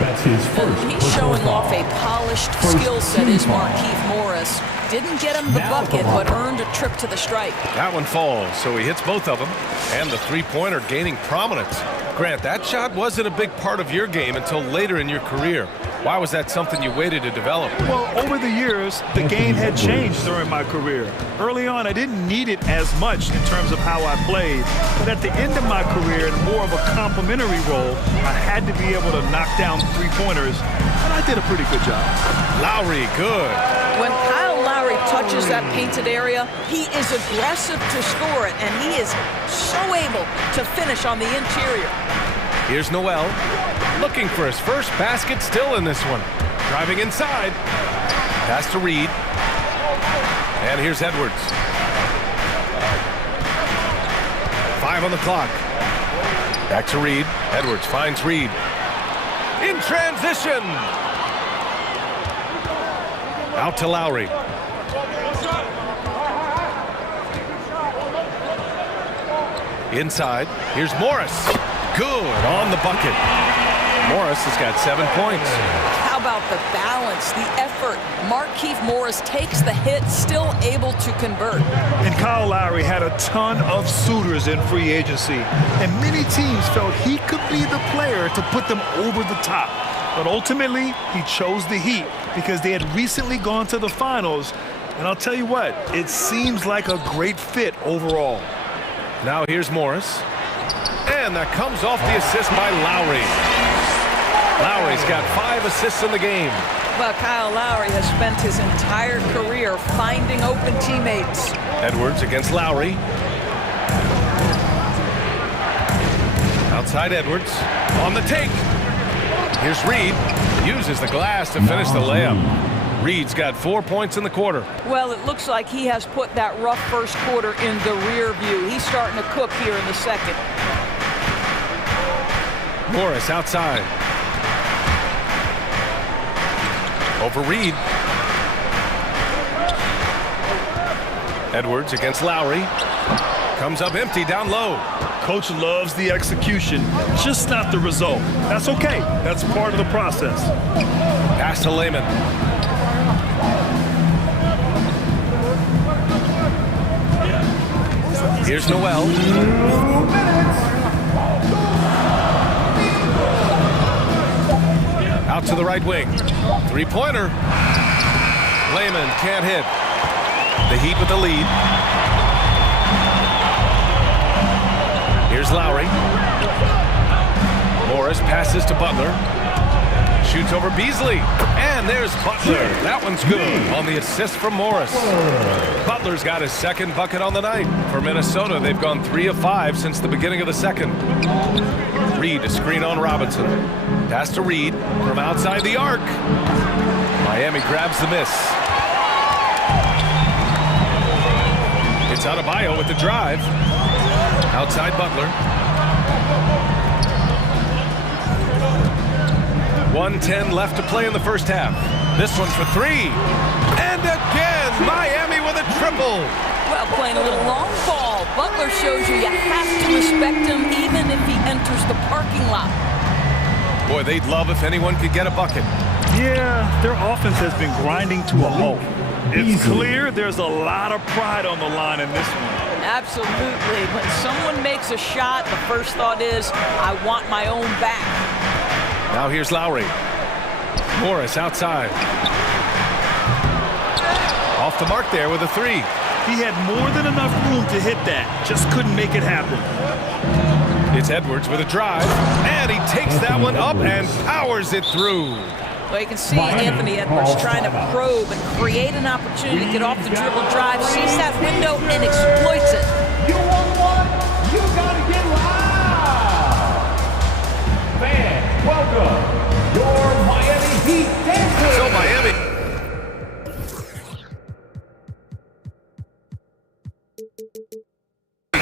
That's his first. He's showing off a polished skill set, is Markieff Morris. Didn't get him the bucket, but earned a trip to the stripe. That one falls, so he hits both of them. And the three-pointer gaining prominence. Grant, that shot wasn't a big part of your game until later in your career. Why was that something you waited to develop? Well, over the years, the game had changed during my career. Early on, I didn't need it as much in terms of how I played. But at the end of my career, in more of a complementary role, I had to be able to knock down three-pointers, and I did a pretty good job. Lowry, good. When Kyle Lowry touches that painted area, he is aggressive to score it, and he is so able to finish on the interior. Here's Noel, looking for his first basket still in this one. Driving inside. Pass to Reed. And here's Edwards. 5 on the clock. Back to Reed. Edwards finds Reed. In transition. Out to Lowry. Inside. Here's Morris. Good on the bucket. Morris has got 7 points. How about the balance, the effort? Markieff Morris takes the hit, still able to convert. And Kyle Lowry had a ton of suitors in free agency, and many teams felt he could be the player to put them over the top. But ultimately, he chose the Heat because they had recently gone to the finals. And I'll tell you what, it seems like a great fit overall. Now here's Morris. And that comes off the assist by Lowry. Lowry's got 5 assists in the game. Well, Kyle Lowry has spent his entire career finding open teammates. Edwards against Lowry. Outside Edwards. On the take. Here's Reed. Uses the glass to finish the layup. Reed's got 4 points in the quarter. Well, it looks like he has put that rough first quarter in the rear view. He's starting to cook here in the second. Morris outside. Over Reed. Edwards against Lowry. Comes up empty down low. Coach loves the execution, just not the result. That's okay. That's part of the process. Pass to Lehman. Here's Noel. Out to the right wing. Three-pointer. Lehman can't hit. The Heat with the lead. Here's Lowry. Morris passes to Butler. Shoots over Beasley. And there's Butler. That one's good on the assist from Morris. Butler's got his second bucket on the night. For Minnesota, they've gone 3 of 5 since the beginning of the second. Reed to screen on Robinson. Pass to Reed from outside the arc. Miami grabs the miss. It's Adebayo with the drive. Outside Butler. 1:10 left to play in the first half. This one's for 3. And again, Miami with a triple. Well, playing a little long ball. Butler shows you have to respect him even if he enters the parking lot. Boy, they'd love if anyone could get a bucket. Yeah, their offense has been grinding to a halt. It's clear there's a lot of pride on the line in this one. Absolutely. When someone makes a shot, the first thought is, I want my own back. Now here's Lowry. Morris outside. Off the mark there with a 3. He had more than enough room to hit that. Just couldn't make it happen. It's Edwards with a drive. And he takes that one up and powers it through. Well, you can see Anthony Edwards trying to probe and create an opportunity to get off the dribble drive, sees that window, and exploits it. You want one? You gotta get loud! Fans, welcome your Miami Heat dancers! So Miami.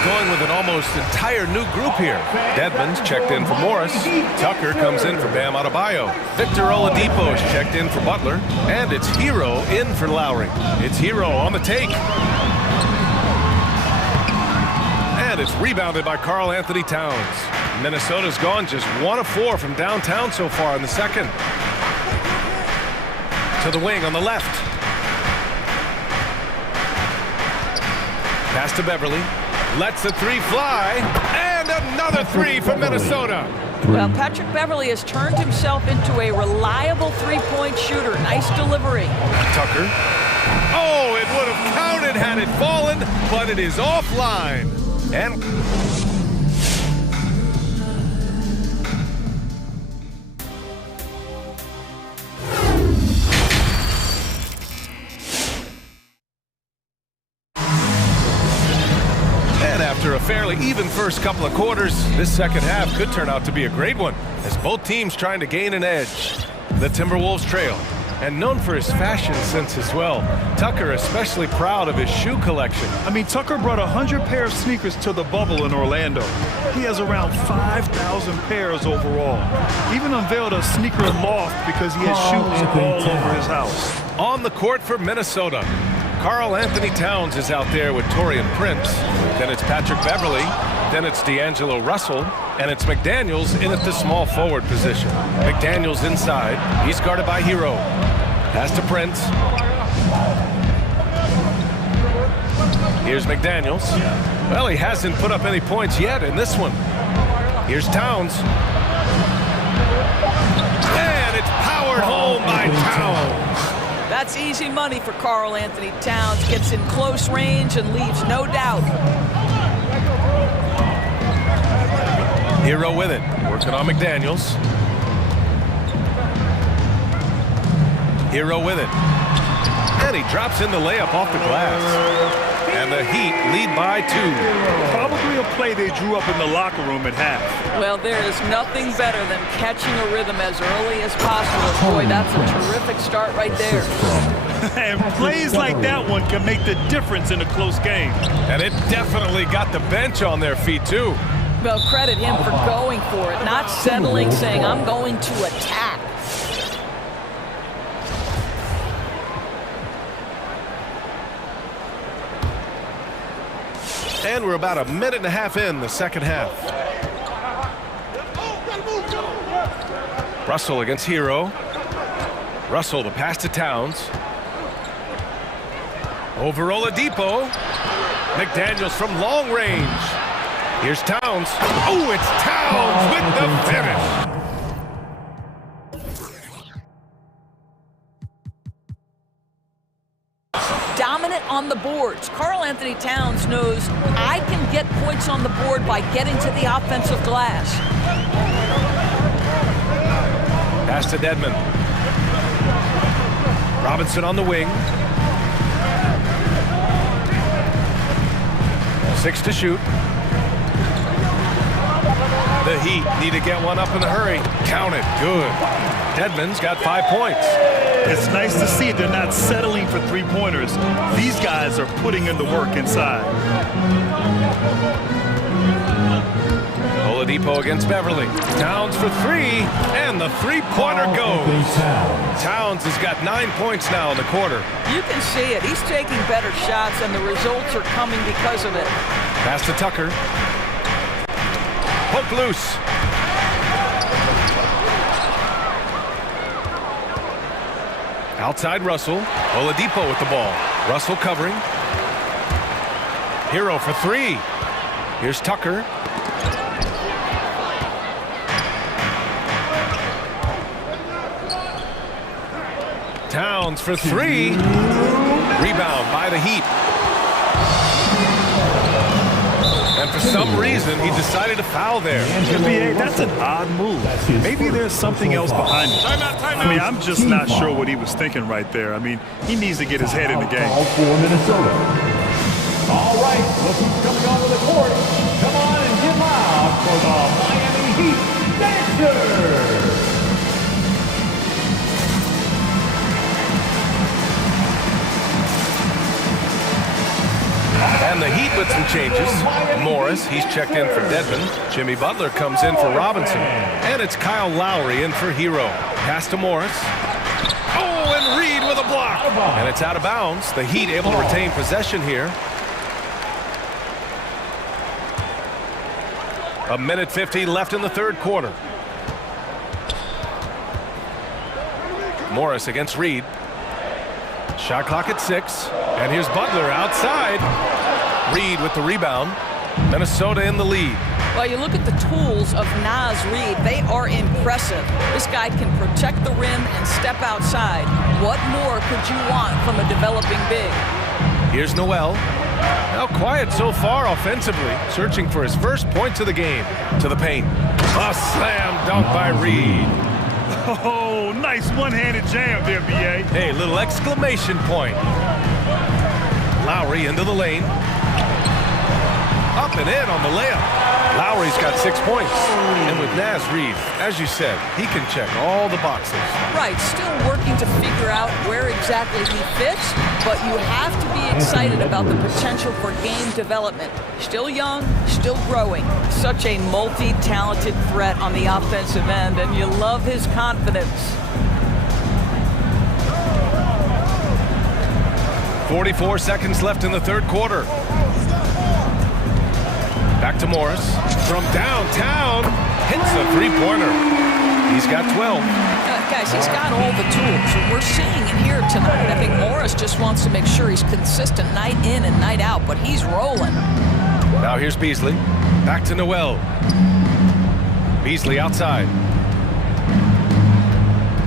Going with an almost entire new group here. Dedmon's checked in for Morris. Tucker comes in for Bam Adebayo. Victor Oladipo's checked in for Butler. And it's Hero in for Lowry. It's Hero on the take. And it's rebounded by Karl Anthony Towns. Minnesota's gone just 1 of 4 from downtown so far in the second. To the wing on the left. Pass to Beverly. Lets the 3 fly, and another 3 for Minnesota. Well, Patrick Beverly has turned himself into a reliable three-point shooter. Nice delivery. Tucker. Oh, it would have counted had it fallen, but it is offline. And after a fairly even first couple of quarters, this second half could turn out to be a great one, as both teams trying to gain an edge. The Timberwolves trail, and known for his fashion sense as well. Tucker especially proud of his shoe collection. I mean, Tucker brought 100 pair of sneakers to the bubble in Orlando. He has around 5,000 pairs overall. Even unveiled a sneaker loft because he has shoes all over his house. On the court for Minnesota, Karl Anthony Towns is out there with Taurean Prince. Then it's Patrick Beverly. Then it's D'Angelo Russell. And it's McDaniels in at the small forward position. McDaniels inside. He's guarded by Hero. Pass to Prince. Here's McDaniels. Well, he hasn't put up any points yet in this one. Here's Towns. And it's powered home by Towns. That's easy money for Karl Anthony Towns. Gets in close range and leaves no doubt. Hero with it. Working on McDaniels. Hero with it. And he drops in the layup off the glass. And the Heat lead by 2. Probably a play they drew up in the locker room at half. Well, there is nothing better than catching a rhythm as early as possible. Boy, that's a terrific start right there. And plays like that one can make the difference in a close game. And it definitely got the bench on their feet, too. Well, credit him for going for it, not settling, saying, I'm going to attack. And we're about a minute and a half in the second half. Russell against Hero. Russell, the pass to Towns. Over Oladipo. McDaniels from long range. Here's Towns. Oh, it's Towns with the finish. minute on the boards. Karl Anthony Towns knows I can get points on the board by getting to the offensive glass. Pass to Dedmon. Robinson on the wing. 6 to shoot. The Heat need to get one up in a hurry. Count it. Good. Dedmon's got 5 points. It's nice to see they're not settling for three-pointers. These guys are putting in the work inside. Oladipo against Beverly. Towns for 3, and the three-pointer goes. Towns has got 9 points now in the quarter. You can see it. He's taking better shots, and the results are coming because of it. Pass to Tucker. Hook loose. Outside Russell. Oladipo with the ball. Russell covering. Hero for 3. Here's Tucker. Towns for 3. Rebound by the Heat. And for some reason, he decided to foul there. NBA, that's an odd move. Maybe there's something else behind it. I mean, I'm just not sure what he was thinking right there. I mean, he needs to get his head in the game. For Minnesota. All right, look who's coming onto the court. Come on and get loud for the Miami Heat Dancers. And the Heat with some changes. Morris, he's checked in for Dedmon. Jimmy Butler comes in for Robinson. And it's Kyle Lowry in for Hero. Pass to Morris. Oh, and Reed with a block. And it's out of bounds. The Heat able to retain possession here. 1:50 left in the third quarter. Morris against Reed. Shot clock at 6. And here's Butler outside. Reed with the rebound. Minnesota in the lead. Well, you look at the tools of Naz Reid. They are impressive. This guy can protect the rim and step outside. What more could you want from a developing big? Here's Noel. Now quiet so far offensively. Searching for his first points of the game. To the paint. A slam dunk by Reed. Oh, nice one-handed jam there, B.A. Hey, little exclamation point. Lowry into the lane. Up and in on the layup. Lowry's got 6 points. And with Naz Reid, as you said, he can check all the boxes. Right, still working to figure out where exactly he fits, but you have to be excited about the potential for game development. Still young, still growing. Such a multi-talented threat on the offensive end, and you love his confidence. 44 seconds left in the third quarter. Back to Morris. From downtown, hits a three-pointer. He's got 12. Guys, he's got all the tools, and we're seeing it here tonight. I think Morris just wants to make sure he's consistent night in and night out, but he's rolling. Now here's Beasley. Back to Noel. Beasley outside.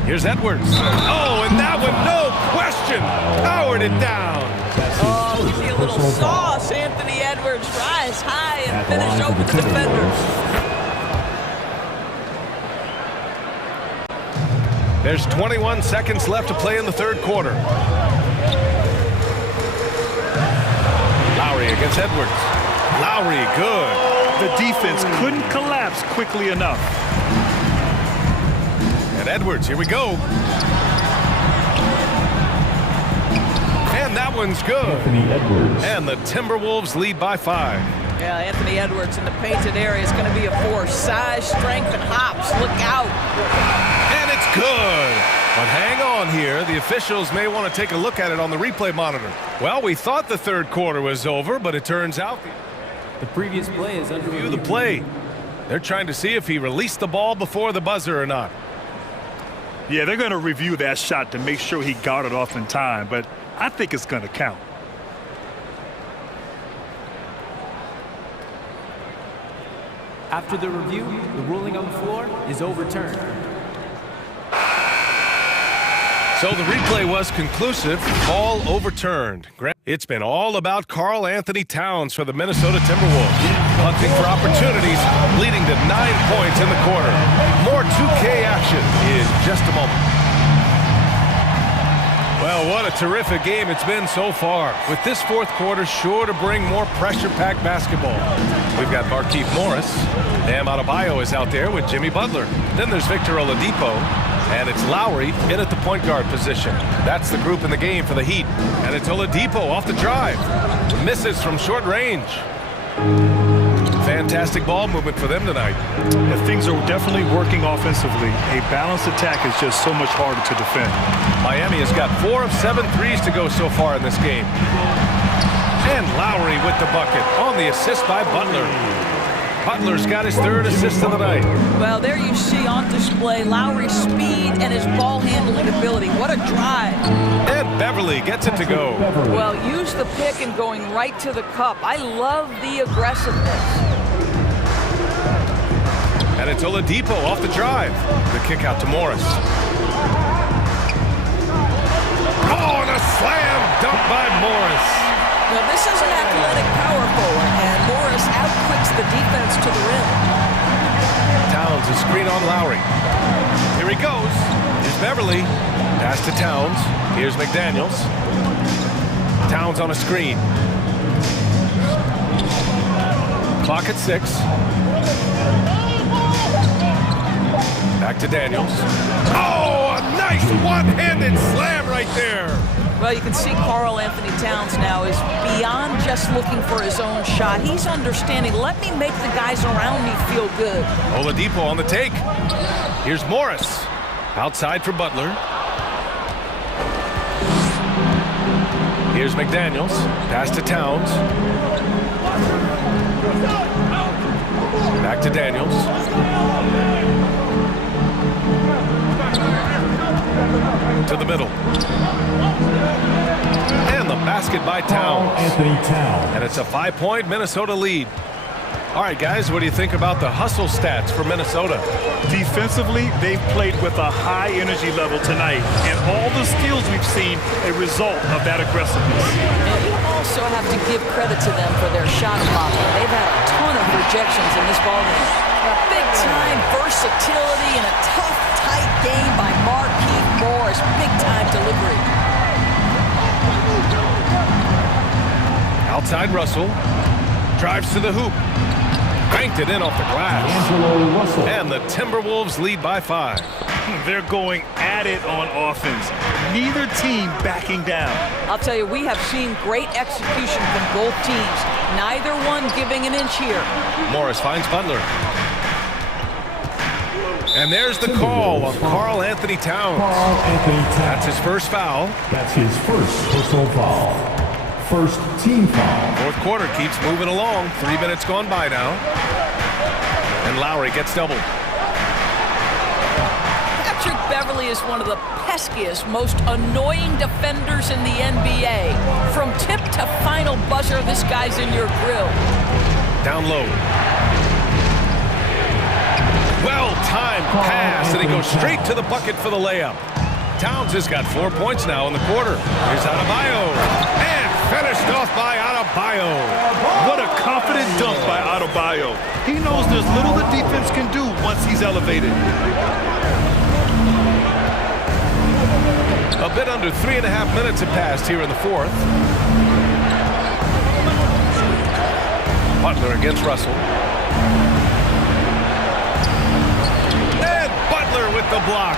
Here's Edwards. Oh, and that one, no question, powered it down. Oh, give me a little sauce, Anthony Edwards. Rise high and finish over the defenders. There's 21 seconds left to play in the third quarter. Lowry against Edwards. Lowry, good. The defense couldn't collapse quickly enough. And Edwards, here we go. And that one's good. And the Timberwolves lead by 5. Yeah, Anthony Edwards in the painted area is going to be a force. Size, strength, and hops. Look out. And it's good. But hang on here. The officials may want to take a look at it on the replay monitor. Well, we thought the third quarter was over, but it turns out the previous play is under review. The play. They're trying to see if he released the ball before the buzzer or not. Yeah, they're going to review that shot to make sure he got it off in time, but I think it's going to count. After the review, the ruling on the floor is overturned. So the replay was conclusive, call overturned. It's been all about Karl Anthony Towns for the Minnesota Timberwolves. Hunting for opportunities, leading to 9 points in the quarter. More 2K action in just a moment. Well, what a terrific game it's been so far. With this fourth quarter sure to bring more pressure-packed basketball. We've got Markieff Morris. Bam Adebayo is out there with Jimmy Butler. Then there's Victor Oladipo. And it's Lowry in at the point guard position. That's the group in the game for the Heat. And it's Oladipo off the drive. Misses from short range. Fantastic ball movement for them tonight. Yeah, things are definitely working offensively. A balanced attack is just so much harder to defend. Miami has got 4 of 7 threes to go so far in this game. And Lowry with the bucket on the assist by Butler. Butler's got his 3rd assist of the night. Well, there you see on display Lowry's speed and his ball handling ability. What a drive. And Beverly gets it to go. Well, use the pick and going right to the cup. I love the aggressiveness. And it's Oladipo off the drive. The kick out to Morris. Oh, and a slam dunk by Morris. Well, this is an athletic power forward, and Morris outquicks the defense to the rim. Towns, a screen on Lowry. Here he goes. Here's Beverly. Pass to Towns. Here's McDaniels. Towns on a screen. Clock at 6. Back to Daniels. Oh, a nice one-handed slam right there. Well, you can see Karl Anthony Towns now is beyond just looking for his own shot. He's understanding, let me make the guys around me feel good. Oladipo on the take. Here's Morris. Outside for Butler. Here's McDaniels. Pass to Towns. Back to Daniels. To the middle. And the basket by Towns. Anthony Towns. And it's a 5-point Minnesota lead. All right, guys, what do you think about the hustle stats for Minnesota? Defensively, they've played with a high energy level tonight, and all the steals we've seen a result of that aggressiveness. And you also have to give credit to them for their shot blocking. They've had a ton of rejections in this ballgame. Big-time versatility in a tough, tight game by Markieff Morris. Big-time delivery. Outside Russell. Drives to the hoop. Banked it in off the glass. And the Timberwolves lead by 5. They're going at it on offense. Neither team backing down. I'll tell you, we have seen great execution from both teams. Neither one giving an inch here. Morris finds Butler. And there's the call on Karl Anthony Towns. That's his first foul. That's his first personal foul. First team foul. Fourth quarter keeps moving along. 3 minutes gone by now. And Lowry gets doubled. Patrick Beverly is one of the peskiest, most annoying defenders in the NBA. From tip to final buzzer, this guy's in your grill. Down low. Well-timed pass, and he goes straight to the bucket for the layup. Towns has got 4 points now in the quarter. Here's Adebayo. And finished off by Adebayo. What a confident dunk by Adebayo. He knows there's little the defense can do once he's elevated. A bit under 3.5 minutes have passed here in the fourth. Butler against Russell. And Butler with the block.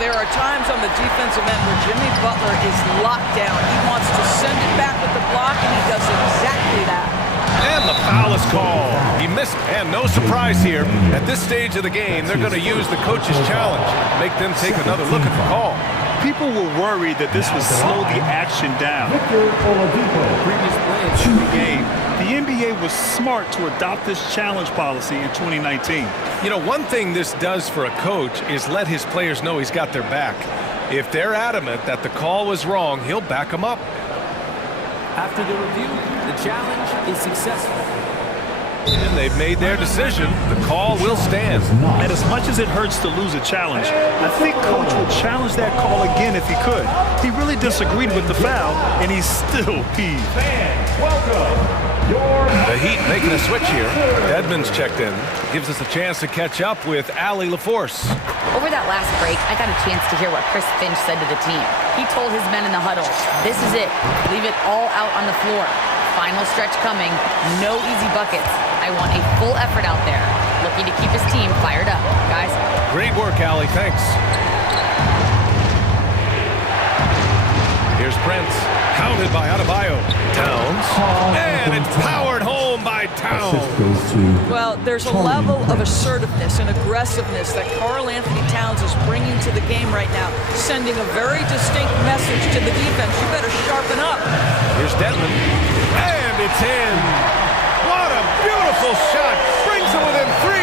There are times on the defensive end where Jimmy Butler is locked down. He wants to send it back with the block, and he does exactly that. And the foul is called. He missed, and no surprise here. At this stage of the game, they're going to use the coach's challenge, make them take another look at the call. People were worried that this would slow the action down. Previous play in the game, the NBA was smart to adopt this challenge policy in 2019. You know, one thing this does for a coach is let his players know he's got their back. If they're adamant that the call was wrong, he'll back them up. After the review, the challenge is successful. And they've made their decision. The call will stand. And as much as it hurts to lose a challenge, I think Coach would challenge that call again if he could. He really disagreed with the foul, and he's still peeved. The Heat making a switch here. Edmonds checked in. Gives us a chance to catch up with Ali LaForce. Over that last break, I got a chance to hear what Chris Finch said to the team. He told his men in the huddle, this is it. Leave it all out on the floor. Final stretch coming. No easy buckets. I want a full effort out there. Looking to keep his team fired up. Guys. Great work, Ali. Thanks. Here's Prince. Hounded by Adebayo. Towns. And it's powered home by Towns. Well, there's a level of assertiveness and aggressiveness that Karl Anthony Towns is bringing to the game right now, sending a very distinct message to the defense. You better sharpen up. Here's Dedmon. And it's in. What a beautiful shot. Brings it within 3.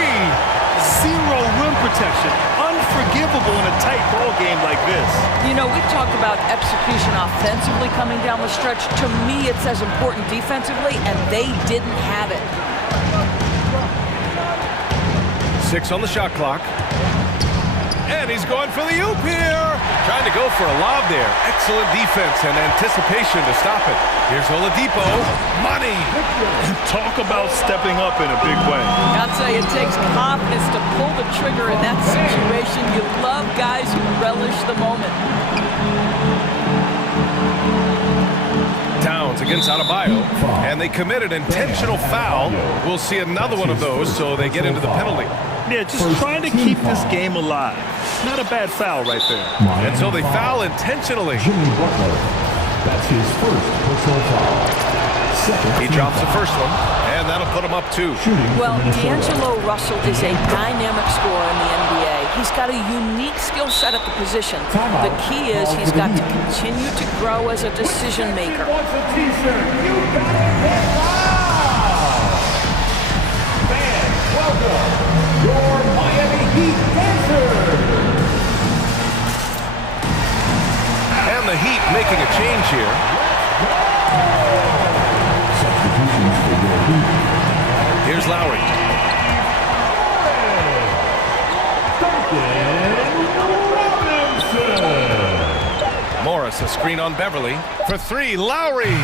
Zero rim protection. Unforgivable in a tight ball game like this. You know, we've talked about execution offensively coming down the stretch. To me, it's as important defensively, and they didn't have it. 6 on the shot clock. And he's going for the oop here. Trying to go for a lob there. Excellent defense and anticipation to stop it. Here's Oladipo. Money. Talk about stepping up in a big way. I'll tell you, it takes confidence to pull the trigger in that situation. You love guys who relish the moment. Towns against Adebayo, and they committed intentional foul. We'll see another one of those, so they get into the penalty. Yeah, just trying to keep this game alive. Not a bad foul right there. And so they foul intentionally. That's his first personal foul. He drops the first one, and that'll put him up 2. Well, D'Angelo Russell is a dynamic scorer in the NBA. He's got a unique skill set at the position. The key is he's got to continue to grow as a decision maker. Your Miami Heat dancers. And the Heat making a change here. Substitutions for your Heat. Here's Lowry. Morris, a screen on Beverly. For 3, Lowry.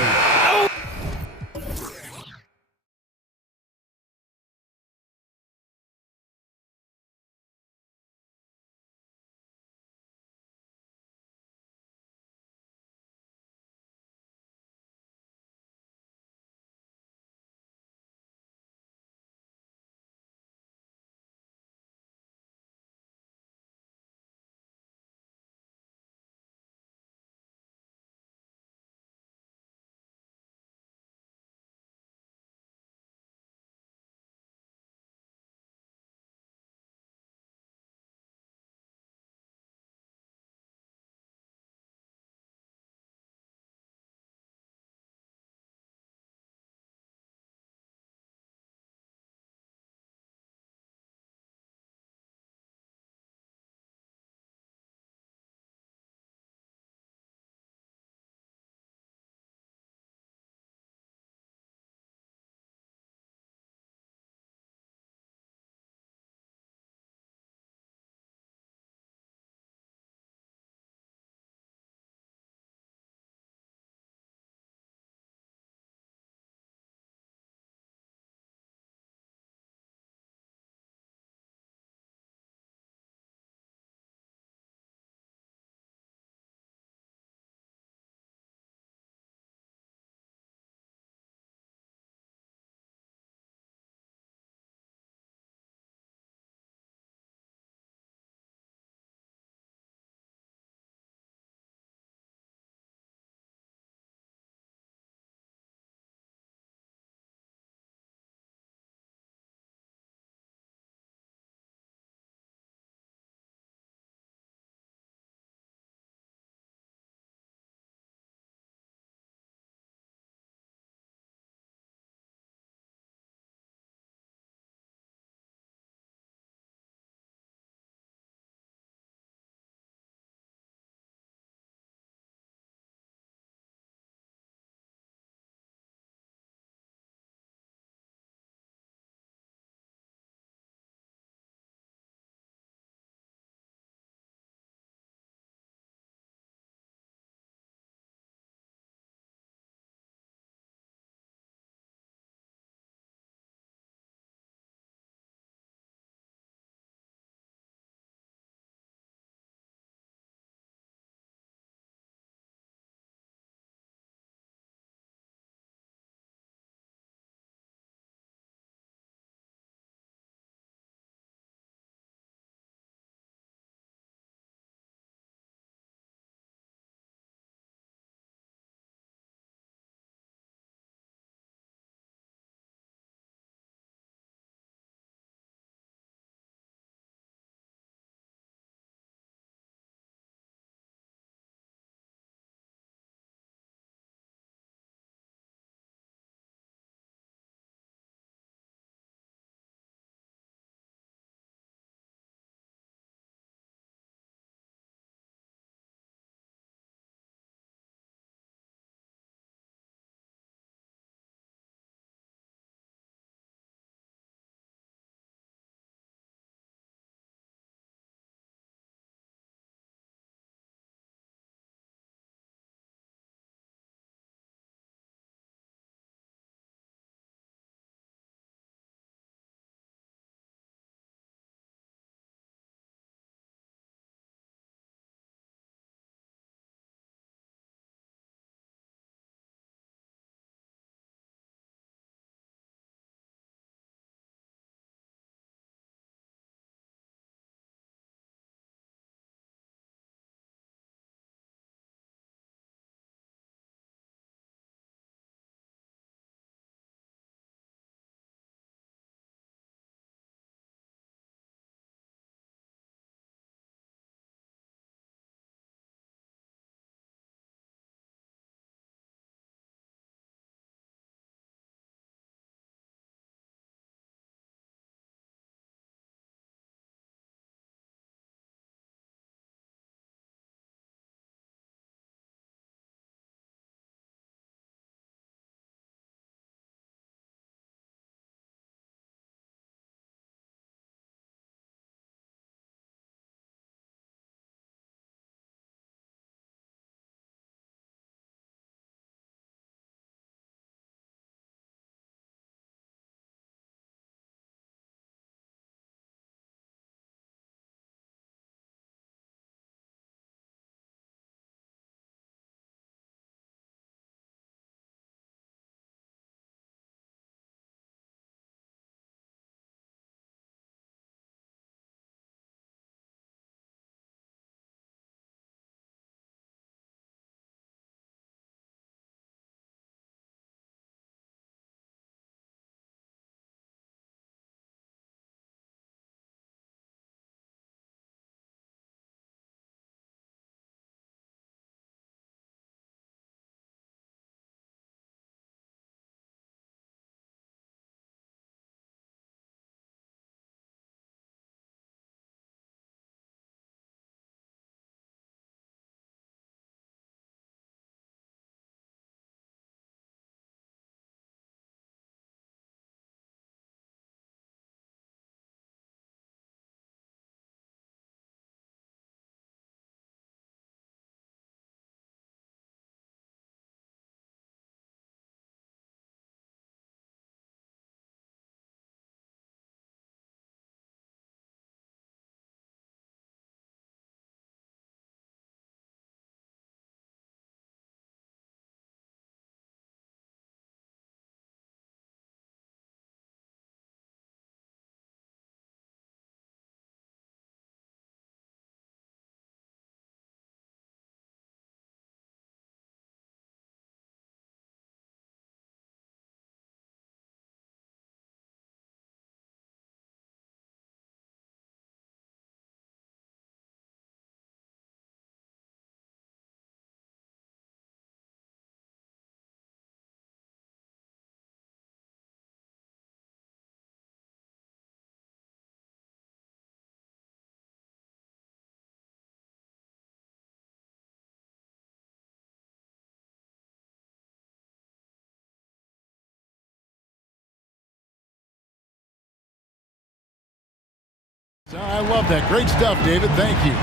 I love that. Great stuff, David. Thank you.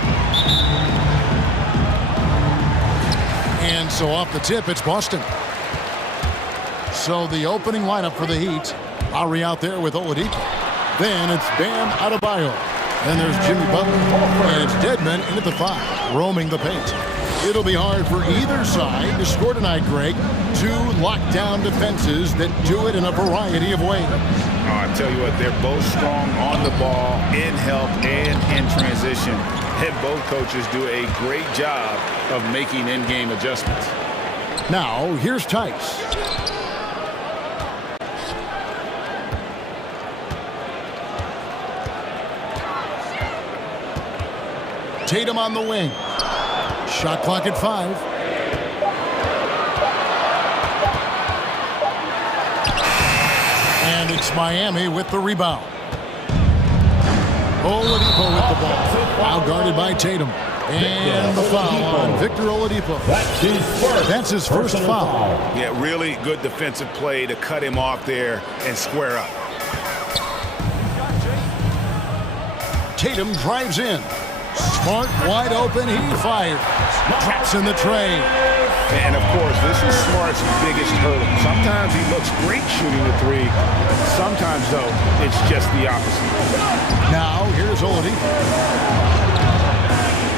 And so off the tip, it's Boston. So the opening lineup for the Heat. Lowry out there with Oladipo. Then it's Bam Adebayo. Then there's Jimmy Butler. And it's Deadman in at the 5, roaming the paint. It'll be hard for either side to score tonight, Greg. 2 lockdown defenses that do it in a variety of ways. Oh, I tell you what, they're both strong on the ball, in help, and in transition. And both coaches do a great job of making in-game adjustments. Now, here's Tice. Tatum on the wing. Shot clock at 5. And it's Miami with the rebound. Oladipo with the ball. Now guarded by Tatum. And the foul on Victor Oladipo. That's his first foul. Yeah, really good defensive play to cut him off there and square up. Tatum drives in. Smart, wide open, he fires. Drops in the tray. And, of course, this is Smart's biggest hurdle. Sometimes he looks great shooting the 3. Sometimes, though, it's just the opposite. Now, here's Oladipo.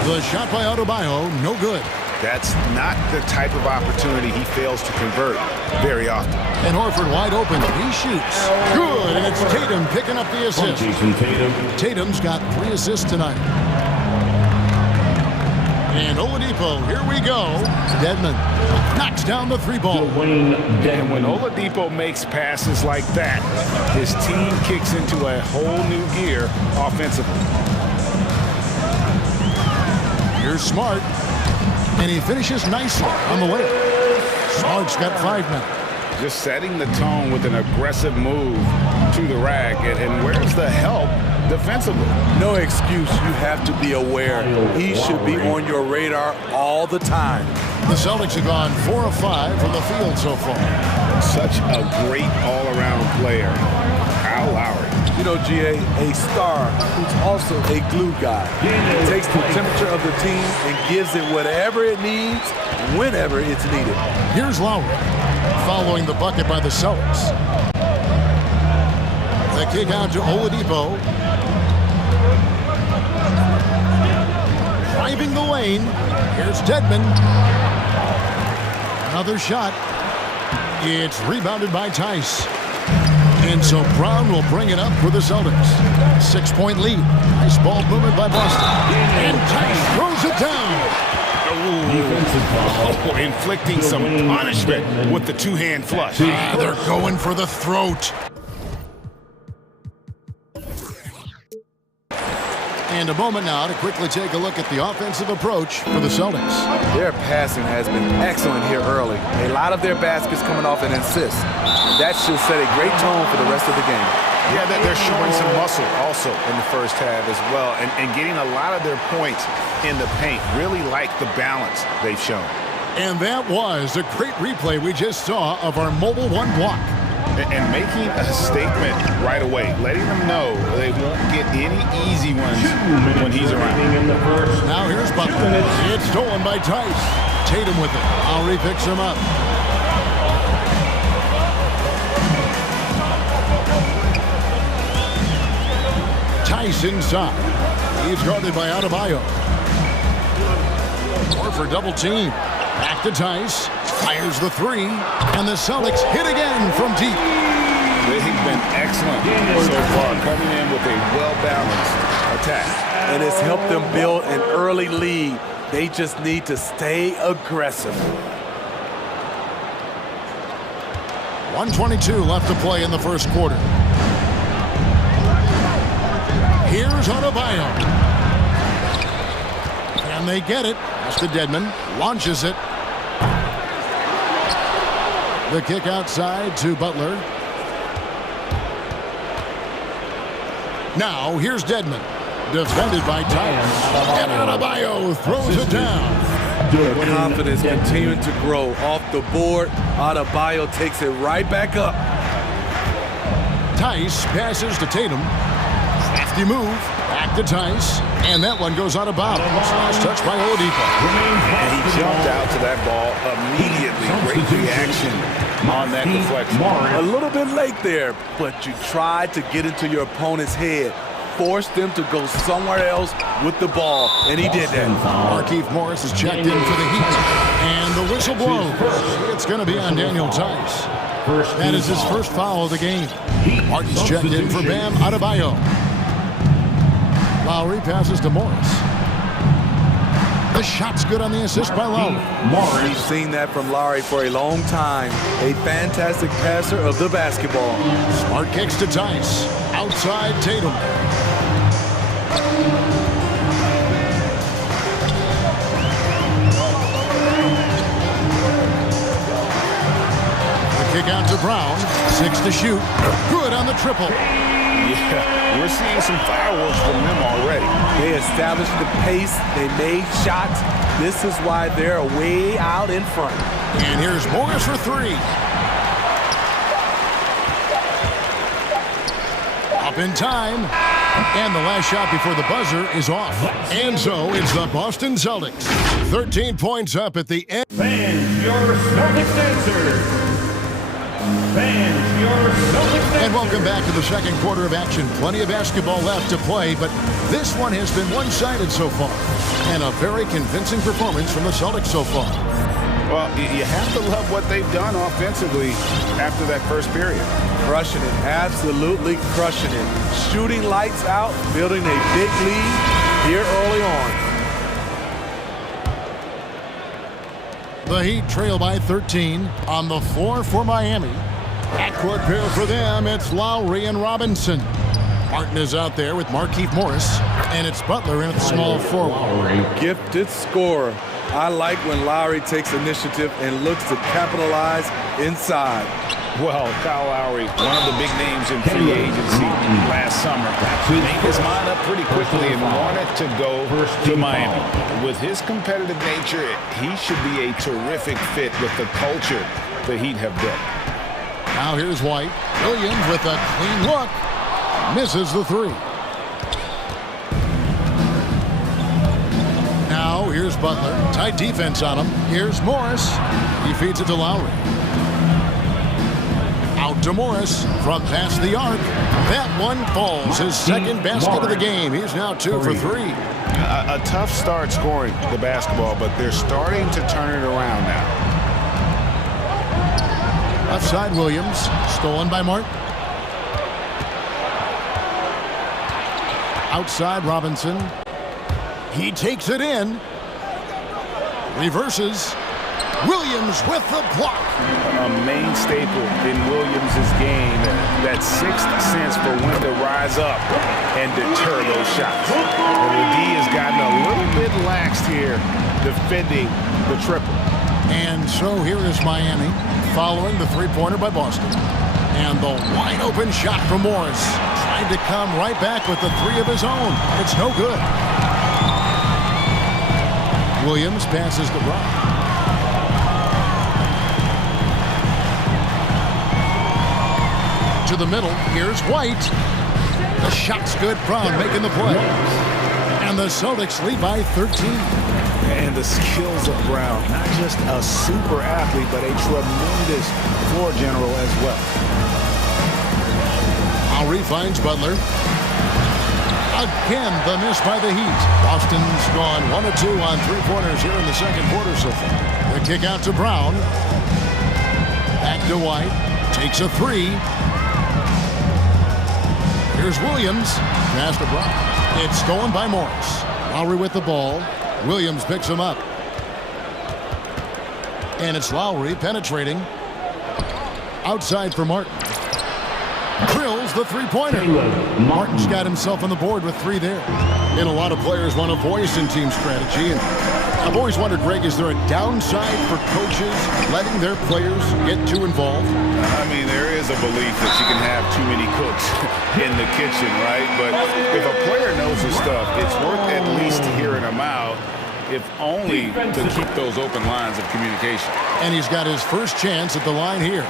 The shot by Adebayo, no good. That's not the type of opportunity he fails to convert very often. And Horford wide open. He shoots. Good, and it's Tatum picking up the assist. Tatum's got 3 assists tonight. And Oladipo, here we go. Deadman knocks down the 3 ball. And when Oladipo makes passes like that, his team kicks into a whole new gear offensively. Here's Smart. And he finishes nicely on the way. Smart's got 5 now. Just setting the tone with an aggressive move to the rack. And where's the help defensively? No excuse. You have to be aware. He should be on your radar all the time. The Celtics have gone 4 of 5 from the field so far. Such a great all-around player. Kyle Lowry. You know, GA, a star who's also a glue guy. He takes the temperature of the team and gives it whatever it needs, whenever it's needed. Here's Lowry, following the bucket by the Celtics. The kick out to Oladipo. Driving the lane. Here's Deadman. Another shot. It's rebounded by Tice. And so Brown will bring it up for the Celtics. 6-point lead. Nice ball movement by Boston. And Tice throws it down. Oh, inflicting some punishment with the 2-hand flush. They're going for the throat. And a moment now to quickly take a look at the offensive approach for the Celtics. Their passing has been excellent here early. A lot of their baskets coming off an assist. That should set a great tone for the rest of the game. Yeah, they're showing some muscle also in the first half as well, and getting a lot of their points in the paint. Really like the balance they've shown. And that was a great replay we just saw of our Mobile One block. And making a statement right away, letting them know they won't get any easy ones when he's around. Now here's Butler. It's stolen by Tice. Tatum with it. Lowry picks him up. Tice inside. He's guarded by Adebayo. Horford double team. Back to Tice. Fires the 3. And the Celtics hit again from deep. They've been excellent so far, coming in with a well-balanced attack. And it's helped them build an early lead. They just need to stay aggressive. 1:22 left to play in the first quarter. Here's Adebayo. And they get it. That's to Deadman. Launches it. The kick outside to Butler. Now here's Deadman. Defended by Tice. And Adebayo throws it down. Their confidence continuing to grow off the board. Adebayo takes it right back up. Tice passes to Tatum. Crafty move. Back to Tice. And that one goes out of bounds. Last touch by Oladipo. And he jumped out to that ball immediately. Great reaction on that deflection. A little bit late there, but you tried to get into your opponent's head. Forced them to go somewhere else with the ball, and he did that. Markieff Morris is checked in for the Heat. And the whistle blows. It's going to be on Daniel Tice. That is his first foul of the game. Martin's checked in for Bam Adebayo. Lowry passes to Morris. The shot's good on the assist by Lowry. We've seen that from Lowry for a long time. A fantastic passer of the basketball. Smart kicks to Tice. Outside Tatum. The kick out to Brown. 6 to shoot. Good on the triple. Yeah, we're seeing some fireworks from them already. They established the pace. They made shots. This is why they're way out in front. And here's Morris for 3. Up in time. And the last shot before the buzzer is off. And so it's the Boston Celtics. 13 points up at the end. Fans, your Celtics answer. Fans, your Celtics answer. And welcome back to the second quarter of action. Plenty of basketball left to play, but this one has been one-sided so far. And a very convincing performance from the Celtics so far. Well, you have to love what they've done offensively after that first period. Crushing it, absolutely crushing it. Shooting lights out, building a big lead here early on. The Heat trail by 13 on the floor for Miami. Backcourt pair for them, it's Lowry and Robinson. Martin is out there with Markieff Morris, and it's Butler in at the small forward. Gifted scorer. I like when Lowry takes initiative and looks to capitalize inside. Well, Kyle Lowry, one of the big names in free agency last summer, made his mind up pretty quickly and wanted to go to Miami. With his competitive nature, he should be a terrific fit with the culture the Heat have built. Now here's White. Williams with a clean look. Misses the 3. Now here's Butler. Tight defense on him. Here's Morris. He feeds it to Lowry. Out to Morris from past the arc. That one falls. His second basket of the game. He's now 2 for 3. A tough start scoring the basketball, but they're starting to turn it around now. Left side Williams. Stolen by Martin. Outside Robinson. He takes it in. Reverses. Williams with the block. A main staple in Williams' game. That sixth sense for when to rise up and deter those shots. And the D has gotten a little bit laxed here defending the triple. And so here is Miami following the three-pointer by Boston. And the wide open shot from Morris. Trying to come right back with the 3 of his own. It's no good. Williams passes to Brown. To the middle. Here's White. The shot's good. Brown making the play. And the Celtics lead by 13. And the skills of Brown. Not just a super athlete, but a tremendous floor general as well. Lowry finds Butler. Again, the miss by the Heat. Boston's gone 1 of 2 on three-pointers here in the second quarter so far. The kick out to Brown. Back to White. Takes a 3. Here's Williams. Pass to Brown. It's stolen by Morris. Lowry with the ball. Williams picks him up. And it's Lowry penetrating. Outside for Martin. Drills the three-pointer. Martin's got himself on the board with 3 there. And a lot of players want a voice in team strategy. And I've always wondered, Greg, is there a downside for coaches letting their players get too involved? I mean, there is a belief that you can have too many cooks in the kitchen, right? But if a player knows his stuff, it's worth at least hearing him out, if only to keep those open lines of communication. And he's got his first chance at the line here.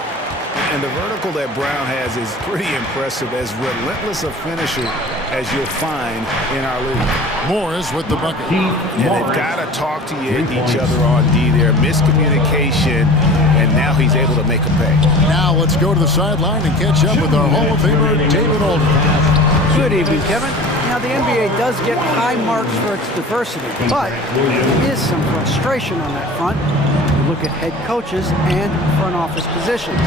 And the vertical that Brown has is pretty impressive, as relentless a finisher as you'll find in our league. Morris with the bucket. And they've got to talk to each other on D there. Miscommunication, and now he's able to make a pay. Now let's go to the sideline and catch up with our Hall of Famer, David Alden. Good evening, Kevin. Now, the NBA does get high marks for its diversity, but there is some frustration on that front. Look at head coaches and front office positions.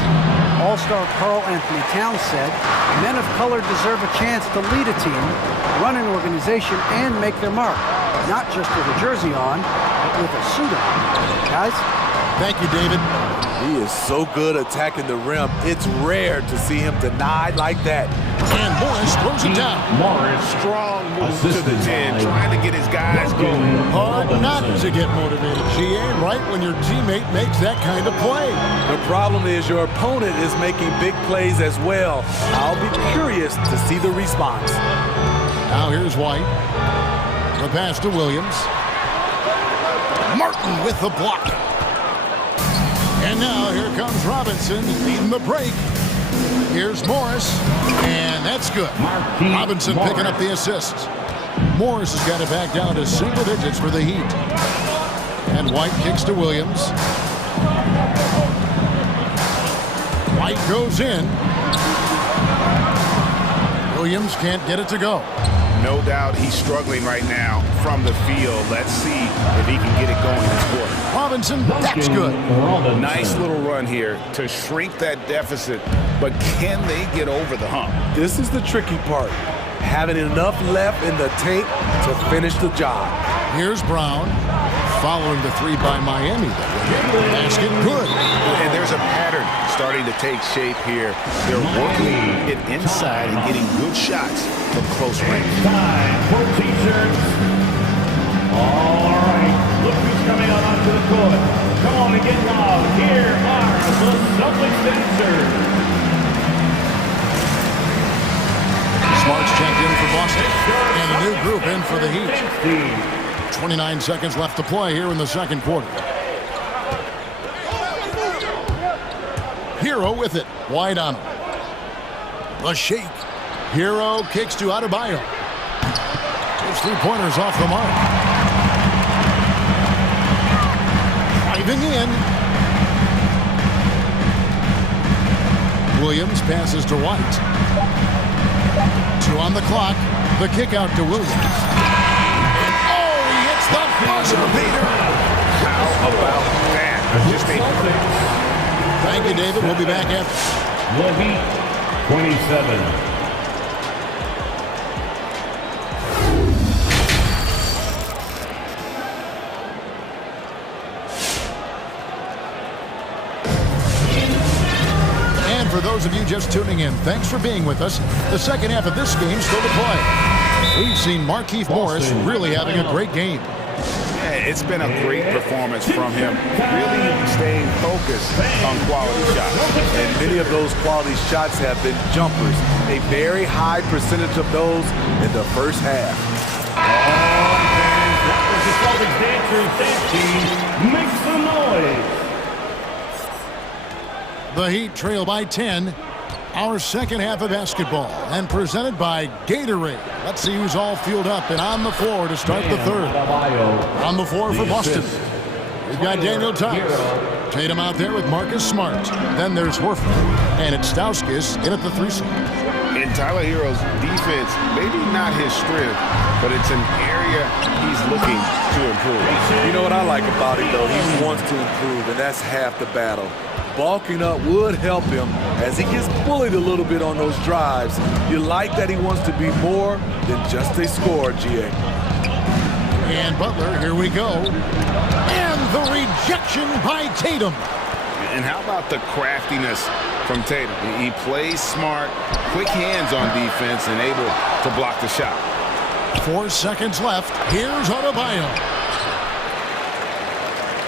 All-star Karl Anthony Towns said, men of color deserve a chance to lead a team, run an organization, and make their mark. Not just with a jersey on, but with a suit on. Guys? Thank you, David. He is so good attacking the rim. It's rare to see him denied like that. And Morris throws it down. Strong move to the 10, trying to get his guys going. Hard not to get motivated, GA, right when your teammate makes that kind of play. The problem is your opponent is making big plays as well. I'll be curious to see the response. Now here's White. The pass to Williams. Martin with the block. And now here comes Robinson leading the break. Here's Morris, and that's good. Robinson picking up the assists. Morris has got it back down to single digits for the Heat. And White kicks to Williams. White goes in. Williams can't get it to go. No doubt he's struggling right now from the field. Let's see if he can get it going this quarter. Robinson, that's good. Nice little run here to shrink that deficit, but can they get over the hump? This is the tricky part. Having enough left in the tank to finish the job. Here's Brown, following the three by Miami. Basket good. And there's a pattern starting to take shape here. They're working it inside and getting good shots from close range. Time for t-shirts. All right, look who's coming out onto the court. Come on and get loud. Here are the Celtics dancers. Smart's checked in for Boston, and a new group in for the Heat. 29 seconds left to play here in the second quarter. Hero with it, wide on him. The shake. Hero kicks to Adebayo. His three-pointers off the mark. Driving in. Williams passes to White. 2 on the clock. The kick out to Williams. And oh, he hits the buzzer beater. How about that? Just a... Thank you, David. We'll be back after. The Heat, 27. And for those of you just tuning in, thanks for being with us. The second half of this game still to play. We've seen Markieff Morris really having a great game. It's been a great performance from him, really staying focused on quality shots. And many of those quality shots have been jumpers. A very high percentage of those in the first half. That was the Celtics dancers dancing. Make some noise. The Heat trail by 10. Our second half of basketball, and presented by Gatorade. Let's see who's all fueled up and on the floor to start the third. On the floor for Boston, we've got Daniel Tice. Tatum out there with Marcus Smart. Then there's Horford, and it's Stauskas in at the 3 slot. In Tyler Hero's defense, maybe not his strength, but it's an area he's looking to improve. You know what I like about him, though? He wants to improve, and that's half the battle. Bulking up would help him as he gets bullied a little bit on those drives. You like that he wants to be more than just a scorer, GA. And Butler, here we go. And the rejection by Tatum. And how about the craftiness from Tatum? He plays smart, quick hands on defense, and able to block the shot. 4 seconds left. Here's Adebayo.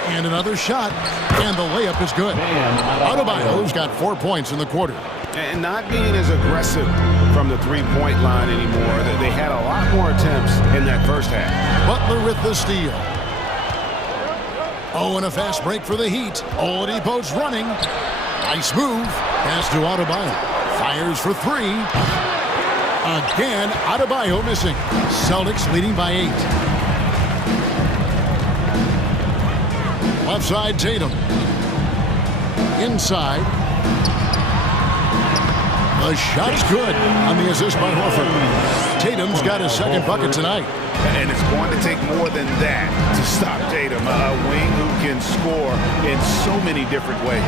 And another shot, and the layup is good. Adebayo's got 4 points in the quarter. And not being as aggressive from the three-point line anymore. They had a lot more attempts in that first half. Butler with the steal. Oh, and a fast break for the Heat. Oladipo's running. Nice move. Pass to Adebayo. Fires for three. Again, Adebayo missing. Celtics leading by 8. Left side, Tatum. Inside. The shot's good on the assist by Horford. Tatum's got his second bucket tonight. And it's going to take more than that to stop Tatum, a wing who can score in so many different ways.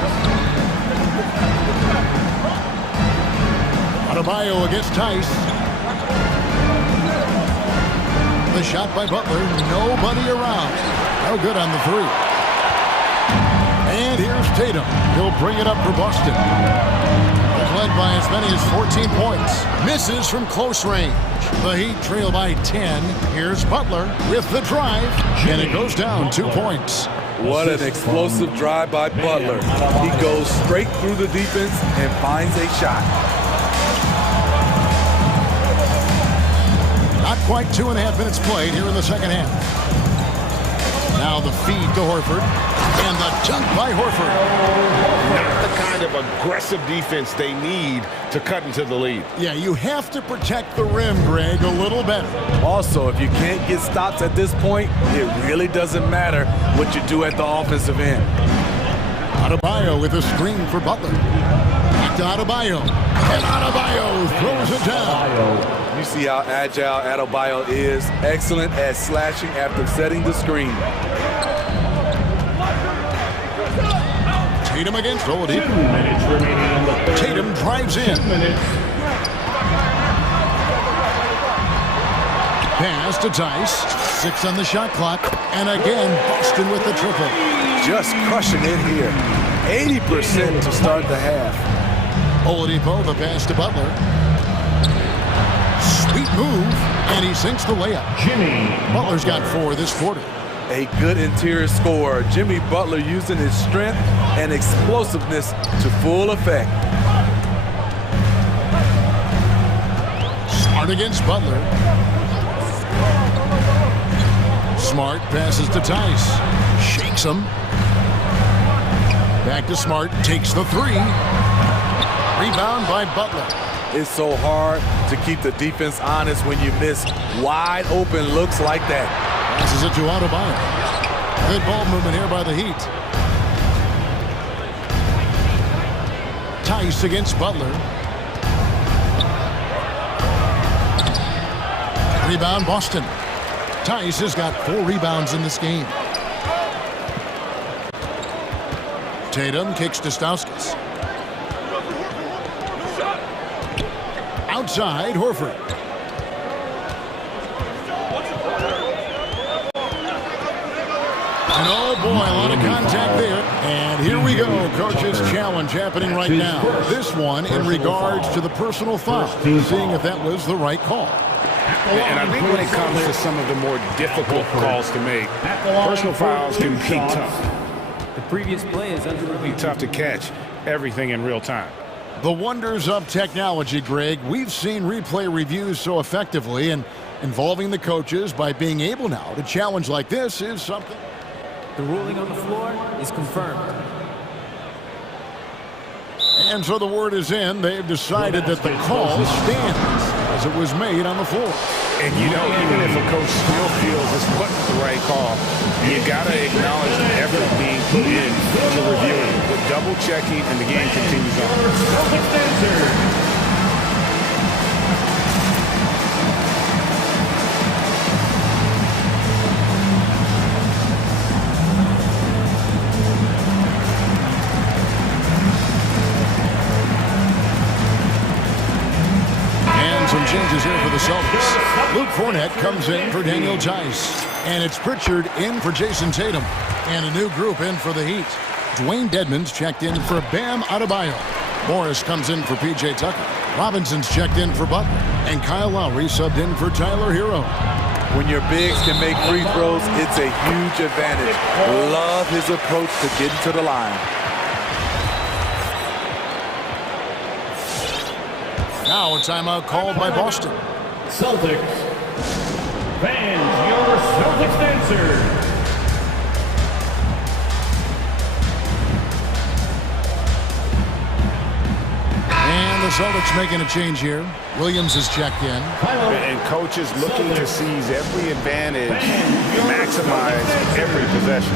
Adebayo against Tice. The shot by Butler, nobody around. No good on the three. And here's Tatum. He'll bring it up for Boston. They've led by as many as 14 points. Misses from close range. The Heat trail by 10. Here's Butler with the drive, and it goes down 2 points. What an explosive drive by Butler. He goes straight through the defense and finds a shot. Not quite 2.5 minutes played here in the second half. Now the feed to Horford, and the dunk by Horford. Not the kind of aggressive defense they need to cut into the lead. Yeah, you have to protect the rim, Greg, a little better. Also, if you can't get stops at this point, it really doesn't matter what you do at the offensive end. Adebayo with a screen for Butler. Back to Adebayo. And Adebayo throws it down. You see how agile Adebayo is. Excellent at slashing after setting the screen. Tatum against Oladipo. Tatum drives in. Pass to Tice. 6 on the shot clock. And again, Boston with the triple. Just crushing it here. 80% to start the half. Oladipo, the pass to Butler. Sweet move, and he sinks the layup. Butler's got 4 this quarter. A good interior scorer. Jimmy Butler using his strength and explosiveness to full effect. Smart against Butler. Smart passes to Tice. Shakes him. Back to Smart. Takes the 3. Rebound by Butler. It's so hard to keep the defense honest when you miss wide open looks like that. Passes it to Adebayo. Good ball movement here by the Heat. Tice against Butler. Rebound Boston. Tice has got 4 rebounds in this game. Tatum kicks to Stauskas. Outside, Horford. And oh boy, a lot of contact there. And here we go, coach's challenge happening right now. This one in regards to the personal foul, seeing if that was the right call. And I think when it comes to some of the more difficult calls to make, personal fouls can be tough. The previous play is under review. Tough to catch everything in real time. The wonders of technology, Greg. We've seen replay reviews so effectively, and involving the coaches by being able now to challenge like this is something. The ruling on the floor is confirmed. And so the word is in. They've decided that the call stands as it was made on the floor. And you know, even if a coach still feels this wasn't the right call, you got to acknowledge the effort being put in to reviewing, the double checking, and the game continues on. Some changes here for the Celtics. Luke Cornett comes in for Daniel Tice. And it's Pritchard in for Jason Tatum. And a new group in for the Heat. Dwayne Dedmon's checked in for Bam Adebayo. Morris comes in for P.J. Tucker. Robinson's checked in for Butler. And Kyle Lowry subbed in for Tyler Hero. When your bigs can make free throws, it's a huge advantage. Love his approach to getting to the line. Now a timeout called by Boston. Celtics. Fans, your Celtics answer. Celtics making a change here. Williams is checked in. And coaches looking to seize every advantage, maximize every possession.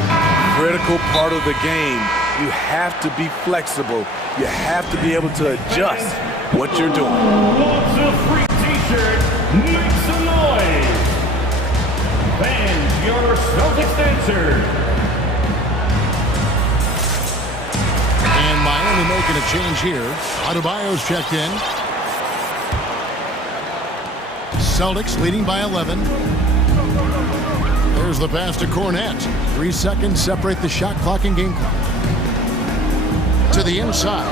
Critical part of the game. You have to be flexible. You have to be able to adjust what you're doing. Lots of free t-shirts. Make some noise. Fans, your Celtics dancer. And Miami making a change here. Adebayo's checked in. Celtics leading by 11. There's the pass to Cornette. 3 seconds separate the shot clock and game clock. To the inside.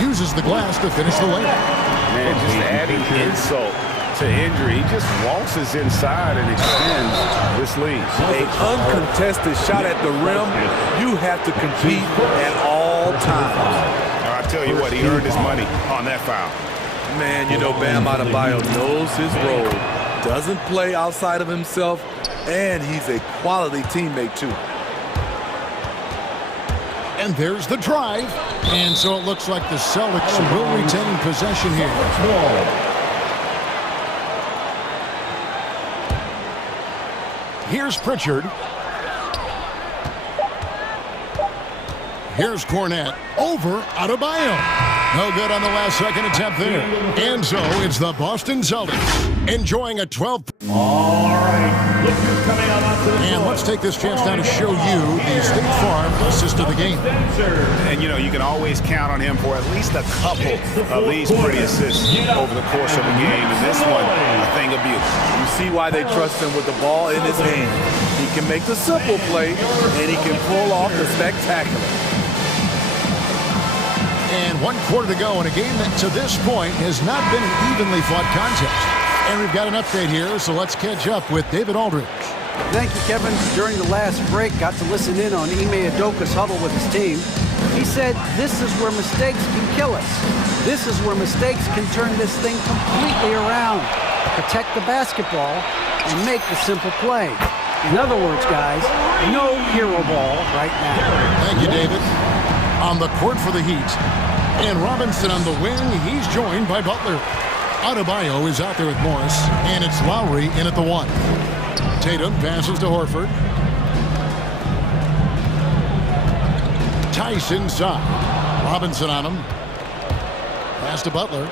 Uses the glass to finish the layup. Man, just adding insult to injury. He just waltzes inside and extends this lead. An uncontested shot at the rim. You have to compete at all times. I tell you what, he earned his money on that foul. Man, you know Bam Adebayo knows his role. Doesn't play outside of himself. And he's a quality teammate, too. And there's the drive. And so it looks like the Celtics will retain possession here. Here's Pritchard. Here's Cornette. Over Adebayo. No good on the last second attempt there. And so it's the Boston Celtics enjoying a 12. All right, look who's coming out onto the And floor. let's take this chance now to show you the State Farm assist of the game. And, you know, you can always count on him for at least a couple of these pretty assists over the course of a game. And this one, a thing of beauty. You see why they trust him with the ball in his hand. He can make the simple play, and he can pull off the spectacular. And 1 quarter to go in a game that to this point has not been an evenly fought contest. And we've got an update here, so let's catch up with David Aldridge. Thank you, Kevin. During the last break, got to listen in on Ime Udoka's huddle with his team. He said, this is where mistakes can kill us. This is where mistakes can turn this thing completely around. Protect the basketball and make the simple play. In other words, guys, no hero ball right now. Thank you, David. On the court for the Heat. And Robinson on the wing. He's joined by Butler. Adebayo is out there with Morris. And it's Lowry in at the 1. Tatum passes to Horford. Tice inside. Robinson on him. Pass to Butler.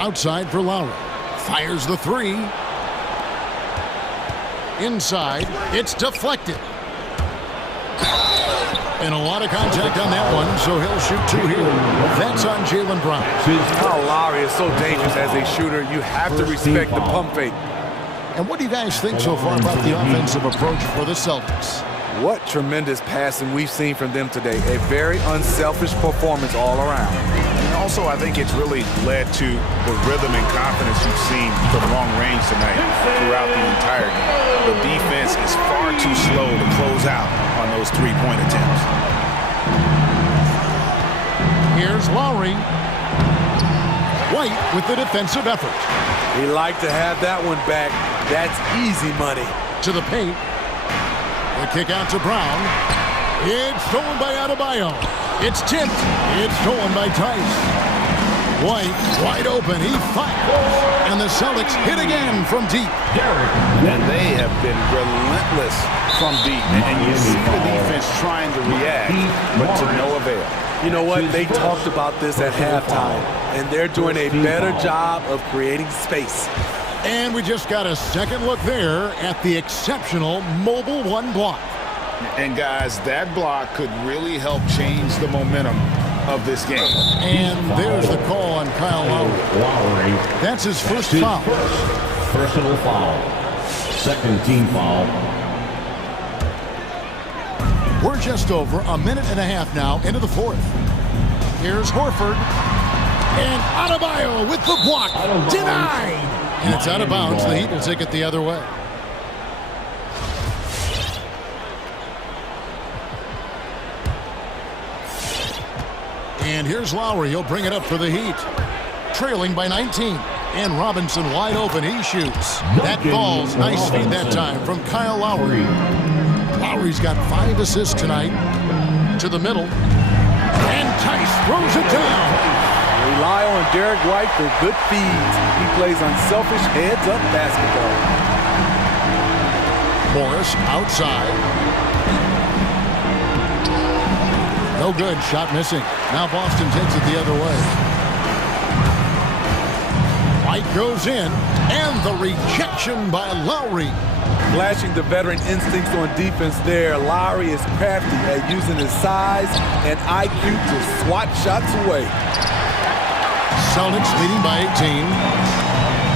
Outside for Lowry. Fires the 3. Inside. It's deflected. And a lot of contact on that one, so he'll shoot 2 here. That's on Jaylen Brown. Kyle Lowry is so dangerous as a shooter. You have to respect the pump fake. And what do you guys think so far about the offensive approach for the Celtics? What tremendous passing we've seen from them today. A very unselfish performance all around. And also, I think it's really led to the rhythm and confidence you've seen from long range tonight throughout the entire game. The defense is far too slow to close out on those 3-point attempts. Here's Lowry. White with the defensive effort. He liked to have that one back. That's easy money. To the paint. The kick out to Brown. It's stolen by Adebayo. It's tipped. It's stolen by Tice. White wide open. He fires. And the Celtics hit again from deep. And they have been relentless from deep. And you see the defense trying to react, but to no avail. You know what? They talked about this at halftime, and they're doing a better job of creating space. And we just got a second look there at the exceptional Mobile 1 block. And guys, that block could really help change the momentum of this game. And there's the call on Kyle Lowry. That's his first foul. Personal foul. Second team foul. We're just over a minute and a half now into the 4th. Here's Horford. And Adebayo with the block. Denied. And it's out of bounds. The Heat will take it the other way. And here's Lowry. He'll bring it up for the Heat. Trailing by 19. And Robinson wide open. He shoots. That falls. Nice feed that time from Kyle Lowry. Lowry's got 5 assists tonight. To the middle. And Tice throws it down. Rely on Derek White for good feeds. He plays unselfish heads-up basketball. Morris outside. No good. Shot missing. Now Boston takes it the other way. White goes in. And the rejection by Lowry. Flashing the veteran instincts on defense there. Lowry is crafty at using his size and IQ to swat shots away. Celtics leading by 18.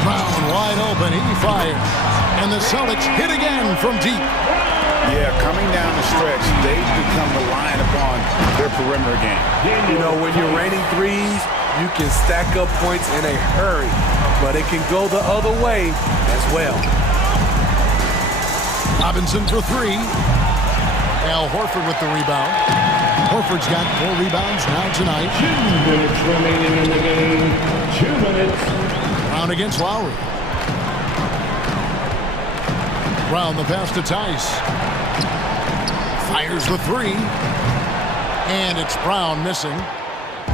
Brown wide open. He fires. And the Celtics hit again from deep. Yeah, coming down the stretch, they've become reliant upon their perimeter game. You know, when you're raining threes, you can stack up points in a hurry, but it can go the other way as well. Robinson for 3. Al Horford with the rebound. Horford's got 4 rebounds now tonight. 2 minutes remaining in the game. 2 minutes. Brown against Lowry. Brown the pass to Tice. Fires the 3. And it's Brown missing.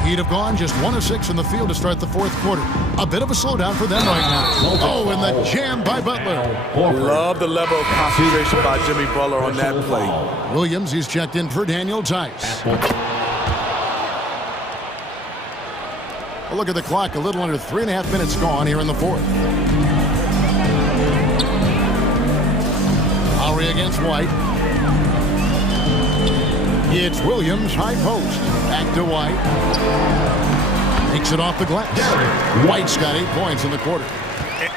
He'd have gone just 1 of 6 from the field to start the 4th quarter. A bit of a slowdown for them right now. Oh, and the jam by Butler. Love the level of concentration by Jimmy Butler on that play. Williams, he's checked in for Daniel Tice. A look at the clock. A little under 3.5 minutes gone here in the 4th. Lowry against White. It's Williams, high post. Back to White. Takes it off the glass. White's got 8 points in the quarter.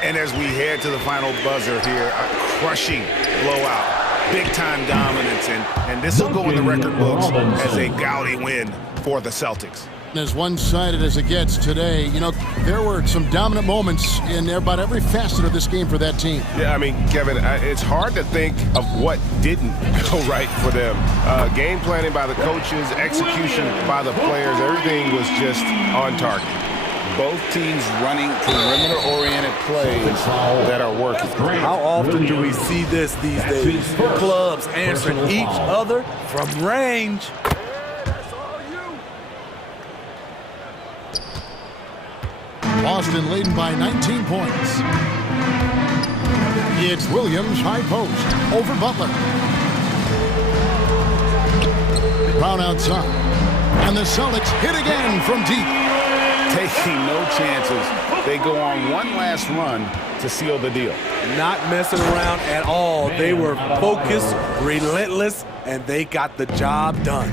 And as we head to the final buzzer here, a crushing blowout. Big-time dominance. And this will go in the record books as a gaudy win for the Celtics. As one-sided as it gets today, you know, there were some dominant moments in about every facet of this game for that team. Yeah, I mean, Kevin, it's hard to think of what didn't go right for them. Game planning by the coaches, execution by the players, everything was just on target. Both teams running perimeter-oriented plays that are working. How often do we see this these days? Clubs answering each other from range. Boston leading by 19 points. It's Williams, high post, over Butler. Brown outside. And the Celtics hit again from deep. Taking no chances. They go on one last run to seal the deal. Not messing around at all. They were focused, relentless, and they got the job done.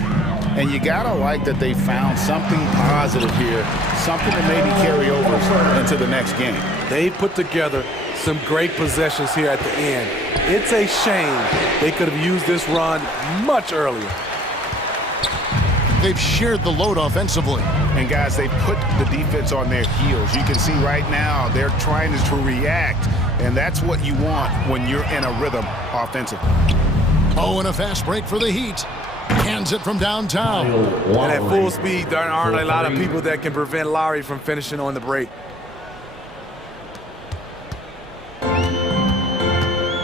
And you gotta like that they found something positive here, something to maybe carry over into the next game. They put together some great possessions here at the end. It's a shame they could have used this run much earlier. They've shared the load offensively. And guys, they put the defense on their heels. You can see right now they're trying to react, and that's what you want when you're in a rhythm offensively. Oh, and a fast break for the Heat. Hands it from downtown. And at full speed, there aren't a lot of people that can prevent Lowry from finishing on the break.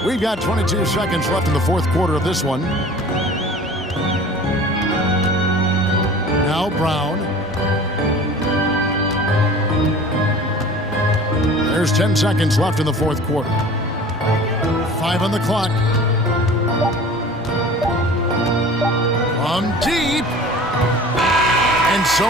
We've got 22 seconds left in the 4th quarter of this one. Now Brown. There's 10 seconds left in the 4th quarter. 5 on the clock. From deep. And so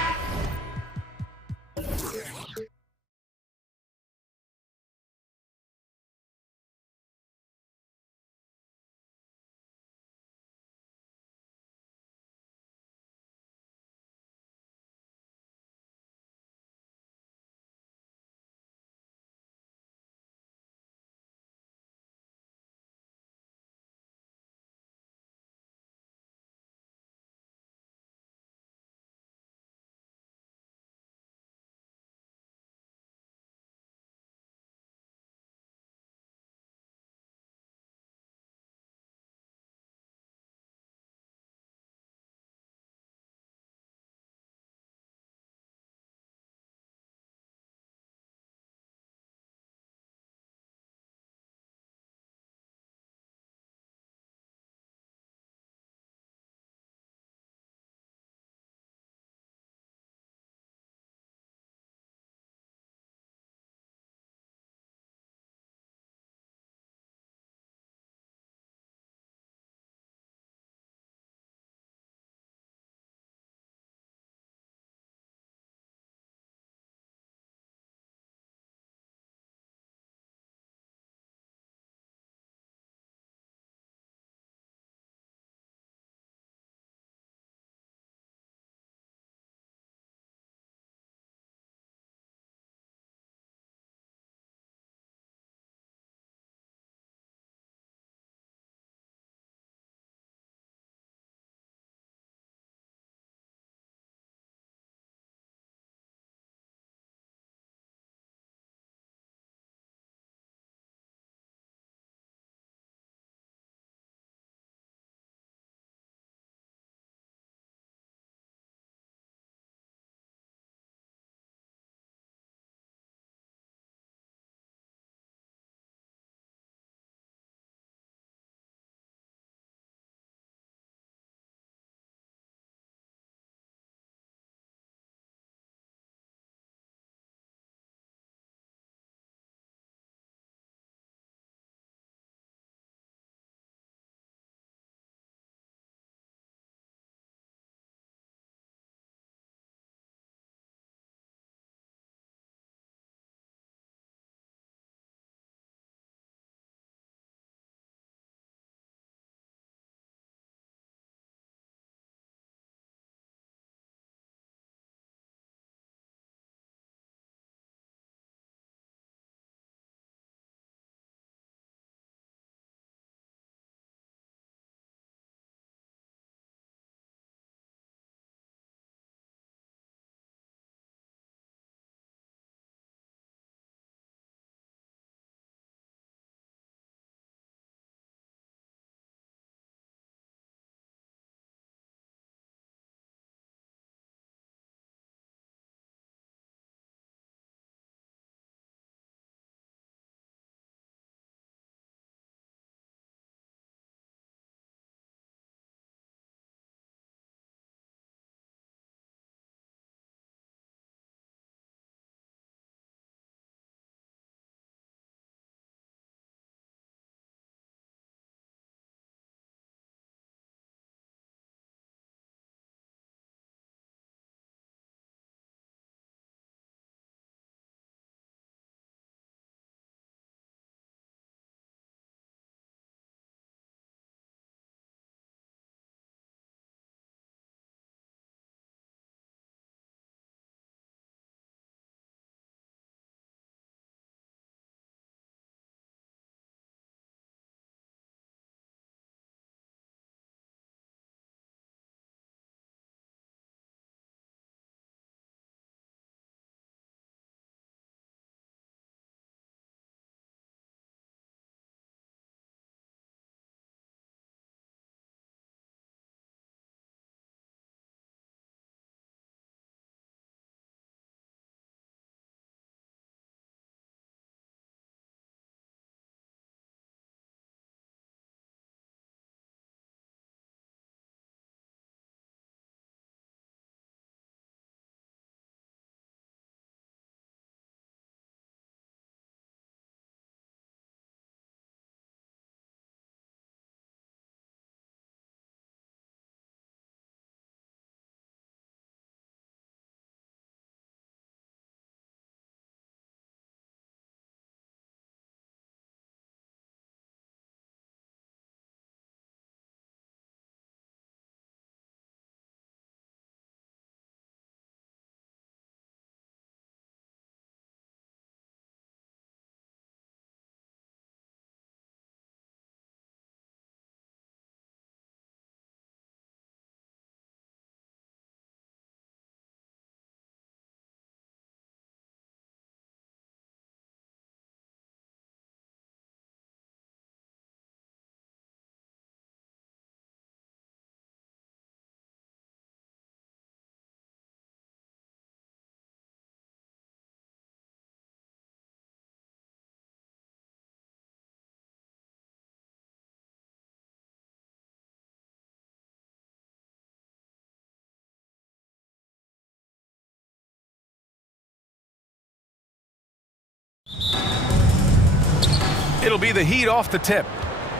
It'll be the Heat off the tip.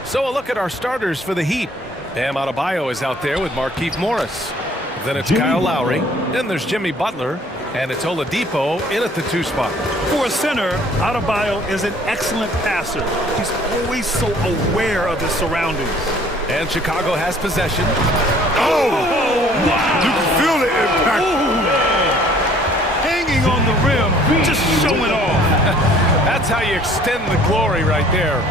So a look at our starters for the Heat. Bam Adebayo is out there with Markieff Morris. Then it's Kyle Lowry. Then there's Jimmy Butler. And it's Oladipo in at the 2 spot. For a center, Adebayo is an excellent passer. He's always so aware of his surroundings. And Chicago has possession. Oh! Wow! You can feel the impact. Hanging on the rim, just showing off. That's how you extend the glory right there.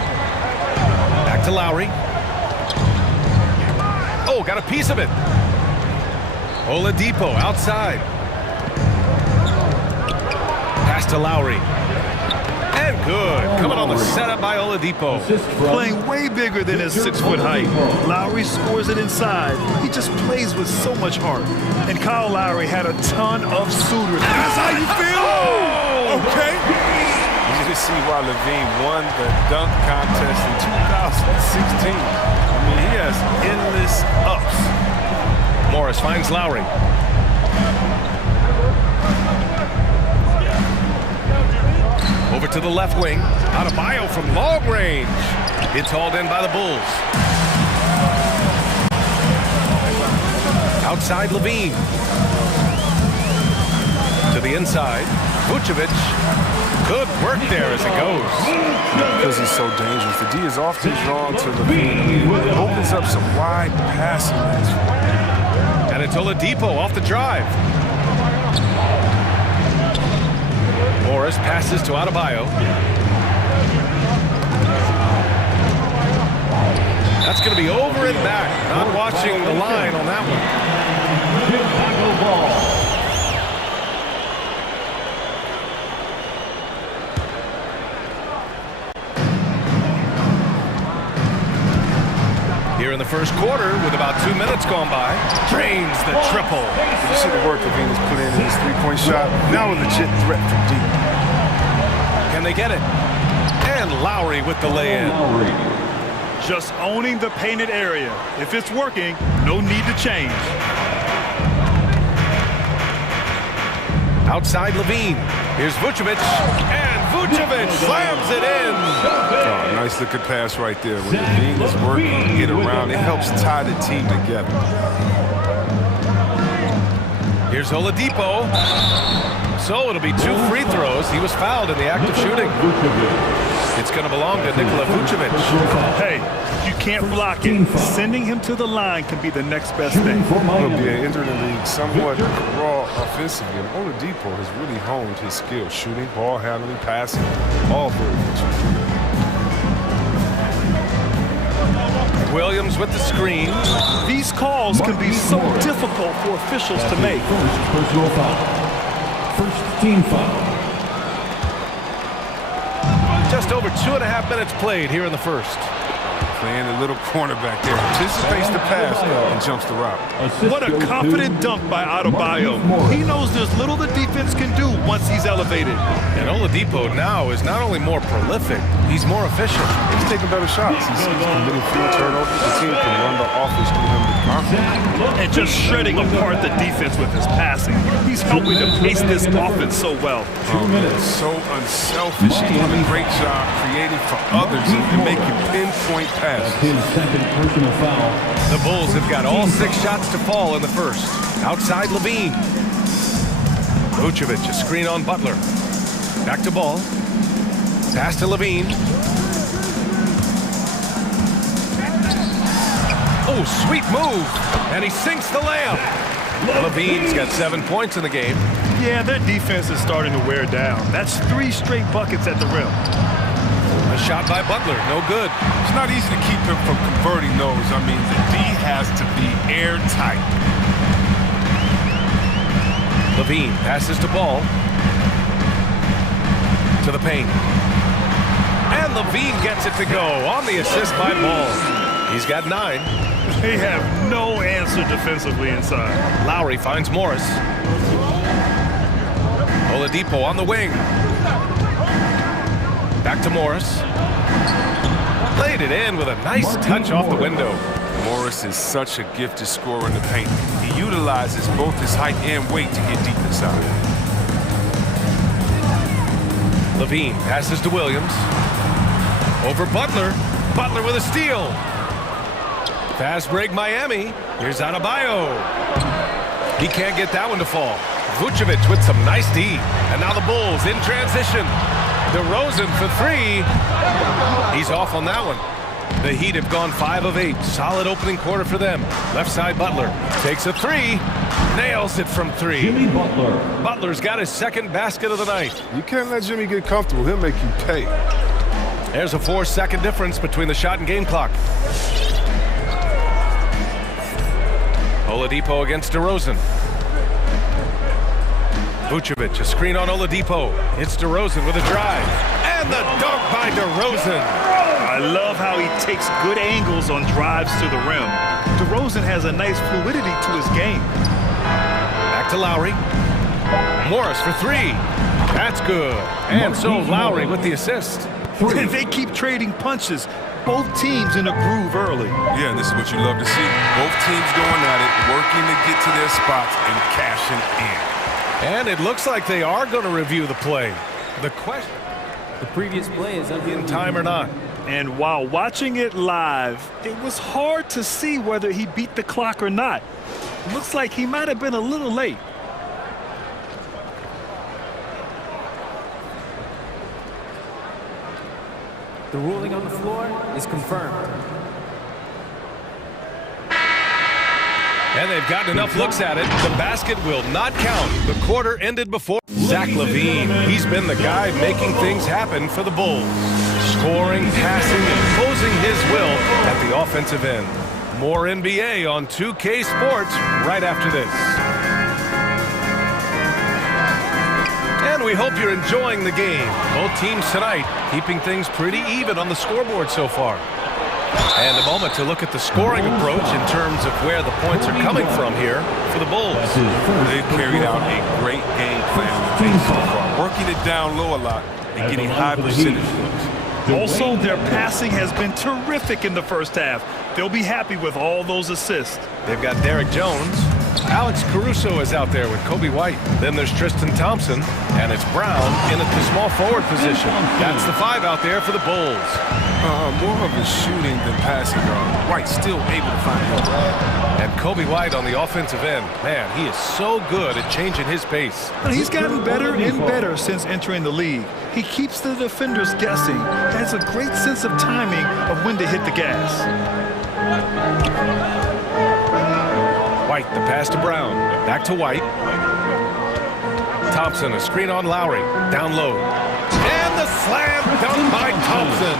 Back to Lowry. Oh, got a piece of it. Oladipo outside. Pass to Lowry. And good. Coming on the setup by Oladipo. Playing way bigger than his 6-foot height. Lowry scores it inside. He just plays with so much heart. And Kyle Lowry had a ton of suitors. That's how you feel? Oh! Okay. You just see why Levine won the dunk contest in 2016. I mean, he has endless ups. Morris finds Lowry. Over to the left wing. Adebayo from long range. It's hauled in by the Bulls. Outside Levine. To the inside. Vucevic. Good work there as it goes. Because he's so dangerous. The D is often drawn to Levine. It opens up some wide passing lanes. And it's Oladipo off the drive. Morris passes to Adebayo. That's going to be over and back. Not watching the line on that one. Chicago ball. Here in the first quarter, with about 2 minutes gone by, drains the triple. You see the work Levine has put in his three-point shot. Now a legit threat from deep. Can they get it? And Lowry with the lay-in. Just owning the painted area. If it's working, no need to change. Outside Levine. Here's Vucevic. And Vucevic slams it in. Oh, nice looking pass right there. When Levine is working, get around, it helps tie the team together. Here's Oladipo. So it'll be 2 free throws. He was fouled in the act of shooting. It's going to belong to Nikola Vucevic. Hey, you can't block it. Sending him to the line can be the next best thing. He'll be entered in the league somewhat raw offensively. And Oladipo has really honed his skills. Shooting, ball handling, passing, all very good. Williams with the screen. These calls can be so difficult for officials to make. Personal foul. First team foul. Just over 2.5 minutes played here in the first. Playing a little cornerback there. Anticipates the pass and jumps the route. What a confident dunk by Adebayo. He knows there's little the defense can do once he's elevated. And Oladipo now is not only more prolific, he's more efficient. He's taking better shots. He's committing fewer turnovers. The team can run the offense through him with confidence. And just shredding apart the defense with his passing. He's helping to pace this offense so well. 2 minutes. So unselfish. He's doing a great job creating for others and making pinpoint passes. His second personal foul. The Bulls have got all 6 shots to fall in the first. Outside Levine. Vucevic, a screen on Butler. Back to ball. Pass to Levine. Oh, sweet move. And he sinks the layup. Levine's got 7 points in the game. Yeah, their defense is starting to wear down. That's 3 straight buckets at the rim. A shot by Butler, no good. It's not easy to keep him from converting those. I mean, the D has to be airtight. Levine passes to Ball. To the paint. And Levine gets it to go on the assist by Ball. He's got 9. They have no answer defensively inside. Lowry finds Morris. Oladipo on the wing. Back to Morris. Played it in with a nice touch off the window. Morris is such a gifted scorer in the paint. He utilizes both his height and weight to get deep inside. Levine passes to Williams. Over Butler. Butler with a steal. Fast break Miami. Here's Adebayo. He can't get that one to fall. Vucevic with some nice D. And now the Bulls in transition. DeRozan for three. He's off on that one. The Heat have gone 5 of 8. Solid opening quarter for them. Left side Butler takes a three. Nails it from three. Jimmy Butler. Butler's got his second basket of the night. You can't let Jimmy get comfortable. He'll make you pay. There's a 4-second difference between the shot and game clock. Oladipo against DeRozan. Vucevic, a screen on Oladipo. It's DeRozan with a drive. And the dunk by DeRozan. I love how he takes good angles on drives to the rim. DeRozan has a nice fluidity to his game. Back to Lowry. Morris for three. That's good. And so Lowry with the assist. They keep trading punches. Both teams in a groove early. Yeah, and this is what you love to see. Both teams going at it, working to get to their spots and cashing in. And it looks like they are going to review the play. The question, The previous play is in time or not. And while watching it live, it was hard to see whether he beat the clock or not. Looks like he might have been a little late. The ruling on the floor is confirmed. And they've gotten enough looks at it. The basket will not count. The quarter ended before. Zach LaVine, he's been the guy making things happen for the Bulls. Scoring, passing, imposing his will at the offensive end. More NBA on 2K Sports right after this. And we hope you're enjoying the game. Both teams tonight keeping things pretty even on the scoreboard so far. And a moment to look at the scoring approach in terms of where the points are coming from here for the Bulls. They've carried out a great game plan so far, working it down low a lot and getting high percentage looks. Also, their passing has been terrific in the first half. They'll be happy with all those assists. They've got Derek Jones. Alex Caruso is out there with Kobe White. Then there's Tristan Thompson, and it's Brown in at the small forward position. That's the 5 out there for the Bulls. More of a shooting than passing guard. White still able to find help. And Kobe White on the offensive end. Man, he is so good at changing his pace. And he's gotten better and better since entering the league. He keeps the defenders guessing. Has a great sense of timing of when to hit the gas. White, the pass to Brown. Back to White. Thompson, a screen on Lowry. Down low. And the slam dunk by Thompson.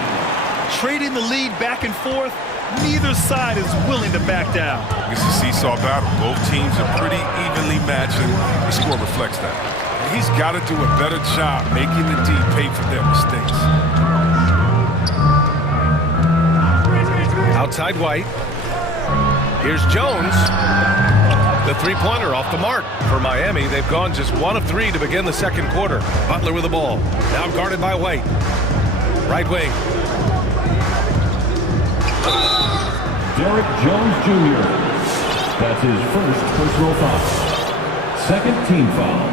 Trading the lead back and forth, neither side is willing to back down. It's a seesaw battle. Both teams are pretty evenly matching. The score reflects that. And he's got to do a better job making the D pay for their mistakes. Outside White. Here's Jones. The three-pointer off the mark for Miami. They've gone just 1 of 3 to begin the second quarter. Butler with the ball. Now guarded by White. Right wing. Derek Jones Jr. That's his first personal foul. Second team foul.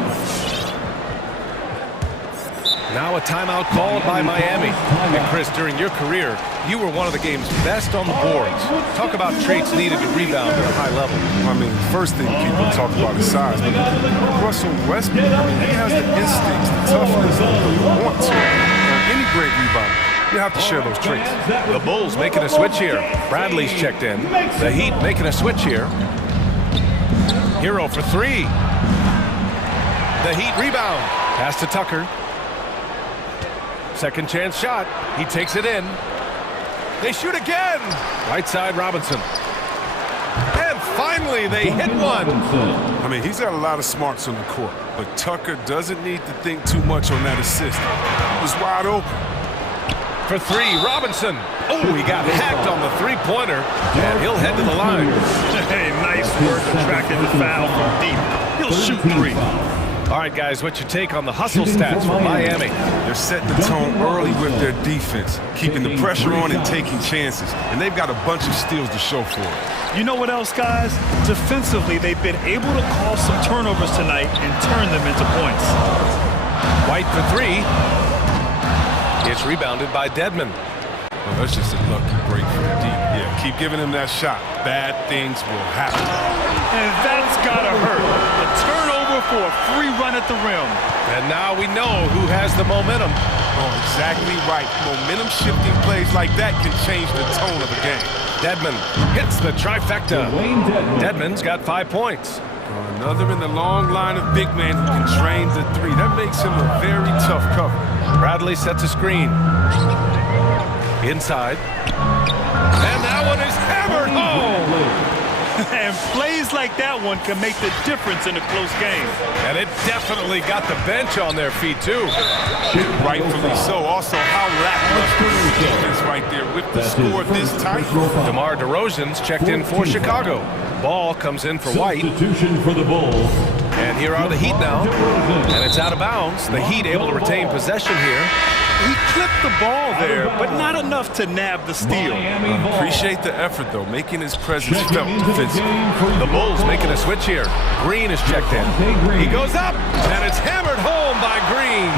Now a timeout called by Miami. And Chris, during your career, you were one of the game's best on the boards. Talk about traits needed to rebound at a high level. I mean, first thing people talk about is size, but Russell Westbrook, he has the instincts, the toughness, the want to. Any great rebounder, you have to share those traits. The Bulls making a switch here. Bradley's checked in. The Heat making a switch here. Hero for 3. The Heat rebound. Pass to Tucker. Second chance shot. He takes it in. They shoot again. Right side Robinson. And finally they hit one. I mean, he's got a lot of smarts on the court, but Tucker doesn't need to think too much on that assist. It was wide open. For 3, Robinson. Oh, he got hacked on the three-pointer, and he'll head to the line. Hey, nice work attracting the foul from deep. He'll shoot 3. All right, guys, what's your take on the hustle stats for Miami? They're setting the tone early with their defense, keeping the pressure on and taking chances. And they've got a bunch of steals to show for it. You know what else, guys? Defensively, they've been able to cause some turnovers tonight and turn them into points. White for 3. It's rebounded by Dedmon. That's just a lucky break for the deep. Yeah, keep giving him that shot. Bad things will happen. And that's gotta hurt. The turnover for a free run at the rim. And now we know who has the momentum. Oh, exactly right. Momentum-shifting plays like that can change the tone of the game. Dedmon hits the trifecta. Dedmon's got 5 points. Another in the long line of big men who can drain the three. That makes him a very tough cover. Bradley sets a screen. Inside. And that one is hammered home. And plays like that one can make the difference in a close game. And it definitely got the bench on their feet, too. Rightfully so. Also, how lackluster is the defense right there with the score this tight. DeMar DeRozan's checked in for Chicago. Ball comes in for White. Substitution for the Bulls. And here are the Heat now. And it's out of bounds. The Heat able to retain possession here. He clipped the ball there, but not enough to nab the steal. Appreciate the effort, though, making his presence felt defensively. The Bulls making a switch here. Green is checked in. He goes up, and it's hammered home by Green.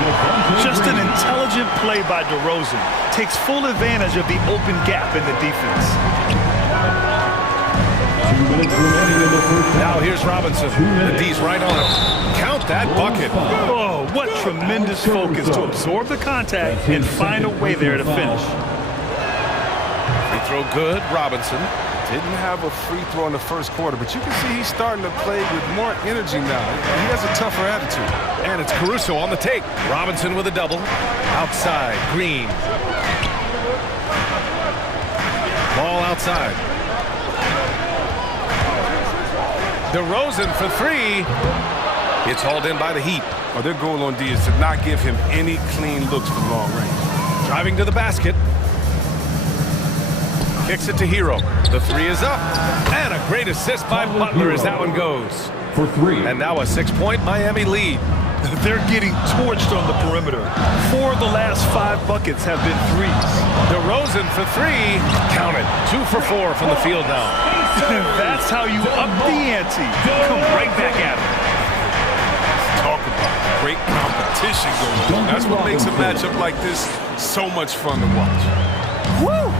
Just an intelligent play by DeRozan. Takes full advantage of the open gap in the defense. 2 minutes remaining in the first half. Now here's Robinson. The D's right on him. Count that bucket. Oh, what tremendous focus to absorb the contact and find a way there to finish. Free throw good, Robinson. Didn't have a free throw in the first quarter, but you can see he's starting to play with more energy now. He has a tougher attitude. And it's Caruso on the take. Robinson with a double. Outside, Green. Ball outside. DeRozan for three. It's hauled in by the Heat. Oh, their goal on D is to not give him any clean looks from long range. Driving to the basket. Kicks it to Hero. The three is up. And a great assist by Butler as that one goes. For three. And now a 6-point Miami lead. They're getting torched on the perimeter. 4 of the last 5 buckets have been threes. DeRozan for three. Counted. 2 for 4 from the field now. That's how you up the ante. Come right back at him. Talk about great competition going on. That's what makes a matchup like this so much fun to watch. Woo!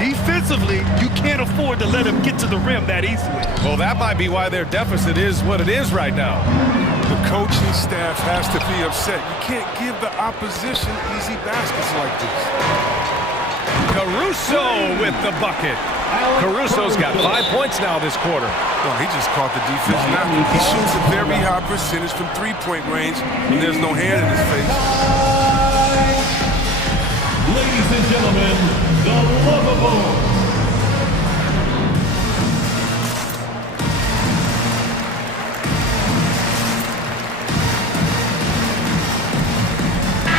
Defensively, you can't afford to let him get to the rim that easily. Well, that might be why their deficit is what it is right now. The coaching staff has to be upset. You can't give the opposition easy baskets like this. Caruso with the bucket. Caruso's got 5 points now this quarter. No, he just caught the defense now. He shoots a very high percentage from three-point range, and there's no hand in his face. Ladies and gentlemen, the lovable.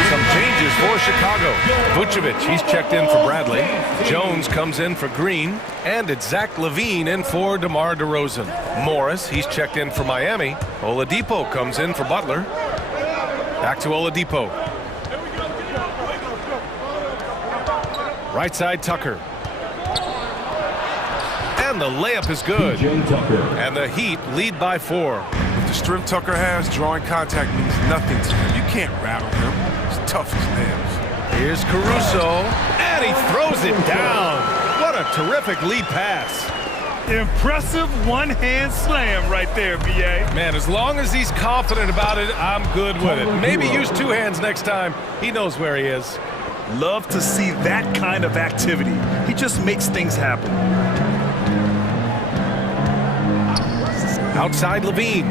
Some changes for Chicago. Vucevic, he's checked in for Bradley. Jones comes in for Green. And it's Zach LaVine in for DeMar DeRozan. Morris, he's checked in for Miami. Oladipo comes in for Butler. Back to Oladipo. Right side, Tucker. And the layup is good. And the Heat lead by 4. With the strength Tucker has, drawing contact means nothing to him. You can't rattle him. He's tough as nails. Here's Caruso, and he throws it down. What a terrific lead pass. Impressive one-hand slam right there, B.A. Man, as long as he's confident about it, I'm good with it. Maybe use 2 hands next time. He knows where he is. Love to see that kind of activity. He just makes things happen. Outside LaVine.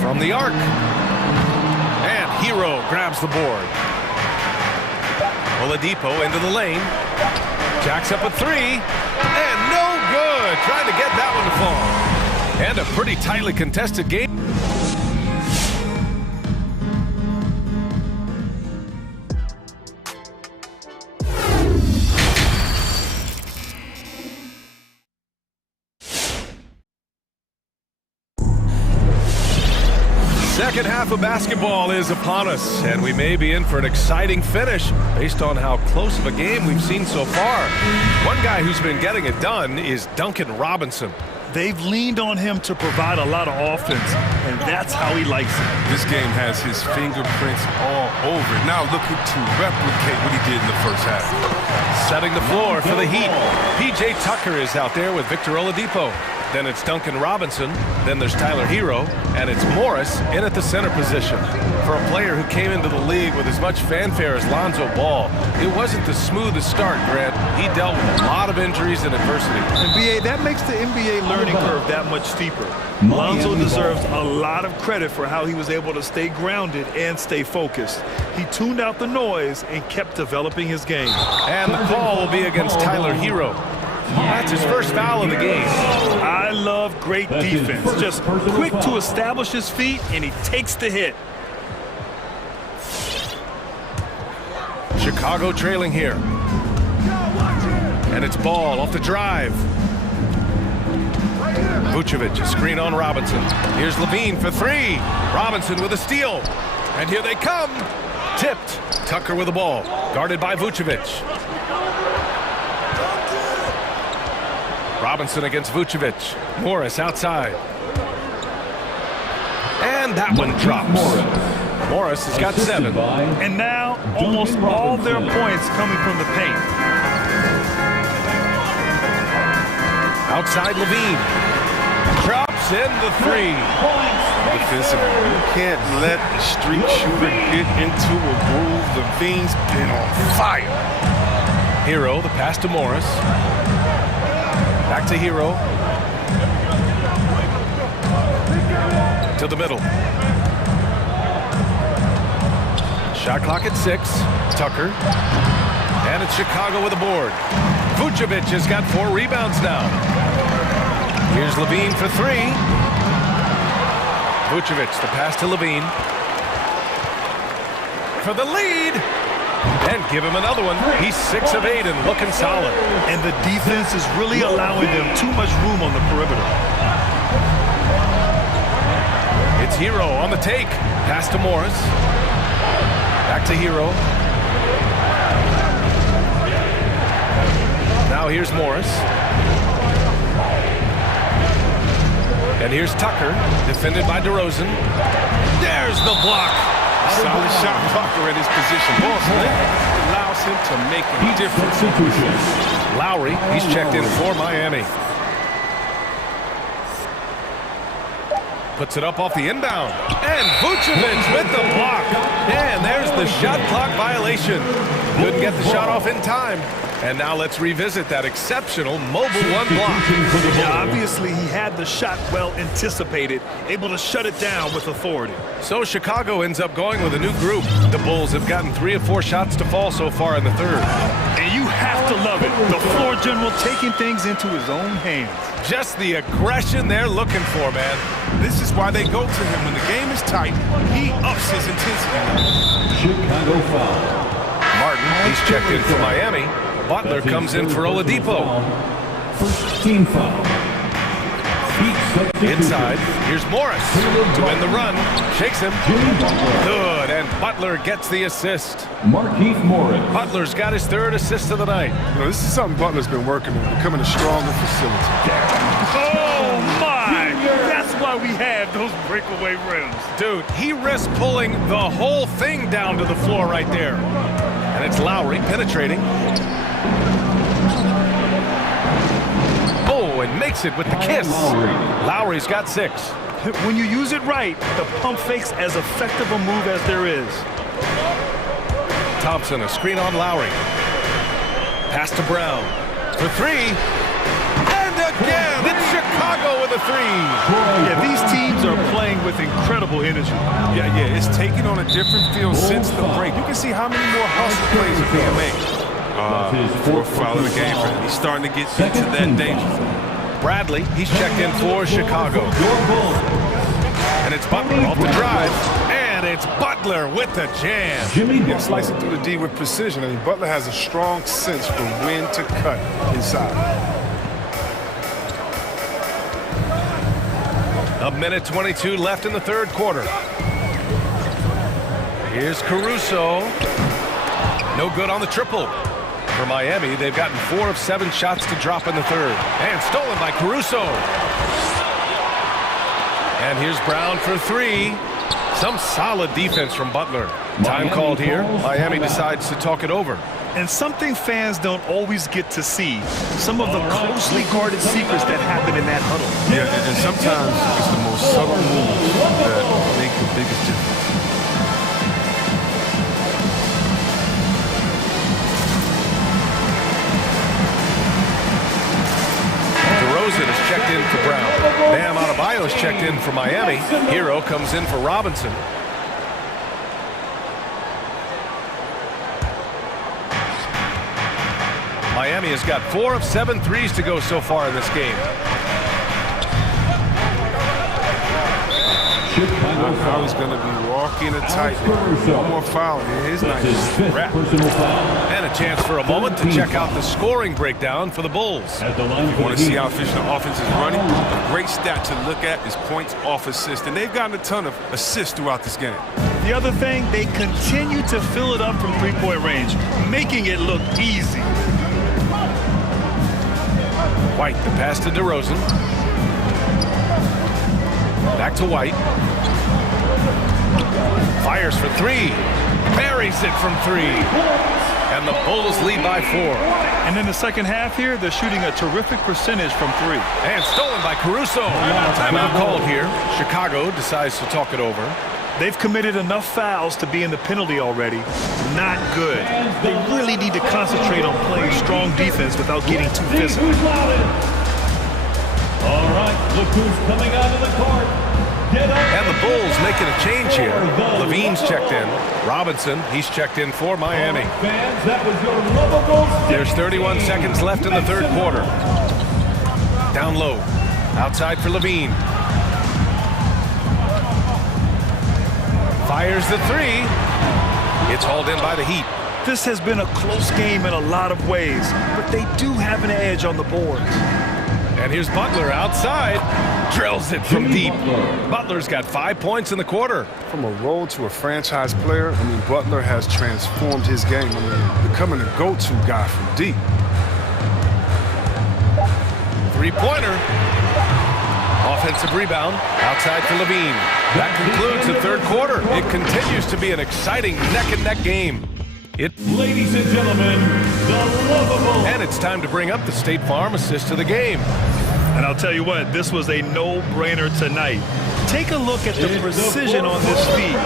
From the arc. And Hero grabs the board. Oladipo into the lane. Jacks up a 3. And no good. Trying to get that one to fall. And a pretty tightly contested game. Second half of basketball is upon us, and we may be in for an exciting finish based on how close of a game we've seen so far. One guy who's been getting it done is Duncan Robinson. They've leaned on him to provide a lot of offense, and that's how he likes it. This game has his fingerprints all over it. Now looking to replicate what he did in the first half. Setting the floor for the Heat. P.J. Tucker is out there with Victor Oladipo. Then it's Duncan Robinson. Then there's Tyler Hero. And it's Morris in at the center position. For a player who came into the league with as much fanfare as Lonzo Ball, it wasn't the smoothest start, Grant. He dealt with a lot of injuries and adversity. And BA, that makes the NBA learning curve that much steeper. Lonzo deserves a lot of credit for how he was able to stay grounded and stay focused. He tuned out the noise and kept developing his game. And the call will be against Tyler Hero. That's his first foul of the game. I love great defense. Just quick to establish his feet, and he takes the hit. Chicago trailing here. And it's Ball off the drive. Vucevic, a screen on Robinson. Here's Levine for three. Robinson with a steal. And here they come. Tipped. Tucker with the ball. Guarded by Vucevic. Robinson against Vucevic. Morris outside. And that one drops. Morris has got 7. And now almost all their points coming from the paint. Outside Levine. Drops in the 3. Defensively, you can't let the street shooter get into a groove. Levine's been on fire. Hero, the pass to Morris. Back to Hero. To the middle. Shot clock at 6. Tucker. And it's Chicago with a board. Vucevic has got 4 rebounds now. Here's Levine for 3. Vucevic, the pass to Levine. For the lead. And give him another one. He's 6 of 8 and looking solid. And the defense is really allowing them too much room on the perimeter. It's Hero on the take. Pass to Morris. Back to Hero. Now here's Morris. And here's Tucker, defended by DeRozan. There's the block. Solid shot blocker in his position. Boston allows him to make a difference. Lowry, he's checked in for Miami. Puts it up off the inbound. And Vucevic with the block. And there's the shot clock violation. Couldn't get the shot off in time. And now let's revisit that exceptional mobile 1 block. Yeah, obviously he had the shot well anticipated, able to shut it down with authority. So Chicago ends up going with a new group. The Bulls have gotten 3 of 4 shots to fall so far in the 3rd. And you have to love it. The floor general taking things into his own hands. Just the aggression they're looking for, man. This is why they go to him. When the game is tight, he ups his intensity. Chicago foul. Martin, he's checked in for Miami. Butler comes in for Oladipo. First team foul. Inside, here's Morris to win the run. Shakes him. Good, and Butler gets the assist. Markieff Morris. Butler's got his 3rd assist of the night. You know, this is something Butler's been working on, becoming a stronger facility. Oh, my! That's why we have those breakaway rims. Dude, he risks pulling the whole thing down to the floor right there. And it's Lowry penetrating. Oh, and makes it with the kiss. Lowry's got 6. When you use it right, the pump fake's as effective a move as there is. Thompson, a screen on Lowry. Pass to Brown. For 3. And again, it's Chicago with a 3. Yeah, these teams are playing with incredible energy. Yeah, it's taken on a different feel since the break. You can see how many more hustle plays are being made. 4th foul of the game for him. He's starting to get into that danger zone. Bradley, he's checked in for Chicago. And it's Butler off the drive. And it's Butler with the jam. Yeah, slicing through the D with precision. I mean, Butler has a strong sense for when to cut inside. A minute 22 left in the 3rd quarter. Here's Caruso. No good on the triple. For Miami, they've gotten 4 of 7 shots to drop in the 3rd. And stolen by Caruso. And here's Brown for 3. Some solid defense from Butler. Time called here. Miami decides to talk it over. And something fans don't always get to see, some of the closely guarded secrets that happen in that huddle. Yeah, and sometimes it's the most subtle moves that make the biggest difference. DeRozan is checked in for Brown. Bam Adebayo is checked in for Miami. Hero comes in for Robinson. Miami has got 4 of 7 threes to go so far in this game. Now he's going to be walking a tightrope. One more foul here. His night is wrapped. And a chance for a moment to check out the scoring breakdown for the Bulls. If you want to see how efficient the offense is running, a great stat to look at is points off assist. And they've gotten a ton of assists throughout this game. The other thing, they continue to fill it up from three-point range, making it look easy. White, the pass to DeRozan. Back to White. Fires for 3. Buries it from 3. And the Bulls lead by 4. And in the second half here, they're shooting a terrific percentage from 3. And stolen by Caruso. Timeout called here. Chicago decides to talk it over. They've committed enough fouls to be in the penalty already. Not good. They really need to concentrate on playing strong defense without getting too physical. All right, look who's coming out of the court. And the Bulls making a change here. Levine's checked in. Robinson, he's checked in for Miami. There's 31 seconds left in the third quarter. Down low. Outside for Levine. Fires the 3. It's hauled in by the Heat. This has been a close game in a lot of ways, but they do have an edge on the boards. And here's Butler outside. Drills it from deep. Butler's got 5 points in the quarter. From a role to a franchise player, I mean, Butler has transformed his game. I mean, becoming a go-to guy from deep. Three-pointer. Offensive rebound. Outside for Levine. That concludes the third quarter. It continues to be an exciting neck-and-neck game. Ladies and gentlemen, the lovable. And it's time to bring up the State Farm assist to the game. And I'll tell you what, this was a no-brainer tonight. Take a look at the precision on this feed.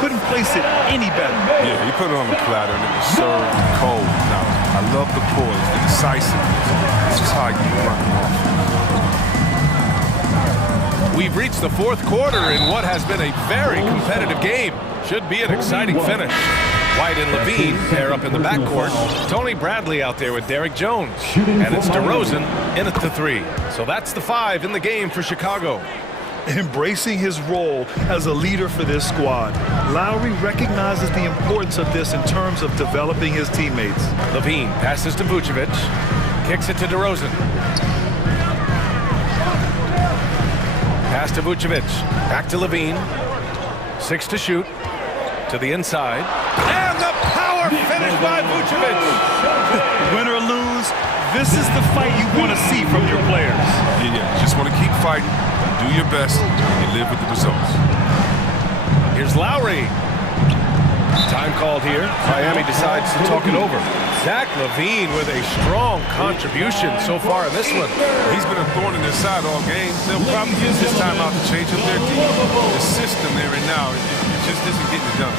Couldn't place it any better. Yeah, he put it on the platter and it was served cold. Now, I love the poise, the decisiveness. This is how you run off. We've reached the fourth quarter in what has been a very competitive game. Should be an exciting finish. White and Levine pair up in the backcourt. Tony Bradley out there with Derek Jones. And it's DeRozan in at the 3. So that's the 5 in the game for Chicago. Embracing his role as a leader for this squad, Lowry recognizes the importance of this in terms of developing his teammates. Levine passes to Vucevic. Kicks it to DeRozan. Pass to Vucevic. Back to Levine. 6 to shoot. To the inside. And the power finish by Vucevic. Win or lose, this is the fight you want to see from your players. Yeah, just want to keep fighting, do your best, and live with the results. Here's Lowry. Time called here. Miami decides to talk it over. Zach LaVine with a strong contribution so far in this one. He's been a thorn in their side all game. They'll probably use this time out to change up their team. The system they're in now, it just isn't getting it done.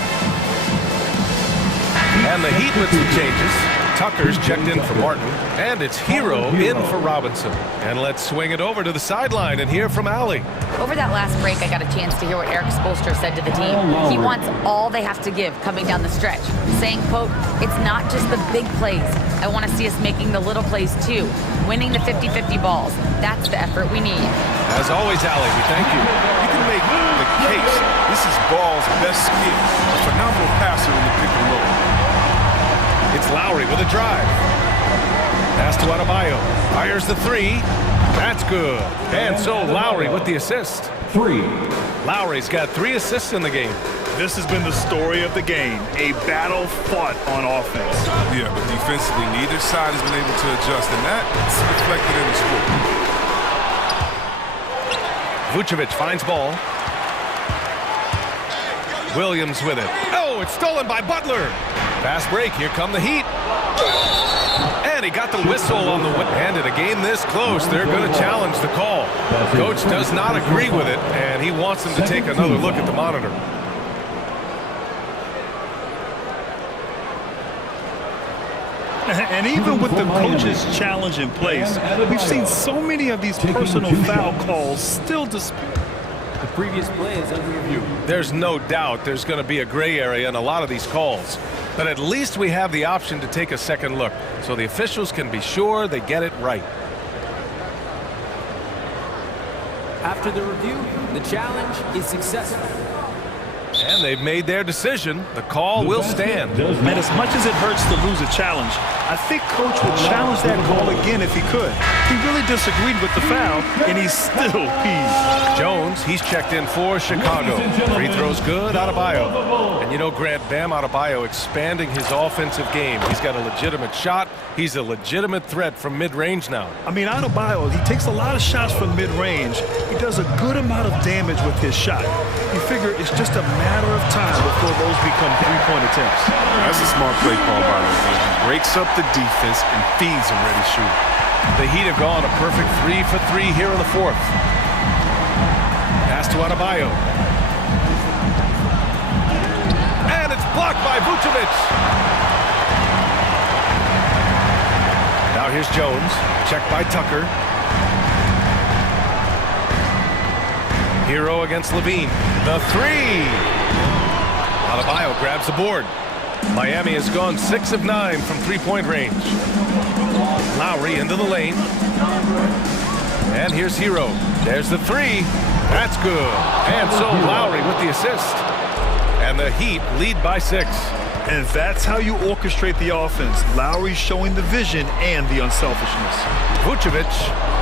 And the Heat with some changes. Tucker's checked in for Martin. And it's Hero in for Robinson. And let's swing it over to the sideline and hear from Allie. Over that last break, I got a chance to hear what Eric Spoelstra said to the team. He wants all they have to give coming down the stretch, saying, quote, it's not just the big plays. I want to see us making the little plays too, winning the 50-50 balls. That's the effort we need. As always, Allie, we thank you. You can make the case. This is Ball's best skill. A phenomenal passer in the pick and roll. It's Lowry with a drive. Pass to Adebayo. Fires the 3. That's good. And so Lowry with the assist. 3. Lowry's got 3 assists in the game. This has been the story of the game, a battle fought on offense. Yeah, but defensively, neither side has been able to adjust, and that's reflected in the score. Vucevic finds ball. Williams with it. Oh, it's stolen by Butler. Fast break. Here come the Heat. Lowry got the whistle on the and in a game this close, they're going to challenge the call. Coach does not agree with it, and he wants them to take another look at the monitor. And even with the coach's challenge in place, we've seen so many of these personal foul calls still disputed. The previous play is under review. There's no doubt there's going to be a gray area in a lot of these calls. But at least we have the option to take a second look, so the officials can be sure they get it right. After the review, the challenge is successful. And they've made their decision. The call will stand. And as much as it hurts to lose a challenge, I think Coach would challenge that call again if he could. He really disagreed with the foul, and he's still peeved. Jones, he's checked in for Chicago. Free throws good, Adebayo. And you know, Grant, Bam Adebayo expanding his offensive game. He's got a legitimate shot. He's a legitimate threat from mid-range now. I mean, Adebayo, he takes a lot of shots from mid-range. He does a good amount of damage with his shot. You figure it's just a matter of time before those become three-point attempts. That's a smart play call by him. He breaks up the defense and feeds them ready to shoot. The Heat have gone a perfect 3 for 3 here in the fourth. Pass to Adebayo. And it's blocked by Vucevic. Now here's Jones. Checked by Tucker. Hero against Levine. The three. Adebayo grabs the board. Miami has gone 6 of 9 from three-point range. Lowry into the lane. And here's Hero. There's the three. That's good. And so Lowry with the assist. And the Heat lead by 6. And that's how you orchestrate the offense. Lowry showing the vision and the unselfishness. Vucevic.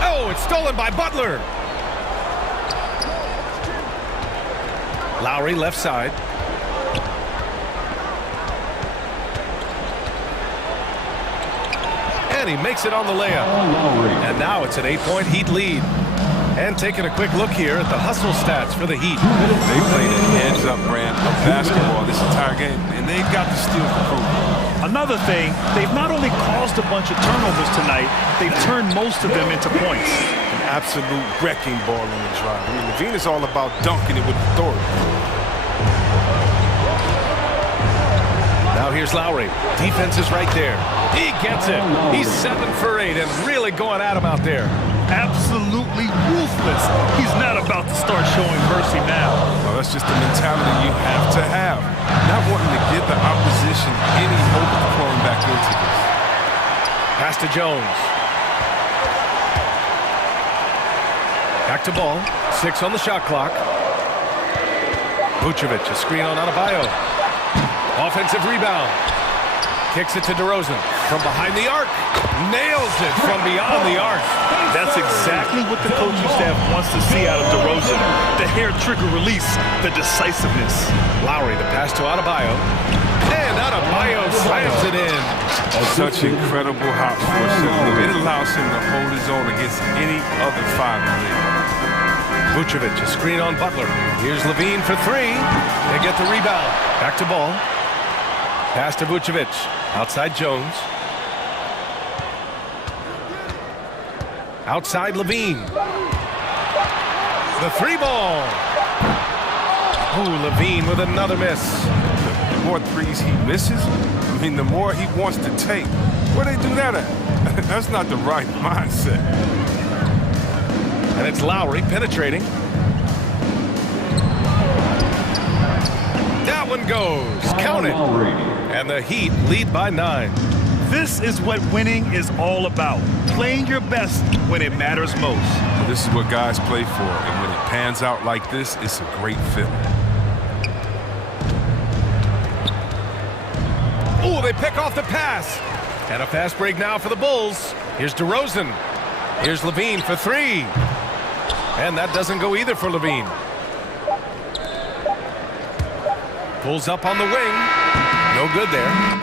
Oh, it's stolen by Butler. Lowry left side. And he makes it on the layup. And now it's an 8-point Heat lead. And taking a quick look here at the hustle stats for the Heat. They played an heads-up brand of basketball this entire game, and they've got the steal to prove it. Another thing, they've not only caused a bunch of turnovers tonight, they've turned most of them into points. An absolute wrecking ball on the drive. I mean, Levine is all about dunking it with authority. Now here's Lowry. Defense is right there. He gets it. He's 7 for 8 and really going at him out there. Absolutely ruthless. He's not about to start showing mercy now. Well, that's just the mentality you have to have. Not wanting to give the opposition any hope of falling back into this. Pass to Jones. Back to ball. 6 on the shot clock. Vucevic, a screen on Adebayo. Offensive rebound. Kicks it to DeRozan. From behind the arc. Nails it from beyond the arc. That's exactly what the coaching staff wants to see out of DeRozan. The hair trigger release, the decisiveness. Lowry, the pass to Adebayo. And Adebayo slams it in. Such incredible hop force. It allows him to hold his own against any other 5 in the league. Vucevic, a screen on Butler. Here's Levine for 3. They get the rebound. Back to ball. Pass to Vucevic. Outside Jones. Outside Levine. The 3 ball. Ooh, Levine with another miss. The more threes he misses, I mean, the more he wants to take. Where they do that at? That's not the right mindset. And it's Lowry penetrating. That one goes. Count it. And the Heat lead by 9. This is what winning is all about. Playing your best when it matters most. Well, this is what guys play for. And when it pans out like this, it's a great feeling. Oh, they pick off the pass. And a fast break now for the Bulls. Here's DeRozan. Here's Levine for 3. And that doesn't go either for Levine. Pulls up on the wing. No good there.